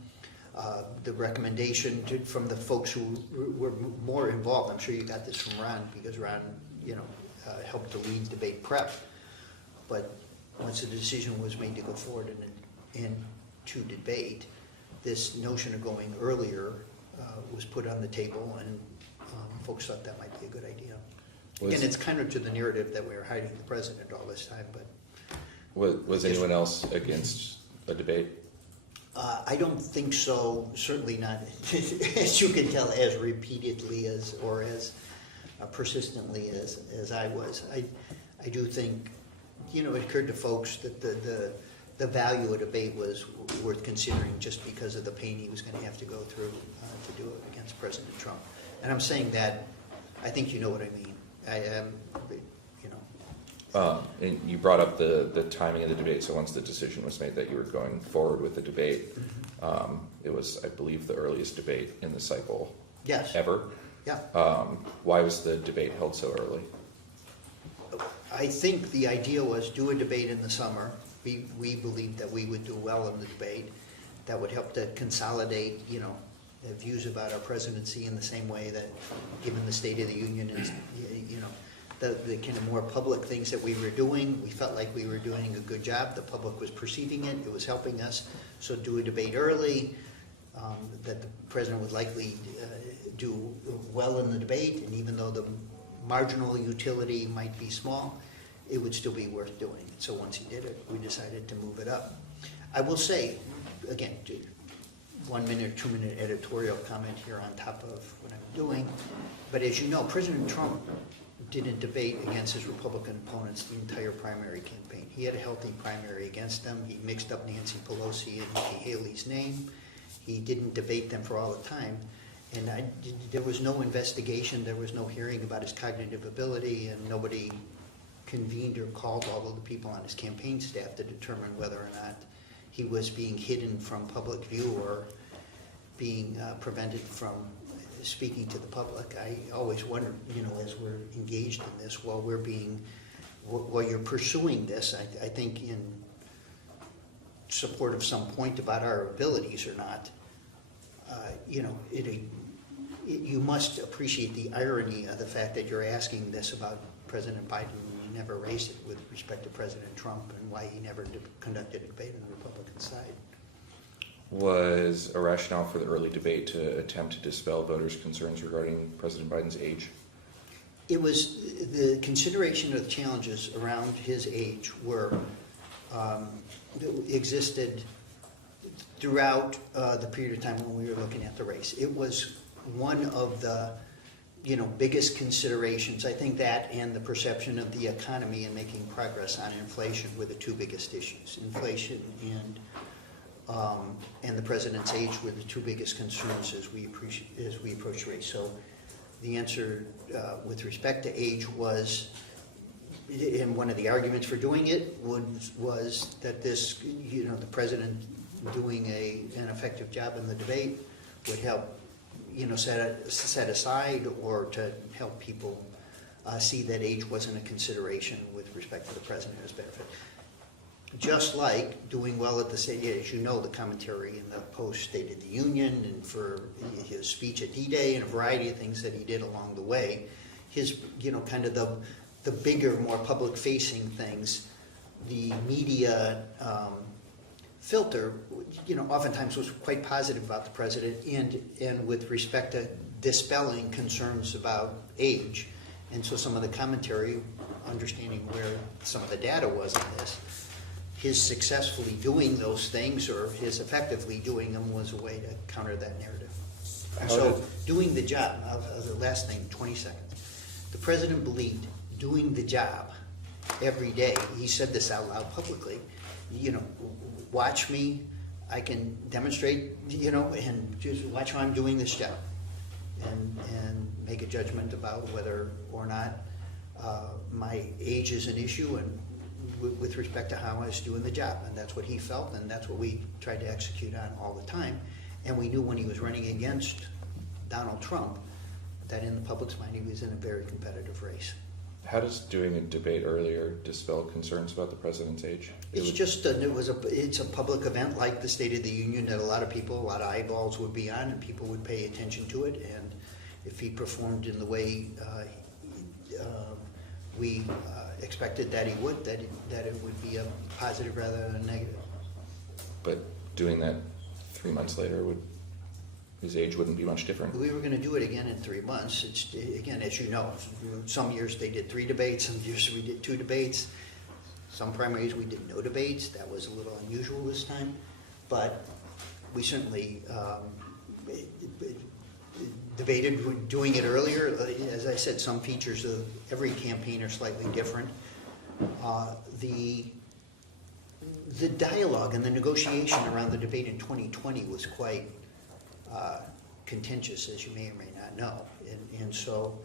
the recommendation from the folks who were more involved, I'm sure you got this from Ron, because Ron, you know, helped to lead debate prep. But once the decision was made to go forward and to debate, this notion of going earlier was put on the table, and folks thought that might be a good idea. Again, it's kind of to the narrative that we were hiding the president all this time, but. Was anyone else against a debate? I don't think so, certainly not, as you can tell, as repeatedly as, or as persistently as I was. I do think, it occurred to folks that the value of debate was worth considering just because of the pain he was going to have to go through to do it against President Trump. And I'm saying that, I think you know what I mean. And you brought up the timing of the debate, so once the decision was made that you were going forward with the debate, it was, I believe, the earliest debate in the cycle Yes. ever. Yeah. Why was the debate held so early? I think the idea was do a debate in the summer. We believed that we would do well in the debate. That would help to consolidate, the views about our presidency in the same way that, given the State of the Union is, the kind of more public things that we were doing, we felt like we were doing a good job. The public was perceiving it. It was helping us. So do a debate early, that the president would likely do well in the debate, and even though the marginal utility might be small, it would still be worth doing. So once he did it, we decided to move it up. I will say, again, 1 minute, 2 minute editorial comment here on top of what I'm doing, but as you know, President Trump didn't debate against his Republican opponents the entire primary campaign. He had a healthy primary against them. He mixed up Nancy Pelosi and Nikki Haley's name. He didn't debate them for all the time. And there was no investigation, there was no hearing about his cognitive ability, and nobody convened or called all of the people on his campaign staff to determine whether or not he was being hidden from public view or being prevented from speaking to the public. I always wonder, as we're engaged in this, while you're pursuing this, I think in support of some point about our abilities or not, you must appreciate the irony of the fact that you're asking this about President Biden and you never raised it with respect to President Trump and why he never conducted a debate on the Republican side. Was a rationale for the early debate to attempt to dispel voters' concerns regarding President Biden's age? It was the consideration of the challenges around his age existed throughout the period of time when we were looking at the race. It was one of the biggest considerations. I think that and the perception of the economy and making progress on inflation were the two biggest issues. Inflation and the president's age were the two biggest concerns as we approach race. So the answer with respect to age was, and one of the arguments for doing it was that this, the president doing an effective job in the debate would help, set aside or to help people see that age wasn't a consideration with respect to the president as benefit. Just like doing well at the state, as you know, the commentary in the post-State of the Union and for his speech at D-Day and a variety of things that he did along the way, his, kind of the bigger, more public-facing things, the media filter, oftentimes was quite positive about the president and with respect to dispelling concerns about age. And so some of the commentary, understanding where some of the data was on this, his successfully doing those things or his effectively doing them was a way to counter that narrative. So doing the job, the last thing, 20 seconds. The president believed doing the job every day, he said this out loud publicly, watch me, I can demonstrate, and just watch how I'm doing this job and make a judgment about whether or not my age is an issue and with respect to how I was doing the job. And that's what he felt, and that's what we tried to execute on all the time. And we knew when he was running against Donald Trump that in the public's mind he was in a very competitive race. How does doing a debate earlier dispel concerns about the president's age? It's a public event like the State of the Union that a lot of eyeballs would be on and people would pay attention to it. And if he performed in the way we expected that he would, that it would be a positive rather than a negative. But doing that 3 months later his age wouldn't be much different. We were going to do it again in 3 months. It's, again, as you know, some years they did 3 debates, some years we did 2 debates. Some primaries we did no debates. That was a little unusual this time. But we certainly debated doing it earlier. As I said, some features of every campaign are slightly different. The dialogue and the negotiation around the debate in 2020 was quite contentious, as you may or may not know. And so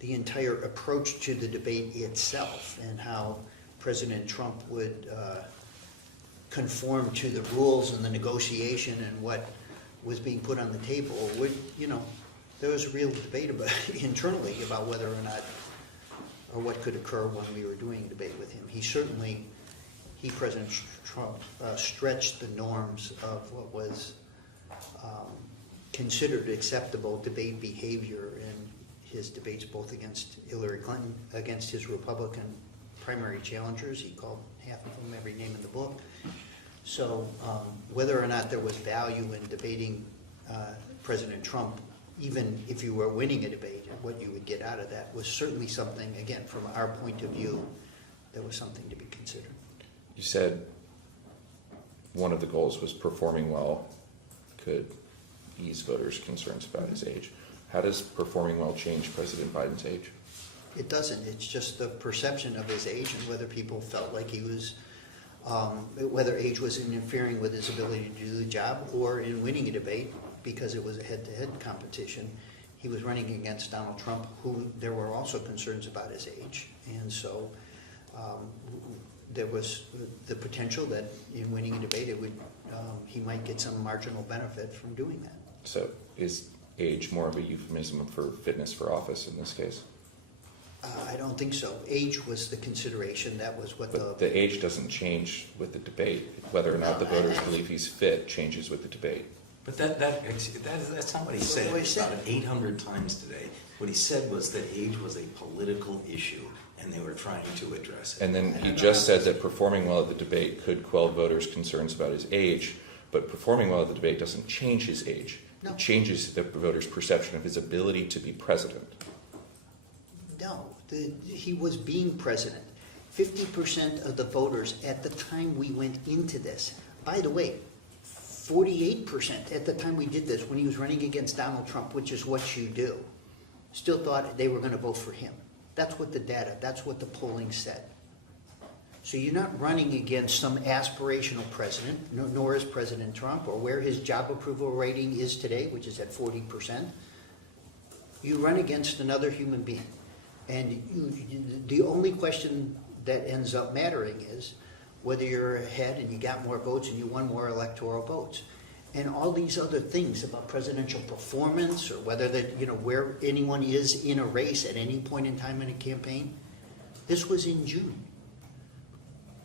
the entire approach to the debate itself and how President Trump would conform to the rules and the negotiation and what was being put on the table would, there was a real debate about internally about whether or not, or what could occur when we were doing a debate with him. President Trump, stretched the norms of what was considered acceptable debate behavior in his debates, both against Hillary Clinton, against his Republican primary challengers. He called half of them every name in the book. So whether or not there was value in debating President Trump, even if you were winning a debate, and what you would get out of that was certainly something, again, from our point of view, there was something to be considered. You said one of the goals was performing well could ease voters' concerns about his age. How does performing well change President Biden's age? It doesn't. It's just the perception of his age and whether people felt like he was, whether age was interfering with his ability to do the job, or in winning a debate, because it was a head-to-head competition, he was running against Donald Trump, who there were also concerns about his age. And so there was the potential that in winning a debate, he might get some marginal benefit from doing that. So is age more of a euphemism for fitness for office in this case? I don't think so. Age was the consideration. That was what But the age doesn't change with the debate. Whether or not the voters believe he's fit changes with the debate. But that's not what he said. What he said. About 800 times today. What he said was that age was a political issue, and they were trying to address it. And then he just said that performing well at the debate could quell voters' concerns about his age, but performing well at the debate doesn't change his age. No. It changes the voters' perception of his ability to be president. No, he was being president. 50% of the voters at the time we went into this, by the way, 48% at the time we did this, when he was running against Donald Trump, which is what you do, still thought they were going to vote for him. That's what the data, that's what the polling said. So you're not running against some aspirational president, nor is President Trump, or where his job approval rating is today, which is at 40%. You run against another human being. And the only question that ends up mattering is whether you're ahead and you got more votes and you won more electoral votes. And all these other things about presidential performance, or whether that, where anyone is in a race at any point in time in a campaign, this was in June,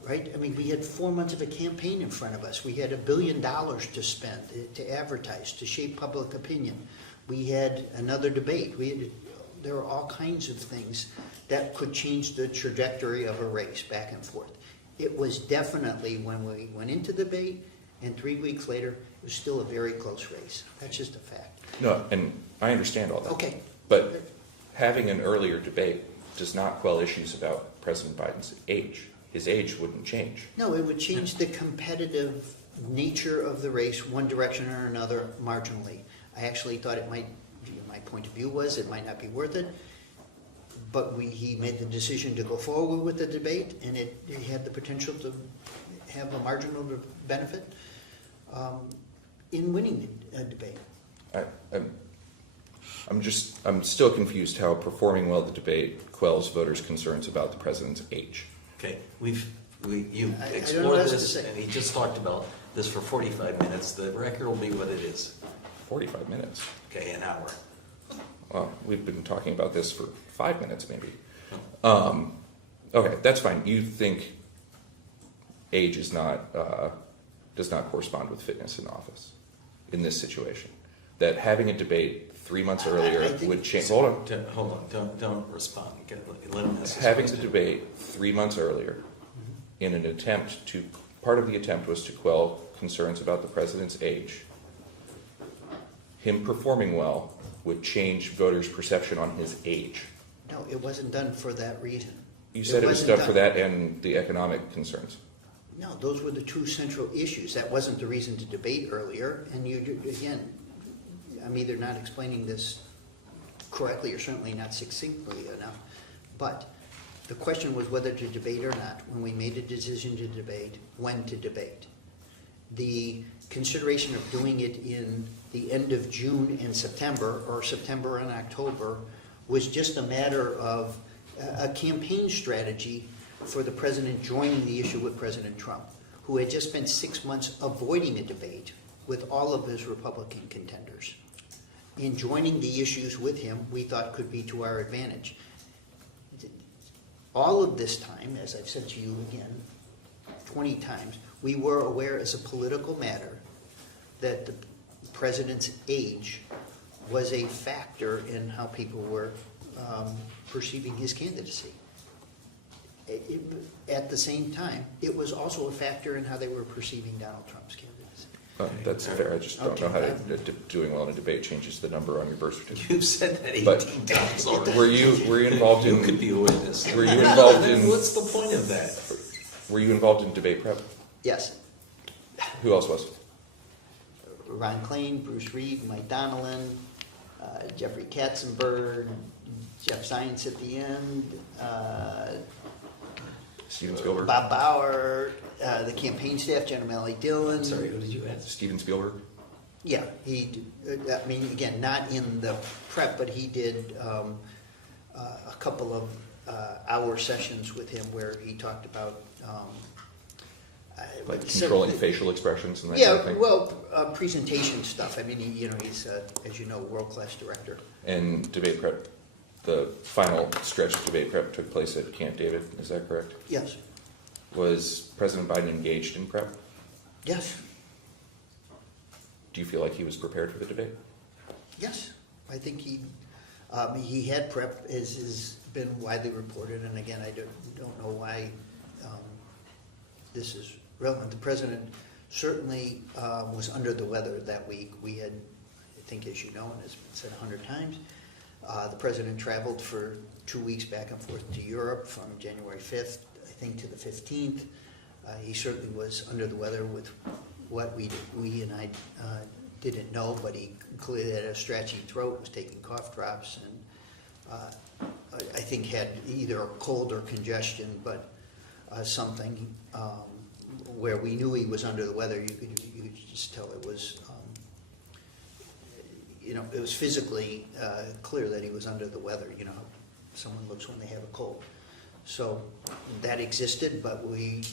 right? I mean, we had 4 months of a campaign in front of us. We had $1 billion to spend, to advertise, to shape public opinion. We had another debate. There are all kinds of things that could change the trajectory of a race back and forth. It was definitely, when we went into the debate, and 3 weeks later, it was still a very close race. That's just a fact. No, and I understand all that. Okay. But having an earlier debate does not quell issues about President Biden's age. His age wouldn't change. No, it would change the competitive nature of the race, one direction or another, marginally. I actually thought it might, my point of view was, it might not be worth it. But he made the decision to go forward with the debate, and it had the potential to have a marginal benefit in winning the debate. I'm still confused how performing well at the debate quells voters' concerns about the president's age. Okay, you I don't know explored what else to this, say. and he just talked about this for 45 minutes. The record will be what it is. 45 minutes. Okay, an hour. Well, we've been talking about this for 5 minutes, maybe. Okay, that's fine. You think age is not does not correspond with fitness in office in this situation. that having a debate 3 months earlier I think- would change. Hold on. Hold on, don't respond. Let him ask his Having the question. debate 3 months earlier in an attempt to, part of the attempt was to quell concerns about the president's age. Him performing well would change voters' perception on his age. No, it wasn't done for that reason. You said it was wasn't done for that and the economic concerns. No, those were the two central issues. That wasn't the reason to debate earlier. And you, again, I'm either not explaining this correctly or certainly not succinctly enough. But the question was whether to debate or not. When we made a decision to debate, when to debate. The consideration of doing it in the end of June and September, or September and October, was just a matter of a campaign strategy for the president joining the issue with President Trump, who had just spent 6 months avoiding a debate with all of his Republican contenders. In joining the issues with him, we thought could be to our advantage. All of this time, as I've said to you again 20 times, we were aware as a political matter that the president's age was a factor in how people were perceiving his candidacy. At the same time, it was also a factor in how they were perceiving Donald Trump's candidacy. That's fair. I just don't know how Okay. doing well in a debate changes the number on your birth certificate. You've said that 18 But times already. Were you involved in? You could be a witness. Were you involved Then in? what's the point of that? Were you involved in debate prep? Yes, Who else was? Ron Klain, Bruce Reed, Mike Donnellan, Jeffrey Katzenberg, Jeff Zients at the end, Steven Spielberg. Bob Bauer, the campaign staff, Jenna Melly Dillon. I'm sorry, who did you ask? Steven Spielberg. Yeah, he, I mean, again, not in the prep, but he did a couple of hour sessions with him where he talked about Like so- controlling facial expressions and that kind of Yeah, thing. well, presentation stuff. I mean, he's, as you know, world-class director. And debate prep, the final stretch of debate prep took place at Camp David, is that correct? Yes, Was President Biden engaged in prep? yes, Do you feel like he was prepared for the debate? yes. I think he had prep, as has been widely reported, and again, I don't know why this is relevant. The president certainly was under the weather that week. We had, I think, as you know, and it's been said 100 times, the president traveled for 2 weeks back and forth to Europe from January 5th, I think, to the 15th. He certainly was under the weather with what we and I didn't know, but he clearly had a scratchy throat, was taking cough drops, and I think had either a cold or congestion, but something where we knew he was under the weather. You could just tell it was, it was physically clear that he was under the weather. You know how someone looks when they have a cold. So that existed, but we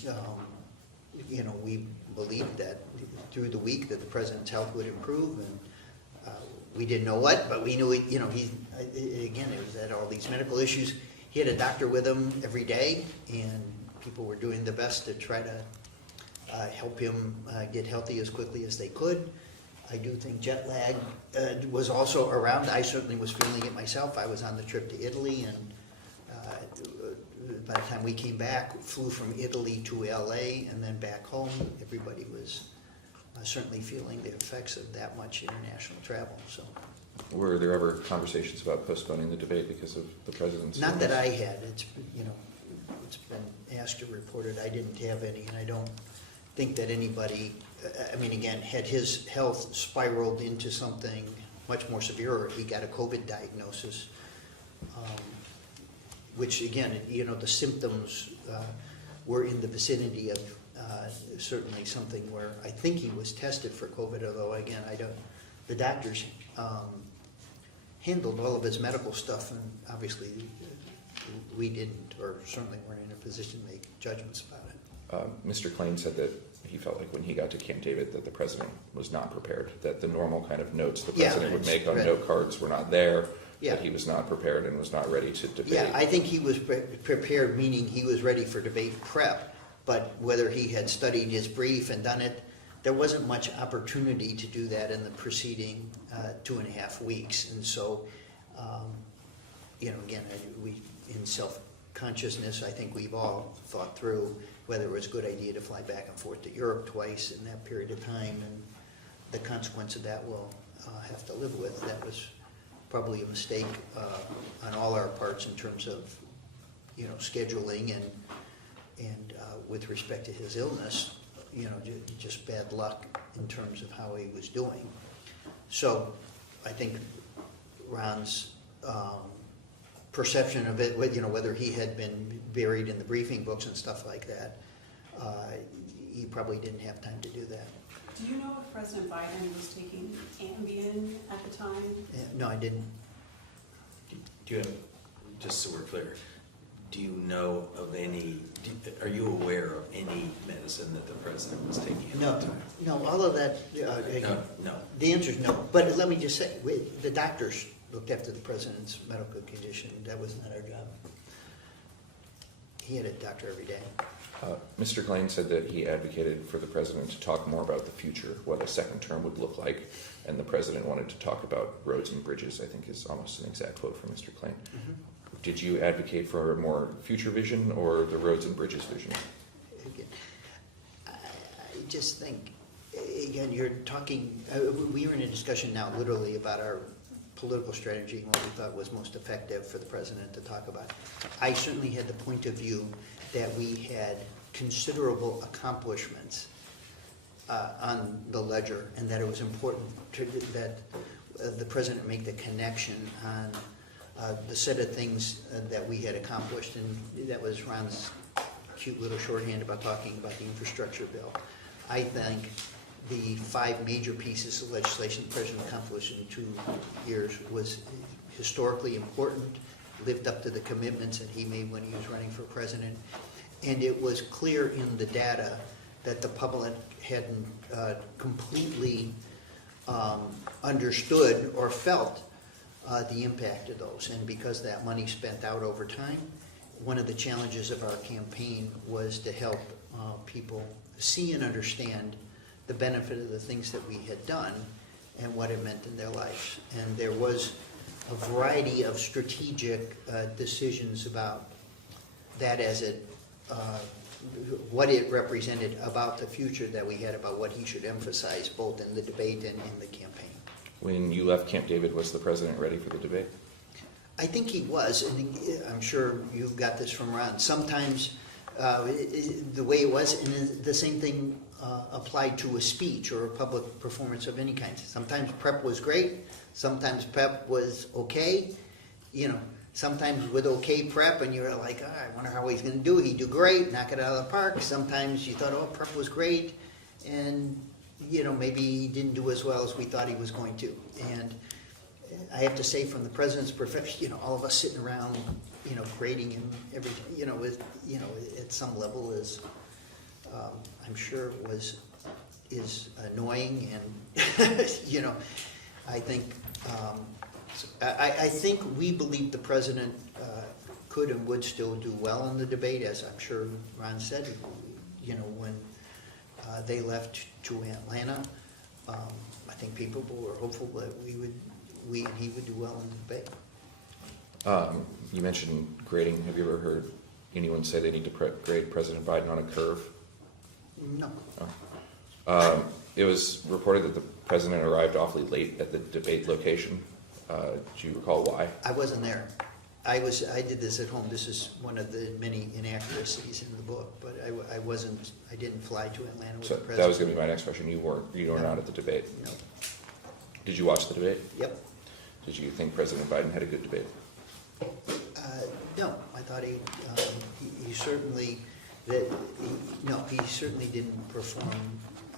believed that through the week that the president's health would improve, and we didn't know what, but we knew he again, it was had all these medical issues. He had a doctor with him every day, and people were doing their best to try to help him get healthy as quickly as they could. I do think jet lag was also around. I certainly was feeling it myself. I was on the trip to Italy, and by the time we came back, flew from Italy to LA and then back home. Everybody was certainly feeling the effects of that much international travel. So, Were there ever conversations about postponing the debate because of the president's? not that I had. It's been asked or reported. I didn't have any, and I don't think that anybody. I mean, again, had his health spiraled into something much more severe, or he got a COVID diagnosis, which again, the symptoms were in the vicinity of certainly something where I think he was tested for COVID, although again, the doctors handled all of his medical stuff, and obviously we didn't, or certainly weren't in a position to make judgments about it. Mr. Klain said that he felt like when he got to Camp David that the president was not prepared, that the normal kind of notes the president would make on right. note cards were not there, Yeah. that he was not prepared and was not ready to debate. Yeah, I think he was prepared, meaning he was ready for debate prep, but whether he had studied his brief and done it, there wasn't much opportunity to do that in the preceding 2.5 weeks. And so, again, in self-consciousness, I think we've all thought through whether it was a good idea to fly back and forth to Europe twice in that period of time, and the consequence of that we'll have to live with. That was probably a mistake on all our parts in terms of, scheduling and with respect to his illness, just bad luck in terms of how he was doing. So I think Ron's perception of it, whether he had been buried in the briefing books and stuff like that, he probably didn't have time to do that. Do you know if President Biden was taking Ambien at the time? No, I didn't. Do you have, just so we're clear, do you know of any, are you aware of any medicine that the president was taking at No, the time? no, all of that, No. the answer is no. But let me just say, the doctors looked after the president's medical condition. That was not our job. He had a doctor every day. Mr. Klain said that he advocated for the president to talk more about the future, what a second term would look like, and the president wanted to talk about roads and bridges, I think is almost an exact quote from Mr. Klain. Mm-hmm. Did you advocate for a more future vision or the roads and bridges vision? Again, I just think, again, you're talking, we were in a discussion now literally about our political strategy and what we thought was most effective for the president to talk about. I certainly had the point of view that we had considerable accomplishments on the ledger, and that it was important that the president make the connection on the set of things that we had accomplished, and that was Ron's cute little shorthand about talking about the infrastructure bill. I think the 5 major pieces of legislation the president accomplished in 2 years was historically important, lived up to the commitments that he made when he was running for president, and it was clear in the data that the public hadn't completely understood or felt the impact of those. And because that money spent out over time, one of the challenges of our campaign was to help people see and understand the benefit of the things that we had done and what it meant in their lives. And there was a variety of strategic decisions about that as it, what it represented about the future that we had, about what he should emphasize both in the debate and in the campaign. When you left Camp David, was the president ready for the debate? I think he was, and I'm sure you've got this from Ron. Sometimes the way it was, and the same thing applied to a speech or a public performance of any kind. Sometimes prep was great, sometimes prep was okay. Sometimes with okay prep, and you're like, oh, I wonder how he's going to do. He'd do great, knock it out of the park. Sometimes you thought, oh, prep was great, and maybe he didn't do as well as we thought he was going to. And I have to say, from the president's perspective, all of us sitting around, grading him everything, with, at some level is, I'm sure is annoying, and I think. I think we believe the president could and would still do well in the debate, as I'm sure Ron said. When they left to Atlanta, I think people were hopeful that we and he would do well in the debate. You mentioned grading. Have you ever heard anyone say they need to grade President Biden on a curve? No. Oh. It was reported that the president arrived awfully late at the debate location. Do you recall why? I wasn't there. I did this at home. This is one of the many inaccuracies in the book, but I didn't fly to Atlanta with the president. That was going to be my next question. You were not at the debate. No. Did you watch the debate? Yep. Did you think President Biden had a good debate? No, I thought he certainly he certainly didn't perform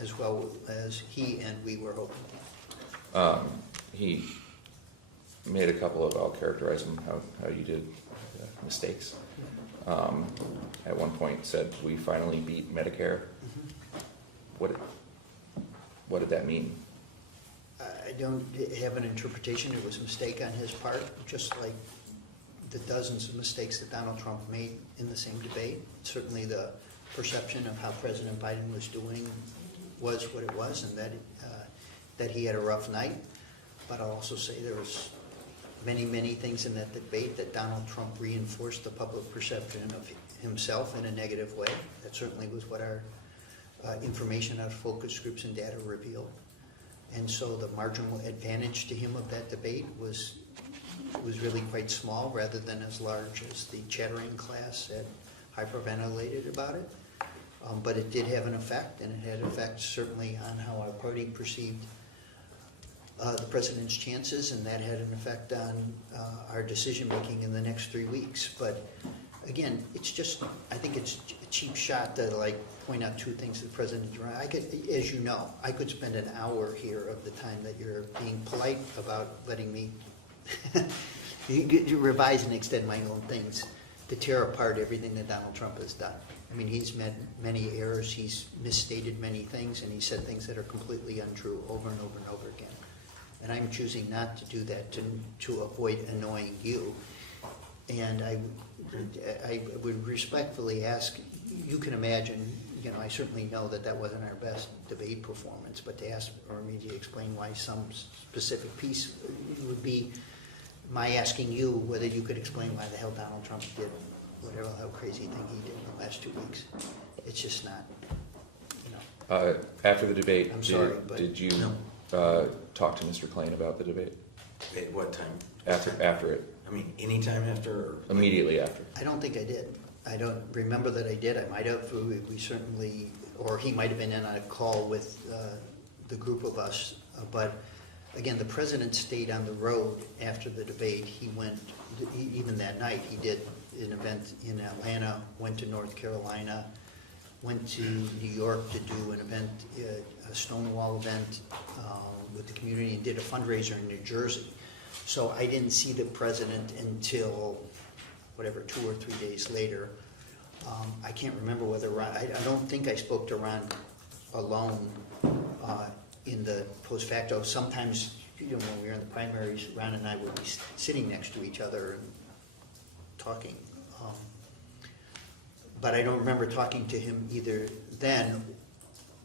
as well as he and we were hoping. He made a couple of, I'll characterize them how you did, mistakes. At one point said, we finally beat Medicare. Mm-hmm. What did that mean? I don't have an interpretation. It was a mistake on his part, just like the dozens of mistakes that Donald Trump made in the same debate. Certainly the perception of how President Biden was doing was what it was, and that he had a rough night. But I'll also say there was many, many things in that debate that Donald Trump reinforced the public perception of himself in a negative way. That certainly was what our information out of focus groups and data revealed. And so the marginal advantage to him of that debate was really quite small, rather than as large as the chattering class had hyperventilated about it. But it did have an effect, and it had an effect certainly on how our party perceived the president's chances, and that had an effect on our decision-making in the next 3 weeks. But again, it's just, I think it's a cheap shot to like point out two things that the president did. I could, as you know, I could spend an hour here of the time that you're being polite about letting me revise and extend my own things to tear apart everything that Donald Trump has done. I mean, he's made many errors, he's misstated many things, and he said things that are completely untrue over and over and over again. And I'm choosing not to do that to avoid annoying you. And I would respectfully ask, you can imagine, you know, I certainly know that that wasn't our best debate performance, but to ask or me to explain why some specific piece would be my asking you whether you could explain why the hell Donald Trump did whatever the hell crazy thing he did in the last 2 weeks. It's just not, you know. After the debate, I'm sorry, but did you no. talk to Mr. Klain about the debate? At what time? After it? I mean, anytime after? Or? Immediately after. I don't think I did. I don't remember that I did. I might have. We certainly, or he might have been in on a call with the group of us. But again, the president stayed on the road after the debate. He went, even that night, he did an event in Atlanta, went to North Carolina, went to New York to do an event, a Stonewall event with the community, and did a fundraiser in New Jersey. So I didn't see the president until, whatever, 2 or 3 days later. I can't remember whether Ron, I don't think I spoke to Ron alone in the post facto. Sometimes, you know, when we were in the primaries, Ron and I would be sitting next to each other and talking. But I don't remember talking to him either then,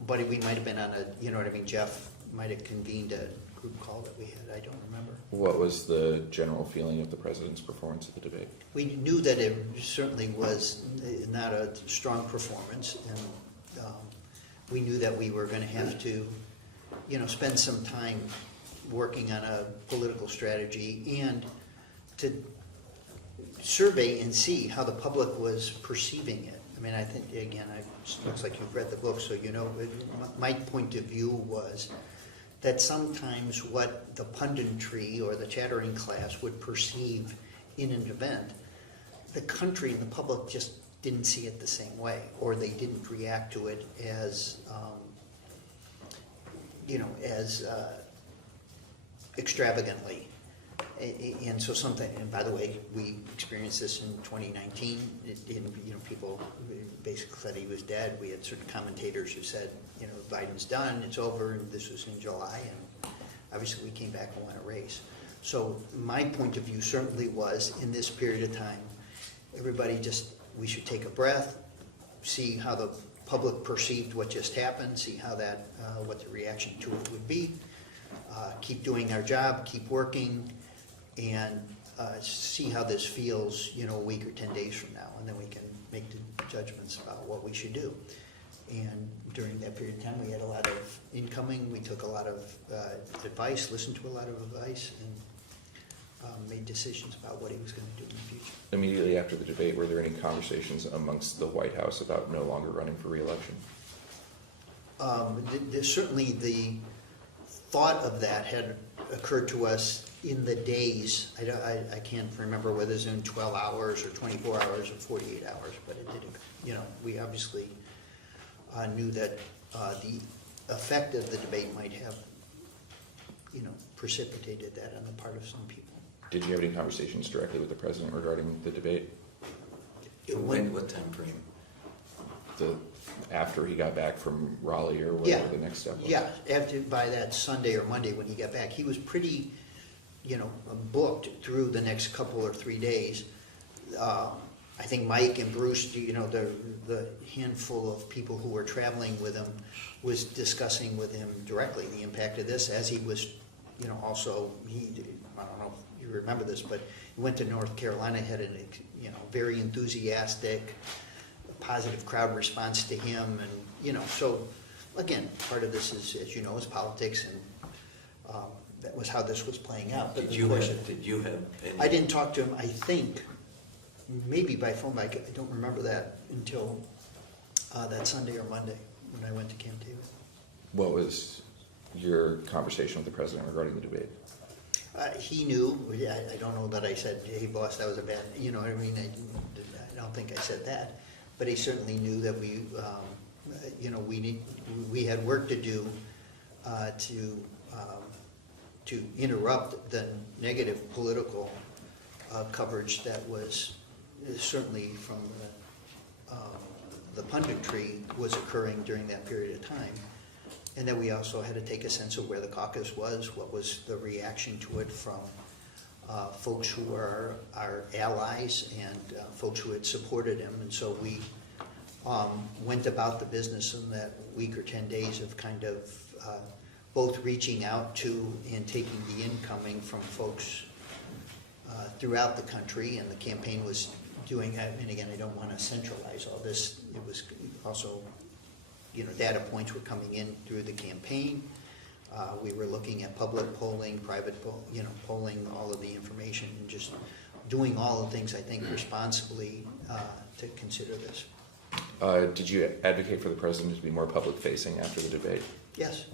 but we might have been on a, you know what I mean, Jeff might have convened a group call that we had. I don't remember. What was the general feeling of the president's performance at the debate? We knew that it certainly was not a strong performance, and we knew that we were going to have to, you know, spend some time working on a political strategy and to survey and see how the public was perceiving it. I mean, I think, again, it looks like you've read the book, so you know, my point of view was that sometimes what the punditry or the chattering class would perceive in an event, the country and the public just didn't see it the same way, or they didn't react to it as, you know, as extravagantly. And so something, and by the way, we experienced this in 2019. You know, people basically said he was dead. We had certain commentators who said, you know, Biden's done, it's over, and this was in July, and obviously we came back and won a race. So my point of view certainly was, in this period of time, everybody just, we should take a breath, see how the public perceived what just happened, see how that, what the reaction to it would be, keep doing our job, keep working, and see how this feels, you know, a week or 10 days from now, and then we can make the judgments about what we should do. And during that period of time, we had a lot of incoming, we took a lot of advice, listened to a lot of advice, and made decisions about what he was going to do in the future. Immediately after the debate, were there any conversations amongst the White House about no longer running for re-election? Certainly the thought of that had occurred to us in the days. I can't remember whether it was in 12 hours or 24 hours or 48 hours, but it did, you know, we obviously knew that the effect of the debate might have, you know, precipitated that on the part of some people. Did you have any conversations directly with the president regarding the debate? What time frame? After he got back from Raleigh or whatever the next step was? Yeah, by that Sunday or Monday when he got back, he was pretty, you know, booked through the next couple or 3 days. I think Mike and Bruce, you know, the handful of people who were traveling with him was discussing with him directly the impact of this, as he was, you know, also, I don't know if you remember this, but he went to North Carolina, had a, you know, very enthusiastic, positive crowd response to him, and, you know, so, again, part of this is, as you know, is politics, and that was how this was playing out. But Did of course, you have any? I didn't talk to him, I think, maybe by phone, but I don't remember that until that Sunday or Monday when I went to Camp David. What was your conversation with the president regarding the debate? He knew, I don't know that I said, hey, boss, that was a bad, you know what I mean? I don't think I said that. But he certainly knew that we, you know, we had work to do to interrupt the negative political coverage that was certainly from the punditry was occurring during that period of time. And then we also had to take a sense of where the caucus was, what was the reaction to it from folks who are our allies and folks who had supported him. And so we went about the business in that week or 10 days of kind of both reaching out to and taking the incoming from folks throughout the country. And the campaign was doing, and again, I don't want to centralize all this. It was also, you know, data points were coming in through the campaign. We were looking at public polling, private polling, all of the information, and just doing all the things, I think, responsibly to consider this. Did you advocate for the president to be more public-facing after the debate? Yes.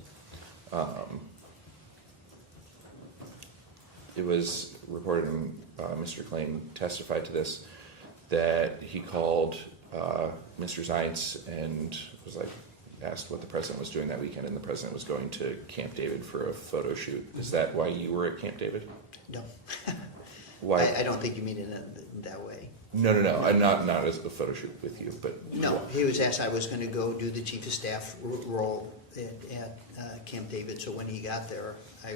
It was reported, and Mr. Klain testified to this, that he called Mr. Zients and was like, asked what the president was doing that weekend, and the president was going to Camp David for a photo shoot. Is that why you were at Camp David? No. Why? I don't think you mean it in that way. No. I'm not as a photo shoot with you, but No, he was asked, I was going to go do the chief of staff role at Camp David, so when he got there, I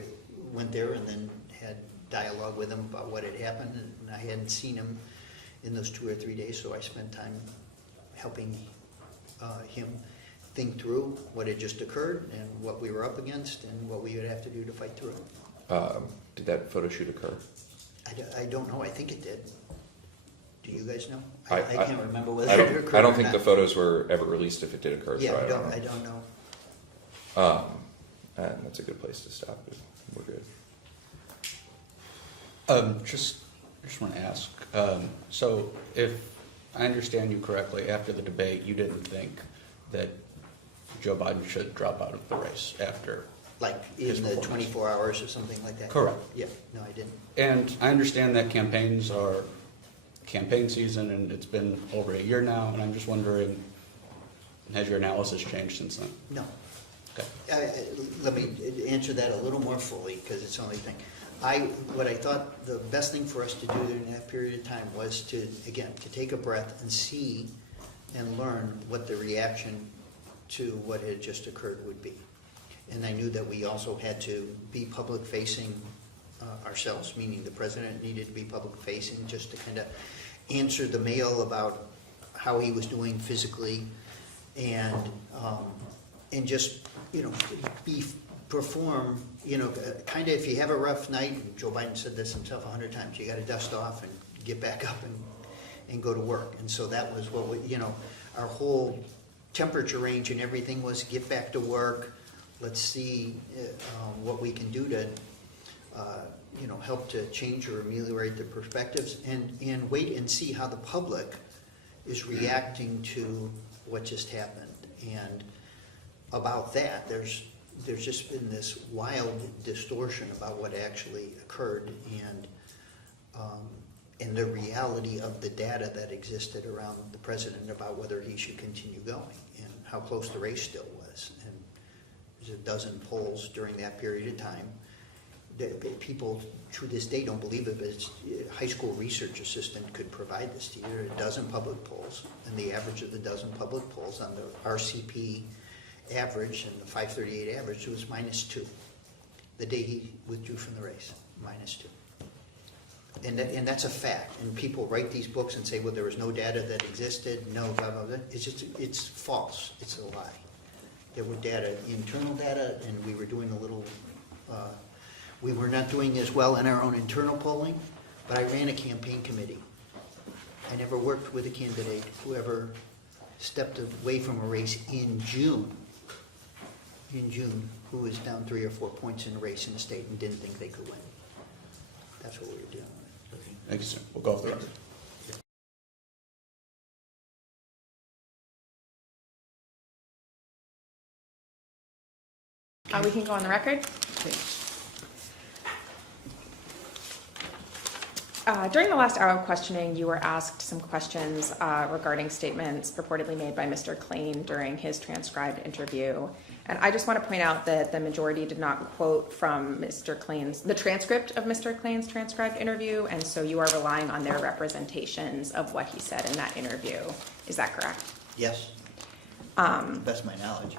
went there and then had dialogue with him about what had happened, and I hadn't seen him in those 2 or 3 days, so I spent time helping him think through what had just occurred and what we were up against and what we would have to do to fight through it. Did that photo shoot occur? I don't know, I think it did. Do you guys know? I can't remember whether I it don't, occurred I don't or think not. the photos were ever released if it did occur, Yeah, so I don't know. And that's a good place to stop. We're good. Just want to ask, so if I understand you correctly, after the debate, you didn't think that Joe Biden should drop out of the race after? Like his in the performance. 24 hours or something like that? Correct. Yeah, no, I didn't. And I understand that campaigns are campaign season, and it's been over a year now, and I'm just wondering, has your analysis changed since then? No. Okay. Let me answer that a little more fully, because it's the only thing. What I thought the best thing for us to do during that period of time was to take a breath and see and learn what the reaction to what had just occurred would be. And I knew that we also had to be public-facing ourselves, meaning the president needed to be public-facing just to kind of answer the mail about how he was doing physically, and just, you know, perform, you know, kind of if you have a rough night, and Joe Biden said this himself 100 times, you got to dust off and get back up and go to work. And so that was what we, you know, our whole temperature range and everything was get back to work. Let's see what we can do to, you know, help to change or ameliorate the perspectives, and wait and see how the public is reacting to what just happened. And about that, there's just been this wild distortion about what actually occurred, and the reality of the data that existed around the president about whether he should continue going and how close the race still was. And there's a dozen polls during that period of time. People to this day don't believe it, but a high school research assistant could provide this to you. There are a dozen public polls, and the average of the dozen public polls on the RCP average and the 538 average was -2. The day he withdrew from the race, -2. And that's a fact. And people write these books and say, well, there was no data that existed, no, blah, blah, blah. It's false. It's a lie. There were data, internal data, and we were doing a little, we were not doing as well in our own internal polling, but I ran a campaign committee. I never worked with a candidate who ever stepped away from a race in June, who was down 3 or 4 points in a race in the state and didn't think they could win. That's what we were doing. Thank you, sir. We'll go off the record. We can go on the record. During the last hour of questioning, you were asked some questions regarding statements purportedly made by Mr. Klain during his transcribed interview. And I just want to point out that the majority did not quote from the transcript of Mr. Klain's transcribed interview, and so you are relying on their representations of what he said in that interview. Is that correct? Yes. Best of my knowledge.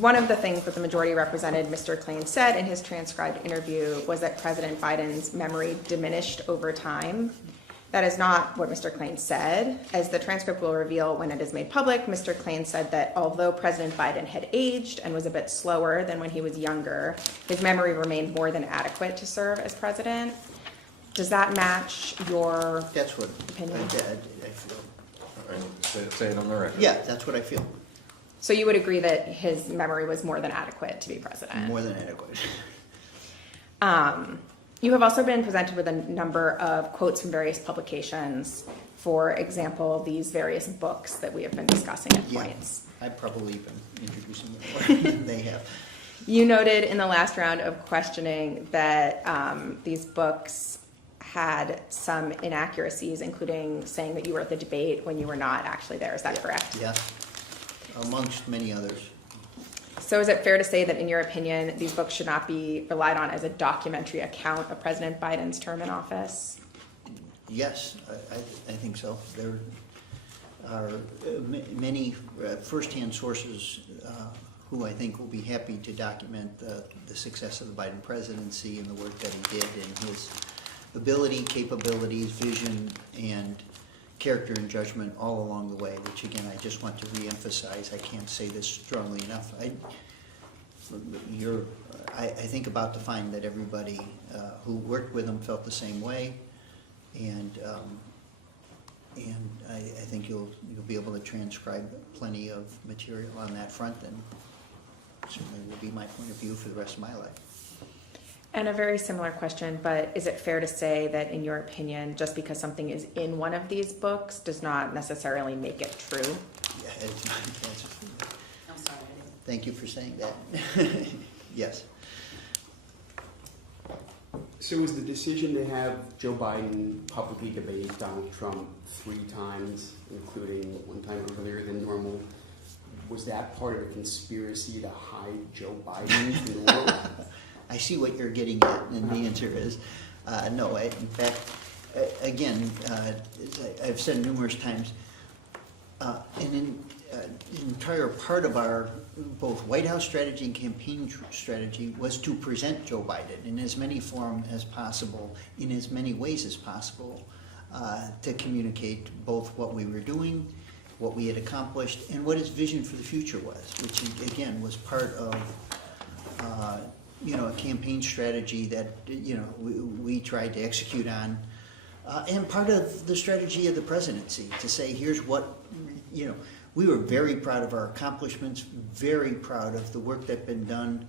One of the things that the majority represented Mr. Klain said in his transcribed interview was that President Biden's memory diminished over time. That is not what Mr. Klain said. As the transcript will reveal when it is made public, Mr. Klain said that although President Biden had aged and was a bit slower than when he was younger, his memory remained more than adequate to serve as president. Does that match your That's what opinion? I feel. Say it on the record. Yeah, that's what I feel. So you would agree that his memory was more than adequate to be president? More than adequate. You have also been presented with a number of quotes from various publications. For example, these various books that we have been discussing at points. I've probably been introducing it more than they have. You noted in the last round of questioning that these books had some inaccuracies, including saying that you were at the debate when you were not actually there. Is that correct? Yeah, amongst many others. So is it fair to say that, in your opinion, these books should not be relied on as a documentary account of President Biden's term in office? Yes, I think so. There are many firsthand sources who I think will be happy to document the success of the Biden presidency and the work that he did and his ability, capabilities, vision, and character and judgment all along the way, which again, I just want to reemphasize. I can't say this strongly enough. I think about to find that everybody who worked with him felt the same way, and I think you'll be able to transcribe plenty of material on that front, and certainly will be my point of view for the rest of my life. And a very similar question, but is it fair to say that, in your opinion, just because something is in one of these books does not necessarily make it true? Yeah, that's, I'm sorry. thank you for saying that. Yes. So was the decision to have Joe Biden publicly debate Donald Trump 3 times, including one time earlier than normal, was that part of a conspiracy to hide Joe Biden from the world? I see what you're getting at, and the answer is no. In fact, again, as I've said numerous times, an entire part of our both White House strategy and campaign strategy was to present Joe Biden in as many forms as possible, in as many ways as possible, to communicate both what we were doing, what we had accomplished, and what his vision for the future was, which again was part of a campaign strategy that we tried to execute on, and part of the strategy of the presidency to say, here's what we were very proud of our accomplishments, very proud of the work that's been done,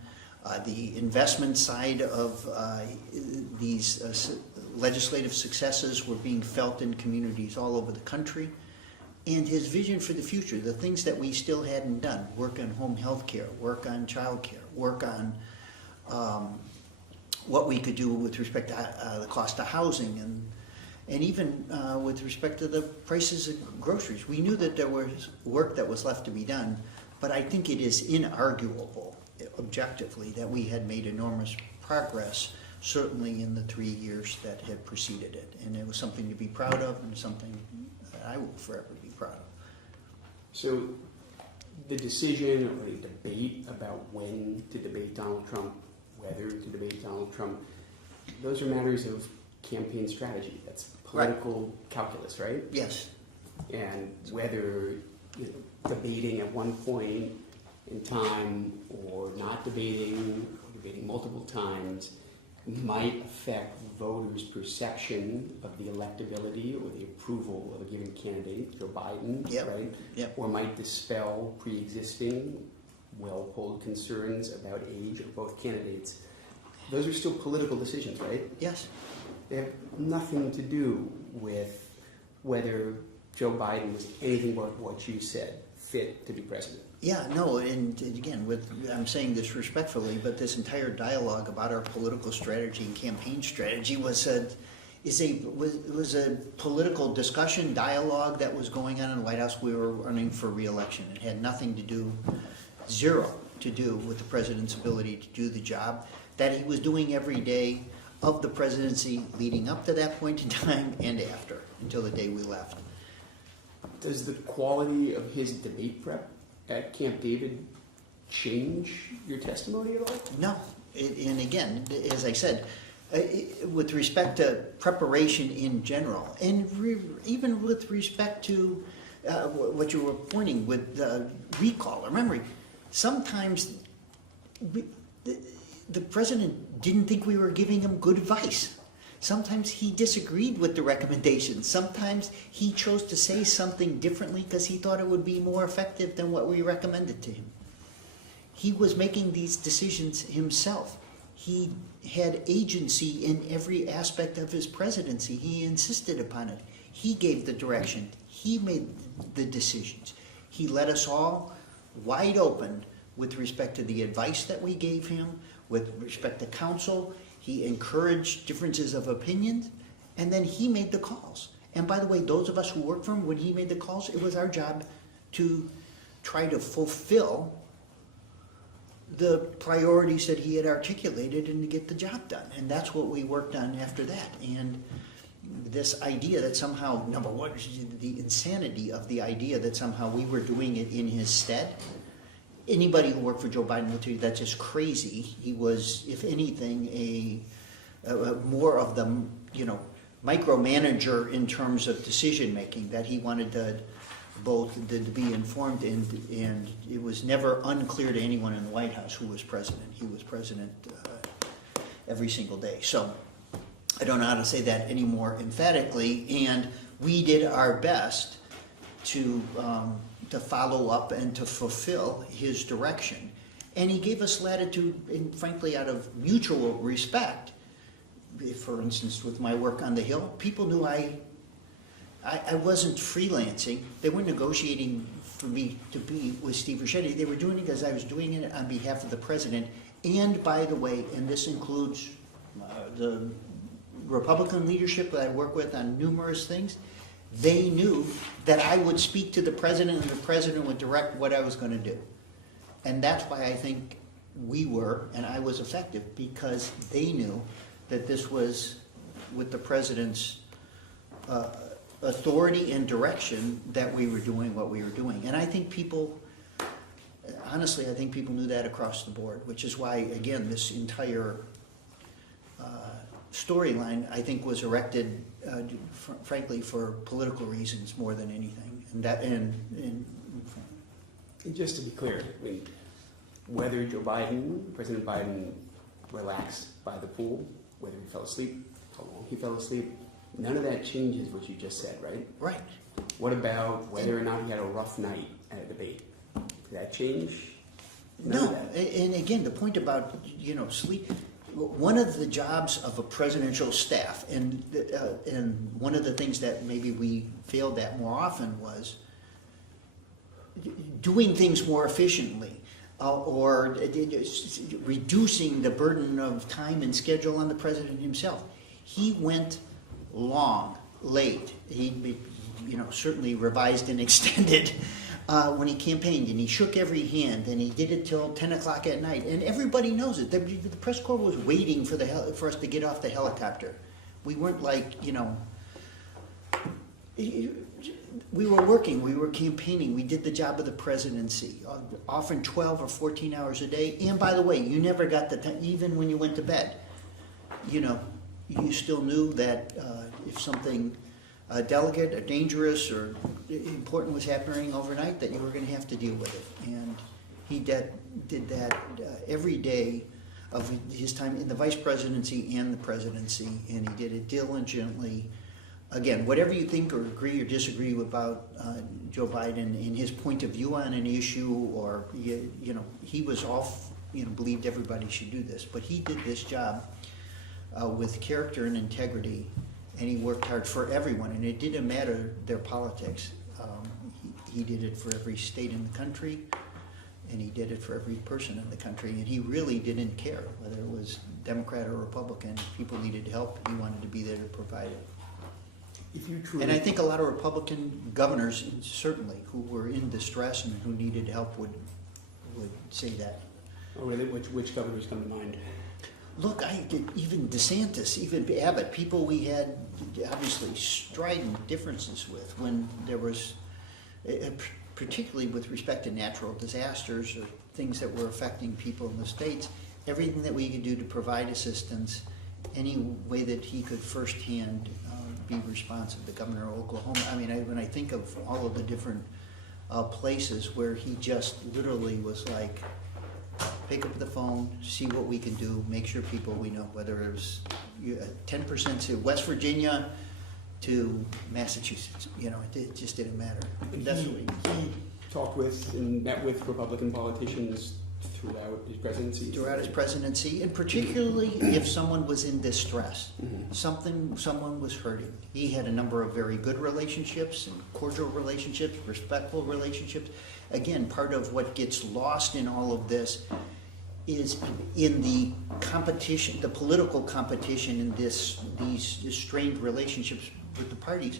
the investment side of these legislative successes were being felt in communities all over the country, and his vision for the future, the things that we still hadn't done, work on home health care, work on child care, work on what we could do with respect to the cost of housing and even with respect to the prices of groceries. We knew that there was work that was left to be done, but I think it is inarguable, objectively, that we had made enormous progress, certainly in the 3 years that had preceded it. And it was something to be proud of and something that I will forever be proud of. So the decision or the debate about when to debate Donald Trump, whether to debate Donald Trump, those are matters of campaign strategy. That's political calculus, right? Yes. And whether debating at one point in time or not debating, or debating multiple times, might affect voters' perception of the electability or the approval of a given candidate, Joe Biden, Yep. right? Yep. Or might dispel pre-existing, well-polled concerns about age of both candidates. Those are still political decisions, right? Yes. They have nothing to do with whether Joe Biden was anything but what you said, fit to be president. Yeah, no, and again, I'm saying this respectfully, but this entire dialogue about our political strategy and campaign strategy was a political discussion, dialogue that was going on in the White House. We were running for re-election. It had nothing to do, zero to do with the president's ability to do the job that he was doing every day of the presidency leading up to that point in time and after, until the day we left. Does the quality of his debate prep at Camp David change your testimony at all? No, and again, as I said, with respect to preparation in general, and even with respect to what you were pointing with recall or memory, sometimes the president didn't think we were giving him good advice. Sometimes he disagreed with the recommendations. Sometimes he chose to say something differently because he thought it would be more effective than what we recommended to him. He was making these decisions himself. He had agency in every aspect of his presidency. He insisted upon it. He gave the direction. He made the decisions. He let us all wide open with respect to the advice that we gave him, with respect to counsel. He encouraged differences of opinion, and then he made the calls. And by the way, those of us who worked for him, when he made the calls, it was our job to try to fulfill the priorities that he had articulated and to get the job done. And that's what we worked on after that. And this idea that somehow, number one, the insanity of the idea that somehow we were doing it in his stead. Anybody who worked for Joe Biden will tell you that's just crazy. He was, if anything, a more of the micromanager in terms of decision making. That he wanted to both to be informed and it was never unclear to anyone in the White House who was president. He was president every single day. So I don't know how to say that any more emphatically. And we did our best to follow up and to fulfill his direction. And he gave us latitude, and frankly, out of mutual respect. For instance, with my work on the Hill, people knew I wasn't freelancing. They weren't negotiating for me to be with Steve Ricchetti. They were doing it because I was doing it on behalf of the president. And by the way, and this includes the Republican leadership that I work with on numerous things, they knew that I would speak to the president and the president would direct what I was going to do. And that's why I think we were, and I was effective, because they knew that this was with the president's authority and direction that we were doing what we were doing. And I think people, honestly, I think people knew that across the board, which is why, again, this entire storyline, I think, was erected, frankly, for political reasons more than anything. And just to be clear, I mean, whether President Biden relaxed by the pool, whether he fell asleep, how long he fell asleep, none of that changes what you just said, right? right. What about whether or not he had a rough night at a debate? Did that change? None of No, that. and again, the point about, sleep, one of the jobs of a presidential staff, and one of the things that maybe we failed at more often was doing things more efficiently, or reducing the burden of time and schedule on the president himself. He went long, late. He, certainly revised and extended when he campaigned, and he shook every hand, and he did it till 10 o'clock at night. And everybody knows it. The press corps was waiting for us to get off the helicopter. We weren't like, we were working, we were campaigning, we did the job of the presidency, often 12 or 14 hours a day. And by the way, you never got the time, even when you went to bed. you still knew that if something delicate or dangerous or important was happening overnight, that you were going to have to deal with it. And he did that every day of his time in the vice presidency and the presidency, and he did it diligently. Again, whatever you think or agree or disagree about Joe Biden and his point of view on an issue, or he was off, believed everybody should do this, but he did this job with character and integrity, and he worked hard for everyone, and it didn't matter their politics. He did it for every state in the country, and he did it for every person in the country, and he really didn't care whether it was Democrat or Republican. If people needed help, he wanted to be there to provide it. And I think a lot of Republican governors, certainly, who were in distress and who needed help would say that. Oh, really? Which governors come to mind? Look, even DeSantis, even Abbott, people we had obviously strident differences with when there was, particularly with respect to natural disasters or things that were affecting people in the states, everything that we could do to provide assistance, any way that he could firsthand be responsive. The governor of Oklahoma, when I think of all of the different places where he just literally was like, pick up the phone, see what we can do, make sure people we know, whether it was 10% to West Virginia to Massachusetts, it just didn't matter. That's what he talked with and met with Republican politicians throughout his presidency? Throughout his presidency, and particularly if someone was in distress, someone was hurting. He had a number of very good relationships and cordial relationships, respectful relationships. Again, part of what gets lost in all of this is in the competition, the political competition in these strained relationships with the parties.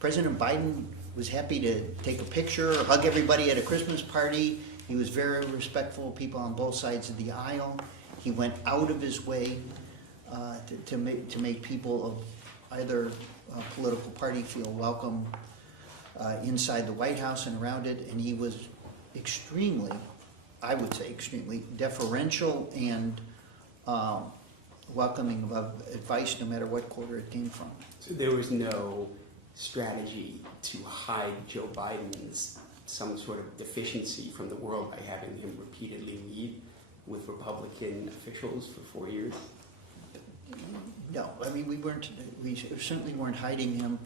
President Biden was happy to take a picture, hug everybody at a Christmas party. He was very respectful of people on both sides of the aisle. He went out of his way to make people of either political party feel welcome inside the White House and around it. And he was extremely, I would say extremely deferential and welcoming of advice no matter what quarter it came from. So there was no strategy to hide Joe Biden's some sort of deficiency from the world by having him repeatedly meet with Republican officials for 4 years? No, we certainly weren't hiding him.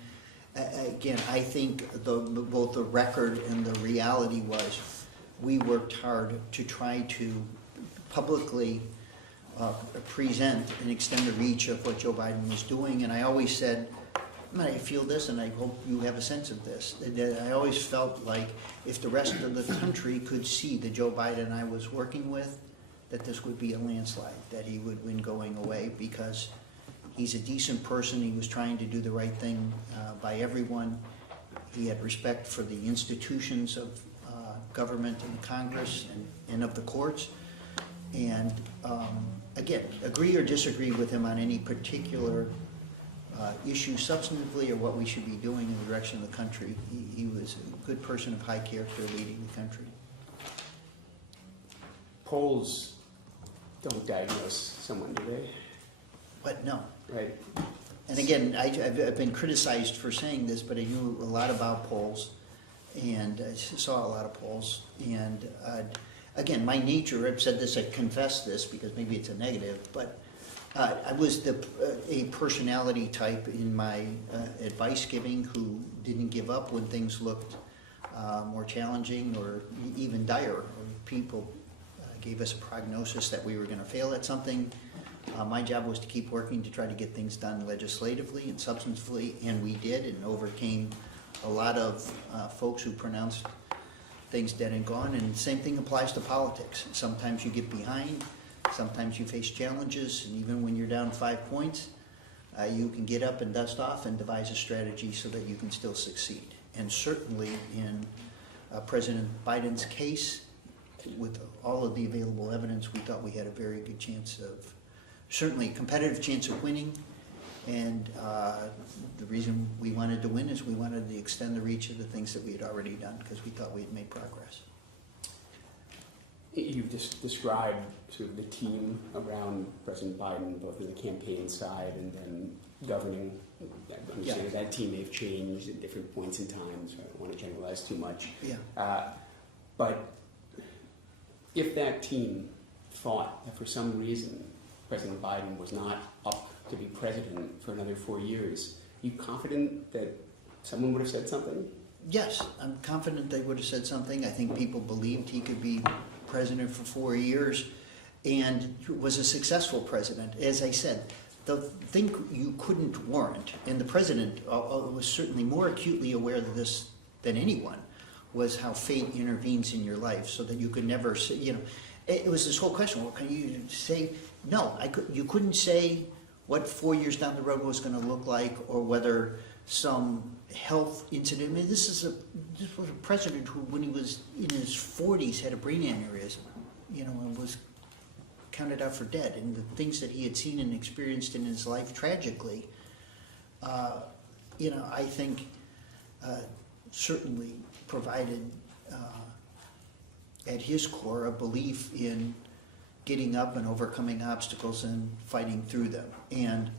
Again, I think both the record and the reality was we worked hard to try to publicly present and extend the reach of what Joe Biden was doing, and I always said, I feel this, and I hope you have a sense of this. That I always felt like if the rest of the country could see the Joe Biden I was working with, that this would be a landslide, that he would win going away, because he's a decent person. He was trying to do the right thing by everyone. He had respect for the institutions of government and Congress and of the courts. And again, agree or disagree with him on any particular issue substantively or what we should be doing in the direction of the country. He was a good person of high character leading the country. Polls don't diagnose someone, do they? But no. Right. And again, I've been criticized for saying this, but I knew a lot about polls, and I saw a lot of polls. And again, my nature, I've said this, I confess this because maybe it's a negative, but I was a personality type in my advice giving who didn't give up when things looked more challenging or even dire. Or people gave us a prognosis that we were going to fail at something. My job was to keep working to try to get things done legislatively and substantively, and we did, and overcame a lot of folks who pronounced things dead and gone. And the same thing applies to politics. Sometimes you get behind. Sometimes you face challenges, and even when you're down 5 points, you can get up and dust off and devise a strategy so that you can still succeed. And certainly in President Biden's case, with all of the available evidence, we thought we had a very good chance of, certainly a competitive chance of winning. And the reason we wanted to win is we wanted to extend the reach of the things that we had already done, because we thought we had made progress. You've just described sort of the team around President Biden, both on the campaign side and then governing. I understand that team may have changed at different points in time, so I don't want to generalize too much. Yeah. But if that team thought that for some reason President Biden was not up to be president for another 4 years, are you confident that someone would have said something? Yes, I'm confident they would have said something. I think people believed he could be president for 4 years and was a successful president. As I said, the thing you couldn't warrant, and the president was certainly more acutely aware of this than anyone, was how fate intervenes in your life so that you could never say, it was this whole question, well, can you say, no, you couldn't say what 4 years down the road was going to look like or whether some health incident. I mean, this was a president who, when he was in his 40s, had a brain aneurysm, and was counted out for dead. And the things that he had seen and experienced in his life tragically, I think certainly provided at his core a belief in getting up and overcoming obstacles and fighting through them. And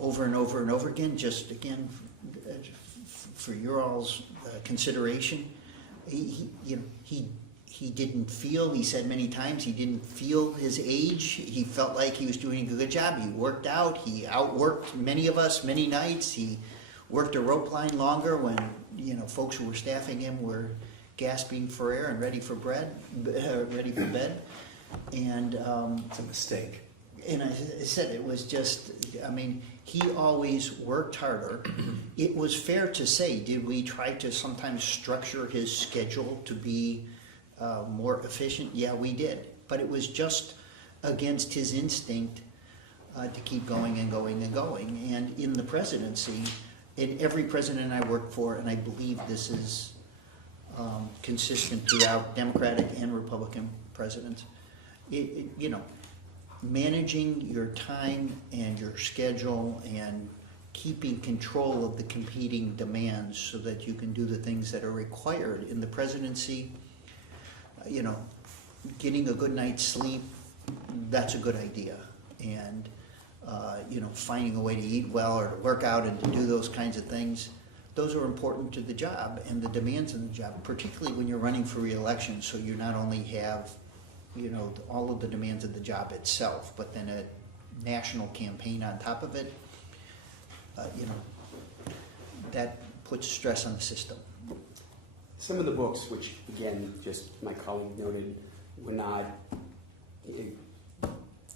over and over and over again, just again, for your all's consideration, he didn't feel, he said many times, he didn't feel his age. He felt like he was doing a good job. He worked out. He outworked many of us many nights. He worked a rope line longer when, folks who were staffing him were gasping for air and ready for bed. And It's a mistake. and I said it was just, he always worked harder. It was fair to say, did we try to sometimes structure his schedule to be more efficient? Yeah, we did. But it was just against his instinct to keep going and going and going. And in the presidency, in every president I worked for, and I believe this is consistent throughout Democratic and Republican presidents, managing your time and your schedule and keeping control of the competing demands so that you can do the things that are required in the presidency, getting a good night's sleep, that's a good idea. And, finding a way to eat well or to work out and to do those kinds of things, those are important to the job and the demands of the job, particularly when you're running for re-election, so you not only have all of the demands of the job itself, but then a national campaign on top of it, that puts stress on the system. Some of the books, which again, just my colleague noted, were not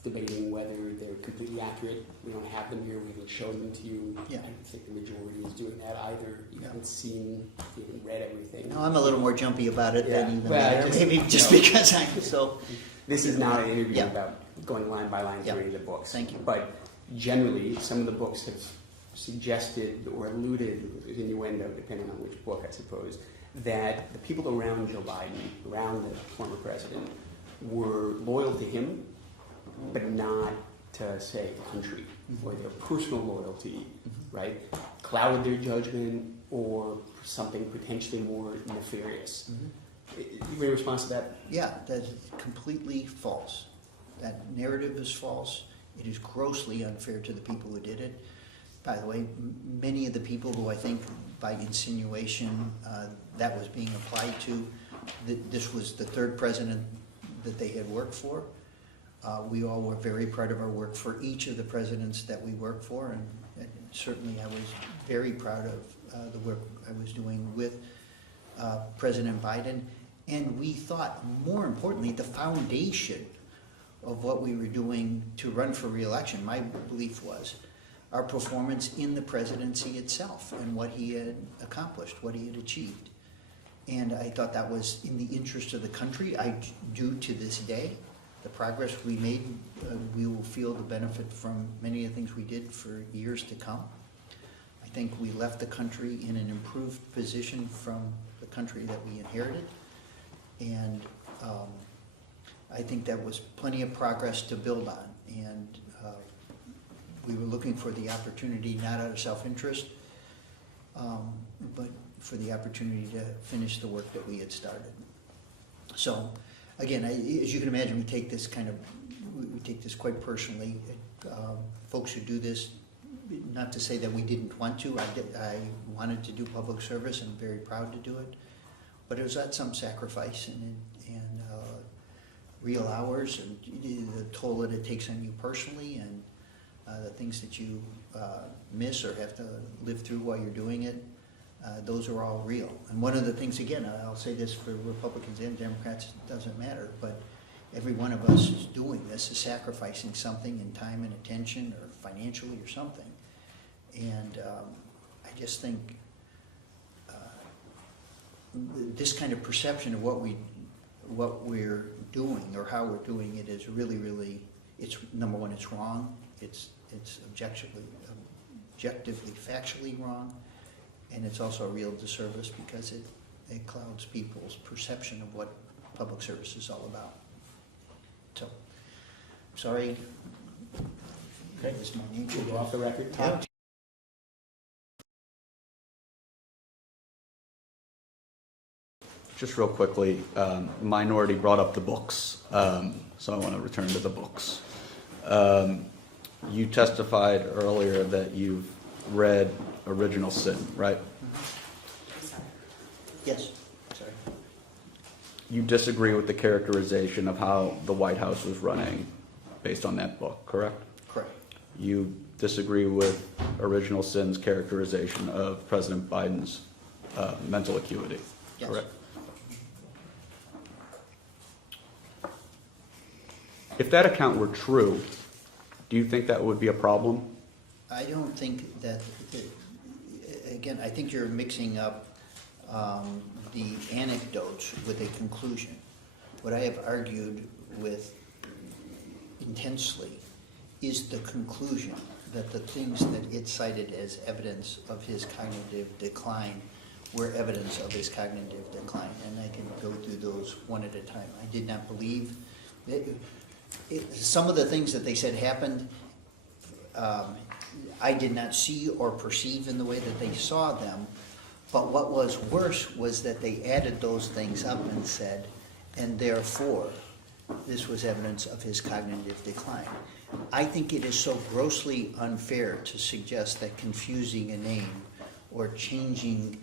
debating whether they're completely accurate. We don't have them here. We haven't shown them to you. Yeah. I don't think the majority is doing that either. You haven't seen, you haven't read everything. No, I'm a little more jumpy about it than even Well, that. Maybe just because I'm so. This is not an interview Yeah. about going line by line through Yeah. any of the books. Thank you. But generally, some of the books have suggested or alluded, with innuendo, depending on which book, I suppose, that the people around Joe Biden, around the former president, were loyal to him, but not to, say, the country, or their personal loyalty, right, clouded their judgment, or something potentially more nefarious. Any response to that? Yeah, that is completely false. That narrative is false. It is grossly unfair to the people who did it. By the way, many of the people who I think by insinuation that was being applied to, this was the third president that they had worked for. We all were very proud of our work for each of the presidents that we worked for, and certainly I was very proud of the work I was doing with President Biden. And we thought, more importantly, the foundation of what we were doing to run for re-election, my belief was our performance in the presidency itself and what he had accomplished, what he had achieved. And I thought that was in the interest of the country. I do to this day. The progress we made, we will feel the benefit from many of the things we did for years to come. I think we left the country in an improved position from the country that we inherited. And I think that was plenty of progress to build on. And we were looking for the opportunity, not out of self-interest, but for the opportunity to finish the work that we had started. So again, as you can imagine, we take this we take this quite personally. Folks who do this, not to say that we didn't want to, I wanted to do public service and I'm very proud to do it, but it was at some sacrifice and real hours and the toll that it takes on you personally and the things that you miss or have to live through while you're doing it, those are all real. And one of the things, again, I'll say this for Republicans and Democrats, it doesn't matter, but every one of us is doing this, is sacrificing something in time and attention or financially or something. And I just think this kind of perception of what we're doing or how we're doing it is really, really, it's number one, it's wrong. It's objectively, factually wrong, and it's also a real disservice because it clouds people's perception of what public service is all about. So, sorry. Okay. It's my nature. We'll go off the record. Tom? Just real quickly, minority brought up the books, so I want to return to the books. You testified earlier that you've read Original Sin, right? Yes. Sorry. You disagree with the characterization of how the White House was running based on that book, correct? Correct. You disagree with Original Sin's characterization of President Biden's mental acuity, Yes. correct? If that account were true, do you think that would be a problem? I don't think that, again, I think you're mixing up the anecdotes with a conclusion. What I have argued with intensely is the conclusion that the things that it cited as evidence of his cognitive decline were evidence of his cognitive decline. And I can go through those one at a time. I did not believe some of the things that they said happened, I did not see or perceive in the way that they saw them. But what was worse was that they added those things up and said, and therefore, this was evidence of his cognitive decline. I think it is so grossly unfair to suggest that confusing a name or changing,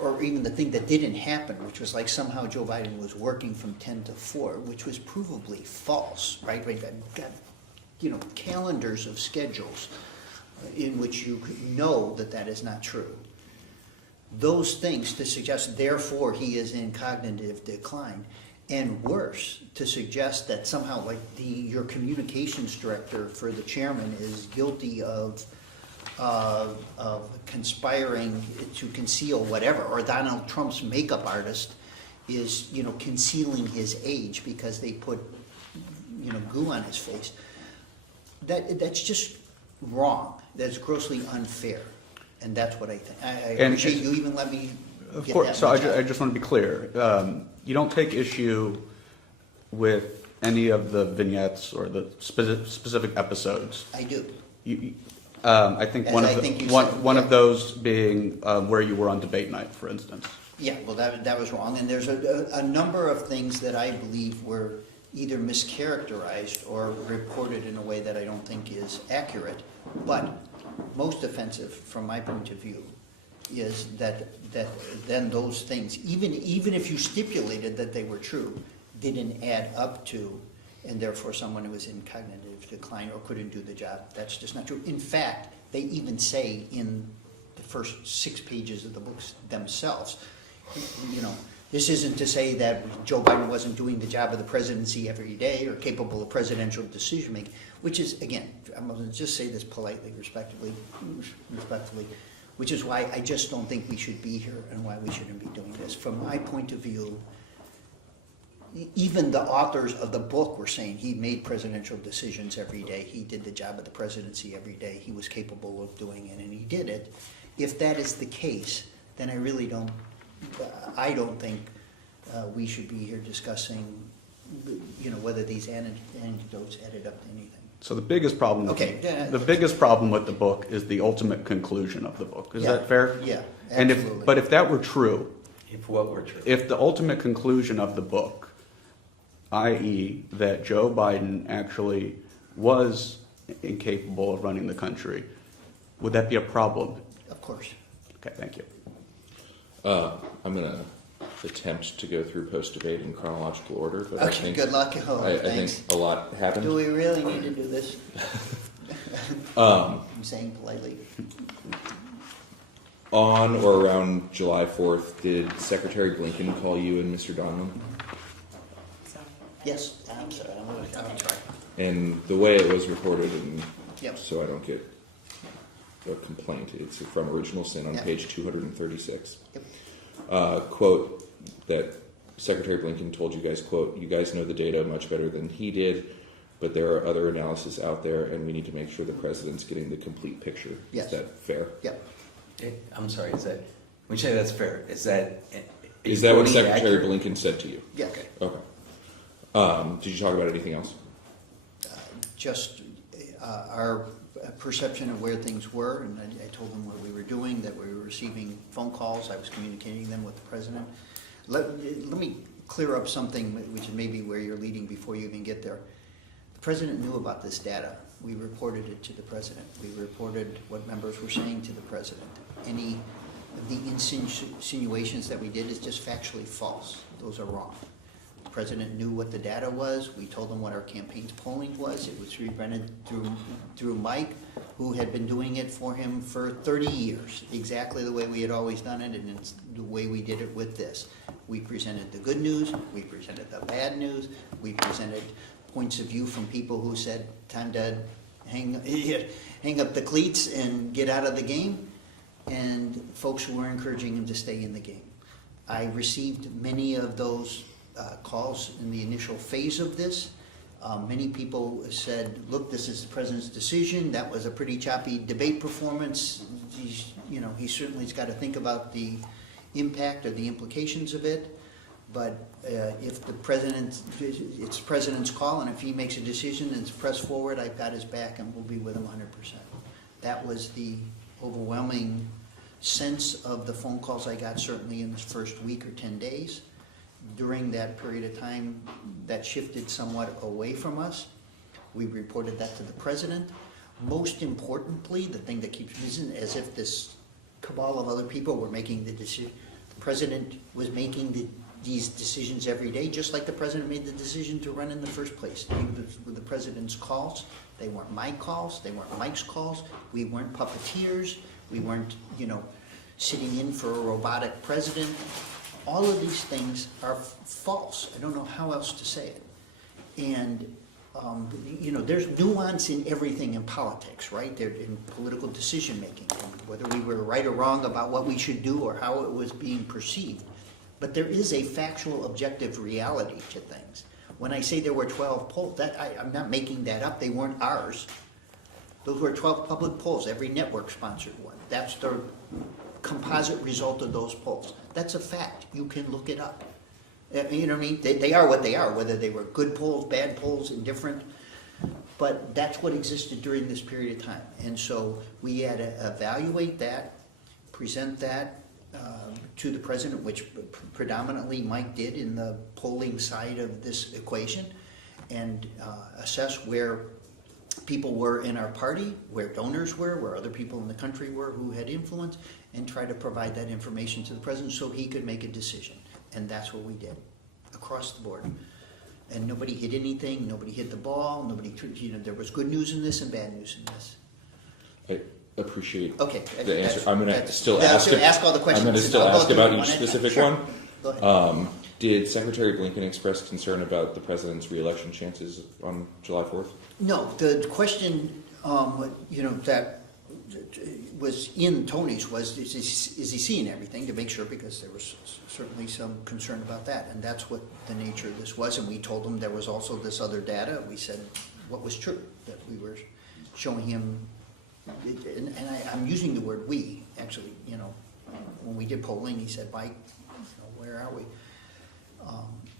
or even the thing that didn't happen, which was like somehow Joe Biden was working from 10 to 4, which was provably false, right? We've got calendars of schedules in which you know that that is not true. Those things to suggest, therefore, he is in cognitive decline. And worse, to suggest that somehow, like your communications director for the chairman is guilty of conspiring to conceal whatever, or Donald Trump's makeup artist is, concealing his age because they put, goo on his face. That's just wrong. That's grossly unfair, and that's what I think. I appreciate you even let me. Of get course. that So much I out. just want to be clear. You don't take issue with any of the vignettes or the specific episodes. I do. I think As one I of think you one, said, one yeah. of those being where you were on debate night, for instance. Yeah, well, that was wrong, and there's a number of things that I believe were either mischaracterized or reported in a way that I don't think is accurate. But most offensive, from my point of view, is that then those things, even if you stipulated that they were true, didn't add up to, and therefore someone who was in cognitive decline or couldn't do the job. That's just not true. In fact, they even say in the first 6 pages of the books themselves, this isn't to say that Joe Biden wasn't doing the job of the presidency every day or capable of presidential decision making, which is, again, I'm going to just say this politely, respectfully, which is why I just don't think we should be here and why we shouldn't be doing this. From my point of view, even the authors of the book were saying he made presidential decisions every day. He did the job of the presidency every day. He was capable of doing it, and he did it. If that is the case, then I really don't think we should be here discussing, whether these anecdotes added up to anything. So the biggest problem. Okay. The biggest problem with the book is the ultimate conclusion of the book. Is that fair? Yeah, And absolutely. if that were true, If what were true. if the ultimate conclusion of the book i.e. that Joe Biden actually was incapable of running the country, would that be a problem? Of course. Okay, thank you. I'm going to attempt to go through post-debate in chronological order, but I Okay, think, good luck. Oh, I thanks. think a lot happened. Do we really need to do this? I'm saying politely. On or around July 4th, did Secretary Blinken call you and Mr. Donlin? Yes, I'm sorry. I'm sorry. And the way it was reported, and Yep. so I don't get a complaint, it's from Original Sin on Yep. page 236. Yep. Quote that Secretary Blinken told you guys, quote, "You guys know the data much better than he did, but there are other analysis out there, and we need to make sure the president's getting the complete picture." Yes. Is that fair? Yep. I'm sorry, is that, when you say that's fair, is that? Is that what quoting Secretary accurate? Blinken said to you? Yeah. Okay. Did you talk about anything else? Just our perception of where things were, and I told them what we were doing, that we were receiving phone calls, I was communicating them with the president. Let me clear up something, which is maybe where you're leading before you even get there. The president knew about this data. We reported it to the president. We reported what members were saying to the president. Any of the insinuations that we did is just factually false. Those are wrong. The president knew what the data was. We told him what our campaign's polling was. It was represented through Mike, who had been doing it for him for 30 years, exactly the way we had always done it, and it's the way we did it with this. We presented the good news. We presented the bad news. We presented points of view from people who said, time to hang up the cleats and get out of the game, and folks who were encouraging him to stay in the game. I received many of those calls in the initial phase of this. Many people said, look, this is the president's decision. That was a pretty choppy debate performance. He certainly's got to think about the impact or the implications of it. But if it's president's call, and if he makes a decision and it's pressed forward, I've got his back and we'll be with him 100%. That was the overwhelming sense of the phone calls I got, certainly in this first week or 10 days. During that period of time, that shifted somewhat away from us. We reported that to the president. Most importantly, the thing that keeps me busy, as if this cabal of other people were making the decision. The president was making these decisions every day, just like the president made the decision to run in the first place. They were the president's calls. They weren't my calls. They weren't Mike's calls. We weren't puppeteers. We weren't, sitting in for a robotic president. All of these things are false. I don't know how else to say it. And, there's nuance in everything in politics, right? There in political decision making, whether we were right or wrong about what we should do or how it was being perceived. But there is a factual, objective reality to things. When I say there were 12 polls, I'm not making that up. They weren't ours. Those were 12 public polls. Every network sponsored one. That's the composite result of those polls. That's a fact. You can look it up. You know what I mean? They are what they are, whether they were good polls, bad polls, indifferent. But that's what existed during this period of time. And so we had to evaluate that, present that to the president, which predominantly Mike did in the polling side of this equation, and assess where people were in our party, where donors were, where other people in the country were who had influence, and try to provide that information to the president so he could make a decision. And that's what we did, across the board. And nobody hit anything, nobody hit the ball, there was good news in this and bad news in this. I appreciate Okay. the answer. I'm going to still That's- ask. ask all the questions. I'm going to still I'll go ask through about them each one at a time. specific Sure. one. Go ahead. Did Secretary Blinken express concern about the president's re-election chances on July 4th? No, the question, that was in Tony's was, is he seeing everything, to make sure, because there was certainly some concern about that, and that's what the nature of this was. And we told him there was also this other data. We said what was true, that we were showing him, and I'm using the word we, actually, when we did polling, he said, Mike, where are we?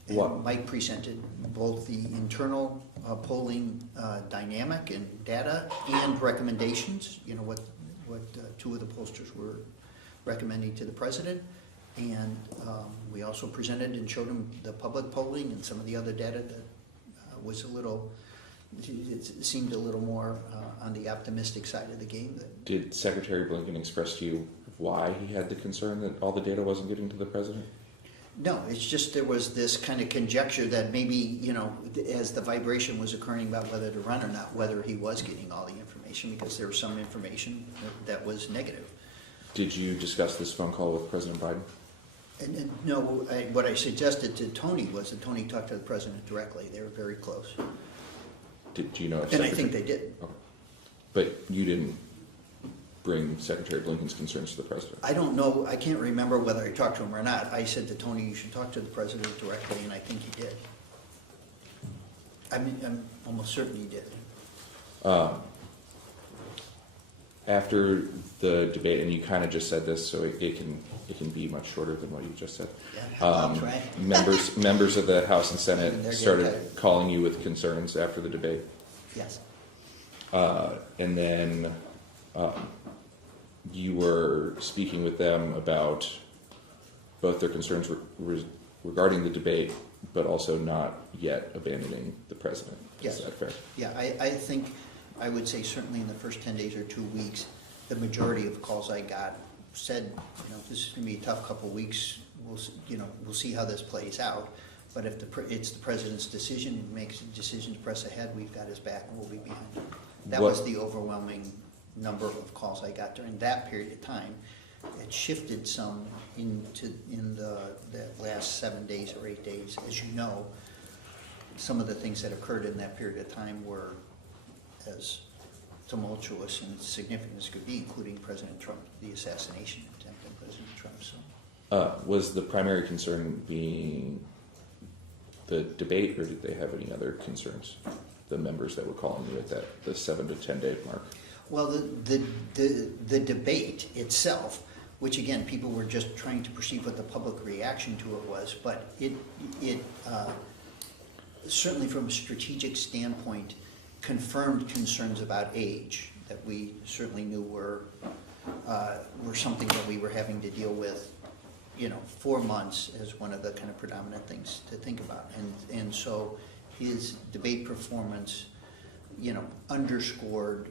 And What? Mike presented both the internal polling dynamic and data and recommendations, what two of the pollsters were recommending to the president. And we also presented and showed him the public polling and some of the other data that was a little, it seemed a little more on the optimistic side of the game. Did Secretary Blinken express to you why he had the concern that all the data wasn't getting to the president? No, it's just there was this kind of conjecture that maybe, you know, as the vibration was occurring about whether to run or not, whether he was getting all the information, because there was some information that was negative. Did you discuss this phone call with President Biden? And no, what I suggested to Tony was that Tony talked to the president directly. They were very close. Do you know if And I think they did. Okay. But you didn't bring Secretary Blinken's concerns to the president? I don't know, I can't remember whether I talked to him or not. I said to Tony, you should talk to the president directly, and I think he did. I mean, I'm almost certain he did. After the debate, and you kind of just said this, so it can be much shorter than what you just said. Yeah, I'll try. Members of the House and They're Senate getting started tired. calling you with concerns after the debate. Yes. And then you were speaking with them about both their concerns regarding the debate, but also not yet abandoning the president. Yes. Is that fair? Yeah, I think, I would say certainly in the first 10 days or 2 weeks, the majority of calls I got said, you know, this is going to be a tough couple of weeks. We'll see how this plays out. But if it's the president's decision, he makes a decision to press ahead, we've got his back and we'll be behind him. That was the overwhelming number of calls I got during that period of time. It shifted some in the last 7 days or 8 days. As you know, some of the things that occurred in that period of time were as tumultuous and significant as could be, including President Trump, the assassination attempt on President Trump. So, was the primary concern being the debate, or did they have any other concerns? The members that were calling you at the 7 to 10 day mark. well, the debate itself, which again people were just trying to perceive what the public reaction to it was, but it certainly from a strategic standpoint confirmed concerns about age that we certainly knew were something that we were having to deal with, you know, 4 months as one of the kind of predominant things to think about. And so his debate performance, you know, underscored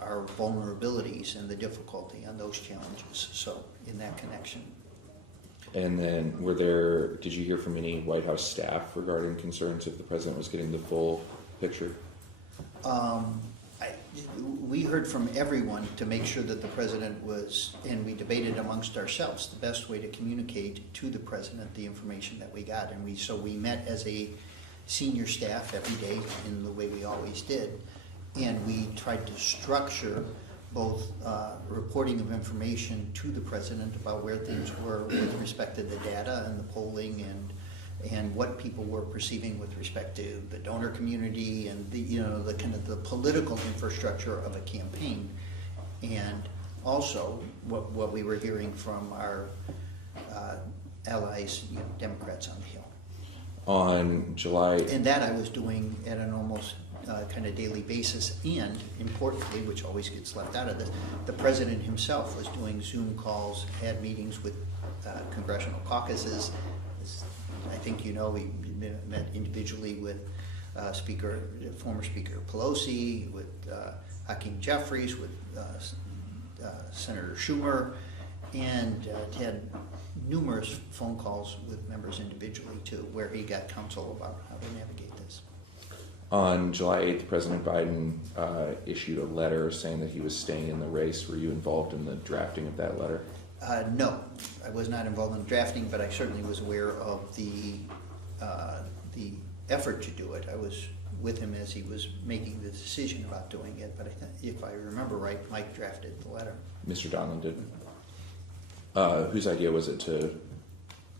our vulnerabilities and the difficulty on those challenges. So in that connection. And then did you hear from any White House staff regarding concerns if the president was getting the full picture? We heard from everyone to make sure that the president was, and we debated amongst ourselves the best way to communicate to the president the information that we got. And we met as a senior staff every day in the way we always did. And we tried to structure both reporting of information to the president about where things were with respect to the data and the polling and what people were perceiving with respect to the donor community and the kind of the political infrastructure of a campaign, and also what we were hearing from our allies, Democrats on the Hill. On July... And that I was doing at an almost kind of daily basis, and importantly, which always gets left out of this, the president himself was doing Zoom calls, had meetings with congressional caucuses. I think he met individually with former Speaker Pelosi, with Hakeem Jeffries, with Senator Schumer, and had numerous phone calls with members individually too, where he got counsel about how to navigate this. On July 8th, President Biden issued a letter saying that he was staying in the race. Were you involved in the drafting of that letter? No, I was not involved in the drafting, but I certainly was aware of the effort to do it. I was with him as he was making the decision about doing it, but if I remember right, Mike drafted the letter. Mr. Donlin did. Whose idea was it to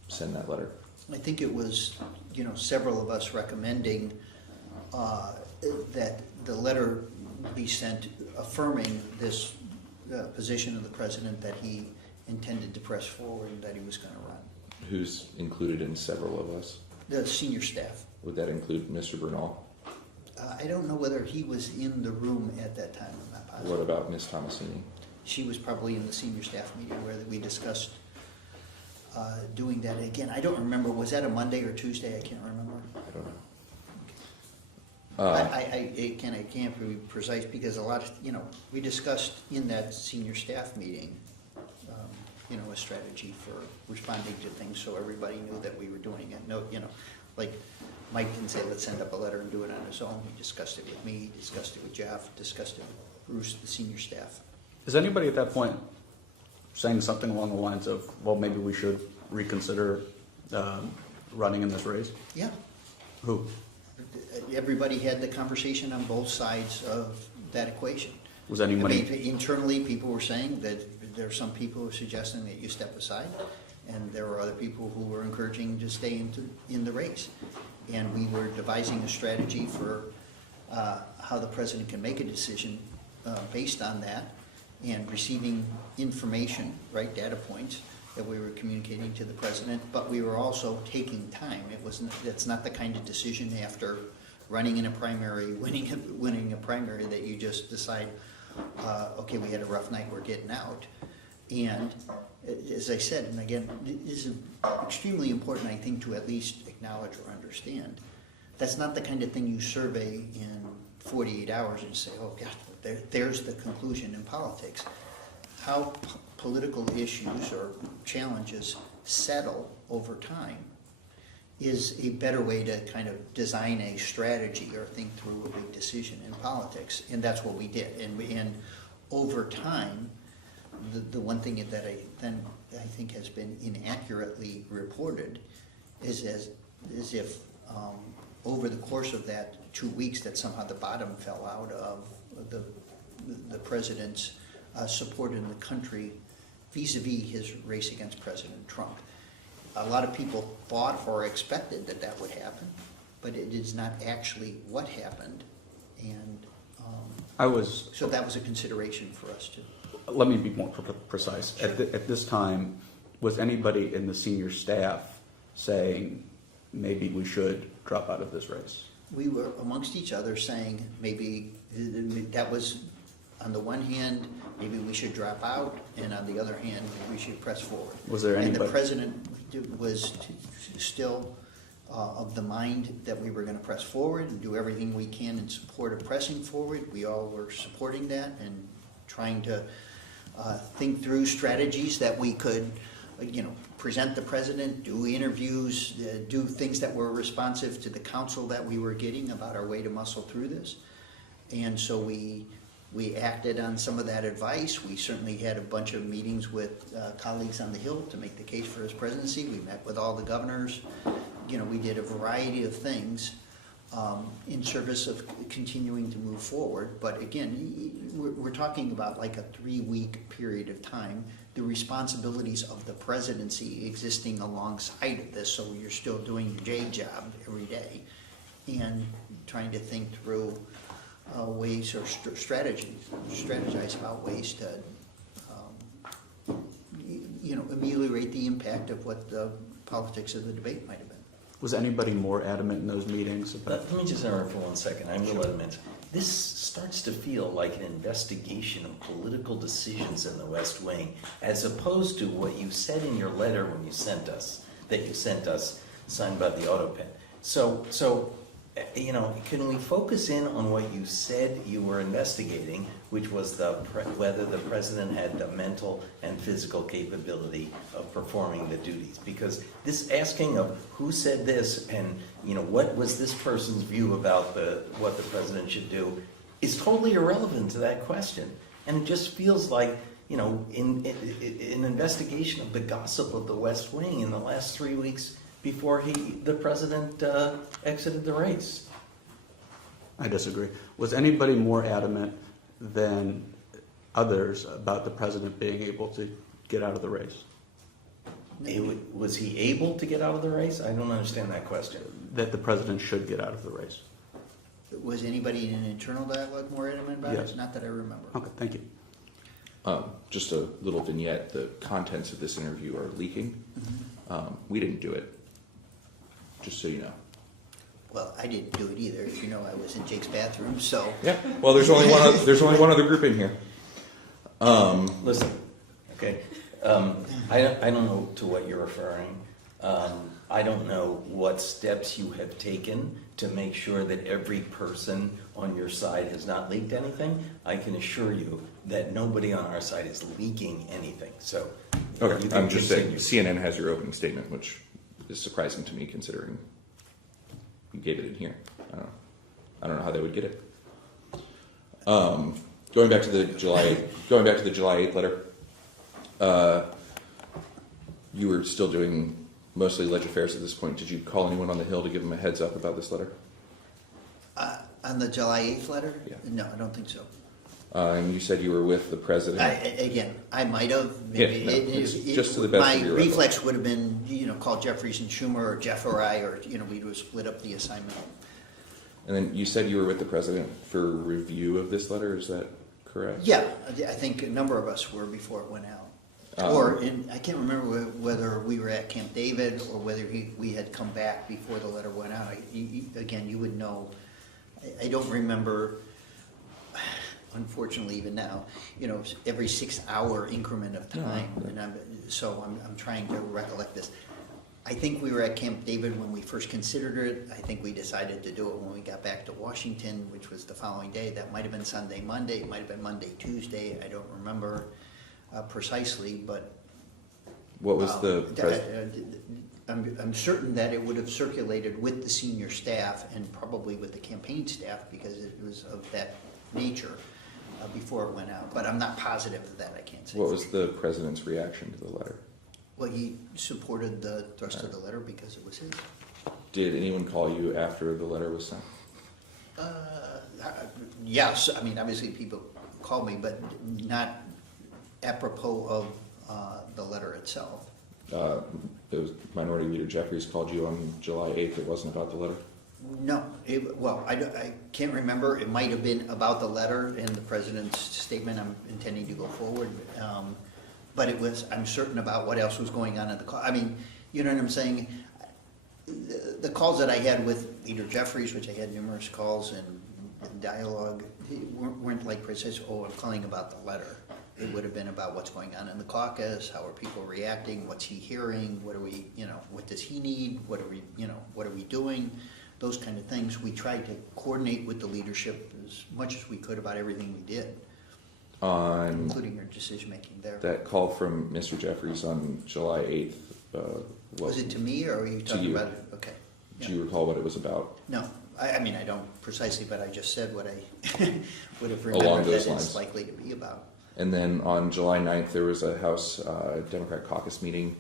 send that letter? I think it was, several of us recommending that the letter be sent affirming this position of the president that he intended to press forward and that he was going to run. Who's included in several of us? The senior staff. Would that include Mr. Bernal? I don't know whether he was in the room at that time. I'm not positive. What about Ms. Tomasini? She was probably in the senior staff meeting where we discussed doing that. Again, I don't remember, was that a Monday or Tuesday? I can't remember. I don't know. I can't be precise because a lot of, we discussed in that senior staff meeting, a strategy for responding to things so everybody knew that we were doing it. No, like Mike didn't say, let's send up a letter and do it on his own. He discussed it with me, he discussed it with Jeff, discussed it with Bruce, the senior staff. Is anybody at that point saying something along the lines of, well, maybe we should reconsider running in this race? Yeah. Who? Everybody had the conversation on both sides of that equation. Was anybody? I mean, internally, people were saying that there are some people who are suggesting that you step aside, and there were other people who were encouraging to stay in the race. And we were devising a strategy for how the president can make a decision based on that, and receiving information, right, data points that we were communicating to the president, but we were also taking time. It's not the kind of decision after running in a primary, winning a primary that you just decide, okay, we had a rough night, we're getting out. And as I said, and again, this is extremely important, I think, to at least acknowledge or understand. That's not the kind of thing you survey in 48 hours and say, oh gosh, there's the conclusion in politics. How political issues or challenges settle over time is a better way to kind of design a strategy or think through a big decision in politics, and that's what we did. And over time, the one thing that I think has been inaccurately reported is if over the course of that 2 weeks that somehow the bottom fell out of the president's support in the country vis-a-vis his race against President Trump. A lot of people thought or expected that would happen, but it is not actually what happened, and so that was a consideration for us too. Let me be more precise. Sure. At this time, was anybody in the senior staff saying maybe we should drop out of this race? We were amongst each other saying maybe that was, on the one hand, maybe we should drop out, and on the other hand, we should press forward. Was there anybody? And the president was still of the mind that we were going to press forward and do everything we can in support of pressing forward. We all were supporting that and trying to think through strategies that we could, present the president, do interviews, do things that were responsive to the counsel that we were getting about our way to muscle through this. And so we acted on some of that advice. We certainly had a bunch of meetings with colleagues on the Hill to make the case for his presidency. We met with all the governors. We did a variety of things in service of continuing to move forward. But again, we're talking about like a 3-week period of time. The responsibilities of the presidency existing alongside of this, so you're still doing your day job every day and trying to think through ways or strategize about ways to ameliorate the impact of what the politics of the debate might have been. Was anybody more adamant in those meetings about? Let me just interrupt for 1 second. I will admit, this starts to feel like an investigation of political decisions in the West Wing, as opposed to what you said in your letter when you sent us, signed by the Autopen. So can we focus in on what you said you were investigating, which was whether the president had the mental and physical capability of performing the duties? Because this asking of who said this and what was this person's view about what the president should do is totally irrelevant to that question, and it just feels like in an investigation of the gossip of the West Wing in the last 3 weeks before the president exited the race. I disagree. Was anybody more adamant than others about the president being able to get out of the race? Was he able to get out of the race? I don't understand that question. That the president should get out of the race. Was anybody in an internal dialogue more adamant about Yes. it? Not that I remember. Okay, thank you. Just a little vignette. The contents of this interview are leaking. We didn't do it, just so you know. Well, I didn't do it either. I was in Jake's bathroom, so. Yeah. Well, there's only one other group in here. Listen, okay. I don't know to what you're referring. I don't know what steps you have taken to make sure that every person on your side has not leaked anything. I can assure you that nobody on our side is leaking anything, so. you Okay, can I'm just saying, continue. CNN has your opening statement, which is surprising to me considering you gave it in here. I don't know how they would get it. Going back to the July 8th letter, you were still doing mostly ledge affairs at this point. Did you call anyone on the Hill to give them a heads up about this letter? On the July 8th letter? Yeah. No, I don't think so. And you said you were with the president. Again, I might have. Maybe Yeah, no, it's just to the best of your my reflex would have been, call Jeffries and Schumer, or Jeff or I, or we would have split up the assignment. And then you said you were with the president for review of this letter. Is that correct? Yeah, I think a number of us were before it went out. I can't remember whether we were at Camp David or whether we had come back before the letter went out. Again, you would know. I don't remember. Unfortunately, even now, every 6 hour increment of time, and I'm trying to recollect this. I think we were at Camp David when we first considered it. I think we decided to do it when we got back to Washington, which was the following day. That might have been Sunday, Monday. It might have been Monday, Tuesday. I don't remember precisely, but What was the I'm certain that it would have circulated with the senior staff and probably with the campaign staff because it was of that nature before it went out. But I'm not positive of that. I can't say. What was the president's reaction to the letter? Well, he supported the thrust of the letter because it was his. Did anyone call you after the letter was sent? Yes, I mean, obviously people called me, but not apropos of the letter itself. It was Minority Leader Jeffries called you on July 8th. It wasn't about the letter? No, I can't remember. It might have been about the letter and the president's statement. I'm intending to go forward. But it was, I'm certain about what else was going on at the call. I mean, you know what I'm saying? The calls that I had with Leader Jeffries, which I had numerous calls and dialogue, weren't like precise, I'm calling about the letter. It would have been about what's going on in the caucus, how are people reacting, what's he hearing, what are we, what does he need, what are we doing, those kind of things. We tried to coordinate with the leadership as much as we could about everything we did. Including our decision-making there. That call from Mr. Jeffries on July 8th. Was it to me, or were you talking about it? Okay. Do you recall what it was about? No, I mean, I don't precisely, but I just said what I would have Along remembered those that lines. it's likely to be about. And then on July 9th, there was a House Democrat caucus meeting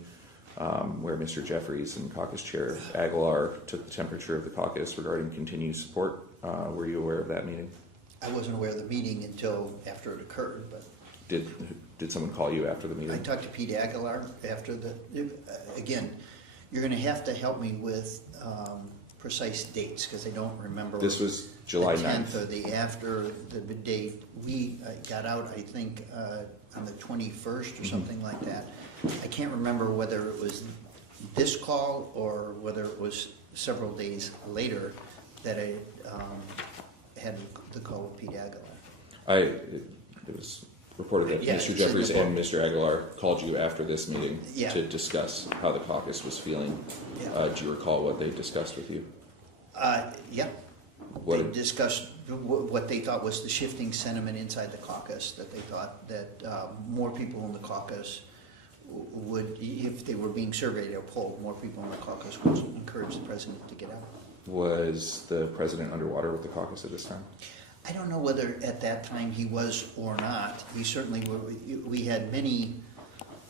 where Mr. Jeffries and caucus chair Aguilar took the temperature of the caucus regarding continued support. Were you aware of that meeting? I wasn't aware of the meeting until after it occurred, but Did someone call you after the meeting? I talked to Pete Aguilar after again, you're gonna have to help me with precise dates, because I don't remember. This was July the 10th 9th. or the after the date. We got out, I think, on the 21st or something like that. I can't remember whether it was this call or whether it was several days later that I had the call with Pete Aguilar. It was reported that Yeah, Mr. it's Jeffries in the and Mr. Aguilar called you after this meeting Yeah. to discuss how the caucus was feeling. Yeah. Do you recall what they discussed with you? Yeah. What They did- discussed what they thought was the shifting sentiment inside the caucus, that they thought that more people in the caucus would, if they were being surveyed or polled, more people in the caucus would encourage the president to get out. Was the president underwater with the caucus at this time? I don't know whether at that time he was or not. We certainly were, we had many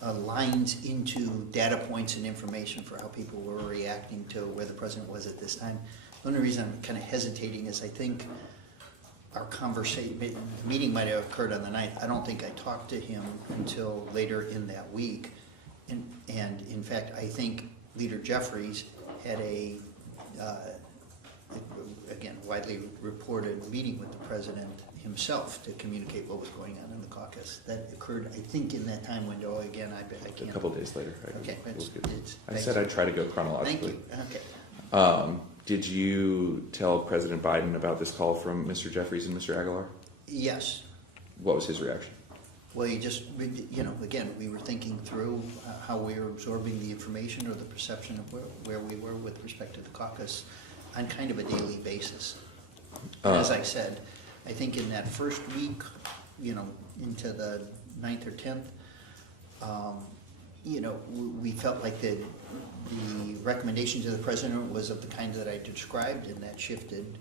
lines into data points and information for how people were reacting to where the president was at this time. The only reason I'm kind of hesitating is I think our conversation, the meeting might have occurred on the 9th. I don't think I talked to him until later in that week. And in fact, I think Leader Jeffries had a, again, widely reported meeting with the president himself to communicate what was going on in the caucus. That occurred, I think, in that time window. Again, I can't. A couple days later. Okay. I said I'd try to go chronologically. Thank you. Okay. Did you tell President Biden about this call from Mr. Jeffries and Mr. Aguilar? Yes. What was his reaction? Well, again, we were thinking through how we were absorbing the information or the perception of where we were with respect to the caucus on kind of a daily basis. As I said, I think in that first week, into the 9th or 10th, we felt like the recommendation to the president was of the kind that I described, and that shifted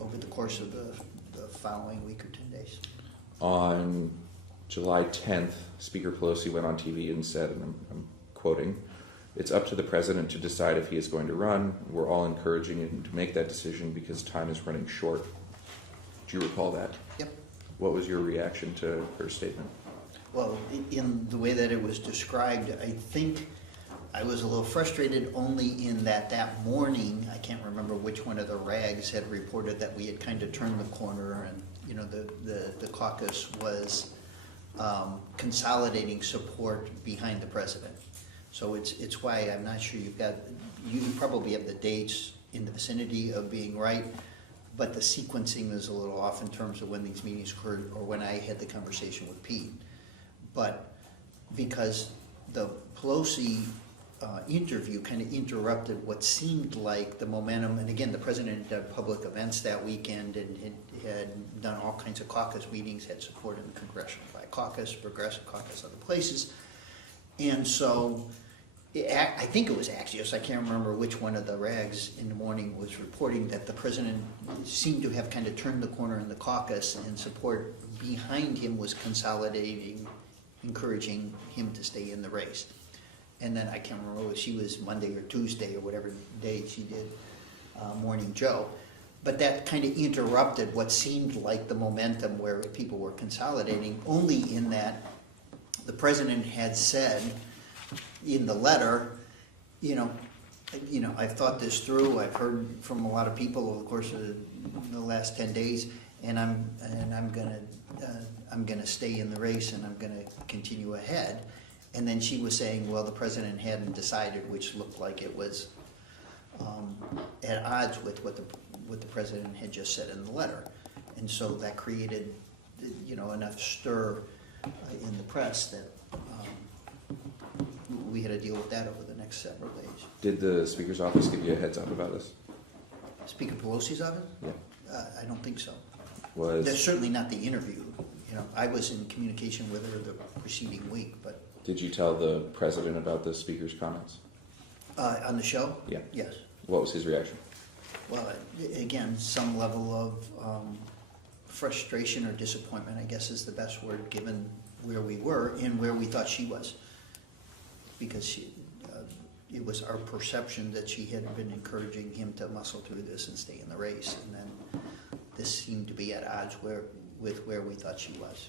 over the course of the following week or 10 days. On July 10th, Speaker Pelosi went on TV and said, and I'm quoting, "It's up to the president to decide if he is going to run. We're all encouraging him to make that decision because time is running short." Do you recall that? Yep. What was your reaction to her statement? Well, in the way that it was described, I think I was a little frustrated only in that morning, I can't remember which one of the rags had reported that we had kind of turned the corner and, the caucus was consolidating support behind the president. So it's why I'm not sure you probably have the dates in the vicinity of being right, but the sequencing is a little off in terms of when these meetings occurred or when I had the conversation with Pete. But because the Pelosi interview kind of interrupted what seemed like the momentum, and again, the president had done public events that weekend and had done all kinds of caucus meetings, had support in the Congressional Black Caucus, Progressive Caucus, other places. And so I think it was Axios, I can't remember which one of the rags in the morning was reporting that the president seemed to have kind of turned the corner in the caucus and support behind him was consolidating, encouraging him to stay in the race. And then I can't remember if she was Monday or Tuesday or whatever day she did Morning Joe. But that kind of interrupted what seemed like the momentum where people were consolidating, only in that the president had said in the letter, I've thought this through, I've heard from a lot of people over the course of the last 10 days, and I'm gonna stay in the race and I'm gonna continue ahead. And then she was saying, well, the president hadn't decided, which looked like it was at odds with what the president had just said in the letter. And so that created, enough stir in the press that we had to deal with that over the next several days. Did the Speaker's office give you a heads up about this? Speaker Pelosi's office? Yeah. I don't think so. Was That's certainly not the interview. I was in communication with her the preceding week, but. Did you tell the president about the Speaker's comments? On the show? Yeah. Yes. What was his reaction? Well, again, some level of frustration or disappointment, I guess is the best word, given where we were and where we thought she was. Because it was our perception that she had been encouraging him to muscle through this and stay in the race. And then this seemed to be at odds with where we thought she was.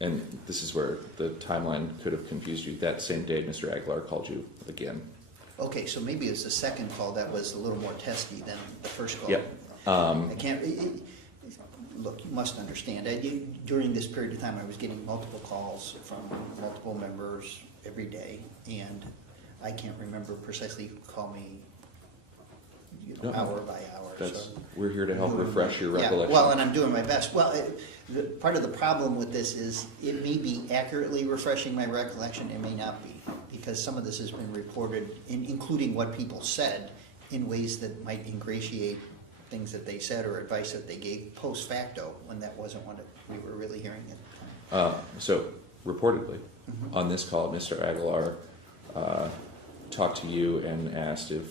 And this is where the timeline could have confused you. That same day, Mr. Aguilar called you again. Okay, so maybe it's the second call that was a little more testy than the first call. Yep. I can't. Look, you must understand. During this period of time, I was getting multiple calls from multiple members every day, and I can't remember precisely who called me, No. hour by hour. We're here to help refresh your recollection. Yeah, well, and I'm doing my best. Well, part of the problem with this is it may be accurately refreshing my recollection, it may not be, because some of this has been reported, including what people said, in ways that might ingratiate things that they said or advice that they gave post facto, when that wasn't what we were really hearing at the time. So, reportedly, on this call, Mr. Aguilar talked to you and asked if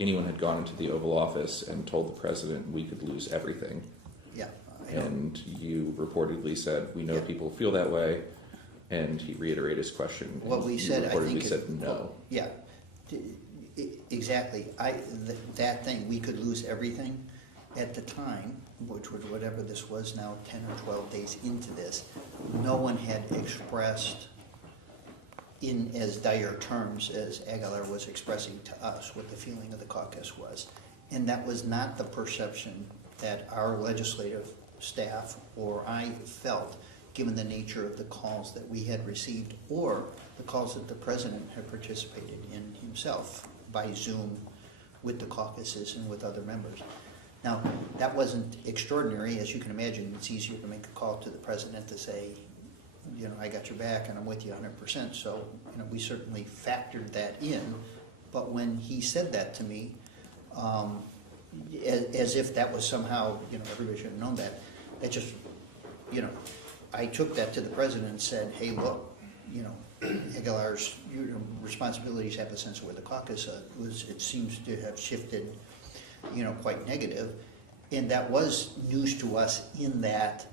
anyone had gone into the Oval Office and told the president we could lose everything. Yeah. And you reportedly said, we know Yeah. people feel that way, and he reiterated his question. What we You said, I reportedly think, said no. Yeah, exactly. That thing, we could lose everything at the time, which was whatever this was now, 10 or 12 days into this. No one had expressed in as dire terms as Aguilar was expressing to us what the feeling of the caucus was. And that was not the perception that our legislative staff or I felt, given the nature of the calls that we had received or the calls that the president had participated in himself by Zoom with the caucuses and with other members. Now, that wasn't extraordinary, as you can imagine. It's easier to make a call to the president to say, you know, I got your back and I'm with you 100%. So, you know, we certainly factored that in. But when he said that to me, as if that was somehow, you know, everybody should have known that, it just, you know, I took that to the president and said, hey, look, you know, Aguilar's responsibilities have a sense of where the caucus was. It seems to have shifted, you know, quite negative. And that was news to us in that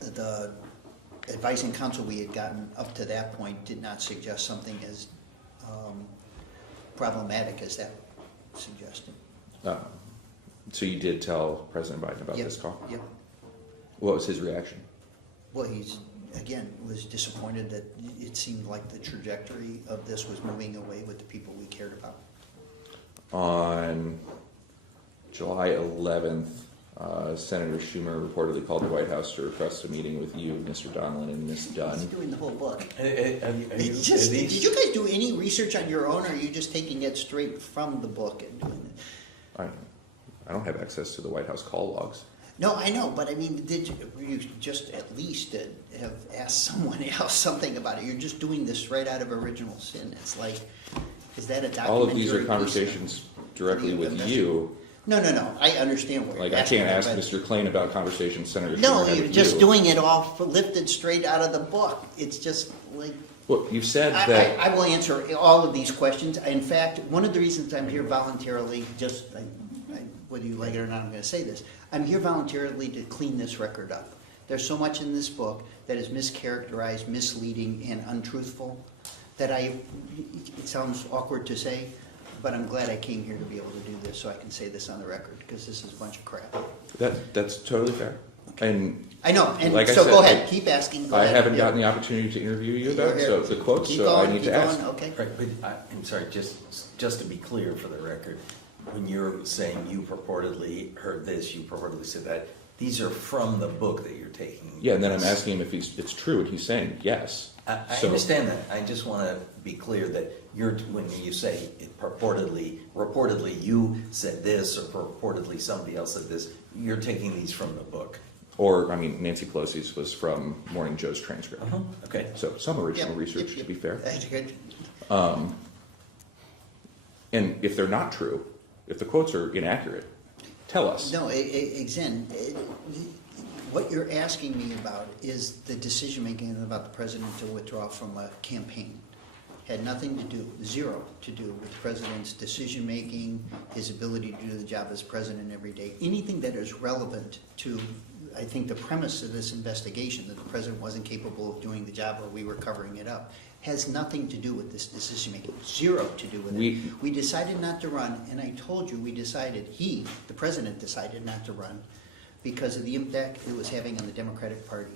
the advising counsel we had gotten up to that point did not suggest something as problematic as that suggested. So you did tell President Biden about this call? Yep. What was his reaction? Well, he's, again, was disappointed that it seemed like the trajectory of this was moving away with the people we cared about. On July 11th, Senator Schumer reportedly called the White House to request a meeting with you, Mr. Donlin, and Ms. Dunn. He's doing the whole book. Did Did you guys do any research on your own, or are you just taking it straight from the book and doing it? I don't have access to the White House call logs. No, I know, but I mean, did you just at least have asked someone else something about it? You're just doing this right out of original sin. It's like, is that a documentary? All of these are conversations directly with you. No. I understand what Like, you're I asking. can't ask but- Mr. Klain about conversations Senator Schumer No, had you're with just you. doing it all lifted straight out of the book. It's just like, Well, you've said that. I will answer all of these questions. In fact, one of the reasons I'm here voluntarily, just whether you like it or not, I'm going to say this. I'm here voluntarily to clean this record up. There's so much in this book that is mischaracterized, misleading, and untruthful that it sounds awkward to say, but I'm glad I came here to be able to do this so I can say this on the record, because this is a bunch of crap. That's totally fair. And I know, and like I so said, go ahead, keep asking. Go I ahead. haven't Yeah. gotten the opportunity to interview you about Go so ahead. the quotes, Keep so going, I need keep to ask. going, okay. Right, but I'm sorry, just to be clear for the record, when you're saying you purportedly heard this, you purportedly said that, these are from the book that you're taking. Yeah, and then I'm asking him if it's true, and he's saying yes. I understand that. I just want to be clear that when you say it reportedly you said this, or purportedly somebody else said this, you're taking these from the book. Or, I mean, Nancy Pelosi's was from Morning Joe's transcript. Okay. So some original Yep, research, yep, to be fair. That's good. And if they're not true, if the quotes are inaccurate, tell us. No, again, what you're asking me about is the decision-making about the president to withdraw from a campaign. Had nothing to do, zero to do with the president's decision-making, his ability to do the job as president every day. Anything that is relevant to, I think, the premise of this investigation, that the president wasn't capable of doing the job or we were covering it up, has nothing to do with this decision-making. Zero to do with it. We decided not to run, and I told you the president decided not to run because of the impact it was having on the Democratic Party.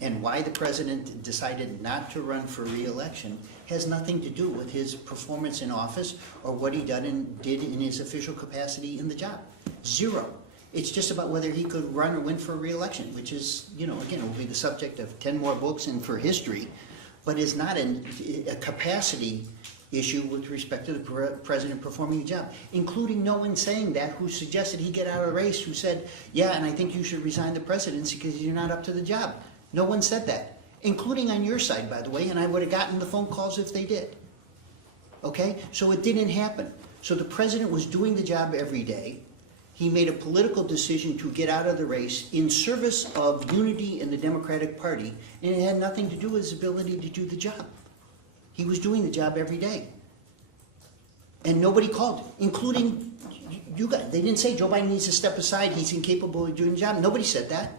And why the president decided not to run for re-election has nothing to do with his performance in office or what he did in his official capacity in the job. Zero. It's just about whether he could run or win for re-election, which is, again, it will be the subject of 10 more books and for history, but is not a capacity issue with respect to the president performing the job, including no one saying that who suggested he get out of the race, who said, yeah, and I think you should resign the presidency because you're not up to the job. No one said that, including on your side, by the way, and I would have gotten the phone calls if they did. Okay? So it didn't happen. So the president was doing the job every day. He made a political decision to get out of the race in service of unity in the Democratic Party, and it had nothing to do with his ability to do the job. He was doing the job every day. And nobody called, including you guys. They didn't say Joe Biden needs to step aside, he's incapable of doing the job. Nobody said that.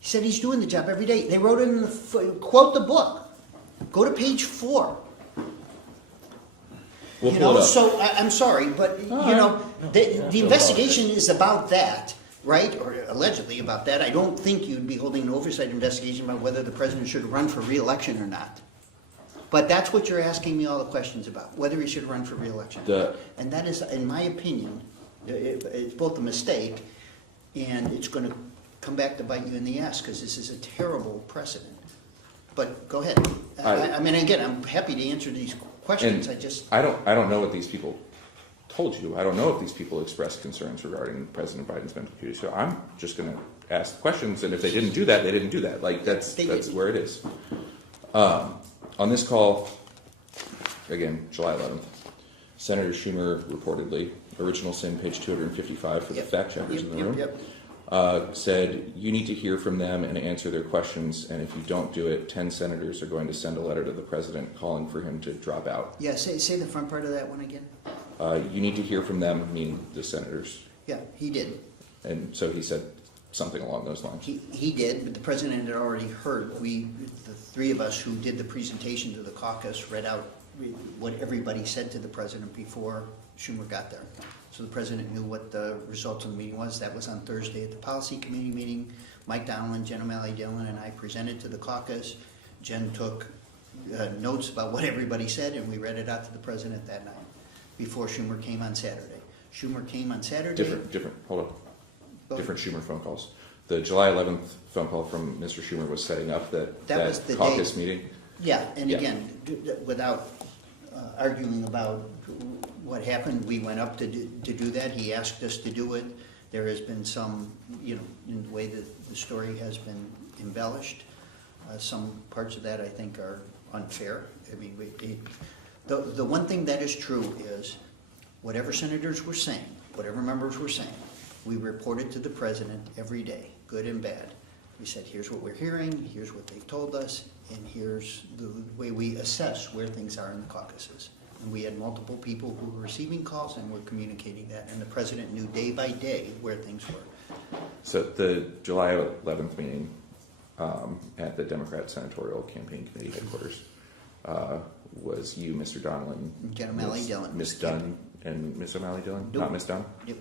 He said he's doing the job every day. They wrote it in quote the book. Go to page 4. We'll pull it up. So I'm sorry, but the investigation is about that, right? Or allegedly about that. I don't think you'd be holding an oversight investigation about whether the president should run for re-election or not. But that's what you're asking me all the questions about, whether he should run for re-election. And that is, in my opinion, it's both a mistake and it's going to come back to bite you in the ass because this is a terrible precedent. But go ahead. I mean, again, I'm happy to answer these questions. I don't know what these people told you, I don't know if these people expressed concerns regarding President Biden's mental acuity, so I'm just going to ask the questions, and if they didn't do that, they didn't do that. Like, that's where it is. On this call, again, July 11th, Senator Schumer reportedly, original sin, page 255 for the fact checkers in the room, said, you need to hear from them and answer their questions, and if you don't do it, 10 senators are going to send a letter to the president calling for him to drop out. Yeah, say the front part of that one again. You need to hear from them, meaning the senators. Yeah, he did. And so he said something along those lines. He did, but the president had already heard. The three of us who did the presentation to the caucus read out what everybody said to the president before Schumer got there. So the president knew what the results of the meeting was. That was on Thursday at the policy committee meeting. Mike Donilon, Jen O'Malley Dillon, and I presented to the caucus. Jen took notes about what everybody said, and we read it out to the president that night before Schumer came on Saturday. Schumer came on Saturday. Hold on. Different Schumer phone calls. The July 11th phone call from Mr. Schumer was setting up that was the caucus day. meeting. Yeah, and again, without arguing about what happened, we went up to do that. He asked us to do it. There has been some, in the way that the story has been embellished. Some parts of that I think are unfair. I mean, the one thing that is true is whatever senators were saying, whatever members were saying, we reported to the president every day, good and bad. We said, here's what we're hearing, here's what they've told us, and here's the way we assess where things are in the caucuses. And we had multiple people who were receiving calls and were communicating that, and the president knew day by day where things were. So the July 11th meeting at the Democrat Senatorial Campaign Committee headquarters was you, Mr. Donilon, Jen O'Malley Dillon, Ms. Dunn, and Ms. O'Malley Dillon, Nope. not Ms. Dunn. Yep.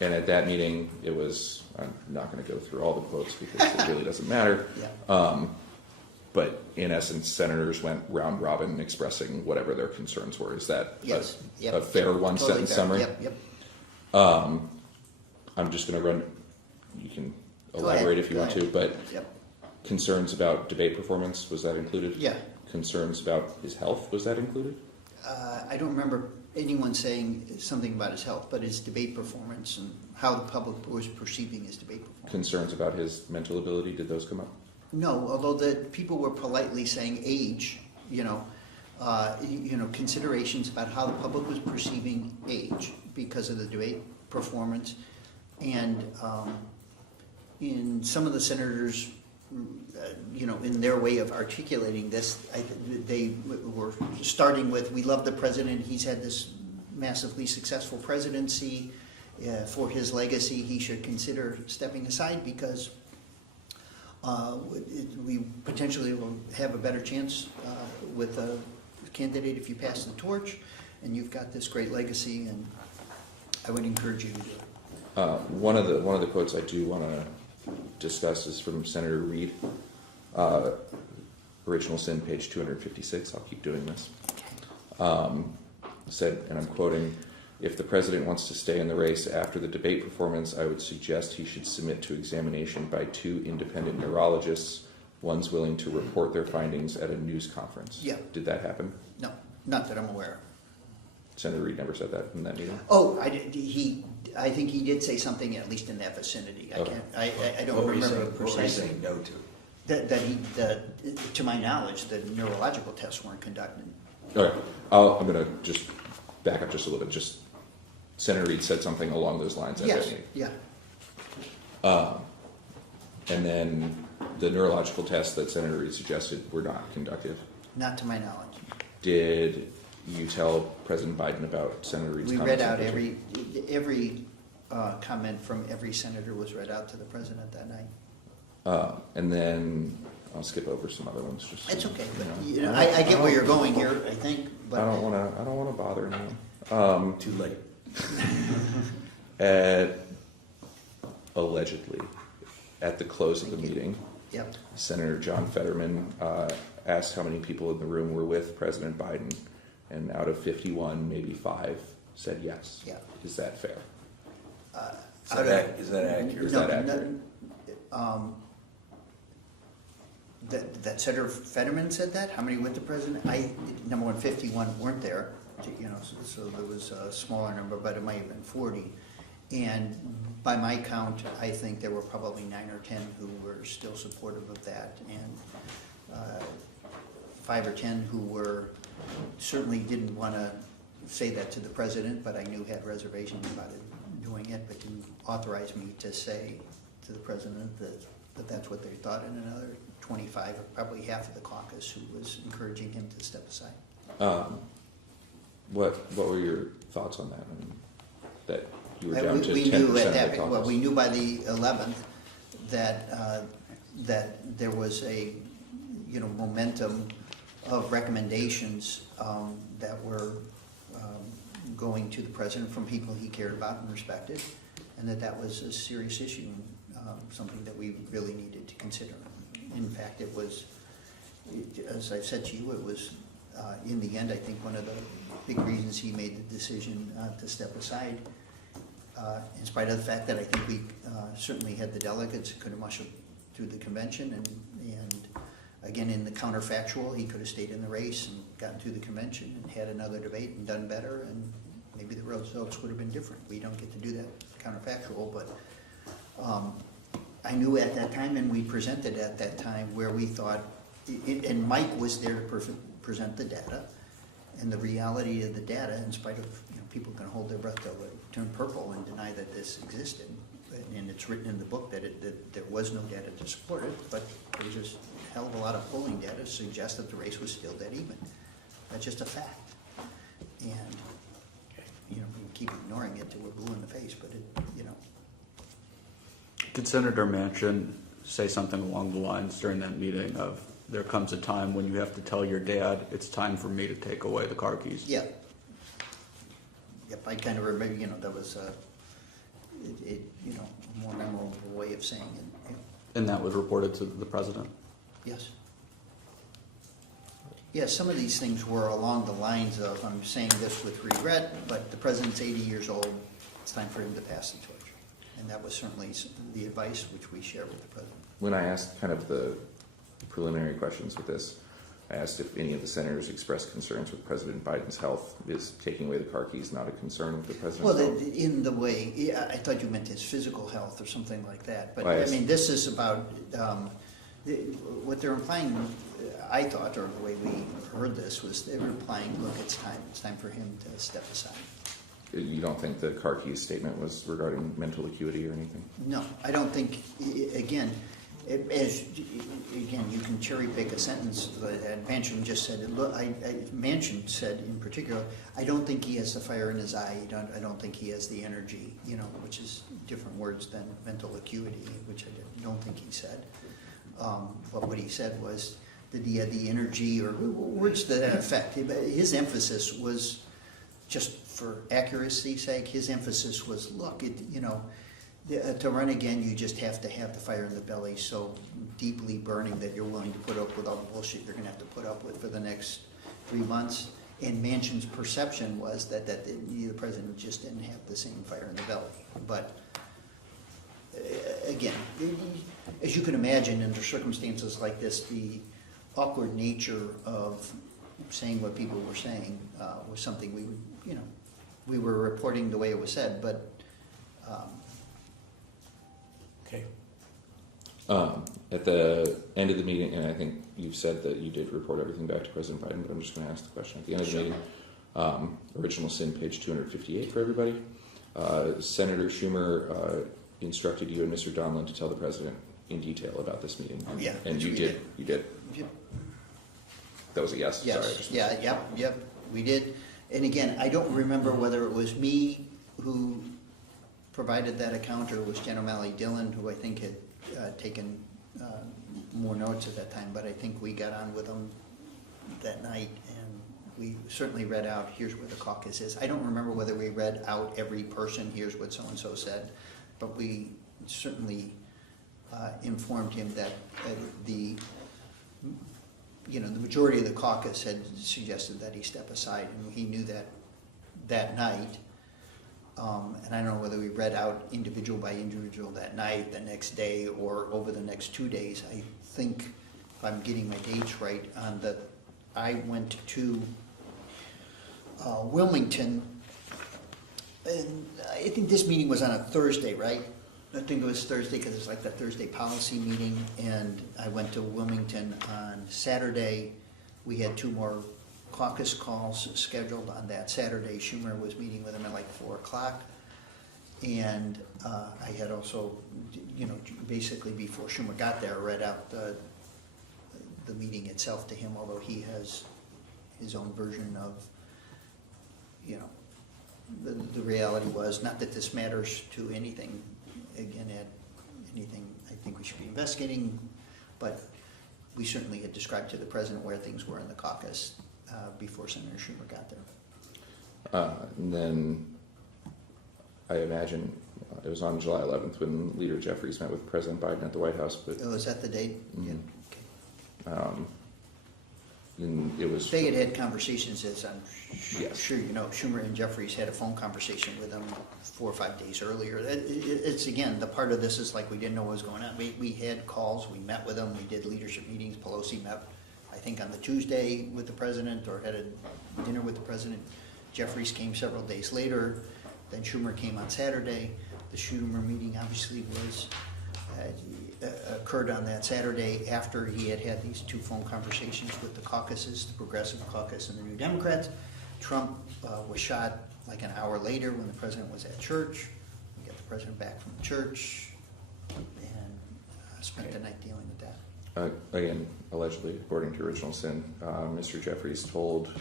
And at that meeting, it was, I'm not going to go through all the quotes because it really doesn't matter. Yeah. But in essence, senators went round robin expressing whatever their concerns were. Is that Yes. a fair one Totally sentence fair. summary? Yep. I'm just going to run, you can Go elaborate ahead. if you Go want to, ahead. but Yep. concerns about debate performance, was that included? Yeah. Concerns about his health, was that included? I don't remember anyone saying something about his health, but his debate performance and how the public was perceiving his debate performance. Concerns about his mental ability, did those come up? No, although the people were politely saying age, considerations about how the public was perceiving age because of the debate performance, and in some of the senators, in their way of articulating this, they were starting with, we love the president, he's had this massively successful presidency, for his legacy he should consider stepping aside because we potentially will have a better chance with a candidate if you pass the torch, and you've got this great legacy, and I would encourage you to do it. One of the quotes I do want to discuss is from Senator Reid. Original sin, page 256. I'll keep doing this. Said, and I'm quoting, if the president wants to stay in the race after the debate performance, I would suggest he should submit to examination by 2 independent neurologists. One's willing to report their findings at a news conference. Yeah. Did that happen? No, not that I'm aware of. Senator Reid never said that in that meeting? Oh, I think he did say something, at least in that vicinity. Okay. I don't What were you remember saying, what were you precisely. saying no to? To my knowledge, the neurological tests weren't conducted. Okay. I'm going to just back up just a little bit. Just Senator Reid said something along those lines at that Yes, meeting. yeah. And then the neurological tests that Senator Reid suggested were not conducted. Not to my knowledge. Did you tell President Biden about Senator Reid's We comments? read out on this? every comment from every senator was read out to the president that night. And then I'll skip over some other ones. Just It's okay, but you know. I get where you're going here, I think, but. I don't want to bother anyone. Too late. Allegedly, at the close of the meeting, Yep. Senator John Fetterman asked how many people in the room were with President Biden, and out of 51, maybe 5 said yes. Yeah. Is that fair? Is that accurate? Is that accurate? That Senator Fetterman said that? How many went to president? Number one, 51 weren't there. so there was a smaller number, but it might have been 40. And by my count, I think there were probably 9 or 10 who were still supportive of that, and 5 or 10 who were, certainly didn't want to say that to the president, but I knew had reservations about it, doing it, but didn't authorize me to say to the president that that's what they thought, and another 25, or probably half of the caucus, who was encouraging him to step aside. What were your thoughts on that? I mean, that you were We down to knew 10% at of the that, caucus? well, we knew by the 11th that there was a, momentum of recommendations that were going to the president from people he cared about and respected, and that was a serious issue, something that we really needed to consider. In fact, it was, as I said to you, it was, in the end, I think one of the big reasons he made the decision to step aside, in spite of the fact that I think we certainly had the delegates who could have mushed through the convention, and again, in the counterfactual, he could have stayed in the race and gotten through the convention and had another debate and done better, and maybe the results would have been different. We don't get to do that counterfactual, but I knew at that time, and we presented at that time, where we thought, and Mike was there to present the data, and the reality of the data, in spite of people can hold their breath till they turn purple and deny that this existed, and it's written in the book that there was no data to support it, but there was just a hell of a lot of polling data to suggest that the race was still dead even. That's just a fact. And we can keep ignoring it till we're blue in the face, but Did Senator Manchin say something along the lines during that meeting of, there comes a time when you have to tell your dad, it's time for me to take away the car keys? yeah. Yep, I kind of remember, that was a more memorable way of saying it. Yeah. And that was reported to the president? Yes. Yeah, some of these things were along the lines of, I'm saying this with regret, but the president's 80 years old, it's time for him to pass the torch. And that was certainly the advice which we share with the president. When I asked kind of the preliminary questions with this, I asked if any of the senators expressed concerns with President Biden's health. Is taking away the car keys not a concern with the president's health? Well, in the way, yeah, I thought you meant his physical health or something like that. But, Well, I mean, this is about, what they're implying, I thought, or the way we heard this, was they were implying, look, it's time for him to step aside. You don't think the car keys statement was regarding mental acuity or anything? No, I don't think, again, you can cherry pick a sentence, and Manchin just said it. Look, Manchin said in particular, I don't think he has the fire in his eye. I don't think he has the energy, which is different words than mental acuity, which I don't think he said. But what he said was that he had the energy, or words to that effect. His emphasis was, just for accuracy's sake, his emphasis was, look, to run again, you just have to have the fire in the belly so deeply burning that you're willing to put up with all the bullshit you're going to have to put up with for the next 3 months. And Manchin's perception was that the president just didn't have the same fire in the belly. But again, as you can imagine, under circumstances like this, the awkward nature of saying what people were saying was something we were reporting the way it was said, but. Okay. At the end of the meeting, and I think you've said that you did report everything back to President Biden, but I'm just going to ask the question. At the end of the meeting, original SIN, page 258 for everybody, Senator Schumer instructed you and Mr. Donlin to tell the president in detail about this meeting. Yeah. And you did. You did. Yep. That was a yes? Yes, Sorry, yep, we did. And again, I don't remember whether it was me who provided that account or it was Jen O'Malley Dillon, who I think had taken more notes at that time, but I think we got on with them that night and we certainly read out, here's where the caucus is. I don't remember whether we read out every person, here's what so-and-so said, but we certainly informed him that the majority of the caucus had suggested that he step aside, and he knew that night. And I don't know whether we read out individual by individual that night, the next day, or over the next 2 days. I think, if I'm getting my dates right, I went to Wilmington, and I think this meeting was on a Thursday, right? I think it was Thursday because it's like the Thursday policy meeting, and I went to Wilmington on Saturday. We had 2 more caucus calls scheduled on that Saturday. Schumer was meeting with him at like 4 o'clock. And I had also, basically before Schumer got there, read out the meeting itself to him, although he has his own version of, the reality was, not that this matters to anything, again, anything I think we should be investigating, but we certainly had described to the president where things were in the caucus before Senator Schumer got there. And then I imagine it was on July 11th when Leader Jeffries met with President Biden at the White House. But Oh, is that the date? Mhm. Yeah. And it was. They had conversations, as I'm Yes. sure you know, Schumer and Jeffries had a phone conversation with him 4 or 5 days earlier. It's, again, the part of this is like we didn't know what was going on. We had calls, we met with them, we did leadership meetings. Pelosi met, I think, on the Tuesday with the president, or had a dinner with the president. Jeffries came several days later. Then Schumer came on Saturday. The Schumer meeting obviously was occurred on that Saturday after he had had these 2 phone conversations with the caucuses, the Progressive Caucus and the New Democrats. Trump was shot like an hour later when the president was at church. We got the president back from church and spent the night dealing with that. Again, allegedly, according to Original Sin, Mr. Jeffries told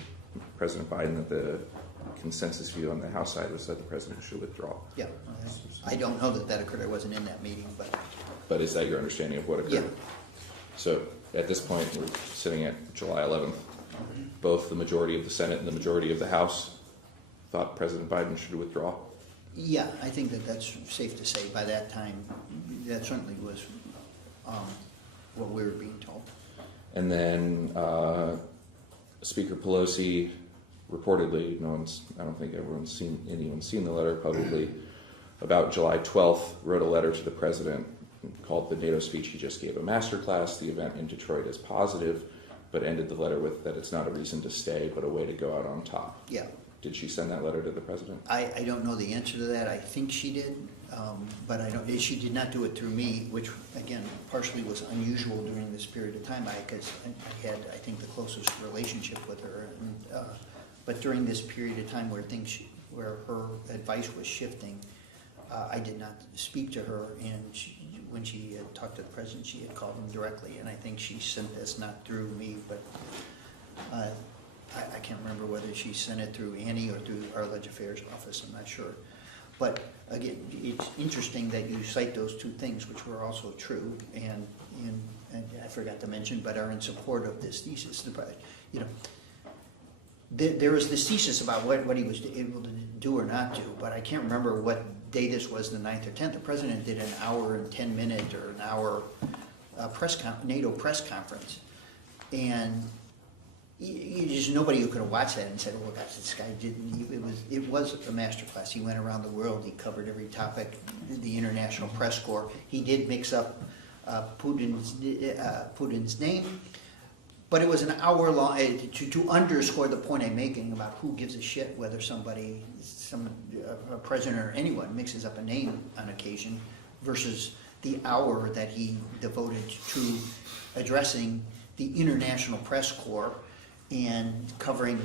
President Biden that the consensus view on the House side was that the president should withdraw. Yeah, I don't know that occurred. I wasn't in that meeting, but But is that your understanding of what occurred? Yeah. So at this point, we're sitting at July 11th. Both the majority of the Senate and the majority of the House thought President Biden should withdraw. yeah, I think that's safe to say. By that time, that certainly was what we were being told. And then Speaker Pelosi, reportedly, I don't think anyone's seen the letter publicly, about July 12th, wrote a letter to the president, called the NATO speech he just gave a masterclass. The event in Detroit is positive, but ended the letter with that it's not a reason to stay, but a way to go out on top. Yeah. Did she send that letter to the president? I don't know the answer to that. I think she did, but she did not do it through me, which, again, partially was unusual during this period of time. Because I had, I think, the closest relationship with her. But during this period of time where her advice was shifting, I did not speak to her, and when she had talked to the president, she had called him directly, and I think she sent this not through me, but I can't remember whether she sent it through Annie or through our Legis Affairs office. I'm not sure. But again, it's interesting that you cite those 2 things, which were also true, and I forgot to mention, but are in support of this thesis. There was this thesis about what he was able to do or not do, but I can't remember what day this was, the 9th or 10th. The president did an hour and 10-minute or an hour NATO press conference, and there's nobody who could have watched that and said, "Oh gosh, this guy didn't." It was a masterclass. He went around the world. He covered every topic. The International Press Corps. He did mix up Putin's name. But it was an hour long to underscore the point I'm making about who gives a shit whether a president or anyone mixes up a name on occasion, versus the hour that he devoted to addressing the International Press Corps and covering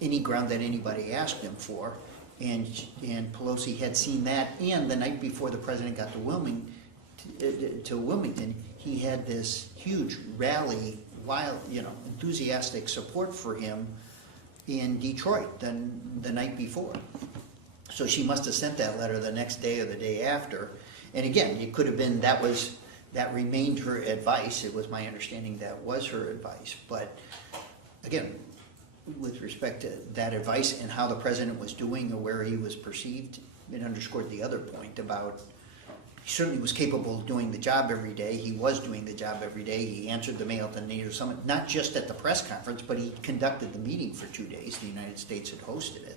any ground that anybody asked him for. And Pelosi had seen that, and the night before the president got to Wilmington, he had this huge rally, enthusiastic support for him in Detroit the night before. So she must have sent that letter the next day or the day after. And again, it could have been that remained her advice. It was my understanding that was her advice. But again, with respect to that advice and how the president was doing or where he was perceived, it underscored the other point about he certainly was capable of doing the job every day. He was doing the job every day. He answered the mail at the NATO summit, not just at the press conference, but he conducted the meeting for 2 days. The United States had hosted it.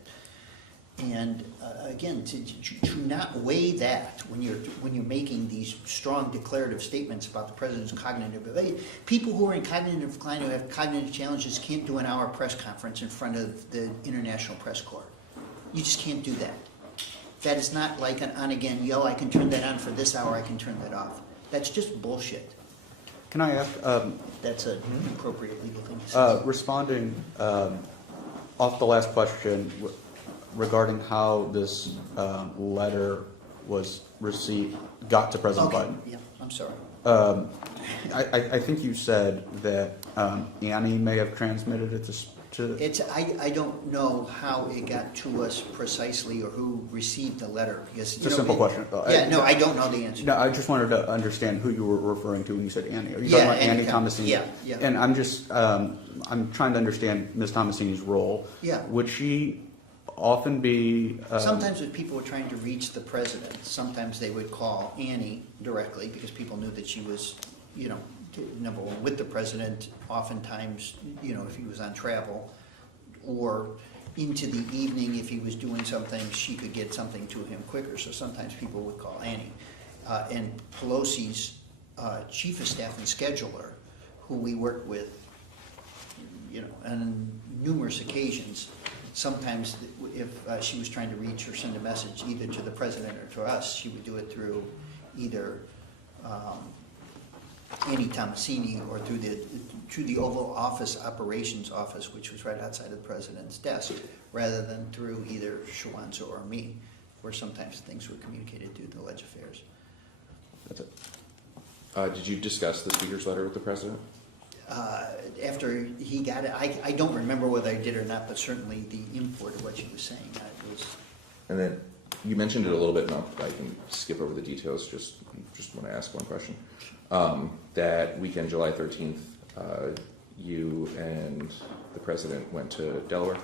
And again, to not weigh that when you're making these strong declarative statements about the president's cognitive ability, people who are in cognitive decline, who have cognitive challenges, can't do an hour press conference in front of the International Press Corps. You just can't do that. That is not like an on-again, I can turn that on for this hour, I can turn that off. That's just bullshit. Can I ask, That's an appropriate legal thing to say. responding off the last question regarding how this letter was got to President Okay, Biden. yeah, I'm sorry. I think you said that Annie may have transmitted it to. I don't know how it got to us precisely or who received the letter. Because, It's a simple question. I don't know the answer. No, I just wanted to understand who you were referring to when you said Annie. Are you Yeah, talking about Annie Annie Tomasini? Yeah. And I'm just, I'm trying to understand Ms. Tomasini's role. Yeah. Would she often be? Sometimes if people were trying to reach the president, sometimes they would call Annie directly because people knew that she was, number one, with the president, oftentimes, if he was on travel, or into the evening, if he was doing something, she could get something to him quicker. So sometimes people would call Annie. And Pelosi's chief of staff and scheduler, who we work with, on numerous occasions, sometimes if she was trying to reach or send a message either to the president or to us, she would do it through either Annie Tomasini or through the Oval Office Operations Office, which was right outside of the president's desk, rather than through either Shawanza or me, where sometimes things were communicated through the Ledge Affairs. That's it. Did you discuss the speaker's letter with the president? After he got it, I don't remember whether I did or not, but certainly the import of what she was saying was. And then you mentioned it a little bit, and I can skip over the details, just want to ask one question. That weekend, July 13th, you and the president went to Delaware?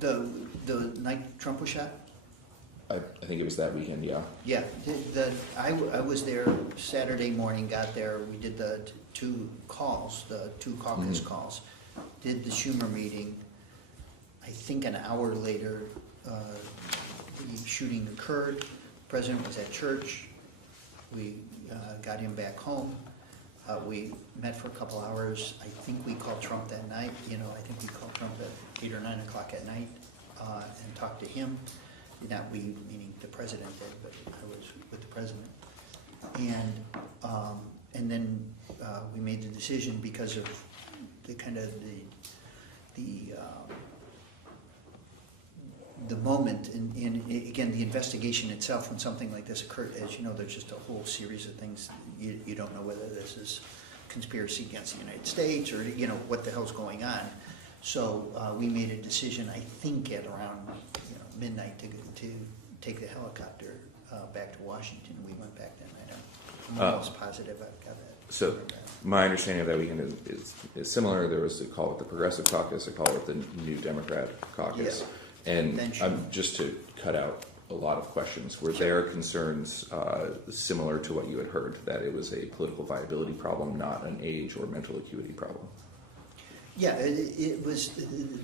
The night Trump was shot? I think it was that weekend, yeah. Yeah, I was there Saturday morning, got there, we did the two calls, the two caucus calls, did the Schumer meeting. I think an hour later, the shooting occurred, the president was at church, we got him back home. We met for a couple hours. I think we called Trump that night. I think we called Trump at 8 or 9 o'clock at night and talked to him. Not we, meaning the president did, but I was with the president. And then we made the decision because of the kind of the moment, and again, the investigation itself, when something like this occurred, as you know, there's just a whole series of things. You don't know whether this is conspiracy against the United States or, what the hell's going on. So we made a decision, I think, at around midnight to take the helicopter back to Washington. We went back that night. I'm almost positive I've got that. So my understanding of that weekend is similar. There was a call with the Progressive Caucus, a call with the New Democrat Caucus. Yeah. And Then just to cut out a lot of questions, were their concerns similar to what you had heard, that it was a political viability problem, not an age or mental acuity problem? Yeah, it was,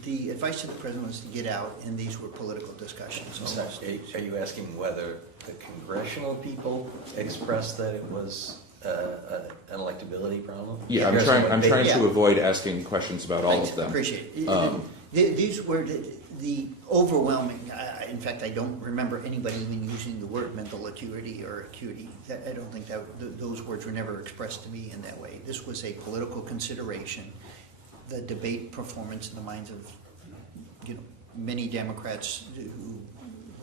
the advice of the president was to get out, and these were political discussions. Almost. Are you asking whether the congressional people expressed that it was an electability problem? Yeah, I'm trying to avoid asking questions about all of them. Appreciate it. These were the overwhelming, in fact, I don't remember anybody even using the word mental acuity or acuity. I don't think that those words were never expressed to me in that way. This was a political consideration. The debate performance in the minds of many Democrats who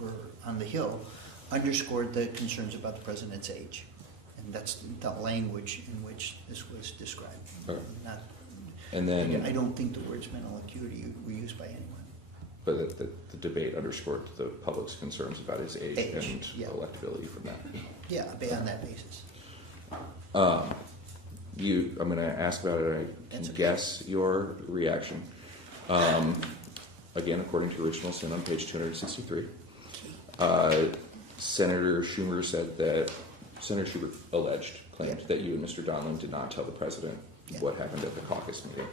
were on the Hill underscored the concerns about the president's age. And that's the language in which this was described. Okay. And then I don't think the words mental acuity were used by anyone. But the debate underscored the public's concerns about his age and yeah. electability from that. Yeah, on that basis. I'm going to ask about it. I can guess your reaction. Again, according to original sin on page 263, Senator Schumer claimed that you and Mr. Donlin did not tell the president what happened at the caucus meeting.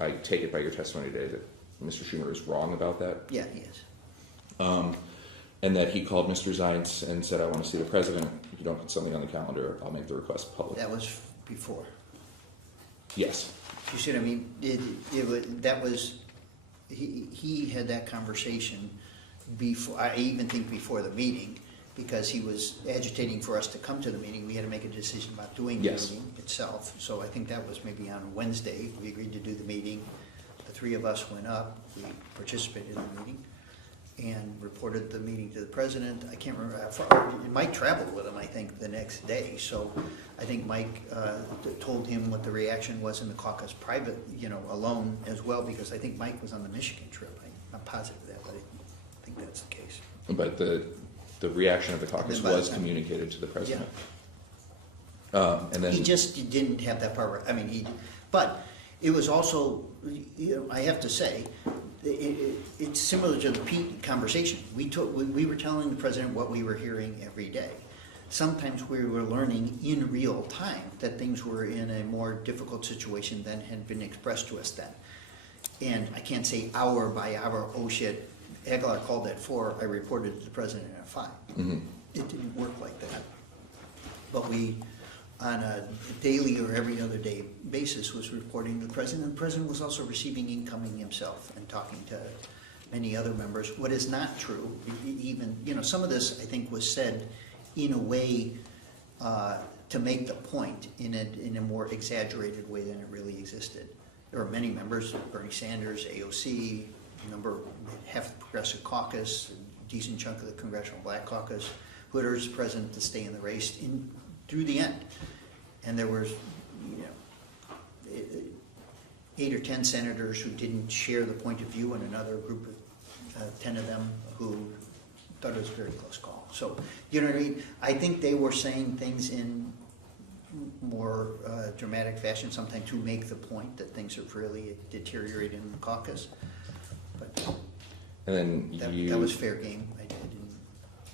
I take it by your testimony today that Mr. Schumer is wrong about that? Yeah, he is. And that he called Mr. Zients and said, I want to see the president. If you don't put something on the calendar, I'll make the request public. That was before. Yes. You see what I mean? He had that conversation before, I even think before the meeting, because he was agitating for us to come to the meeting. We had to make a decision about doing the Yes. meeting itself. So I think that was maybe on Wednesday. We agreed to do the meeting. The three of us went up, we participated in the meeting, and reported the meeting to the president. I can't remember, Mike traveled with him, I think, the next day. So I think Mike told him what the reaction was in the caucus private, alone as well, because I think Mike was on the Michigan trip. I'm not positive of that, but I think that's the case. But the reaction of the caucus And then by was the time- communicated to the president. And then He just didn't have that power. But it was also, I have to say, it's similar to the Pete conversation. We were telling the president what we were hearing every day. Sometimes we were learning in real time that things were in a more difficult situation than had been expressed to us then. And I can't say hour by hour, oh shit, Aguilar called at 4, I reported to the president at 5. Mhm. It didn't work like that. But we, on a daily or every other day basis, was reporting to the president. And the president was also receiving incoming himself and talking to many other members. What is not true, even, some of this, I think, was said in a way to make the point in a more exaggerated way than it really existed. There were many members, Bernie Sanders, AOC, half the Progressive Caucus, a decent chunk of the Congressional Black Caucus, who had urged the president to stay in the race through the end. And there was, 8 or 10 senators who didn't share the point of view, and another group of 10 of them who thought it was a very close call. So, you know what I mean? I think they were saying things in more dramatic fashion, sometimes to make the point that things have really deteriorated in the caucus. But And then that was fair game. I didn't.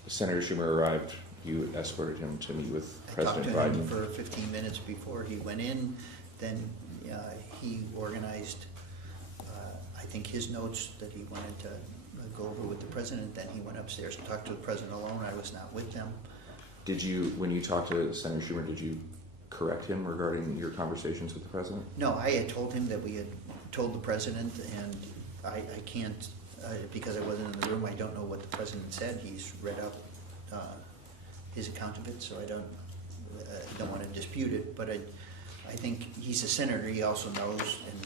Senator Schumer arrived. You escorted him to meet with President I talked to Biden. him for 15 minutes before he went in. Then he organized, I think, his notes that he wanted to go over with the president. Then he went upstairs and talked to the president alone. I was not with them. When you talked to Senator Schumer, did you correct him regarding your conversations with the president? No, I had told him that we had told the president, and I can't, because I wasn't in the room, I don't know what the president said. He's read up his account of it, so I don't want to dispute it, but I think he's a senator. He also knows, and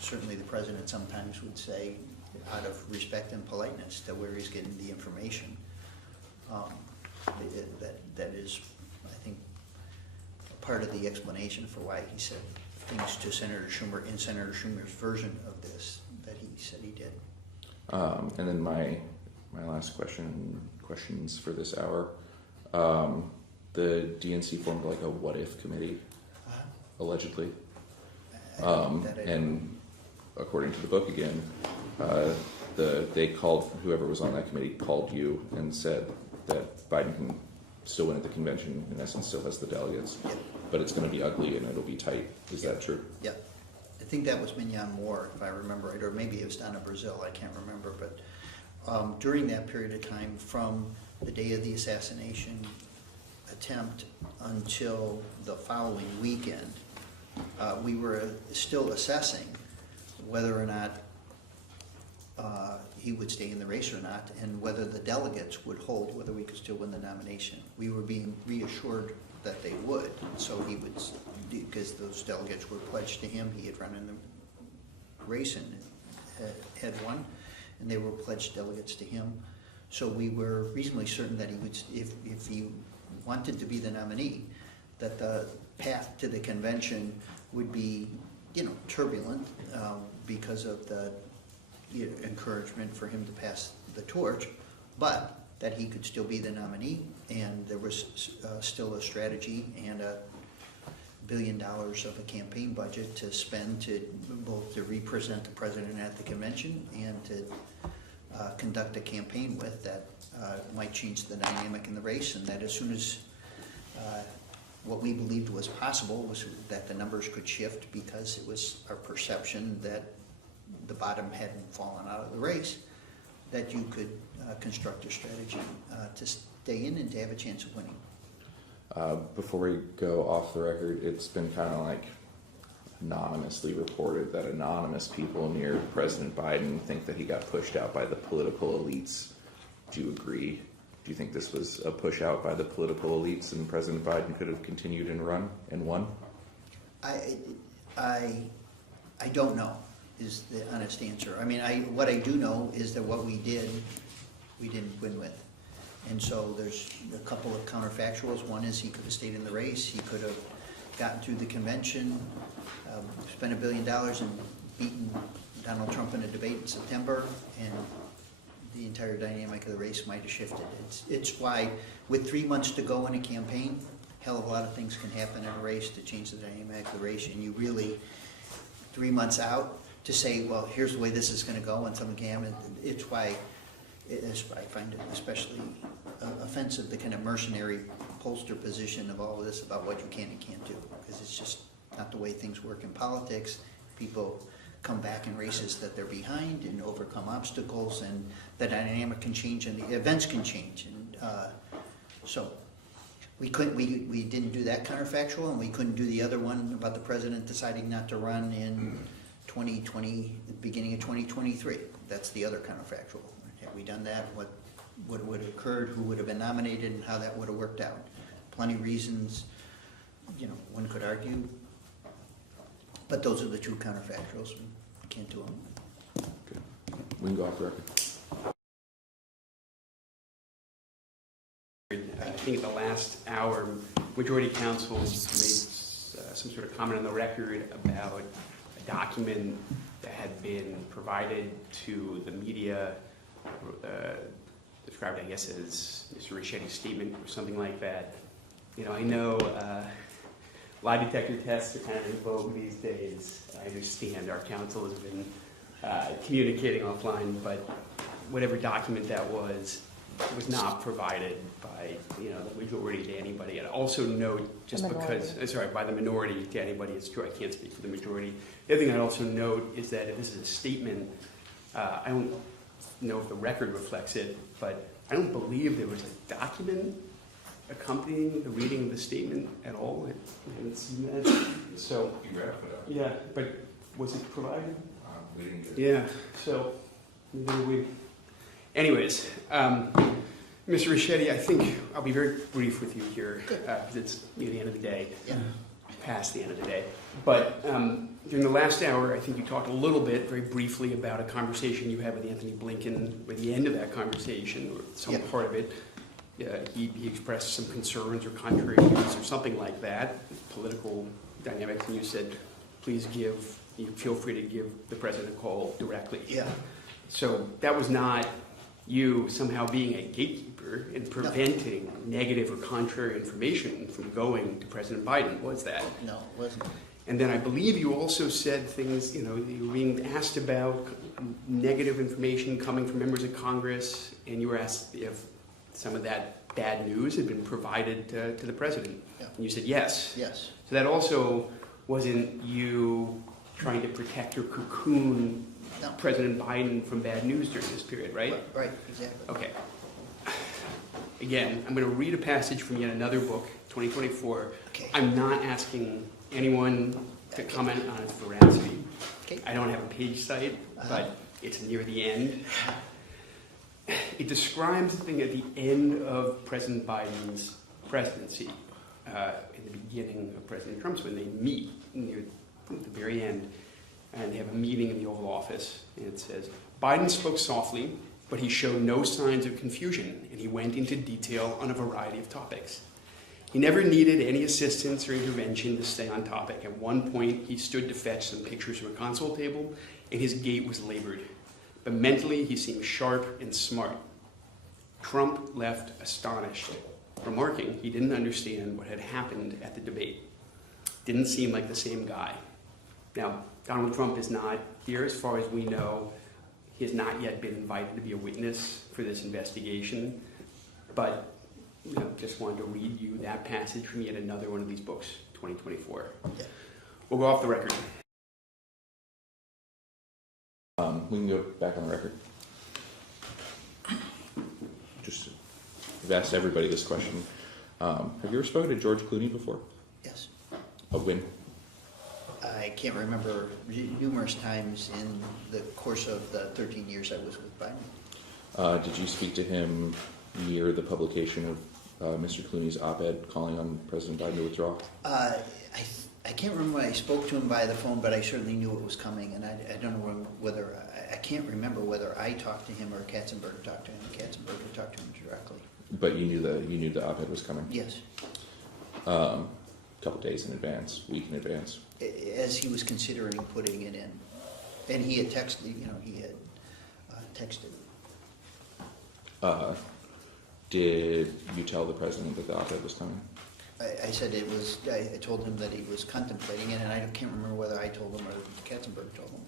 certainly the president sometimes would say, out of respect and politeness, to where he's getting the information. That is, I think, part of the explanation for why he said things to Senator Schumer in Senator Schumer's version of this that he said he did. And then my last questions for this hour. The DNC formed like a what-if committee, allegedly. And according to the book again, they called, whoever was on that committee called you and said that Biden can still win at the convention, in essence still has the delegates, Yeah. but it's going to be ugly and it'll be tight. Is that true? Yeah, I think that was Mignon Moore, if I remember right, or maybe it was Donna Brazil, I can't remember, but during that period of time, from the day of the assassination attempt until the following weekend, we were still assessing whether or not he would stay in the race or not, and whether the delegates would hold, whether we could still win the nomination. We were being reassured that they would, so he would, because those delegates were pledged to him. He had run in the race and had won, and they were pledged delegates to him. So we were reasonably certain that he would, if he wanted to be the nominee, that the path to the convention would be, turbulent because of the encouragement for him to pass the torch, but that he could still be the nominee, and there was still a strategy and $1 billion of a campaign budget to spend to both to represent the president at the convention and to conduct a campaign with that might change the dynamic in the race, and that as soon as what we believed was possible was that the numbers could shift because it was our perception that the bottom hadn't fallen out of the race, that you could construct a strategy to stay in and to have a chance of winning. Before we go off the record, it's been kind of like anonymously reported that anonymous people near President Biden think that he got pushed out by the political elites. Do you agree? Do you think this was a push out by the political elites and President Biden could have continued and run and won? I don't know is the honest answer. I mean, what I do know is that what we did, we didn't win with. And so there's a couple of counterfactuals. One is he could have stayed in the race. He could have gotten through the convention, spent $1 billion and beaten Donald Trump in a debate in September, and the entire dynamic of the race might have shifted. It's why, with 3 months to go in a campaign, hell of a lot of things can happen in a race to change the dynamic of the race, and you really, 3 months out, to say, well, here's the way this is going to go, and someone can, it's why I find it especially offensive, the kind of mercenary pollster position of all of this about what you can and can't do, because it's just not the way things work in politics. People come back in races that they're behind and overcome obstacles, and the dynamic can change and the events can change. And so we didn't do that counterfactual, and we couldn't do the other one about the president deciding not to run in 2020, the beginning of 2023. That's the other counterfactual. Had we done that, what would have occurred, who would have been nominated, and how that would have worked out. Plenty of reasons, one could argue, but those are the two counterfactuals. We can't do them. Good. We can go off the record. I think in the last hour, Majority Counsel made some sort of comment on the record about a document that had been provided to the media, described, I guess, as Mr. Ricchetti's statement or something like that. I know lie detector tests are kind of in vogue these days. I understand our counsel has been communicating offline, but whatever document that was not provided by the majority to anybody. And also note, just because, by the minority to anybody, it's true, I can't speak for the majority. The other thing I'd also note is that if this is a statement, I don't know if the record reflects it, but I don't believe there was a document accompanying the reading of the statement at all. I haven't seen that. So, You read it? yeah, but was it provided? We didn't get it. Yeah, so anyways, Mr. Ricchetti, I think I'll be very brief with you here, because it's near the end of the day, past the end of the day. But during the last hour, I think you talked a little bit, very briefly, about a conversation you had with Anthony Blinken. At the end of that conversation, or some part of it, he expressed some concerns or contrary views or something like that, political dynamics, and you said, please feel free to give the president a call directly. Yeah. So that was not you somehow being a gatekeeper and preventing negative or contrary information from going to President Biden, was that? No, it wasn't. And then I believe you also said things, you were being asked about negative information coming from members of Congress, and you were asked if some of that bad news had been provided to the president. Yeah. And you said yes. Yes. So that also wasn't you trying to protect or cocoon President Biden from bad news during this period, right? Right, exactly. Okay. Again, I'm going to read a passage from yet another book, 2024. Okay. I'm not asking anyone to comment on its veracity. Okay. I don't have a page cite, but it's near the end. It describes the thing at the end of President Biden's presidency, in the beginning of President Trump's, when they meet near the very end, and they have a meeting in the Oval Office, and it says, Biden spoke softly, but he showed no signs of confusion, and he went into detail on a variety of topics. He never needed any assistance or intervention to stay on topic. At one point, he stood to fetch some pictures from a console table, and his gait was labored. But mentally, he seemed sharp and smart. Trump left astonished, remarking he didn't understand what had happened at the debate. Didn't seem like the same guy. Now, Donald Trump is not here, as far as we know. He has not yet been invited to be a witness for this investigation, but just wanted to read you that passage from yet another one of these books, 2024. Yeah. We'll go off the record. We can go back on the record. I've asked everybody this question. Have you ever spoken to George Clooney before? Yes. When? I can't remember numerous times in the course of the 13 years I was with Biden. Did you speak to him near the publication of Mr. Clooney's op-ed calling on President Biden to withdraw? I can't remember when I spoke to him by the phone, but I certainly knew it was coming, and I don't know whether, I can't remember whether I talked to him or Katzenberger talked to him. Katzenberger talked to him directly. But you knew the op-ed was coming? Yes. A couple days in advance, week in advance. As he was considering putting it in. And he had texted, texted. Did you tell the president that the op-ed was coming? I said it was, I told him that he was contemplating it, and I can't remember whether I told him or Katzenberg told him.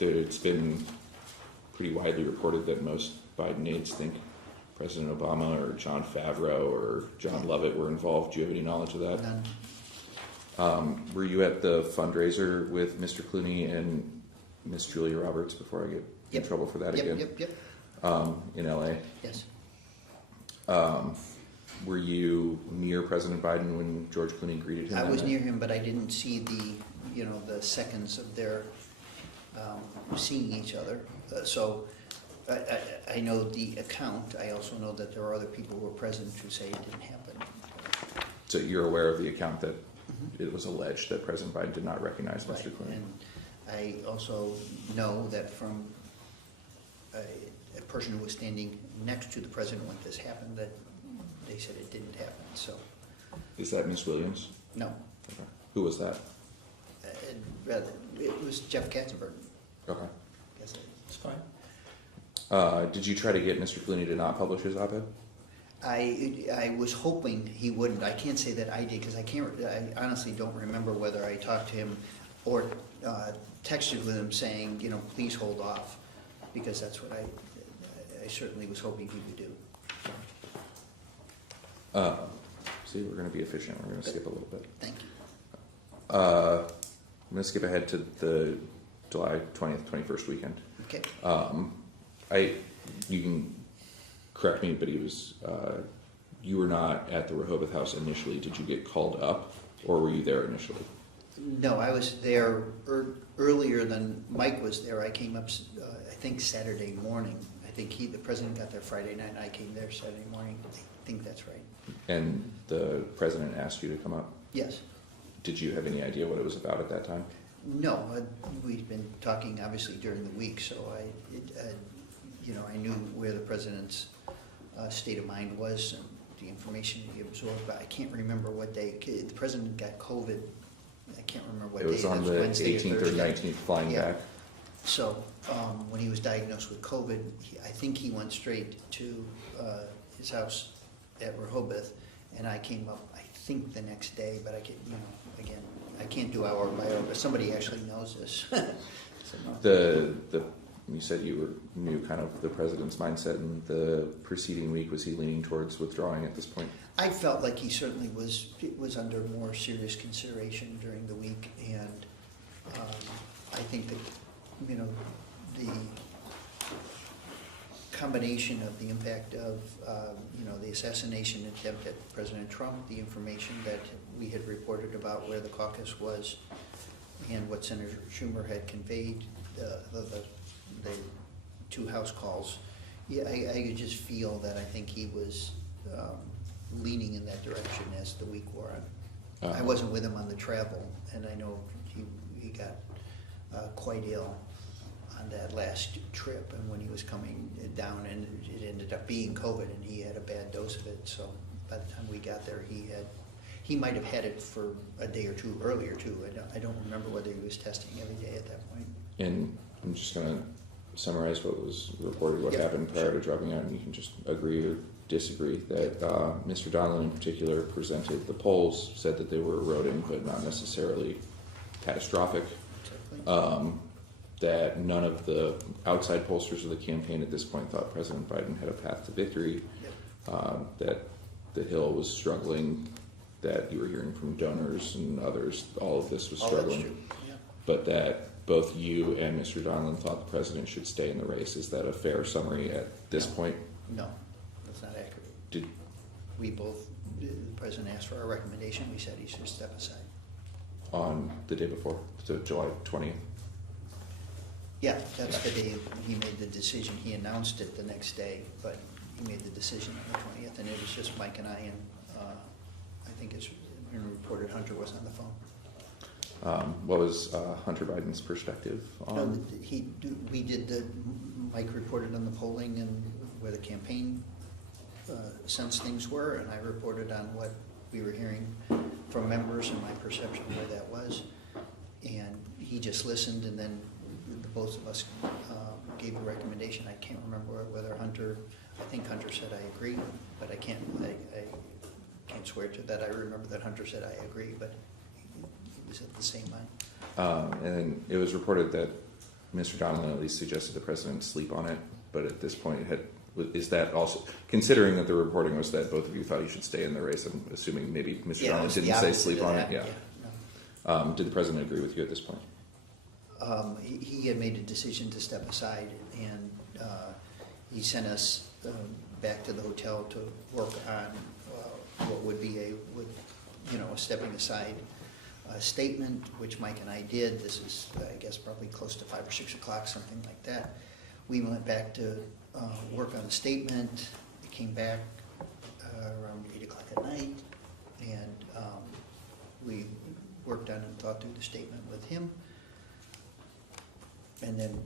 It's been pretty widely reported that most Biden aides think President Obama or John Favreau or John Lovett were involved. Do you have any knowledge of that? None. Were you at the fundraiser with Mr. Clooney and Miss Julia Roberts before I get in trouble for that again? Yep. In LA? Yes. Were you near President Biden when George Clooney greeted him? I that was night? near him, but I didn't see the seconds of their seeing each other. So I know the account. I also know that there are other people who were present who say it didn't happen. So you're aware of the account that it was alleged that President Biden did not recognize Mr. Right. Clooney? And I also know that from a person who was standing next to the president when this happened, that they said it didn't happen. So Is that Miss Williams? no. Okay. Who was that? It was Jeff Katzenberg. Okay. Guess It's fine. Did you try to get Mr. Clooney to not publish his op-ed? I was hoping he wouldn't. I can't say that I did because I honestly don't remember whether I talked to him or texted with him saying, please hold off, because that's what I certainly was hoping he would do. See, we're going to be efficient. We're going to skip a little bit. Thank you. I'm going to skip ahead to the July 20th, 21st weekend. Okay. You can correct me, but you were not at the Rehoboth House initially. Did you get called up, or were you there initially? No, I was there earlier than Mike was there. I came up, I think, Saturday morning. I think the president got there Friday night, and I came there Saturday morning. I think that's right. And the president asked you to come up? Yes. Did you have any idea what it was about at that time? No, we'd been talking obviously during the week, so I knew where the president's state of mind was and the information he absorbed, but I can't remember what day. The president got COVID. I can't remember what day. It was on the Wednesday 18th or Thursday. 19th flying back? So when he was diagnosed with COVID, I think he went straight to his house at Rehoboth, and I came up, I think, the next day, but I can't do hour by hour, but somebody actually knows this. So, no. You said you knew kind of the president's mindset in the preceding week. Was he leaning towards withdrawing at this point? I felt like he certainly was under more serious consideration during the week, and I think that the combination of the impact of the assassination attempt at President Trump, the information that we had reported about where the caucus was, and what Senator Schumer had conveyed, the two House calls, I could just feel that I think he was leaning in that direction as the week wore on. I wasn't with him on the travel, and I know he got quite ill on that last trip, and when he was coming down, and it ended up being COVID, and he had a bad dose of it. So by the time we got there, he might have had it for a day or two earlier too. I don't remember whether he was testing every day at that point. And I'm just going to summarize what was reported, what happened prior to dropping out, and you can just agree or disagree that Mr. Donlan in particular presented the polls, said that they were eroding, but not necessarily catastrophic. Exactly. That none of the outside pollsters of the campaign at this point thought President Biden had a path to victory, that the Hill was struggling, that you were hearing from donors and others, all of this was struggling. That's true. Yeah. But that both you and Mr. Donlan thought the president should stay in the race. Is that a fair summary at this point? No, that's not accurate. we both, the president asked for our recommendation, we said he should step aside. On the day before, so July 20th. Yeah, that's the day he made the decision. He announced it the next day, but he made the decision on the 20th, and it was just Mike and I, and I think it's been reported Hunter was on the phone. What was Hunter Biden's perspective on? We did Mike reported on the polling and where the campaign sense things were, and I reported on what we were hearing from members and my perception of where that was. And he just listened, and then the both of us gave a recommendation. I can't remember whether Hunter, I think Hunter said I agree, but I can't swear to that. I remember that Hunter said I agree, but he was at the same mind. And it was reported that Mr. Donnelly at least suggested the president sleep on it, but at this point, is that also, considering that the reporting was that both of you thought you should stay in the race, I'm assuming maybe Mr. Donnelly didn't say sleep on it? No. Did the president agree with you at this point? He had made a decision to step aside, and he sent us back to the hotel to work on what would be a stepping aside statement, which Mike and I did. This is, I guess, probably close to 5 or 6 o'clock, something like that. We went back to work on the statement. We came back around 8 o'clock at night, and we worked on and thought through the statement with him, and then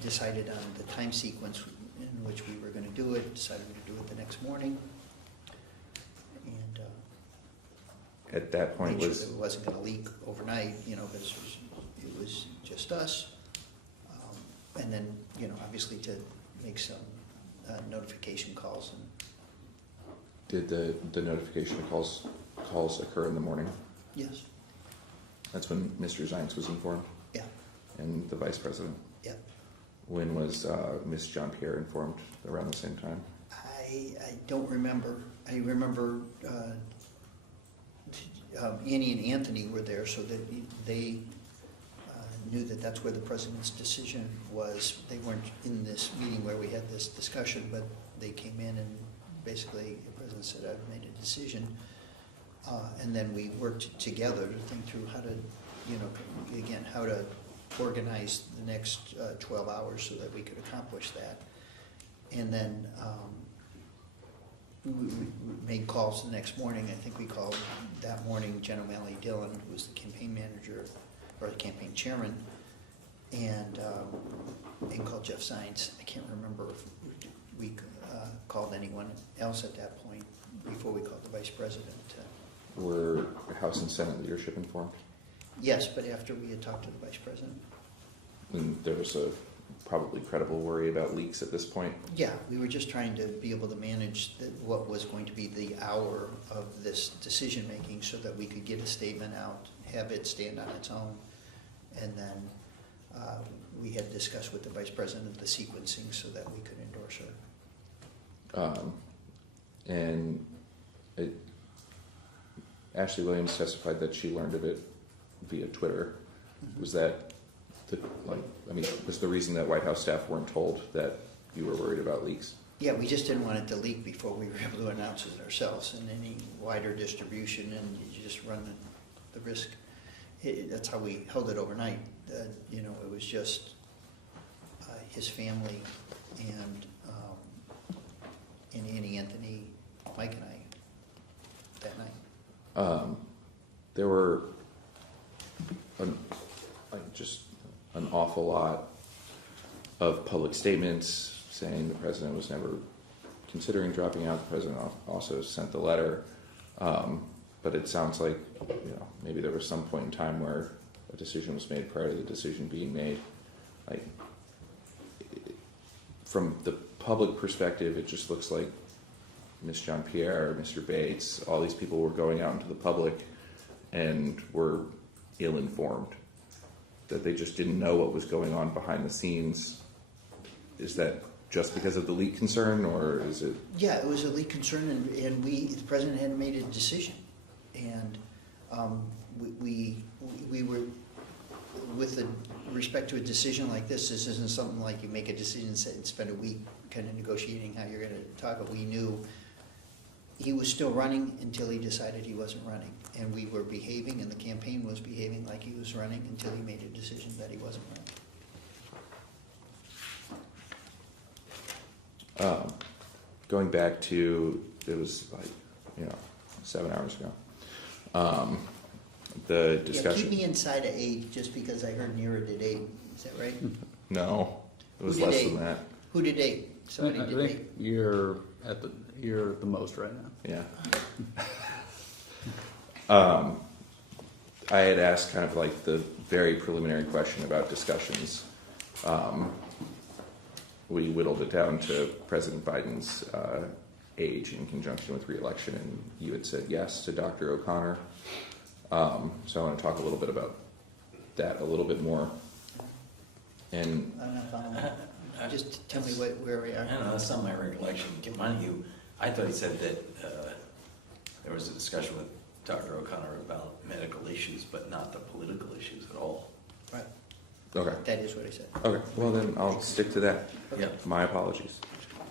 decided on the time sequence in which we were going to do it, decided to do it the next morning, and at that point made sure that it wasn't going to leak overnight, because it was just us. And then, obviously to make some notification calls. Did the notification calls occur in the morning? Yes. That's when Mr. Zients was informed? Yeah. And the vice president? Yeah. When was Ms. Jean-Pierre informed? Around the same time? I don't remember. I remember Annie and Anthony were there, so that they knew that that's where the president's decision was. They weren't in this meeting where we had this discussion, but they came in and basically the president said, I've made a decision. And then we worked together to think through how to, how to organize the next 12 hours so that we could accomplish that. And then we made calls the next morning. I think we called that morning Jen O'Malley Dillon, who was the campaign manager, or the campaign chairman, and called Jeff Zients. I can't remember if we called anyone else at that point before we called the vice president. Were House and Senate leadership informed? Yes, but after we had talked to the vice president. And there was a probably credible worry about leaks at this point? Yeah, we were just trying to be able to manage what was going to be the hour of this decision-making so that we could get a statement out, have it stand on its own, and then we had discussed with the vice president the sequencing so that we could endorse her. Ashley Williams testified that she learned of it via Twitter. Mm-hmm. Was that was the reason that White House staff weren't told that you were worried about leaks? Yeah, we just didn't want it to leak before we were able to announce it ourselves, and any wider distribution, and you just run the risk. That's how we held it overnight. It was just his family and Annie, Anthony, Mike, and I that night. There were just an awful lot of public statements saying the president was never considering dropping out. The president also sent the letter, but it sounds like maybe there was some point in time where a decision was made prior to the decision being made. From the public perspective, it just looks like Ms. Jean-Pierre, Mr. Bates, all these people were going out into the public and were ill-informed, that they just didn't know what was going on behind the scenes. Is that just because of the leak concern, or is it? Yeah, it was a leak concern, and the president hadn't made a decision. And we were, with respect to a decision like this isn't something like you make a decision and spend a week kind of negotiating how you're going to talk. But we knew He was still running until he decided he wasn't running. And we were behaving, and the campaign was behaving like he was running until he made a decision that he wasn't running. Going back to, it was like, 7 hours ago. The Yeah, discussion. keep me inside of Aide, just because I heard Nira did Aide. Is that right? No, it was Who did less Aide? than that. Who did Aide? Somebody I did think Aide. you're the most right now. Yeah. I had asked kind of like the very preliminary question about discussions. We whittled it down to President Biden's age in conjunction with re-election, and you had said yes to Dr. O'Connor. So I want to talk a little bit about that a little bit more. And I'm not following. Just tell me where we I are. don't know, that's not my recollection. Mind you, I thought he said that there was a discussion with Dr. O'Connor about medical issues, but not the political issues at all. Right. okay. That is what I said. Okay, well then I'll stick to that. Yeah. My apologies.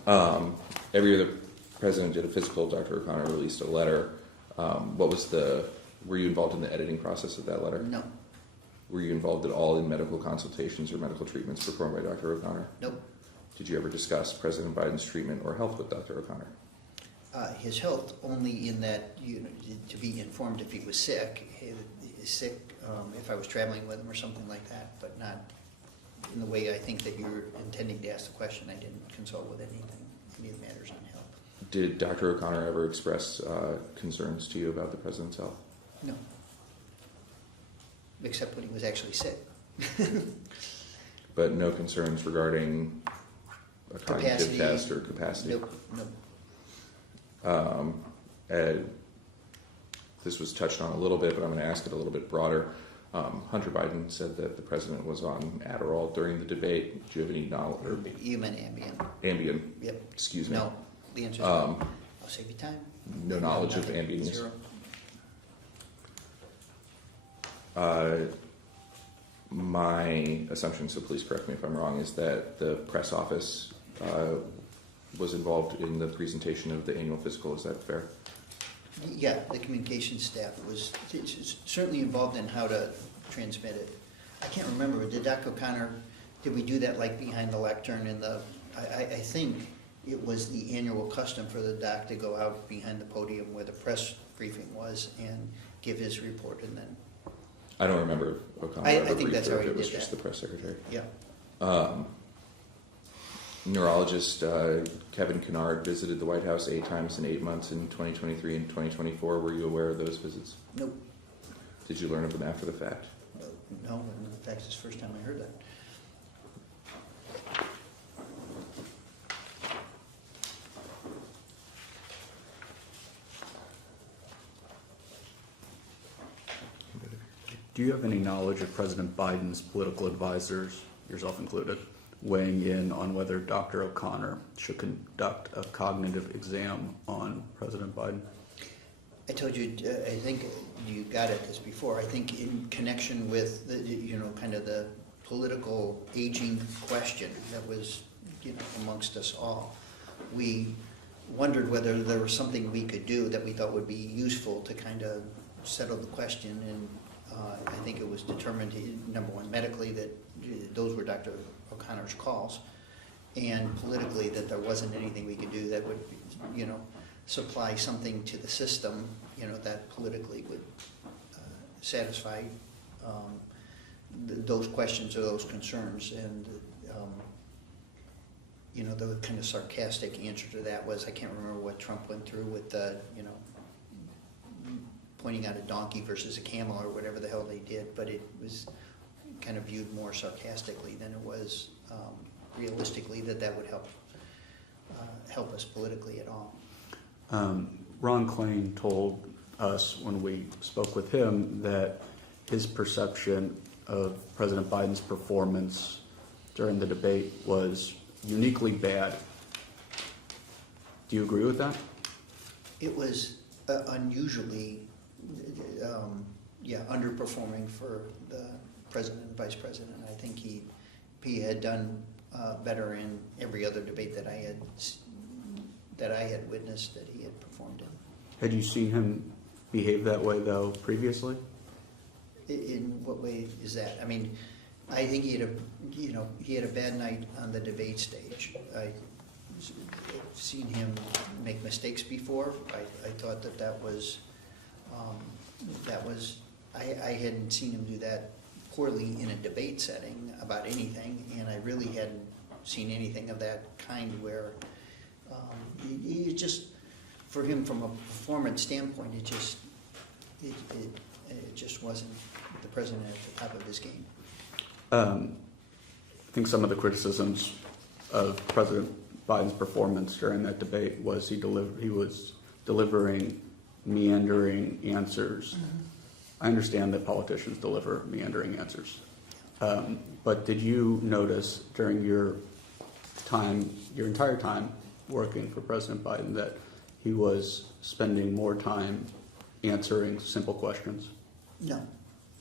Every year the president did a physical, Dr. O'Connor released a letter. Were you involved in the editing process of that letter? No. Were you involved at all in medical consultations or medical treatments performed by Dr. O'Connor? Nope. Did you ever discuss President Biden's treatment or health with Dr. O'Connor? His health only in that, to be informed if he was sick. If I was traveling with him or something like that, but not in the way I think that you're intending to ask the question. I didn't consult with any of the matters on health. Did Dr. O'Connor ever express concerns to you about the president's health? No. Except when he was actually sick. But no concerns regarding a cognitive Capacity. test or capacity? Nope. This was touched on a little bit, but I'm going to ask it a little bit broader. Hunter Biden said that the president was on Adderall during the debate. Do you have any knowledge? Or You meant Ambien. Ambien? Yep. Excuse me. No. The answer is no. I'll save you time. No knowledge of Nothing. Ambien use? Zero. My assumption, so please correct me if I'm wrong, is that the press office was involved in the presentation of the annual physical. Is that fair? Yeah, the communications staff was certainly involved in how to transmit it. I can't remember, did Dr. O'Connor, did we do that like behind the lectern in the, I think it was the annual custom for the doc to go out behind the podium where the press briefing was and give his report, and then, I don't remember if O'Connor I ever think briefed that's or how if he it was did just that. the press secretary. yeah. Neurologist Kevin Kennard visited the White House 8 times in 8 months in 2023 and 2024. Were you aware of those visits? Nope. Did you learn of them after the fact? No, in fact, it's the first time I heard that. Do you have any knowledge of President Biden's political advisors, yourself included, weighing in on whether Dr. O'Connor should conduct a cognitive exam on President Biden? I told you, I think you got at this before, I think in connection with, kind of the political aging question that was, amongst us all, we wondered whether there was something we could do that we thought would be useful to kind of settle the question, and I think it was determined, number one, medically, that those were Dr. O'Connor's calls, and politically, that there wasn't anything we could do that would, supply something to the system, that politically would satisfy those questions or those concerns. And, the kind of sarcastic answer to that was, I can't remember what Trump went through with the, pointing out a donkey versus a camel or whatever the hell they did, but it was kind of viewed more sarcastically than it was realistically that would help us politically at all. Ron Klain told us when we spoke with him that his perception of President Biden's performance during the debate was uniquely bad. Do you agree with that? It was unusually, underperforming for the president and vice president. I think he had done better in every other debate that I had witnessed that he had performed in. Had you seen him behave that way, though, previously? In what way is that? I mean, I think he had a bad night on the debate stage. I've seen him make mistakes before. I thought that was, I hadn't seen him do that poorly in a debate setting about anything, and I really hadn't seen anything of that kind where he just, for him from a performance standpoint, it just wasn't the president at the top of his game. I think some of the criticisms of President Biden's performance during that debate was he was delivering meandering answers. I understand that politicians deliver meandering answers. But did you notice during your entire time working for President Biden, that he was spending more time answering simple questions? No.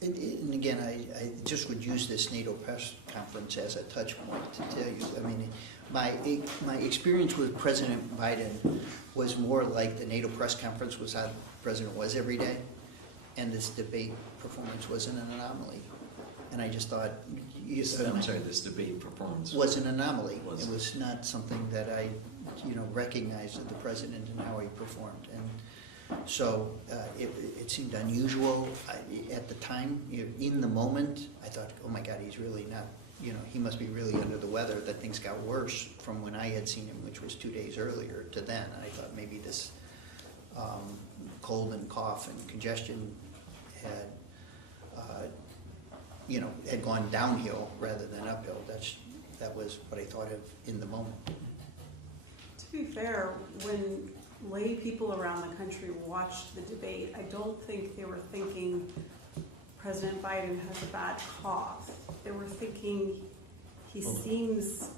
And again, I just would use this NATO press conference as a touch point to tell you. I mean, my experience with President Biden was more like the NATO press conference was how the president was every day, and this debate performance wasn't an anomaly. And I just thought, I'm sorry, this debate performance was an anomaly. It was not something that I, recognized of the president and how he performed. And so it seemed unusual at the time. In the moment, I thought, oh my God, he's really not, he must be really under the weather, that things got worse from when I had seen him, which was 2 days earlier, to then. And I thought maybe this cold and cough and congestion had, had gone downhill rather than uphill. That was what I thought of in the moment. To be fair, when lay people around the country watched the debate, I don't think they were thinking President Biden has a bad cough. They were thinking he seems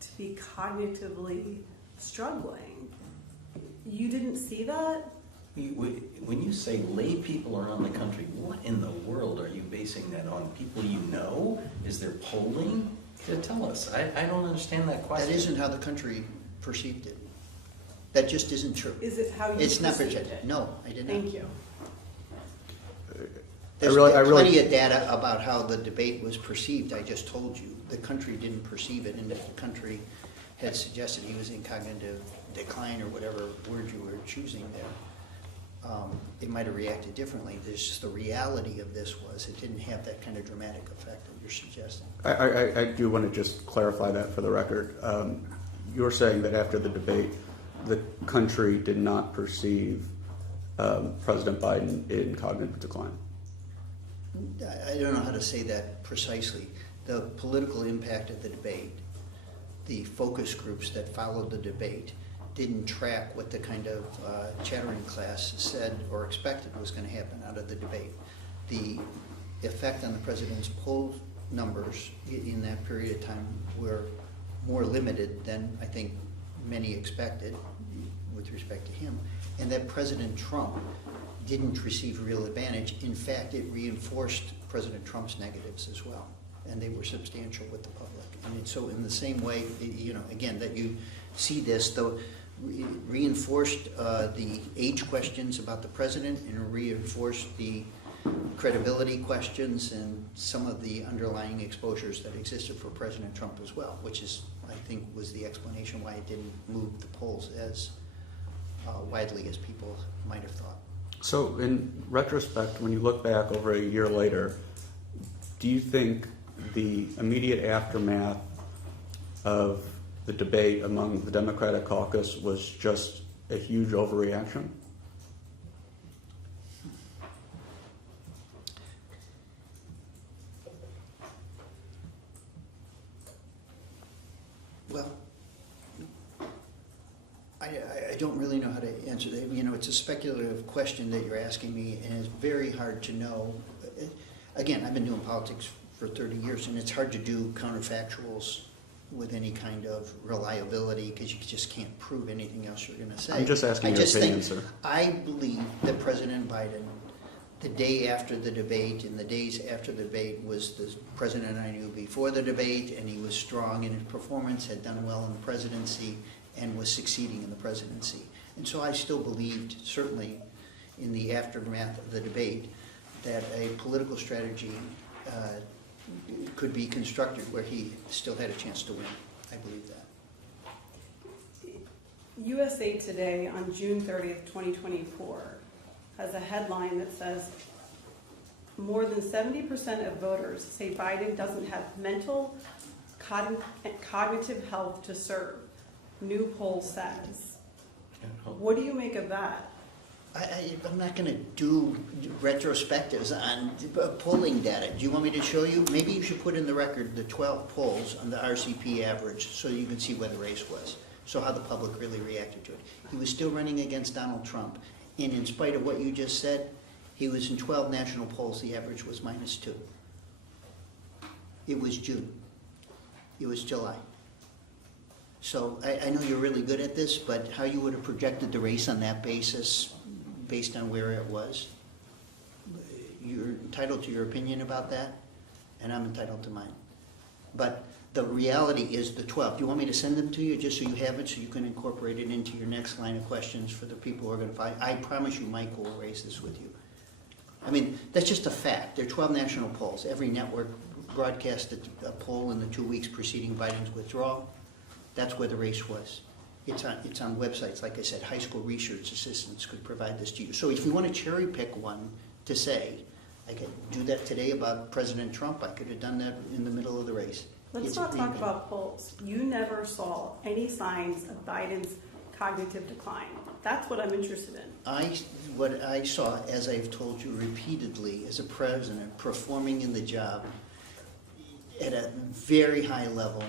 to be cognitively struggling. You didn't see that? When you say lay people around the country, what in the world are you basing that on? People you know? Is there polling? Tell us. I don't understand that question. That isn't how the country perceived it. That just isn't true. Is it how you It's not perceived projected. it? No, I did not. Thank you. There's plenty of data about how the debate was perceived. I just told you. The country didn't perceive it, and if the country had suggested he was in cognitive decline or whatever word you were choosing there, it might have reacted differently. There's just the reality of this was it didn't have that kind of dramatic effect that you're suggesting. I do want to just clarify that for the record. You're saying that after the debate, the country did not perceive President Biden in cognitive decline. I don't know how to say that precisely. The political impact of the debate, the focus groups that followed the debate, didn't track what the kind of chattering class said or expected was going to happen out of the debate. The effect on the president's poll numbers in that period of time were more limited than I think many expected with respect to him, and that President Trump didn't receive real advantage. In fact, it reinforced President Trump's negatives as well, and they were substantial with the public. I mean, so in the same way, again, that you see this, though, reinforced the age questions about the president and reinforced the credibility questions and some of the underlying exposures that existed for President Trump as well, which is, I think, was the explanation why it didn't move the polls as widely as people might have thought. So in retrospect, when you look back over a year later, do you think the immediate aftermath of the debate among the Democratic caucus was just a huge overreaction? Well, I don't really know how to answer that. It's a speculative question that you're asking me, and it's very hard to know. Again, I've been doing politics for 30 years, and it's hard to do counterfactuals with any kind of reliability because you just can't prove anything else you're going to say. I'm just asking your opinion, sir. I believe that President Biden, the day after the debate and the days after the debate, was the president I knew before the debate, and he was strong in his performance, had done well in the presidency, and was succeeding in the presidency. And so I still believed, certainly in the aftermath of the debate, that a political strategy could be constructed where he still had a chance to win. I believe that. USA Today on June 30th, 2024 has a headline that says, more than 70% of voters say Biden doesn't have mental, cognitive health to serve. New poll says. What do you make of that? I'm not going to do retrospectives on polling data. Do you want me to show you? Maybe you should put in the record the 12 polls on the RCP average so you can see where the race was, so how the public really reacted to it. He was still running against Donald Trump, and in spite of what you just said, he was in 12 national polls. The average was -2. It was June. It was July. So I know you're really good at this, but how you would have projected the race on that basis, based on where it was, you're entitled to your opinion about that, and I'm entitled to mine. But the reality is the 12. Do you want me to send them to you just so you have it, so you can incorporate it into your next line of questions for the people who are going to find? I promise you Mike will raise this with you. I mean, that's just a fact. There are 12 national polls. Every network broadcasted a poll in the 2 weeks preceding Biden's withdrawal. That's where the race was. It's on websites. Like I said, high school research assistants could provide this to you. So if you want to cherry pick one to say, I could do that today about President Trump, I could have done that in the middle of the race. Let's not talk about polls. You never saw any signs of Biden's cognitive decline. That's what I'm interested in. What I saw, as I've told you repeatedly, as a president performing in the job at a very high level,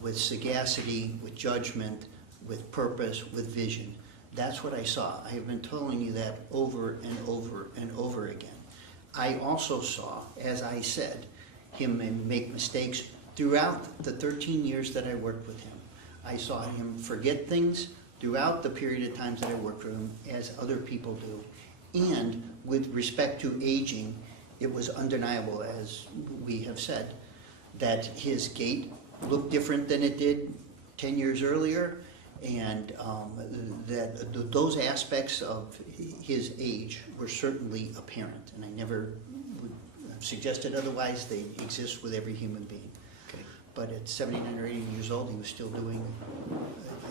with sagacity, with judgment, with purpose, with vision. That's what I saw. I have been telling you that over and over and over again. I also saw, as I said, him make mistakes throughout the 13 years that I worked with him. I saw him forget things throughout the period of times that I worked with him, as other people do. And with respect to aging, it was undeniable, as we have said, that his gait looked different than it did 10 years earlier, and that those aspects of his age were certainly apparent, and I never would have suggested otherwise. They exist with every human being. Okay. But at 79 or 80 years old, he was still doing,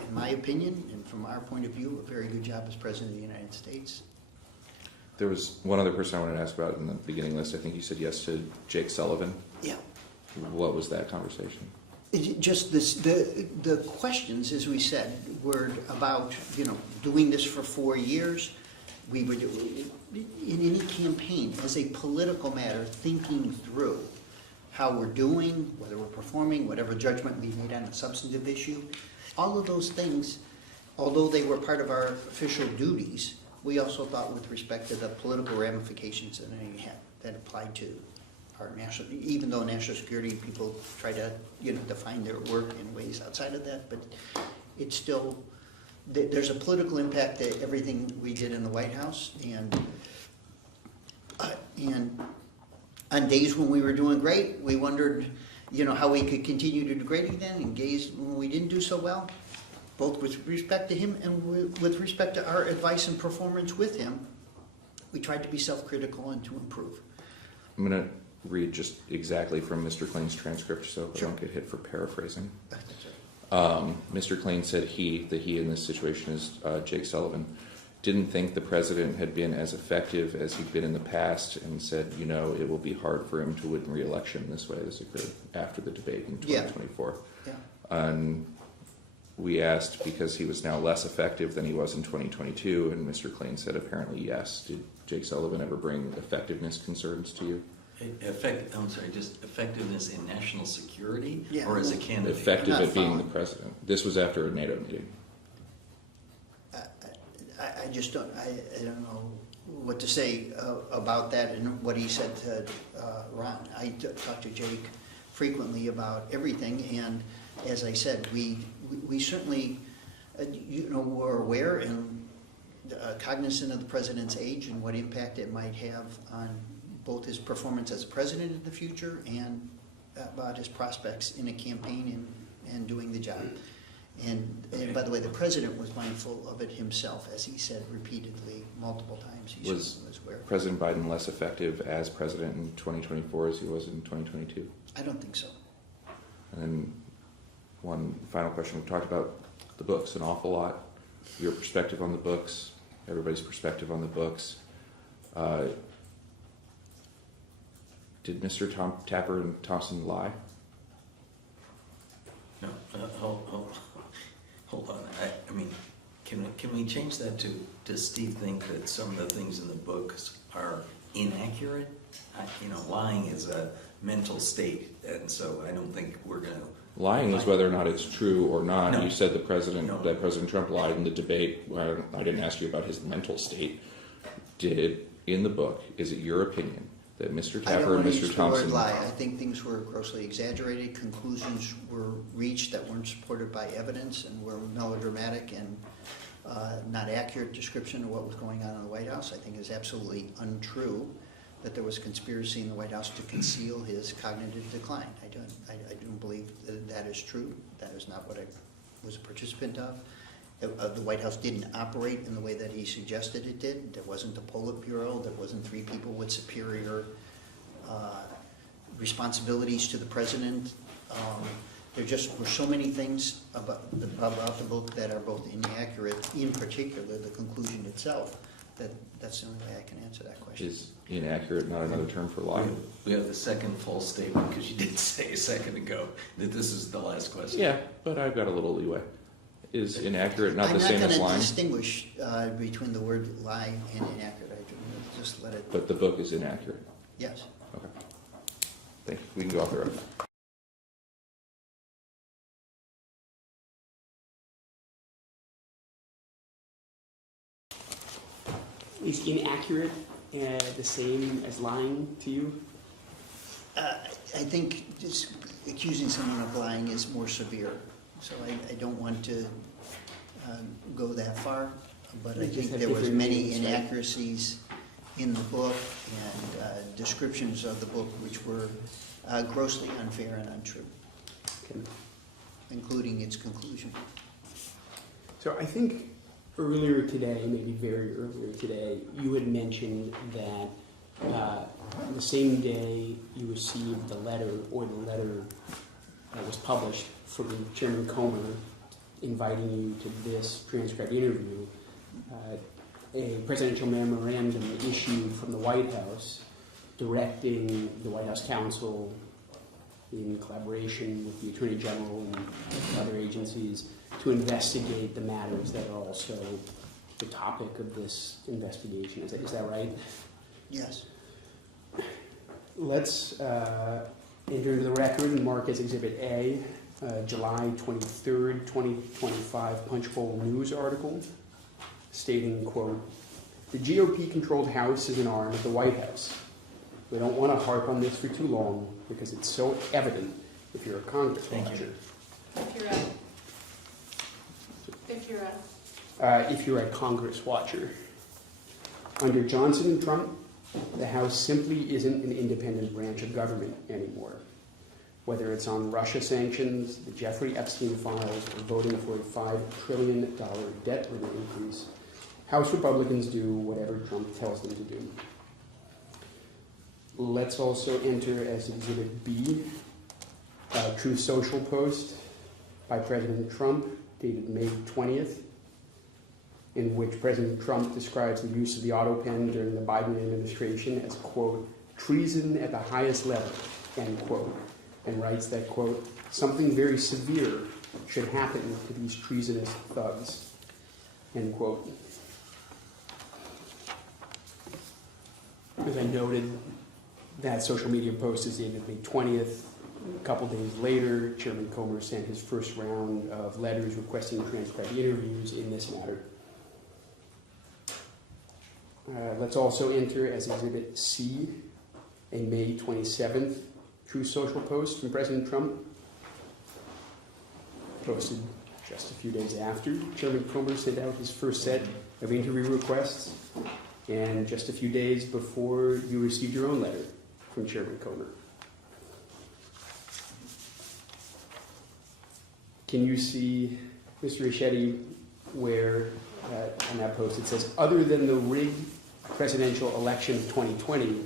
in my opinion, and from our point of view, a very good job as President of the United States. There was one other person I wanted to ask about in the beginning list. I think you said yes to Jake Sullivan. Yeah. What was that conversation? Just this, the questions, as we said, were about, doing this for 4 years. We would, in any campaign, as a political matter, thinking through how we're doing, whether we're performing, whatever judgment we made on a substantive issue. All of those things, although they were part of our official duties, we also thought with respect to the political ramifications that applied to our national, even though national security people try to, define their work in ways outside of that, but it's still, there's a political impact to everything we did in the White House, and on days when we were doing great, we wondered, how we could continue to do great again, and days when we didn't do so well, both with respect to him and with respect to our advice and performance with him, we tried to be self-critical and to improve. I'm going to read just exactly from Mr. Klain's transcript so I Sure. don't get hit for paraphrasing. That's right. Mr. Klain said the he in this situation is Jake Sullivan, didn't think the president had been as effective as he'd been in the past, and said, it will be hard for him to win re-election this way. This occurred after the debate in 2024. Yeah. And we asked because he was now less effective than he was in 2022, and Mr. Klain said apparently yes. Did Jake Sullivan ever bring effectiveness concerns to you? Just effectiveness in national security, Yeah. or as a candidate? Effective I'm not at being the following. president. This was after a NATO meeting. I just don't, I don't know what to say about that and what he said to Ron. I talked to Jake frequently about everything, and as I said, we certainly, were aware and cognizant of the president's age and what impact it might have on both his performance as president in the future and about his prospects in a campaign and doing the job. And by the way, the president was mindful of it himself, as he said repeatedly, multiple times. He was aware. President Biden less effective as president in 2024 as he was in 2022? I don't think so. And then one final question. We've talked about the books an awful lot. Your perspective on the books, everybody's perspective on the books. Did Mr. Tapper and Thompson lie? No, hold on. I mean, can we change that to, does Steve think that some of the things in the books are inaccurate? Lying is a mental state, and so I don't think we're going to... Lying is whether or not it's true or not. No. You said that President Trump lied in the debate. Well, I didn't ask you about his mental state. In the book, is it your opinion that Mr. I don't Tapper and want to Mr. use the word Thompson... lie. I think things were grossly exaggerated. Conclusions were reached that weren't supported by evidence and were melodramatic and not accurate description of what was going on in the White House. I think is absolutely untrue that there was conspiracy in the White House to conceal his cognitive decline. I don't believe that is true. That is not what I was a participant of. The White House didn't operate in the way that he suggested it did. There wasn't a Politburo. There wasn't three people with superior responsibilities to the president. There just were so many things about the book that are both inaccurate, in particular the conclusion itself, that's the only way I can answer that question. Is inaccurate not another term for lying? We have the second false statement, because you did say a second ago that this is the last question. Yeah, but I've got a little leeway. Is inaccurate not the same as I'm not going to lying? distinguish between the word lie and inaccurate. I just let it... But the book is inaccurate. Yes. Okay. Thank you. We can go off the road. Is inaccurate the same as lying to you? I think just accusing someone of lying is more severe. So I don't want to go that far, but I think there was many inaccuracies in the book and descriptions of the book which were grossly unfair and untrue, including its conclusion. So I think earlier today, maybe very earlier today, you had mentioned that the same day you received the letter, or the letter that was published from Chairman Comer inviting you to this transcribed interview, a presidential memorandum issued from the White House directing the White House counsel in collaboration with the Attorney General and other agencies to investigate the matters that are also the topic of this investigation. Is that right? Yes. Let's enter into the record and mark as Exhibit A, July 23rd, 2025 Punchbowl News article stating, quote, "The GOP-controlled House is an arm of the White House. We don't want to harp on this for too long because it's so evident if you're a Congress watcher. If you're a Congress watcher. Under Johnson and Trump, the House simply isn't an independent branch of government anymore. Whether it's on Russia sanctions, the Jeffrey Epstein files, or voting for a $5 trillion debt limit increase, House Republicans do whatever Trump tells them to do." Let's also enter as Exhibit B, a Truth Social post by President Trump, dated May 20th, in which President Trump describes the use of the Autopen during the Biden administration as, quote, "treason at the highest level," end quote, and writes that, quote, "something very severe should happen to these treasonous thugs," end quote. As I noted, that social media post is dated May 20th. A couple days later, Chairman Comer sent his first round of letters requesting transcribed interviews in this matter. Let's also enter as Exhibit C, a May 27th Truth Social post from President Trump, posted just a few days after Chairman Comer sent out his first set of interview requests, and just a few days before you received your own letter from Chairman Comer. Can you see Mr. Ricchetti, where on that post it says, other than the rigged presidential election of 2020,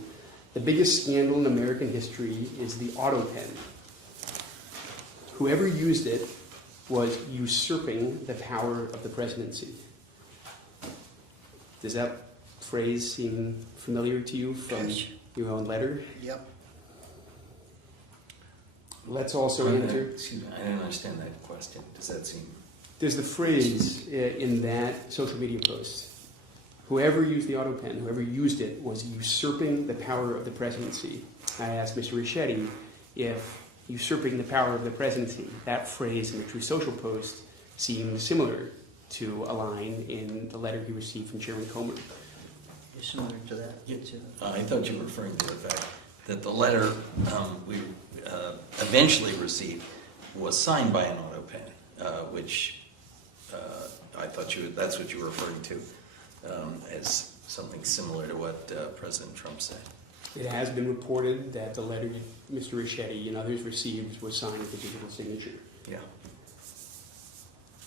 the biggest scandal in American history is the Autopen. Whoever used it was usurping the power of the presidency. Does that phrase seem familiar to you from your own letter? Yep. Let's also enter. Excuse me, I didn't understand that question. Does that seem? There's the phrase in that social media post. Whoever used the Autopen, whoever used it, was usurping the power of the presidency. I asked Mr. Ricchetti if usurping the power of the presidency, that phrase in the True Social post, seemed similar to a line in the letter he received from Chairman Comer. Similar to that. I thought you were referring to the fact that the letter we eventually received was signed by an Autopen, which I thought that's what you were referring to as something similar to what President Trump said. It has been reported that the letter Mr. Ricchetti and others received was signed with a digital signature. Yeah.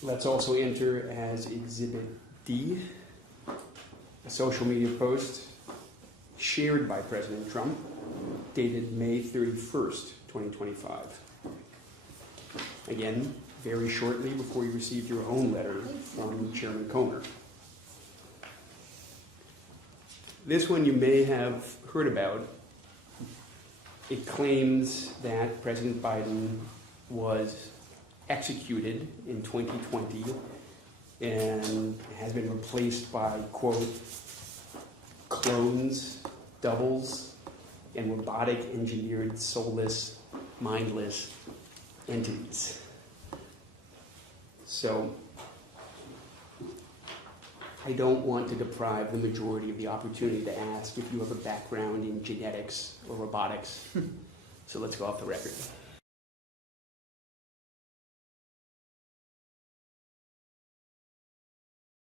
Let's also enter as Exhibit D, a social media post shared by President Trump, dated May 31st, 2025. Again, very shortly before you received your own letter from Chairman Comer. This one you may have heard about. It claims that President Biden was executed in 2020 and has been replaced by, quote, clones, doubles, and robotic engineered soulless, mindless entities. So I don't want to deprive the majority of the opportunity to ask if you have a background in genetics or robotics. So let's go off the record.